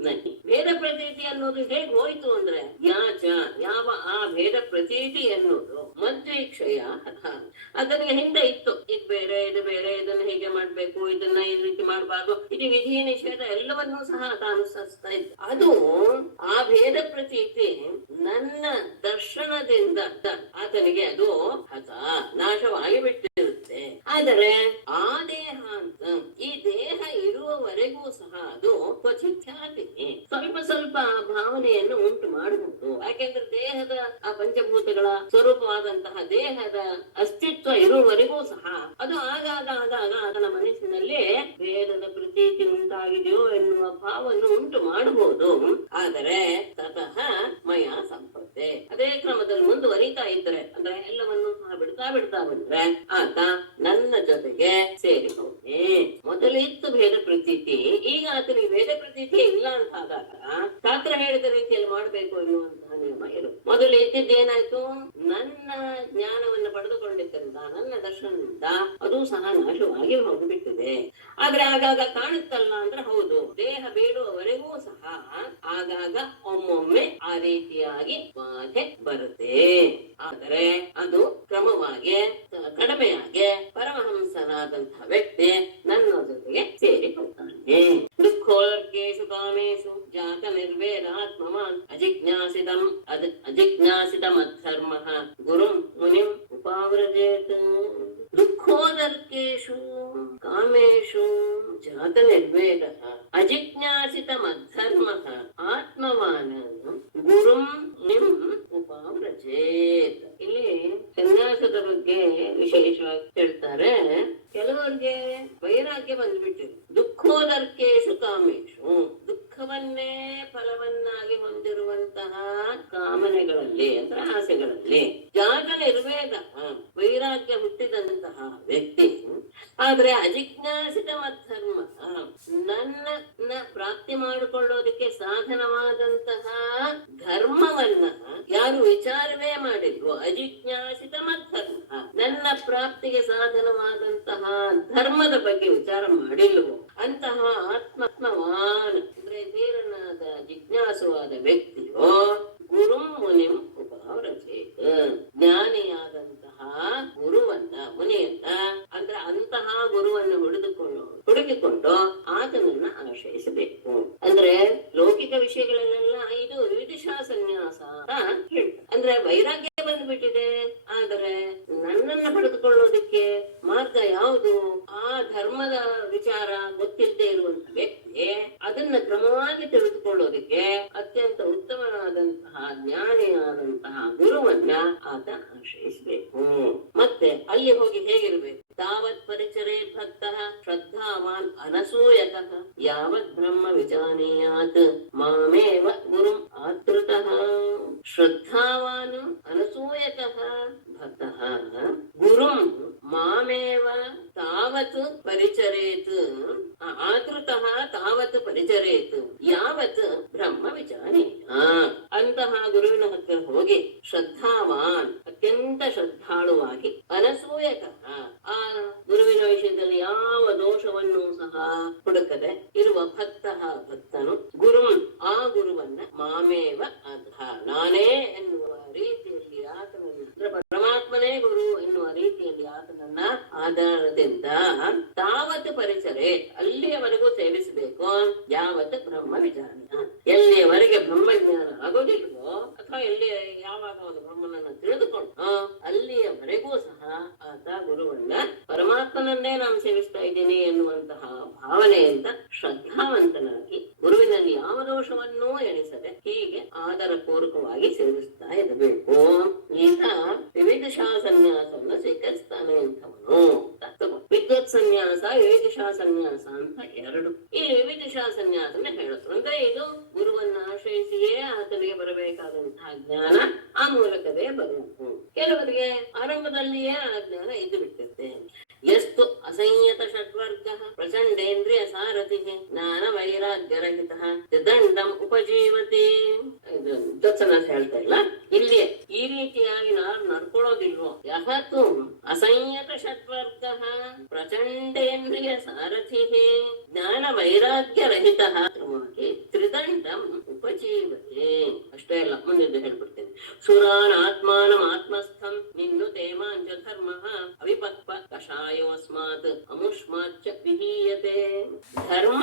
ನಹಿ, ಭೇದ ಪ್ರತೀತಿ ಅನ್ನೋದು ಹೇಗೆ ಹೋಯ್ತು ಅಂದ್ರೆ ಯಾಚ ಯಾವ ಆ ಭೇದ ಪ್ರತೀತಿ ಅನ್ನೋದು ಮದ್ವೀಕ್ಷಯ ಅದನಿಗೆ ಹಿಂದೆ ಇತ್ತು. ಇದು ಬೇರೆ ಇದು ಬೇರೆ, ಇದನ್ನ ಹೀಗೆ ಮಾಡ್ಬೇಕು, ಇದನ್ನ ಈ ರೀತಿ ಮಾಡಬಾರ್ದು, ಇದು ವಿಧಿ ನಿಷೇಧ ಎಲ್ಲವನ್ನೂ ಸಹ ಅನುಸರಿಸ್ತಾ ಇತ್ತು. ಅದು ಆ ಭೇದ ಪ್ರತೀತಿ ನನ್ನ ದರ್ಶನದಿಂದ ಆತನಿಗೆ ಅದು ನಾಶವಾಗಿ ಬಿಟ್ಟಿರುತ್ತೆ. ಆದರೆ ಆ ದೇಹ ಅಂತ ಈ ದೇಹ ಇರುವವರೆಗೂ ಸಹ ಅದು ಕ್ವಚಿತ್ಯಾತಿ ಸ್ವಲ್ಪ ಸ್ವಲ್ಪ ಭಾವನೆಯನ್ನು ಉಂಟು ಮಾಡಬಹುದು. ಯಾಕೆಂದ್ರೆ ದೇಹದ ಆ ಪಂಚಭೂತಗಳ ಸ್ವರೂಪವಾದಂತಹ ದೇಹದ ಅಸ್ತಿತ್ವ ಇರುವವರೆಗೂ ಸಹ ಅದು ಆಗಾಗ ಅದರ ಮನಸ್ಸಿನಲ್ಲಿ ಭೇದದ ಪ್ರತೀತಿ ಉಂಟಾಗಿದೆಯೋ ಎನ್ನುವ ಭಾವವನ್ನು ಉಂಟು ಮಾಡಬಹುದು. ಆದರೆ ತತಃ ಮಯ ಸಂಪತ್ತೆ ಅದೇ ಕ್ರಮದಲ್ಲಿ ಮುಂದುವರಿತಾ ಇದ್ರೆ ಅಂದ್ರೆ ಎಲ್ಲವನ್ನೂ ಸಹ ಬಿಡ್ತಾ ಬಂದ್ರೆ ಆತ ನನ್ನ ಜೊತೆಗೆ ಸೇರಿಕೊಂಡೆ. ಮೊದಲು ಇತ್ತು ಭೇದ ಪ್ರತೀತಿ, ಈಗ ಆತನಿಗೆ ಭೇದ ಪ್ರತೀತಿ ಇಲ್ಲ ಅಂತ ಆದಾಗ ಶಾಸ್ತ್ರ ಹೇಳಿದ ರೀತಿಯಲ್ಲಿ ಮಾಡ್ಬೇಕು ಎನ್ನುವಂತಹ ನಿಯಮ ಇರುತ್ತೆ. ಮೊದಲು ಇದ್ದಿದ್ದೇನಾಯ್ತು? ನನ್ನ ಜ್ಞಾನವನ್ನು ಪಡೆದುಕೊಂಡಿದ್ದರಿಂದ ನನ್ನ ದರ್ಶನದಿಂದ ಅದು ಸಹ ನಾಶವಾಗಿ ಹೋಗಿಬಿಟ್ಟಿದೆ. ಆದ್ರೆ ಆಗಾಗ ಕಾಣುತ್ತಲ್ಲ ಅಂದ್ರೆ ಹೌದು, ದೇಹ ಬೇಡುವವರೆಗೂ ಸಹ ಆಗಾಗ ಒಮ್ಮೊಮ್ಮೆ ಆ ರೀತಿಯಾಗಿ ಬಾಧೆ ಬರುತ್ತೆ. ಆದರೆ ಅದು ಕ್ರಮವಾಗಿ ಕಡಿಮೆಯಾಗಿ ಪರಮಹಂಸನಾದಂತಹ ವ್ಯಕ್ತಿ ನನ್ನ ಜೊತೆಗೆ ಸೇರಿಕೊಳ್ತಾನೆ. ದುಃಖೋರ್ಗೇಶು ಕಾಮೇಶು ಜಾತ ನಿರ್ವೇದಾತ್ಮವಾನ್ ಅಜಿಜ್ಞಾಸಿತಮಧರ್ಮಃ ಗುರುಂ ಮುನಿಂ ಉಪಾವ್ರಜೇತ್. ದುಃಖೋದರ್ಕೇಶು ಕಾಮೇಶು ಜಾತ ನಿರ್ವೇದಃ ಅಜಿಜ್ಞಾಸಿತಮಧರ್ಮಃ ಆತ್ಮವಾನ್ ಗುರುಂ ನಿಂ ಉಪಾವ್ರಜೇತ್. ಇಲ್ಲಿ ಸನ್ಯಾಸದ ಬಗ್ಗೆ ವಿಶೇಷವಾಗಿ ಹೇಳ್ತಾರೆ. ಕೆಲವರಿಗೆ ವೈರಾಗ್ಯ ಬಂದ್ಬಿಟ್ಟಿದೆ. ದುಃಖೋದರ್ಕೇಶು ಕಾಮೇಶು, ದುಃಖವನ್ನೇ ಫಲವನ್ನಾಗಿ ಹೊಂದಿರುವಂತಹ ಕಾಮನೆಗಳಲ್ಲಿ ಅಂದ್ರೆ ಆಸೆಗಳಲ್ಲಿ ಜಾಗ ನಿರ್ವೇದ ವೈರಾಗ್ಯ ಹುಟ್ಟಿದಂತಹ ವ್ಯಕ್ತಿ. ಆದ್ರೆ ಅಜಿಜ್ಞಾಸಿತ ಮಧರ್ಮ ನನ್ನ ಪ್ರಾಪ್ತಿ ಮಾಡಿಕೊಳ್ಳೋದಕ್ಕೆ ಸಾಧನವಾದಂತಹ ಧರ್ಮವನ್ನ ಯಾರು ವಿಚಾರವೇ ಮಾಡಿಲ್ವೋ, ಅಜಿಜ್ಞಾಸಿತ ಮಧರ್ಮ ನನ್ನ ಪ್ರಾಪ್ತಿಗೆ ಸಾಧನವಾದಂತಹ ಧರ್ಮದ ಬಗ್ಗೆ ವಿಚಾರ ಮಾಡಿಲ್ವೋ ಅಂತಹ ಆತ್ಮವಾನ್ ಅಂದ್ರೆ ಧೀರನಾದ ಜಿಜ್ಞಾಸುವಾದ ವ್ಯಕ್ತಿಯೋ ಗುರುಂ ಮುನಿಂ ಉಪಾವ್ರಜೇತ್, ಜ್ಞಾನಿಯಾದಂತಹ ಗುರುವನ್ನ ಮುನಿಯನ್ನ ಅಂದ್ರೆ ಅಂತಹ ಗುರುವನ್ನು ಹುಡುಕಿಕೊಂಡು ಆತನನ್ನ ಆಶ್ರಯಿಸಬೇಕು. ಅಂದ್ರೆ ಲೌಕಿಕ ವಿಷಯಗಳನ್ನೆಲ್ಲ ಇದು ವಿದಿಶಾ ಸನ್ಯಾಸ ಅಂತ ಹೇಳ್ತಾರೆ. ಅಂದ್ರೆ ವೈರಾಗ್ಯ ಬಂದ್ಬಿಟ್ಟಿದೆ, ಆದರೆ ನನ್ನನ್ನ ಪಡೆದುಕೊಳ್ಳೋದಿಕ್ಕೆ ಮಾರ್ಗ ಯಾವುದು? ಆ ಧರ್ಮದ ವಿಚಾರ ಗೊತ್ತಿಲ್ಲದೆ ಇರುವಂತ ವ್ಯಕ್ತಿ ಅದನ್ನ ಕ್ರಮವಾಗಿ ತಿಳಿದುಕೊಳ್ಳೋದಕ್ಕೆ ಅತ್ಯಂತ ಉತ್ತಮನಾದಂತಹ ಜ್ಞಾನಿಯಾದಂತಹ ಗುರುವನ್ನ ಆತ ಆಶ್ರಯಿಸಬೇಕು. ಮತ್ತೆ ಅಲ್ಲಿ ಹೋಗಿ ಹೇಗಿರ್ಬೇಕು? ತಾವತ್ ಪರಿಚರೇ ಭಕ್ತಃ ಶ್ರದ್ಧಾವಾನ್ ಅನಸೂಯಕಃ ಯಾವತ್ ಬ್ರಹ್ಮ ವಿಜಾನೀಯಾತ್ ಮಾಮೇವ ಗುರುಂ ಆತೃತಃ. ಶ್ರದ್ಧಾವಾನ್ ಅನಸೂಯಕಃ ಭಕ್ತಃ ಗುರುಂ ಮಾಮೇವ ತಾವತ್ ಪರಿಚರೇತ್ ಆತೃತಃ ತಾವತ್ ಪರಿಚರೇತ್ ಯಾವತ್ ಬ್ರಹ್ಮ ವಿಜಾನೀಯಾತ್. ಅಂತಹ ಗುರು ಶ್ರದ್ಧಾವಾನ್ ಅತ್ಯಂತ ಶ್ರದ್ಧಾಳುವಾಗಿ ಅನಸೂಯಕಃ ಆ ಗುರುವಿನ ವಿಷಯದಲ್ಲಿ ಯಾವ ದೋಷವನ್ನು ಸಹ ಹುಡುಕದೆ ಇರುವ ಭಕ್ತನು ಗುರುಂ ಆ ಗುರುವನ್ನ ಮಾಮೇವ ಅಧ ನಾನೇ ಎನ್ನುವ ರೀತಿಯಲ್ಲಿ ಆತನನ್ನು ಪರಮಾತ್ಮನೇ ಗುರು ಎನ್ನುವ ರೀತಿಯಲ್ಲಿ ಆತನನ್ನ ಆಧಾರದಿಂದ ತಾವತ್ ಪರಿಸರೆ ಅಲ್ಲಿಯವರೆಗೂ ಸೇವಿಸಬೇಕು. ಯಾವತ್ ಬ್ರಹ್ಮ ವಿಚಾರ ಎಲ್ಲಿಯವರೆಗೆ ಬ್ರಹ್ಮಜ್ಞಾನ ಆಗೋದಿಲ್ವೋ ಅಥವಾ ಎಲ್ಲಿ ಯಾವಾಗ ಅವನು ಬ್ರಹ್ಮನನ್ನ ತಿಳಿದುಕೊಂಡು ಅಲ್ಲಿಯವರೆಗೂ ಸಹ ಆತ ಗುರುವನ್ನ ಪರಮಾತ್ಮನನ್ನೇ ನಾನು ಸೇವಿಸ್ತಾ ಇದ್ದೀನಿ ಎನ್ನುವಂತಹ ಭಾವನೆಯಿಂದ ಶ್ರದ್ಧಾವಂತನಾಗಿ ಗುರುವಿನಲ್ಲಿ ಯಾವ ದೋಷವನ್ನೂ ಎಣಿಸದೆ ಹೀಗೆ ಆದರ ಪೂರ್ವಕವಾಗಿ ಸೇವಿಸ್ತಾ ಇರಬೇಕು. ಈತ ವಿವಿಧಿಷಾ ಸನ್ಯಾಸವನ್ನು ಸ್ವೀಕರಿಸ್ತಾನೆ ಅಂತವನು. ವಿದ್ವತ್ ಸನ್ಯಾಸ ವಿವಿಧಿಷಾ ಸನ್ಯಾಸ ಅಂತ ಎರಡು. ಇಲ್ಲಿ ವಿವಿಧಿಷಾ ಸನ್ಯಾಸನ ಹೇಳಿದ್ರು ಅಂದ್ರೆ ಇದು ಗುರುವನ್ನ ಆಶ್ರಯಿಸಿಯೇ ಆತನಿಗೆ ಬರಬೇಕಾದಂತಹ ಜ್ಞಾನ ಆ ಮೂಲಕವೇ ಬರುವುದು. ಕೆಲವರಿಗೆ ಆರಂಭದಲ್ಲಿಯೇ ಆ ಜ್ಞಾನ ಇದ್ದು ಬಿಟ್ಟಿರುತ್ತೆ. ಎಷ್ಟು ಅಸಂಯತ ಷಡ್ವರ್ಗ ಪ್ರಚಂಡೇಂದ್ರಿಯ ಸಾರಥಿ ಜ್ಞಾನ ವೈರಾಗ್ಯರಹಿತ ದಂಡಂ ಉಪಜೀವತಿ. ಸನ್ಯಾಸ ಹೇಳ್ತಾ ಇಲ್ಲ ಇಲ್ಲಿ ಈ ರೀತಿಯಾಗಿ ನಾವು ನಡ್ಕೊಳ್ಳೋದಿಲ್ವೋ. ಯಹತು ಅಸಂಯತ ಷಡ್ವರ್ಗ ಪ್ರಚಂಡೇಂದ್ರಿಯ ಸಾರಥಿ ಜ್ಞಾನ ವೈರಾಗ್ಯರಹಿತ ತ್ರಿದಂಡಂ ಉಪಜೀವತೆ. ಅಷ್ಟೇ ಅಲ್ಲ, ಮುಂದೆ ಹೇಳ್ಬಿಡ್ತೇನೆ. ಸುರಾನ್ ಆತ್ಮಾನಂ ಆತ್ಮಸ್ಥಂ ನಿನ್ನು ತೇಮಾಂಚ ಧರ್ಮ ಅವಿಪಕ್ವ ಕಷಾಯೋಸ್ಮಾತ್ ಅಮುಷ್ಮಾಚ್ಚ ವಿಹೀಯತೆ. ಧರ್ಮ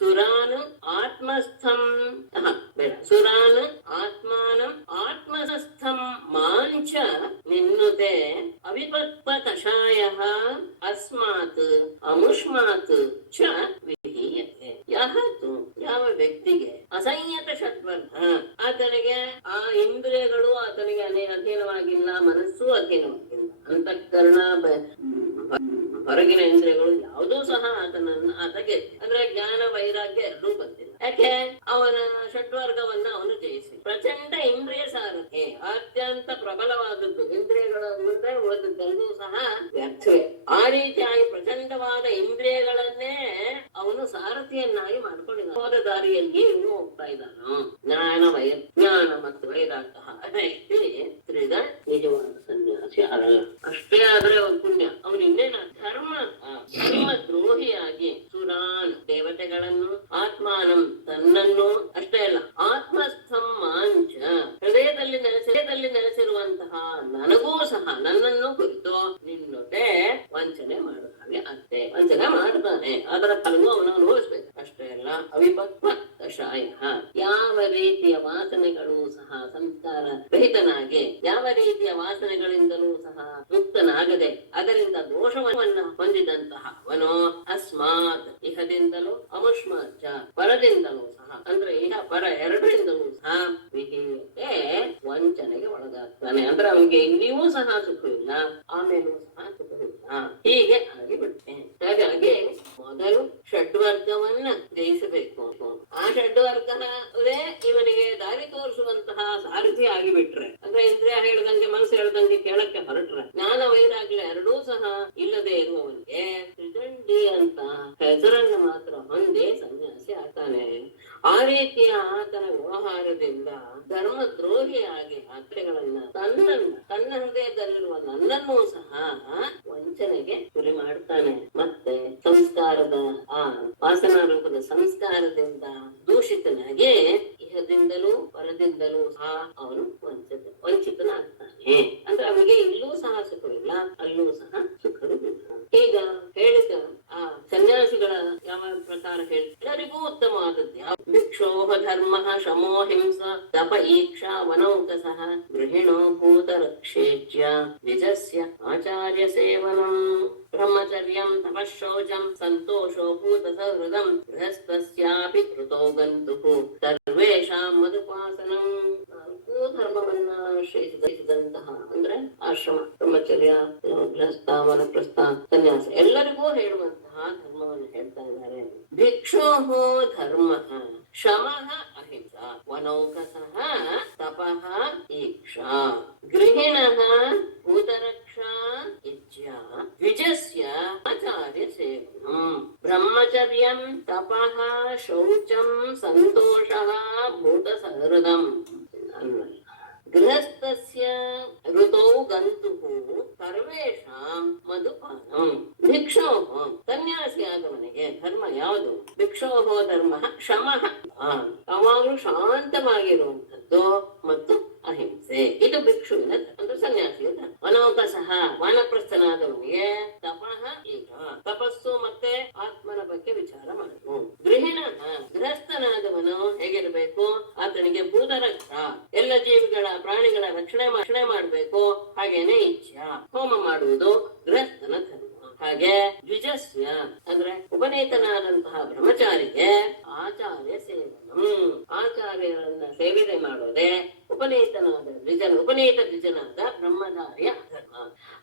ಸುರಾನ್ ಆತ್ಮಸ್ಥಂ ಬೇಡ, ಸುರಾನ್ ಆತ್ಮಾನಂ ಆತ್ಮಸ್ಥಂ ಮಾಂಚ ನಿನ್ನುತೆ ಅವಿಪಕ್ವ ಕಷಾಯ ಅಸ್ಮಾತ್ ಅಮುಷ್ಮಾತ್ ಚ ವಿಹೀಯತೆ. ಯಾವತ್ತು ಯಾವ ವ್ಯಕ್ತಿಗೆ ಅಸಂಯತ ಷಡ್ವರ್ಗ ಆತನಿಗೆ ಆ ಇಂದ್ರಿಯಗಳು ಆತನಿಗೆ ಅಧೀನವಾಗಿಲ್ಲ, ಮನಸ್ಸು ಅಧೀನವಾಗಿಲ್ಲ, ಅಂತಃಕರಣ ಹೊರಗಿನ ಇಂದ್ರಿಯಗಳು ಯಾವುದೂ ಸಹ ಆತಗೆ ಅಂದ್ರೆ ಜ್ಞಾನ ವೈರಾಗ್ಯ ಎರಡೂ ಬಂದಿಲ್ಲ. ಯಾಕೆ? ಅವನ ಷಡ್ವರ್ಗವನ್ನ ಅವನು ಜಯಿಸಿ ಪ್ರಚಂಡ ಇಂದ್ರಿಯ ಸಾರಥಿ ಅತ್ಯಂತ ಪ್ರಬಲವಾದದ್ದು ಇಂದ್ರಿಯಗಳ ಮುಂದೆ ಉಳಿದದ್ದೆಲ್ಲೂ ಸಹ ವ್ಯರ್ಥವೇ. ಆ ರೀತಿಯಾಗಿ ಪ್ರಚಂಡವಾದ ಇಂದ್ರಿಯಗಳನ್ನೇ ಅವನು ಸಾರಥಿಯನ್ನಾಗಿ ಮಾಡ್ಕೊಂಡಿದ್ದ. ಹೋದ ದಾರಿಯಲ್ಲಿ ಇವನು ಹೋಗ್ತಾ ಇದ್ದಾನು. ಜ್ಞಾನ ಮತ್ತು ವೈರಾಗ್ಯ ತ್ರಿದ ನಿಜವಾದ ಸನ್ಯಾಸಿ ಅಲ್ಲ. ಅಷ್ಟೇ ಆದ್ರೆ ಅವನ ಪುಣ್ಯ. ಅವನು ಇನ್ನೇನ ಧರ್ಮ ದ್ರೋಹಿಯಾಗಿ ಸುರಾನ್ ದೇವತೆಗಳನ್ನು ಆತ್ಮಾನಂ ತನ್ನನ್ನು ಅಷ್ಟೇ ಅಲ್ಲ ಆತ್ಮಸ್ಥಂ ಮಾಂಚ ಹೃದಯದಲ್ಲಿ ನೆಲೆಸಿರುವಂತಹ ನನಗೂ ಸಹ ನನ್ನನ್ನು ಕುರಿತು ನಿನ್ನೊತೆ ವಂಚನೆ ಮಾಡುತ್ತಾನೆ. ಅಷ್ಟೇ ವಂಚನೆ ಮಾಡುತ್ತಾನೆ. ಅದರ ಫಲವು ಅವನು ಅನುಭವಿಸ್ಬೇಕು. ಅಷ್ಟೇ ಅಲ್ಲ ಅವಿಪಕ್ವ ಕಷಾಯ ಯಾವ ರೀತಿಯ ವಾಸನೆಗಳು ಸಹ ಸಂಸ್ಕಾರ ರಹಿತನಾಗಿ ಯಾವ ರೀತಿಯ ವಾಸನೆಗಳಿಂದಲೂ ಸಹ ಮುಕ್ತನಾಗದೆ ಅದರಿಂದ ದೋಷವನ್ನ ಹೊಂದಿದಂತಹ ಅವನು ಅಸ್ಮಾತ್ ಇಹದಿಂದಲೂ ಅಮುಷ್ಮಾಚ ಪರದಿಂದಲೂ ಸಹ ಅಂದ್ರೆ ಇಹ ಪರ ಎರಡರಿಂದಲೂ ಸಹ ವಿಹೀಯತೆ ವಂಚನೆಗೆ ಒಳಗಾಗ್ತಾನೆ. ಅಂದ್ರೆ ಅವನಿಗೆ ಇಲ್ಲಿಯೂ ಸಹ ಸುಖವಿಲ್ಲ, ಆಮೇಲೂ ಸಹ ಸುಖವಿಲ್ಲ. ಹೀಗೆ ಆಗಿಬಿಡುತ್ತೆ. ಹಾಗಾಗಿ ಮೊದಲು ಷಡ್ವರ್ಗವನ್ನ ಜಯಿಸಬೇಕು. ಆ ಷಡ್ವರ್ಗವೇ ಇವನಿಗೆ ದಾರಿ ತೋರಿಸುವಂತಹ ಸಾರಥಿ ಆಗಿಬಿಟ್ರೆ ಅಂದ್ರೆ ಇಂದ್ರಿಯ ಹೇಳ್ದಂಗೆ ಮನಸ್ಸು ಹೇಳ್ದಂಗೆ ಕೇಳಕ್ಕೆ ಹೊರಟ್ರೆ ಜ್ಞಾನ ವೈರಾಗ್ಯ ಎರಡೂ ಸಹ ಇಲ್ಲದೆ ಇರುವವನಿಗೆ ತ್ರಿದಂಡಿ ಅಂತ ಹೆಸರನ್ನು ಮಾತ್ರ ಹೊಂದಿ ಸನ್ಯಾಸಿ ಆಗ್ತಾನೆ. ಆ ರೀತಿಯ ಆತನ ವ್ಯವಹಾರದಿಂದ ಧರ್ಮ ದ್ರೋಹಿಯಾಗಿ ಆತ್ರೆಗಳನ್ನ ತನ್ನ ಹೃದಯದಲ್ಲಿರುವ ನನ್ನನ್ನೂ ಸಹ ವಂಚನೆಗೆ ಗುರಿ ಮಾಡ್ತಾನೆ. ಮತ್ತೆ ಸಂಸ್ಕಾರದ ಆ ವಾಸನಾ ರೂಪದ ಸಂಸ್ಕಾರದಿಂದ ದೂಷಿತನಾಗಿ ಇಹದಿಂದಲೂ ಪರದಿಂದಲೂ ಸಹ ಅವನು ವಂಚಿತನಾಗ್ತಾನೆ. ಅಂದ್ರೆ ಅವನಿಗೆ ಇಲ್ಲೂ ಸಹ ಸುಖವಿಲ್ಲ, ಅಲ್ಲೂ ಸಹ ಸುಖವಿಲ್ಲ. ಈಗ ಹೇಳಿದ ಆ ಸನ್ಯಾಸಿಗಳ ಯಾವ ಪ್ರಕಾರ ಹೇಳಿ ಎಲ್ಲರಿಗೂ ಉತ್ತಮವಾದದ್ದು ಭಿಕ್ಷೋಹ ಧರ್ಮ ಶಮೋ ಹಿಂಸ ತಪ ಈಕ್ಷಾ ವನೌಕಸಃ ಗೃಹಿಣೋ ಭೂತ ರಕ್ಷೇಜ್ಯ ನಿಜಸ್ಯ ಆಚಾರ್ಯ ಸೇವನಂ ಬ್ರಹ್ಮಚರ್ಯಂ ತಪಶೌಚಂ ಸಂತೋಷೋ ಭೂತ ಸಹೃದಂ ಗೃಹಸ್ಥಸ್ಯಾಪಿ ಕೃತೋ ಗಂತುಃ ಸರ್ವೇಷಾಂ ಮದುಪಾಸನಂ. ಧರ್ಮವನ್ನ ಆಶ್ರಯಿಸಿದಂತಹ ಅಂದ್ರೆ ಆಶ್ರಮ ಬ್ರಹ್ಮಚರ್ಯ ಗೃಹಸ್ಥ ವನಪ್ರಸ್ಥ ಸನ್ಯಾಸ ಎಲ್ಲರಿಗೂ ಹೇಳುವಂತಹ ಧರ್ಮವನ್ನು ಹೇಳ್ತಾ ಇದ್ದಾರೆ. ಭಿಕ್ಷೋಹೋ ಧರ್ಮ ಶಮಃ ಅಹಿಂಸಾ ವನೌಕಸಃ ತಪಃ ಈಕ್ಷಾ ಗೃಹಿಣಃ ಭೂತರಕ್ಷಾ ಇಚ್ಛಾ ದ್ವಿಜಸ್ಯ ಆಚಾರ್ಯ ಸೇವನಂ ಬ್ರಹ್ಮಚರ್ಯಂ ತಪಃ ಶೌಚಂ ಸಂತೋಷಃ ಭೂತ ಸಹೃದಂ ಗೃಹಸ್ಥಸ್ಯ ಸರ್ವೇಷಾಂ ಮಧುಪಾನಂ ಭಿಕ್ಷೋಹೋ ಸನ್ಯಾಸಿಯಾದವನಿಗೆ ಧರ್ಮ ಯಾವುದು? ಭಿಕ್ಷೋಹೋ ಧರ್ಮ ಶಮಃ, ಯಾವಾಗಲೂ ಶಾಂತವಾಗಿರುವಂಥದ್ದು ಮತ್ತು ಅಹಿಂಸೆ. ಇದು ಭಿಕ್ಷುವಿನ ಅಂದ್ರೆ ಸನ್ಯಾಸಿಯ ಧರ್ಮ. ಅನೌಕಸಃ ವಾನಪ್ರಸ್ಥನಾದವನಿಗೆ ತಪಃ ಈಗ ತಪಸ್ಸು ಮತ್ತೆ ಆತ್ಮನ ಬಗ್ಗೆ ವಿಚಾರ ಮಾಡುವುದು. ಗೃಹಿಣ ಗೃಹಸ್ಥನಾದವನು ಹೇಗಿರಬೇಕು? ಆತನಿಗೆ ಭೂತರಕ್ಷ, ಎಲ್ಲ ಜೀವಿಗಳ ಪ್ರಾಣಿಗಳ ರಕ್ಷಣೆ ಮಾಡಬೇಕು. ಹಾಗೇನೆ ಇಚ್ಛಾ ಹೋಮ ಮಾಡುವುದು ಗೃಹಸ್ಥನ ಧರ್ಮ. ಹಾಗೆ ದ್ವಿಜಸ್ಯ ಅಂದ್ರೆ ಉಪನೀತನಾದಂತಹ ಬ್ರಹ್ಮಚಾರಿಗೆ ಆಚಾರ್ಯ ಸೇವನಂ, ಆಚಾರ್ಯರನ್ನ ಸೇವೆ ಮಾಡೋದೇ ಉಪನೀತ ದ್ವಿಜನಾದ ಬ್ರಹ್ಮಚಾರ್ಯ ಧರ್ಮ.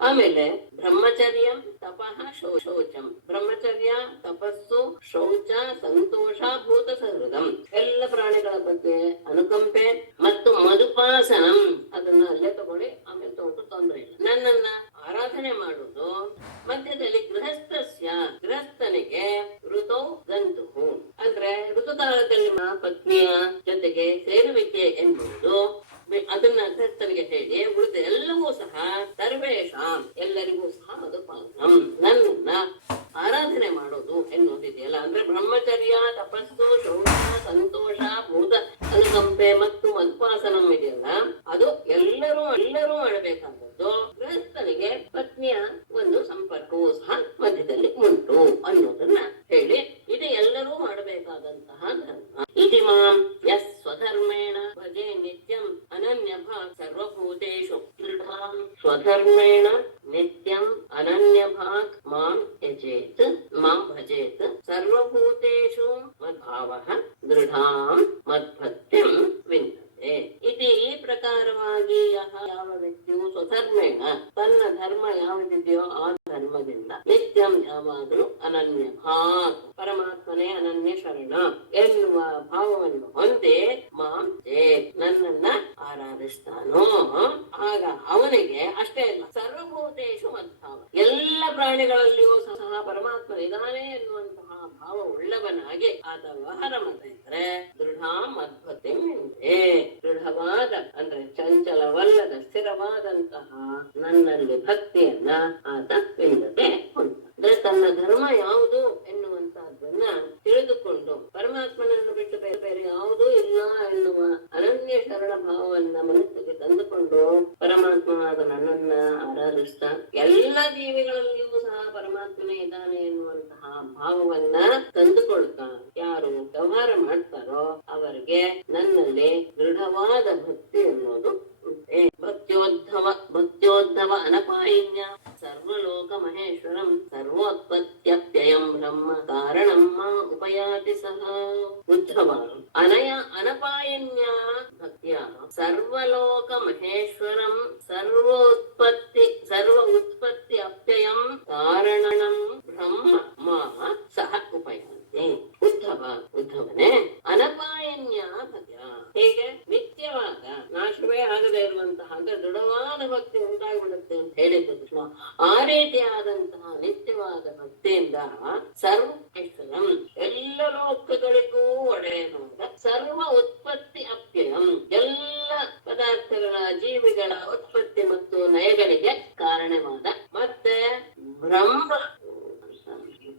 ಆಮೇಲೆ ಬ್ರಹ್ಮಚರ್ಯ ತಪಃ ಶೌಚಂ, ಬ್ರಹ್ಮಚರ್ಯ ತಪಸ್ಸು ಶೌಚ ಸಂತೋಷ ಭೂತ ಸಹೃದಂ, ಎಲ್ಲ ಪ್ರಾಣಿಗಳ ಬಗ್ಗೆ ಅನುಕಂಪೆ ಮತ್ತು ಮಧುಪಾಸನಂ, ಅದನ್ನ ಅಲ್ಲೇ ತಗೊಳ್ಳಿ ಆಮೇಲೆ ತಗೊಂಡು ತೊಂದರೆ ಇಲ್ಲ. ನನ್ನನ್ನ ಆರಾಧನೆ ಮಾಡುವುದು. ಮಧ್ಯದಲ್ಲಿ ಗೃಹಸ್ಥನಿಗೆ ಋತೌ ಗಂತು ಅಂದ್ರೆ ಋತುಕಾಲದಲ್ಲಿ ಪತ್ನಿಯ ಜೊತೆಗೆ ಸೇರುವಿಕೆ ಎನ್ನುವುದು, ಅದನ್ನ ಗೃಹಸ್ಥನಿಗೆ ಹೇಳಿ ಉಳಿದ ಎಲ್ಲವೂ ಸಹ ಸರ್ವೇಷಾಂ ಎಲ್ಲರಿಗೂ ಸಹ ಮಧುಪಾನಂ ನನ್ನನ್ನ ಆರಾಧನೆ ಮಾಡೋದು ಎನ್ನುವುದಿದೆಯಲ್ಲ, ಅಂದ್ರೆ ಬ್ರಹ್ಮಚರ್ಯ ತಪಸ್ಸು ಶೌಚ ಸಂತೋಷ ಭೂತ ಅನುಕಂಪೆ ಮತ್ತು ಮಧುಪಾಸನಂ ಇದೆಯಲ್ಲ, ಅದು ಎಲ್ಲರೂ ಮಾಡಬೇಕಾದದ್ದು. ಗೃಹಸ್ಥನಿಗೆ ಪತ್ನಿಯ ಒಂದು ಸಂಪರ್ಕವೂ ಸಹ ಮಧ್ಯದಲ್ಲಿ ಉಂಟು ಅನ್ನೋದನ್ನ ಹೇಳಿ ಇದು ಎಲ್ಲರೂ ಮಾಡಬೇಕಾದಂತಹ ಧರ್ಮ. ಇತಿ ಮಾಂ ಯಸ್ ಸ್ವಧರ್ಮೇಣ ಭಜೆ ನಿತ್ಯಂ ಅನನ್ಯಭಾಗ್ ಸರ್ವಭೂತೇಷು ದೃಢಾಂ ಸ್ವಧರ್ಮೇಣ ನಿತ್ಯಂ ಅನನ್ಯಭಾಗ್ ಮಾಂ ಯಜೇತ್ ಮಾಂ ಭಜೇತ್ ಸರ್ವಭೂತೇಷು ಮದ್ಭಾವಃ ದೃಢಾಂ ಮದ್ಭಕ್ತಿಂ ವಿಂದತೆ. ಇತಿ ಈ ಪ್ರಕಾರವಾಗಿ ಯಾವ ವ್ಯಕ್ತಿಯು ಸ್ವಧರ್ಮೇಣ ತನ್ನ ಧರ್ಮ ಯಾವುದಿದೆಯೋ ಆ ಧರ್ಮದಿಂದ ನಿತ್ಯಂ ಯಾವಾಗಲೂ ಅನನ್ಯ ಭಾಗ್ ಪರಮಾತ್ಮನೇ ಅನನ್ಯ ಶರಣ ಎನ್ನುವ ಭಾವವನ್ನು ಹೊಂದಿ ಮಾಂ ನನ್ನನ್ನ ಆರಾಧಿಸ್ತಾನೋ, ಆಗ ಅವನಿಗೆ ಅಷ್ಟೇ ಇಲ್ಲ ಸರ್ವಭೂತೇಷು ಮದ್ಭಾವ ಎಲ್ಲ ಪ್ರಾಣಿಗಳಲ್ಲಿಯೂ ಸಹ ಪರಮಾತ್ಮ ಇದಾನೆ ಎನ್ನುವಂತಹ ಭಾವ ಉಳ್ಳವನಾಗಿ ಆತ ವ್ಯವಹಾರ ಮಾಡಿದ್ರೆ ದೃಢ ಮದ್ಭಕ್ತಿ ದೃಢವಾದ ಅಂದ್ರೆ ಚಂಚಲವಲ್ಲದ ಸ್ಥಿರವಾದಂತಹ ನನ್ನಲ್ಲಿ ಭಕ್ತಿಯನ್ನ ಆತ ವಿಂದತೆ ಅಂದ್ರೆ ತನ್ನ ಧರ್ಮ ಯಾವುದು ಎನ್ನುವಂತಹದ್ದನ್ನ ತಿಳಿದುಕೊಂಡು ಪರಮಾತ್ಮನನ್ನು ಬಿಟ್ಟು ಬೇರೆ ಯಾವುದೂ ಇಲ್ಲ ಎನ್ನುವ ಅನನ್ಯ ಶರಣ ಭಾವವನ್ನ ಮನಸ್ಸಿಗೆ ತಂದುಕೊಂಡು ಪರಮಾತ್ಮನಾದ ನನ್ನನ್ನ ಆರಾಧಿಸ್ತಾ ಎಲ್ಲ ಜೀವಿಗಳಲ್ಲಿಯೂ ಸಹ ಪರಮಾತ್ಮನೇ ಇದ್ದಾನೆ ಎನ್ನುವಂತಹ ಭಾವವನ್ನ ತಂದುಕೊಳ್ತಾ ಯಾರು ವ್ಯವಹಾರ ಮಾಡ್ತಾರೋ ಅವರಿಗೆ ನನ್ನಲ್ಲಿ ದೃಢವಾದ ಭಕ್ತಿ ಅನ್ನೋದು ಭಕ್ತ್ಯೋದ್ಧವ ಅನಪಾಯಿನ್ಯ ಸರ್ವಲೋಕ ಮಹೇಶ್ವರಂ ಸರ್ವೋತ್ಪತ್ತ್ಯಪ್ಯಯಂ ಬ್ರಹ್ಮ ಕಾರಣಂ ಮಾ ಉಪಯಾತಿ ಸಹ. ಉದ್ಧವ ಅನಪಾಯಿನ್ಯ ಭಕ್ತ್ಯ ಸರ್ವಲೋಕ ಮಹೇಶ್ವರಂ ಸರ್ವ ಉತ್ಪತ್ತಿ ಅಪ್ಯಯಂ ಕಾರಣಂ ಬ್ರಹ್ಮ ಮಾ ಸಹ ಉಪಯಾತಿ. ಉದ್ಧವನೇ ಅನಪಾಯನ್ಯ ಭಕ್ತ್ಯ ಹೇಗೆ ನಿತ್ಯವಾದ ನಾಶವೇ ಆಗದೆ ಇರುವಂತಹ ದೃಢವಾದ ಭಕ್ತಿ ಉಂಟಾಗಿಬಿಡುತ್ತೆ ಅಂತ ಹೇಳಿದ್ದು, ಆ ರೀತಿಯಾದಂತಹ ನಿತ್ಯವಾದ ಭಕ್ತಿಯಿಂದ ಸರ್ವೇಶ್ವರಂ ಎಲ್ಲ ಲೋಕಗಳಿಗೂ ಒಡೆಯನಾದ ಸರ್ವ ಉತ್ಪತ್ತಿ ಅಪ್ಯಯಂ ಎಲ್ಲ ಪದಾರ್ಥಗಳ ಜೀವಿಗಳ ಉತ್ಪತ್ತಿ ಮತ್ತು ನಯಗಳಿಗೆ ಕಾರಣವಾದ ಮತ್ತೆ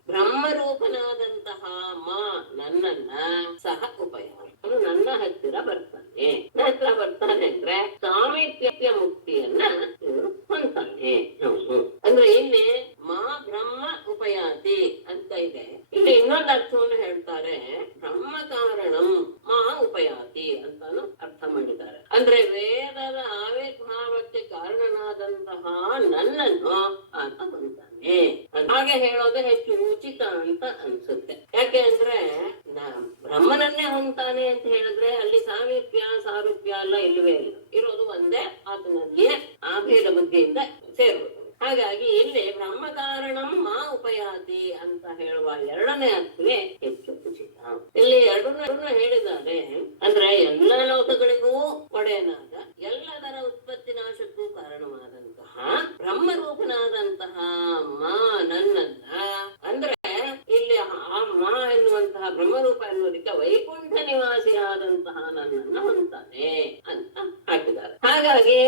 ಬ್ರಹ್ಮರೂಪನಾದಂತಹ ಮಾ ನನ್ನನ್ನ ಸಹ ಉಪಯೋಗ ನನ್ನ ಹತ್ತಿರ ಬರ್ತಾನೆ ಅಂದ್ರೆ ಸಾಮೀಪ್ಯ ಮುಕ್ತಿಯನ್ನ ಹೊಂದ್ತಾನೆ. ಅಂದ್ರೆ ಇಲ್ಲಿ ಮಾ ಬ್ರಹ್ಮ ಉಪಯಾತಿ ಅಂತ ಇದೆ. ಇಲ್ಲಿ ಇನ್ನೊಂದು ಅರ್ಥವನ್ನು ಹೇಳ್ತಾರೆ, ಬ್ರಹ್ಮ ಕಾರಣಂ ಮಾ ಉಪಯಾತಿ ಅಂತಾನು ಅರ್ಥ ಮಾಡಿದ್ದಾರೆ. ಅಂದ್ರೆ ವೇದದ ಆವಿರ್ಭಾವಕ್ಕೆ ಕಾರಣನಾದಂತಹ ನನ್ನನ್ನು ಆತ ಹೊಂದ್ತಾನೆ. ಹಾಗೆ ಹೇಳೋದು ಹೆಚ್ಚು ಉಚಿತ ಅಂತ ಅನ್ಸುತ್ತೆ. ಯಾಕೆ ಅಂದ್ರೆ ಬ್ರಹ್ಮನನ್ನೇ ಹೊಂದ್ತಾನೆ ಅಂತ ಹೇಳಿದ್ರೆ ಅಲ್ಲಿ ಸಾರೂಪ್ಯ ಎಲ್ಲ ಇಲ್ಲವೇ ಇಲ್ಲ, ಇರೋದು ಒಂದೇ ಆತನಲ್ಲಿಯೇ ಆ ಭೇದ ಬುದ್ಧಿಯಿಂದ ಸೇರುವುದು. ಹಾಗಾಗಿ ಇಲ್ಲಿ ಬ್ರಹ್ಮ ಕಾರಣಂ ಮಾ ಉಪಯಾತಿ ಅಂತ ಹೇಳುವ ಎರಡನೇ ಅರ್ಥವೇ ಹೆಚ್ಚು ಉಚಿತ. ಇಲ್ಲಿ ಎರಡನ್ನ ಹೇಳಿದ್ದಾರೆ. ಅಂದ್ರೆ ಎಲ್ಲ ಲೋಕಗಳಿಗೂ ಒಡೆಯನಾದ ಎಲ್ಲದರ ಉತ್ಪತ್ತಿ ನಾಶಕ್ಕೂ ಕಾರಣವಾದಂತಹ ಬ್ರಹ್ಮರೂಪನಾದಂತಹ ಮಾ ನನ್ನನ್ನ ಅಂದ್ರೆ ಇಲ್ಲಿ ಆ ಮಾ ಎನ್ನುವಂತಹ ಬ್ರಹ್ಮರೂಪ ಎನ್ನುವುದಕ್ಕೆ ವೈಕುಂಠ ನಿವಾಸಿಯಾದಂತಹ ನನ್ನನ್ನ ಹೊಂತಾನೆ ಅಂತ ಹಾಕಿದ್ದಾರೆ. ಹಾಗಾಗಿ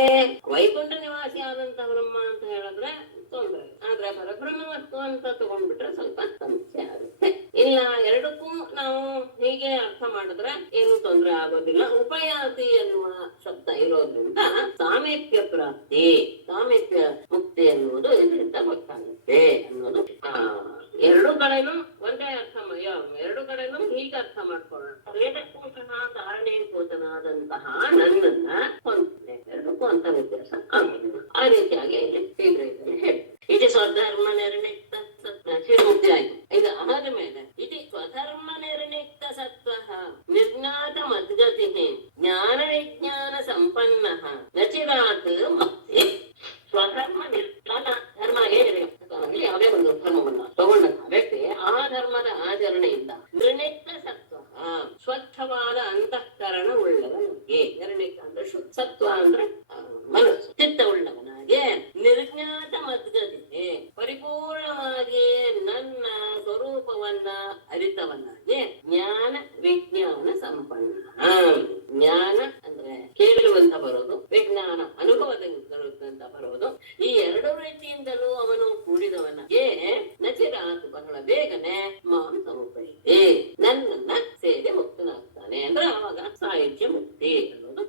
ವೈಕುಂಠ ನಿವಾಸಿ ಆದಂತಹ ಬ್ರಹ್ಮ ಅಂತ ಹೇಳಿದ್ರೆ ತೊಂದರೆ, ಆದ್ರೆ ಪರಬ್ರಹ್ಮ ವಸ್ತು ಅಂತ ತಗೊಂಡ್ಬಿಟ್ರೆ ಸ್ವಲ್ಪ ಸಮಸ್ಯೆ ಆಗುತ್ತೆ. ಇಲ್ಲ ಎರಡಕ್ಕೂ ನಾವು ಹೀಗೆ ಅರ್ಥ ಮಾಡಿದ್ರೆ ಏನು ತೊಂದರೆ ಆಗೋದಿಲ್ಲ. ಉಪಯಾತಿ ಎನ್ನುವ ಶಬ್ದ ಇರೋದ್ರಿಂದ ಸಾಮೀಪ್ಯ ಪ್ರಾಪ್ತಿ, ಸಾಮೀಪ್ಯ ಮುಕ್ತಿ ಎನ್ನುವುದು ಇದರಿಂದ ಗೊತ್ತಾಗುತ್ತೆ ಅನ್ನೋದು. ಎರಡು ಕಡೆನೂ ಒಂದೇ ಅರ್ಥ, ಎರಡು ಕಡೆನೂ ಹೀಗೆ ಅರ್ಥ ಮಾಡ್ಕೊಳ್ಳೋಣ. ವೇದಕೋಶನ ಕಾರಣೀಭೂತನಾದಂತಹ ನನ್ನನ್ನ ಹೊಂದಿದೆ, ಎರಡಕ್ಕೂ ಅಂತ ವ್ಯತ್ಯಾಸ ಆಗೋದಿಲ್ಲ. ಆ ರೀತಿಯಾಗಿ ಶೀಘ್ರದಲ್ಲಿ ಹೇಳಿ ಇದು ಸ್ವಧರ್ಮ ನಿರ್ಣಿಕ್ತ ಮುಕ್ತಿ ಆಯ್ತು. ಇದು ಆದ ಮೇಲೆ ಇದು ಸ್ವಧರ್ಮ ನಿರ್ಣಿಕ್ತ ಸತ್ವ ನಿರ್ಜ್ಞಾತ ಮದ್ಗತಿ ಜ್ಞಾನ ವಿಜ್ಞಾನ ಸಂಪನ್ನ ನಚಿರಾತ್ ಮುಕ್ತಿ. ಸ್ವಧರ್ಮ ಧರ್ಮ ಏನಿದೆ, ಯಾವುದೇ ಒಂದು ಧರ್ಮವನ್ನ ತಗೊಂಡ ವ್ಯಕ್ತಿ ಆ ಧರ್ಮದ ಆಚರಣೆಯಿಂದ ನಿರ್ಣಿಕ್ತ ಸತ್ವ, ಸ್ವಚ್ಛವಾದ ಅಂತಃಕರಣ ಉಳ್ಳವನಿಗೆ, ನಿರ್ಣಿಕ್ತ ಅಂದ್ರೆ ಸತ್ವ ಅಂದ್ರೆ ಮನಸ್ಸು, ಚಿತ್ತ ಉಳ್ಳವನಾಗೆ, ನಿರ್ಜ್ಞಾತ ಮದ್ಗತಿ ಪರಿಪೂರ್ಣವಾಗಿ ನನ್ನ ಸ್ವರೂಪವನ್ನ ಅರಿತವನಾಗಿ, ಜ್ಞಾನ ವಿಜ್ಞಾನ ಸಂಪನ್ನ. ಜ್ಞಾನ ಅಂದ್ರೆ ಕೇಳುವಂತ ಬರೋದು, ವಿಜ್ಞಾನ ಅನುಭವದಿಂದ ಬರುತ್ತಂತ ಬರೋದು. ಈ ಎರಡು ರೀತಿಯಿಂದಲೂ ಅವನು ಕೂಡಿದವನಿಗೆ ನಚಿರಾತ್ ಬಹಳ ಬೇಗನೆ ಮಾಂ ಸಮುಪೈತೆ, ನನ್ನನ್ನ ಸೇರಿ ಮುಕ್ತನಾಗ್ತಾನೆ. ಅಂದ್ರೆ ಅವಾಗ ಸಾಹಿತ್ಯ ಮುಕ್ತಿ ಅನ್ನೋದು.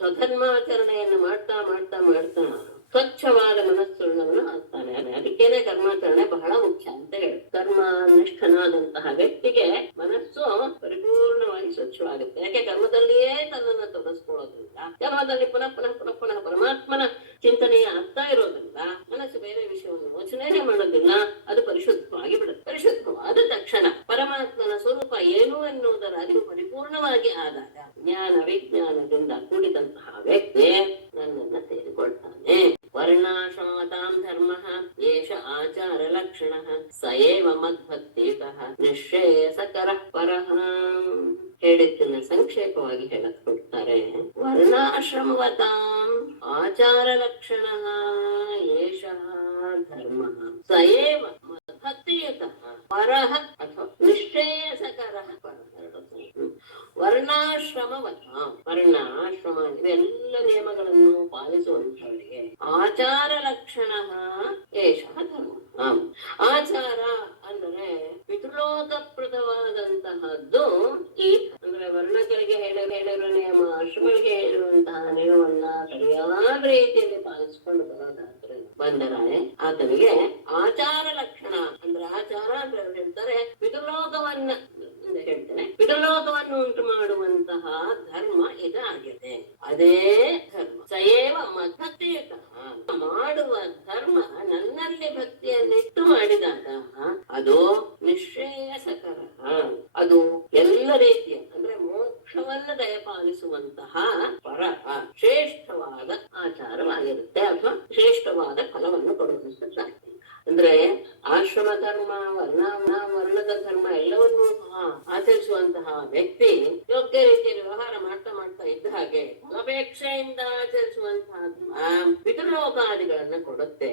ಸ್ವಧರ್ಮಾಚರಣೆಯನ್ನು ಮಾಡ್ತಾ ಮಾಡ್ತಾ ಮಾಡ್ತಾ ಸ್ವಚ್ಛವಾದ ಮನಸ್ಸುಳ್ಳವನು ಆಗ್ತಾನೆ. ಅದಕ್ಕೇನೆ ಕರ್ಮಾಚರಣೆ ಬಹಳ ಮುಖ್ಯ ಅಂತ ಹೇಳಿ. ಕರ್ಮ ನಿಷ್ಠನಾದಂತಹ ವ್ಯಕ್ತಿಗೆ ಮನಸ್ಸು ಪರಿಪೂರ್ಣವಾಗಿ ಸ್ವಚ್ಛವಾಗುತ್ತೆ. ಯಾಕೆ ಕರ್ಮದಲ್ಲಿಯೇ ತನ್ನನ್ನು ತೊಡಸ್ಕೊಳ್ಳೋದ್ರಿಂದ, ಕರ್ಮದಲ್ಲಿ ಪುನಃ ಪುನಃ ಪುನಃ ಪುನಃ ಪರಮಾತ್ಮನ ಚಿಂತನೆಯ ಆಗ್ತಾ ಇರೋದ್ರಿಂದ ಮನಸ್ಸು ಬೇರೆ ವಿಷಯವನ್ನು ಯೋಚನೆ ಮಾಡೋದಿಲ್ಲ, ಅದು ಪರಿಶುದ್ಧವಾಗಿ ಬಿಡುತ್ತೆ. ಪರಿಶುದ್ಧವಾದ ತಕ್ಷಣ ಪರಮಾತ್ಮನ ಸ್ವರೂಪ ಏನು ಎನ್ನುವುದರ ಅರಿವು ಪರಿಪೂರ್ಣವಾಗಿ ಆದಾಗ ಜ್ಞಾನ ವಿಜ್ಞಾನದಿಂದ ಕೂಡಿದಂತಹ ವ್ಯಕ್ತಿ ನನ್ನನ್ನ ಸೇರಿಕೊಳ್ತಾನೆ. ವರ್ಣಾಶ್ರಮತಾಂ ಧರ್ಮ ಏಷ ಆಚಾರ ಲಕ್ಷಣ ಸ ಏವ ಮದ್ಭಕ್ತಿತಃ ನಿಶ್ರೇಯಸಕರ ಪರಃ. ಹೇಳಿದ್ದನ್ನ ಸಂಕ್ಷೇಪವಾಗಿ ಹೇಳಕ್ ಕೊಡ್ತಾರೆ. ವರ್ಣಾಶ್ರಮವತಾಂ ಆಚಾರ ಲಕ್ಷಣ ಏಷ ಧರ್ಮ ಸ ಏವ ಮದ್ಭಕ್ತಿಯುತಃ ಪರಃ ಅಥವಾ ನಿಶ್ರೇಯಸಕರ ಪರಃ. ವರ್ಣಾಶ್ರಮವತ, ವರ್ಣ ಆಶ್ರಮ ಇವೆಲ್ಲ ನಿಯಮಗಳನ್ನು ಪಾಲಿಸುವಂತವರಿಗೆ ಆಚಾರ ಲಕ್ಷಣ ಏಷ ಧರ್ಮ. ಆಚಾರ ಅಂದರೆ ಪಿತೃಲೋಕಪ್ರದವಾದಂತಹದ್ದು ಈ, ಅಂದ್ರೆ ವರ್ಣಗಳಿಗೆ ಹೇಳಿರುವ ನಿಯಮ, ಆಶ್ರಮಗಳಿಗೆ ಹೇಳಿರುವಂತಹ ನಿಯಮವನ್ನ ಸರಿಯಾದ ರೀತಿಯಲ್ಲಿ ಪಾಲಿಸಿಕೊಂಡು ಬಂದರೆ ಆತನಿಗೆ ಆಚಾರ ಲಕ್ಷಣ ಅಂದ್ರೆ, ಆಚಾರ ಅಂದ್ರೆ ಹೇಳ್ತಾರೆ ಪಿತೃಲೋಕವನ್ನ ಹೇಳ್ತೇನೆ, ಪಿತೃಲೋಕವನ್ನು ಉಂಟು ಮಾಡುವಂತಹ ಧರ್ಮ ಇದಾಗಿದೆ. ಅದೇ ಧರ್ಮ ಸಯೇವ ಮದ್ಭಕ್ತಿಯುತಃ, ಮಾಡುವ ಧರ್ಮ ನನ್ನಲ್ಲಿ ಭಕ್ತಿಯನ್ನಿಟ್ಟು ಮಾಡಿದಾಗ ಅದು ನಿಶ್ರೇಯಸಕರ, ಅದು ಎಲ್ಲ ರೀತಿಯ ಅಂದ್ರೆ ಮೋಕ್ಷವನ್ನು ದಯಪಾಲಿಸುವಂತಹ ಪರ ಶ್ರೇಷ್ಠವಾದ ಆಚಾರವಾಗಿರುತ್ತೆ, ಅಥವಾ ಶ್ರೇಷ್ಠವಾದ ಫಲವನ್ನು ಕೊಡುವಂತ. ಅಂದ್ರೆ ಆಶ್ರಮ ಧರ್ಮ, ವರ್ಣದ ಧರ್ಮ ಎಲ್ಲವನ್ನೂ ಸಹ ಆಚರಿಸುವಂತಹ ವ್ಯಕ್ತಿ ಯೋಗ್ಯ ರೀತಿಯಲ್ಲಿ ವ್ಯವಹಾರ ಮಾಡ್ತಾ ಮಾಡ್ತಾ ಇದ್ದ ಹಾಗೆ ಫಲಾಪೇಕ್ಷೆಯಿಂದ ಆಚರಿಸುವಂತಹ ಪಿತೃಲೋಕಾದಿಗಳನ್ನ ಕೊಡುತ್ತೆ.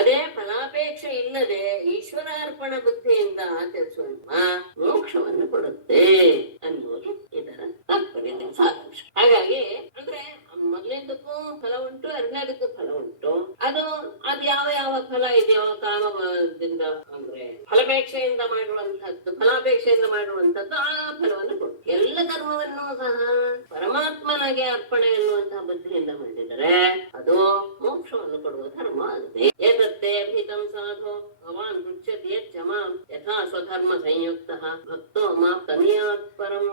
ಅದೇ ಫಲಾಪೇಕ್ಷೆ ಇಲ್ಲದೆ ಈಶ್ವರಾರ್ಪಣ ಬುದ್ಧಿಯಿಂದ ಆಚರಿಸುವಂತಹ ಮೋಕ್ಷವನ್ನು ಕೊಡುತ್ತೆ ಅನ್ನೋದು ಇದರ ತಾತ್ಪರ್ಯ ಸಾರಾಂಶ. ಹಾಗಾಗಿ ಅಂದ್ರೆ ಮೊದಲನೇದಕ್ಕೂ ಫಲ ಉಂಟು, ಎರಡನೇದಕ್ಕೂ ಫಲ ಉಂಟು. ಅದು ಯಾವ ಯಾವ ಫಲ ಇದೆಯೋ ಕಾಮದಿಂದ ಅಂದ್ರೆ ಫಲಾಪೇಕ್ಷೆಯಿಂದ ಮಾಡುವಂತಹದ್ದು, ಫಲಾಪೇಕ್ಷೆಯಿಂದ ಮಾಡುವಂತದ್ದು ಆ ಫಲವನ್ನು ಕೊಟ್ಟು, ಎಲ್ಲ ಕರ್ಮವನ್ನು ಸಹ ಪರಮಾತ್ಮನಿಗೆ ಅರ್ಪಣೆ ಎನ್ನುವಂತಹ ಬುದ್ಧಿಯಿಂದ ಮಾಡಿದರೆ ಅದು ಮೋಕ್ಷವನ್ನು ಕೊಡುವ ಧರ್ಮ ಆಗಿದೆ. ಏತತ್ತೇ ಭೀತಂ ಸಾಧು ಭವಾನ್ ಪೃಚ್ಛತಿ ಯಚ್ಚ ಮಾಂ ಯಥಾ ಸ್ವಧರ್ಮ ಸಂಯುಕ್ತಃ ಭಕ್ತೋ ಮಾಂ ತನಿಯಾತ್ ಪರಂ.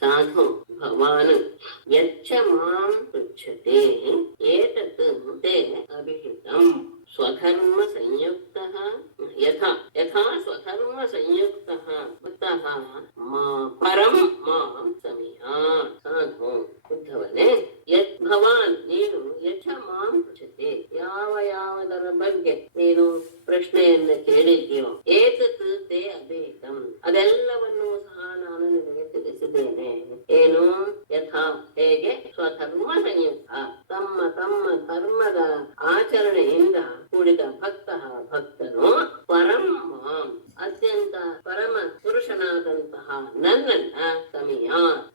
ಸಾಧು ಭವಾನ್ ಯಚ್ಚ ಮಾಂ ಪೃಚ್ಛತಿ ಏತತ್ ತೇ ಅಭಿಹಿತಂ ಸ್ವಧರ್ಮ ಸಂಯುಕ್ತಃ ಯಥಾ ಯಥಾ ಸ್ವಧರ್ಮ ಸಂಯುಕ್ತಃ ಭಕ್ತಃ ಪರಂ ಮಾಂ ಸಮೀಯಾತ್. ಸಾಧು ಬುದ್ಧವನೇ, ಯತ್ ಭವಾನ್ ನೀನು ಯಥ ಮಾಂ ಪೃಚ್ಛತಿ ಯಾವುದರ ಬಗ್ಗೆ ನೀನು ಪ್ರಶ್ನೆಯನ್ನು ಕೇಳಿದ್ದೀಯೋ, ಏತತ್ ತೇ ಅಭಿಹಿತಂ ಅದೆಲ್ಲವನ್ನೂ ಸಹ ನಾನು ನಿನಗೆ ತಿಳಿಸಿದ್ದೇನೆ. ಏನು? ಯಥಾ ಹೇಗೆ, ಸ್ವಧರ್ಮ ಸಂಯುಕ್ತ ತಮ್ಮ ತಮ್ಮ ಧರ್ಮದ ಆಚರಣೆಯಿಂದ ಕೂಡಿದ ಭಕ್ತನು ಪರಂ ಮಾಂ ಅತ್ಯಂತ ಪರಮ ಪುರುಷನಾದಂತಹ ನನ್ನನ್ನ ಸಮೀಯ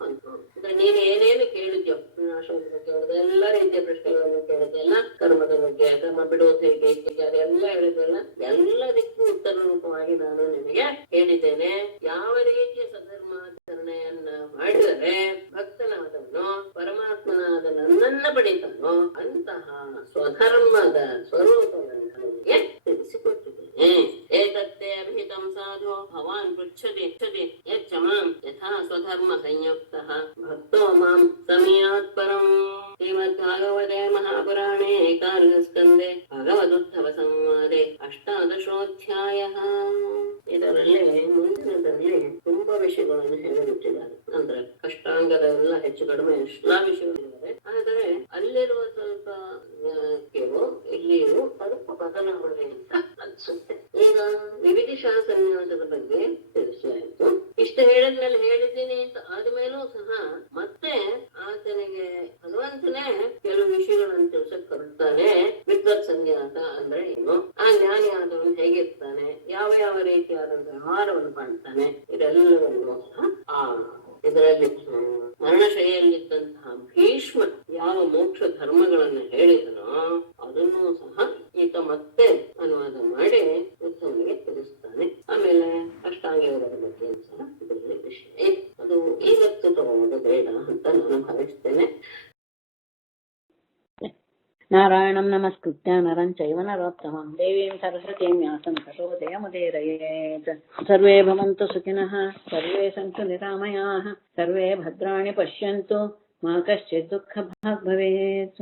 ಅಂದ್ರೆ ನೀನು ಏನೇನು ಕೇಳಿದ್ಯೋ, ಕೇಳಿದೆ ಎಲ್ಲ ರೀತಿಯ ಪ್ರಶ್ನೆಗಳನ್ನು ಕೇಳಿದೆ, ಎಲ್ಲ ಕರ್ಮ ಕರ್ಮದ ಬಗ್ಗೆ, ಕರ್ಮ ಬಿಡೋದು ಹೇಗೆ ಇತ್ಯಾದಿ ಎಲ್ಲ ಹೇಳಿದ್ರಲ್ಲ, ಎಲ್ಲದಕ್ಕೂ ಉತ್ತರ ರೂಪವಾಗಿ ನಾನು ನಿನಗೆ ಹೇಳಿದ್ದೇನೆ. ಯಾವ ರೀತಿಯ ಸಧರ್ಮಾಚರಣೆಯನ್ನ ಮಾಡಿದರೆ ಭಕ್ತನಾದವನು ಪರಮಾತ್ಮನಾದ ನನ್ನನ್ನ ಪಡಿತಾನೋ ಅಂತಹ ಸ್ವಧರ್ಮದ ಸ್ವರೂಪವನ್ನು ನನಗೆ ತಿಳಿಸಿಕೊಟ್ಟಿದ್ದೇನೆ. ಏತತ್ತೇ ಅಭಿಹಿತಂ ಸಾಧು ಭವಾನ್ ಪೃಚ್ಛತಿ ಯಚ್ಚ ಮಾಂ ಯಥಾ ಸ್ವಧರ್ಮ ಸಂಯುಕ್ತಃ ಭಕ್ತೋ ಮಾಂ ಸಮೀಯಾತ್ ಪರಂ. ಶ್ರೀಮದ್ಭಾಗವತೆ ಮಹಾಪುರಾಣೇ ಏಕಾದಶಸ್ಕಂಧೆ ಭಗವದುದ್ಧವ ಸಂವಾದೆ ಅಷ್ಟಾದಶೋಧ್ಯಾಯಃ. ಇದರಲ್ಲಿ ಮುಂದಿನದಲ್ಲಿ ತುಂಬಾ ವಿಷಯಗಳನ್ನು ಹೇಳಿಬಿಟ್ಟಿದ್ದಾರೆ. ಅಂದ್ರೆ ಅಷ್ಟಾಂಗದ ಎಲ್ಲ ಹೆಚ್ಚು ಕಡಿಮೆ ಎಲ್ಲಾ ವಿಷಯಗಳಿದ್ದಾರೆ. ಆದರೆ ಅಲ್ಲಿರುವ ಸ್ವಲ್ಪ ಇಲ್ಲಿಯೂ ಸ್ವಲ್ಪ ಬದಲಾವಣೆ ಅಂತ ಅನ್ಸುತ್ತೆ. ಈಗ ವಿವಿಧಿಷಾ ಸನ್ಯಾಸದ ಬಗ್ಗೆ ತಿಳಿಸಾಯಿತು. ಇಷ್ಟು ಹೇಳಿದ್ಮೇಲೆ ಹೇಳಿದ್ದೀನಿ ಅಂತ ಆದ್ಮೇಲೂ ಸಹ ಮತ್ತೆ ಆತನಿಗೆ ಭಗವಂತನೇ ಕೆಲವು ವಿಷಯಗಳನ್ನು ತಿಳಿಸಕ್ ಕೊಡ್ತಾನೆ. ವಿದ್ವತ್ ಸನ್ಯಾಸ ಅಂದ್ರೆ ಏನು, ಆ ಜ್ಞಾನಿ ಆದವನು ಹೇಗಿರ್ತಾನೆ, ಯಾವ ಯಾವ ರೀತಿಯಾದ ವ್ಯವಹಾರವನ್ನು ಮಾಡ್ತಾನೆ, ಇದೆಲ್ಲವನ್ನೂ ಸಹ ಇದರಲ್ಲಿ ಮರಣಶೈಲಿದ್ದಂತಹ ಭೀಷ್ಮ ಯಾವ ಮೋಕ್ಷ ಧರ್ಮಗಳನ್ನು ಹೇಳಿದನೋ ಅದನ್ನೂ ಸಹ ಈತ ಮತ್ತೆ ಅನುವಾದ ಮಾಡಿ ಉತ್ತಮನಿಗೆ ತಿಳಿಸ್ತಾನೆ. ಆಮೇಲೆ ಅಷ್ಟಾಂಗದ ಬಗ್ಗೆ ಸಹ ಇದರಲ್ಲಿ ವಿಷಯ ಅದು ಇವತ್ತು ತಗೊಳ್ಳೋದು ಬೇಡ ಅಂತ ನಾನು ಭಾವಿಸ್ತೇನೆ. ನಾರಾಯಣಂ ನಮಸ್ಕೃತ್ಯ ನರಂ ಚೈವ ನರೋತ್ತಮಂ ದೇವೀಂ ಸರಸ್ವತೀಂ ವ್ಯಾಸಂ ತತೋ ಜಯಮುದೀರಯೇತ್. ಸರ್ವೇ ಭವಂತು ಸುಖಿನಃ, ಸರ್ವೇ ಸಂತು ನಿರಾಮಯಾಃ, ಸರ್ವೇ ಭದ್ರಾಣಿ ಪಶ್ಯಂತು, ಮಾ ಕಶ್ಚಿತ್ ದುಃಖ ಭಾಗ್ ಭವೇತ್.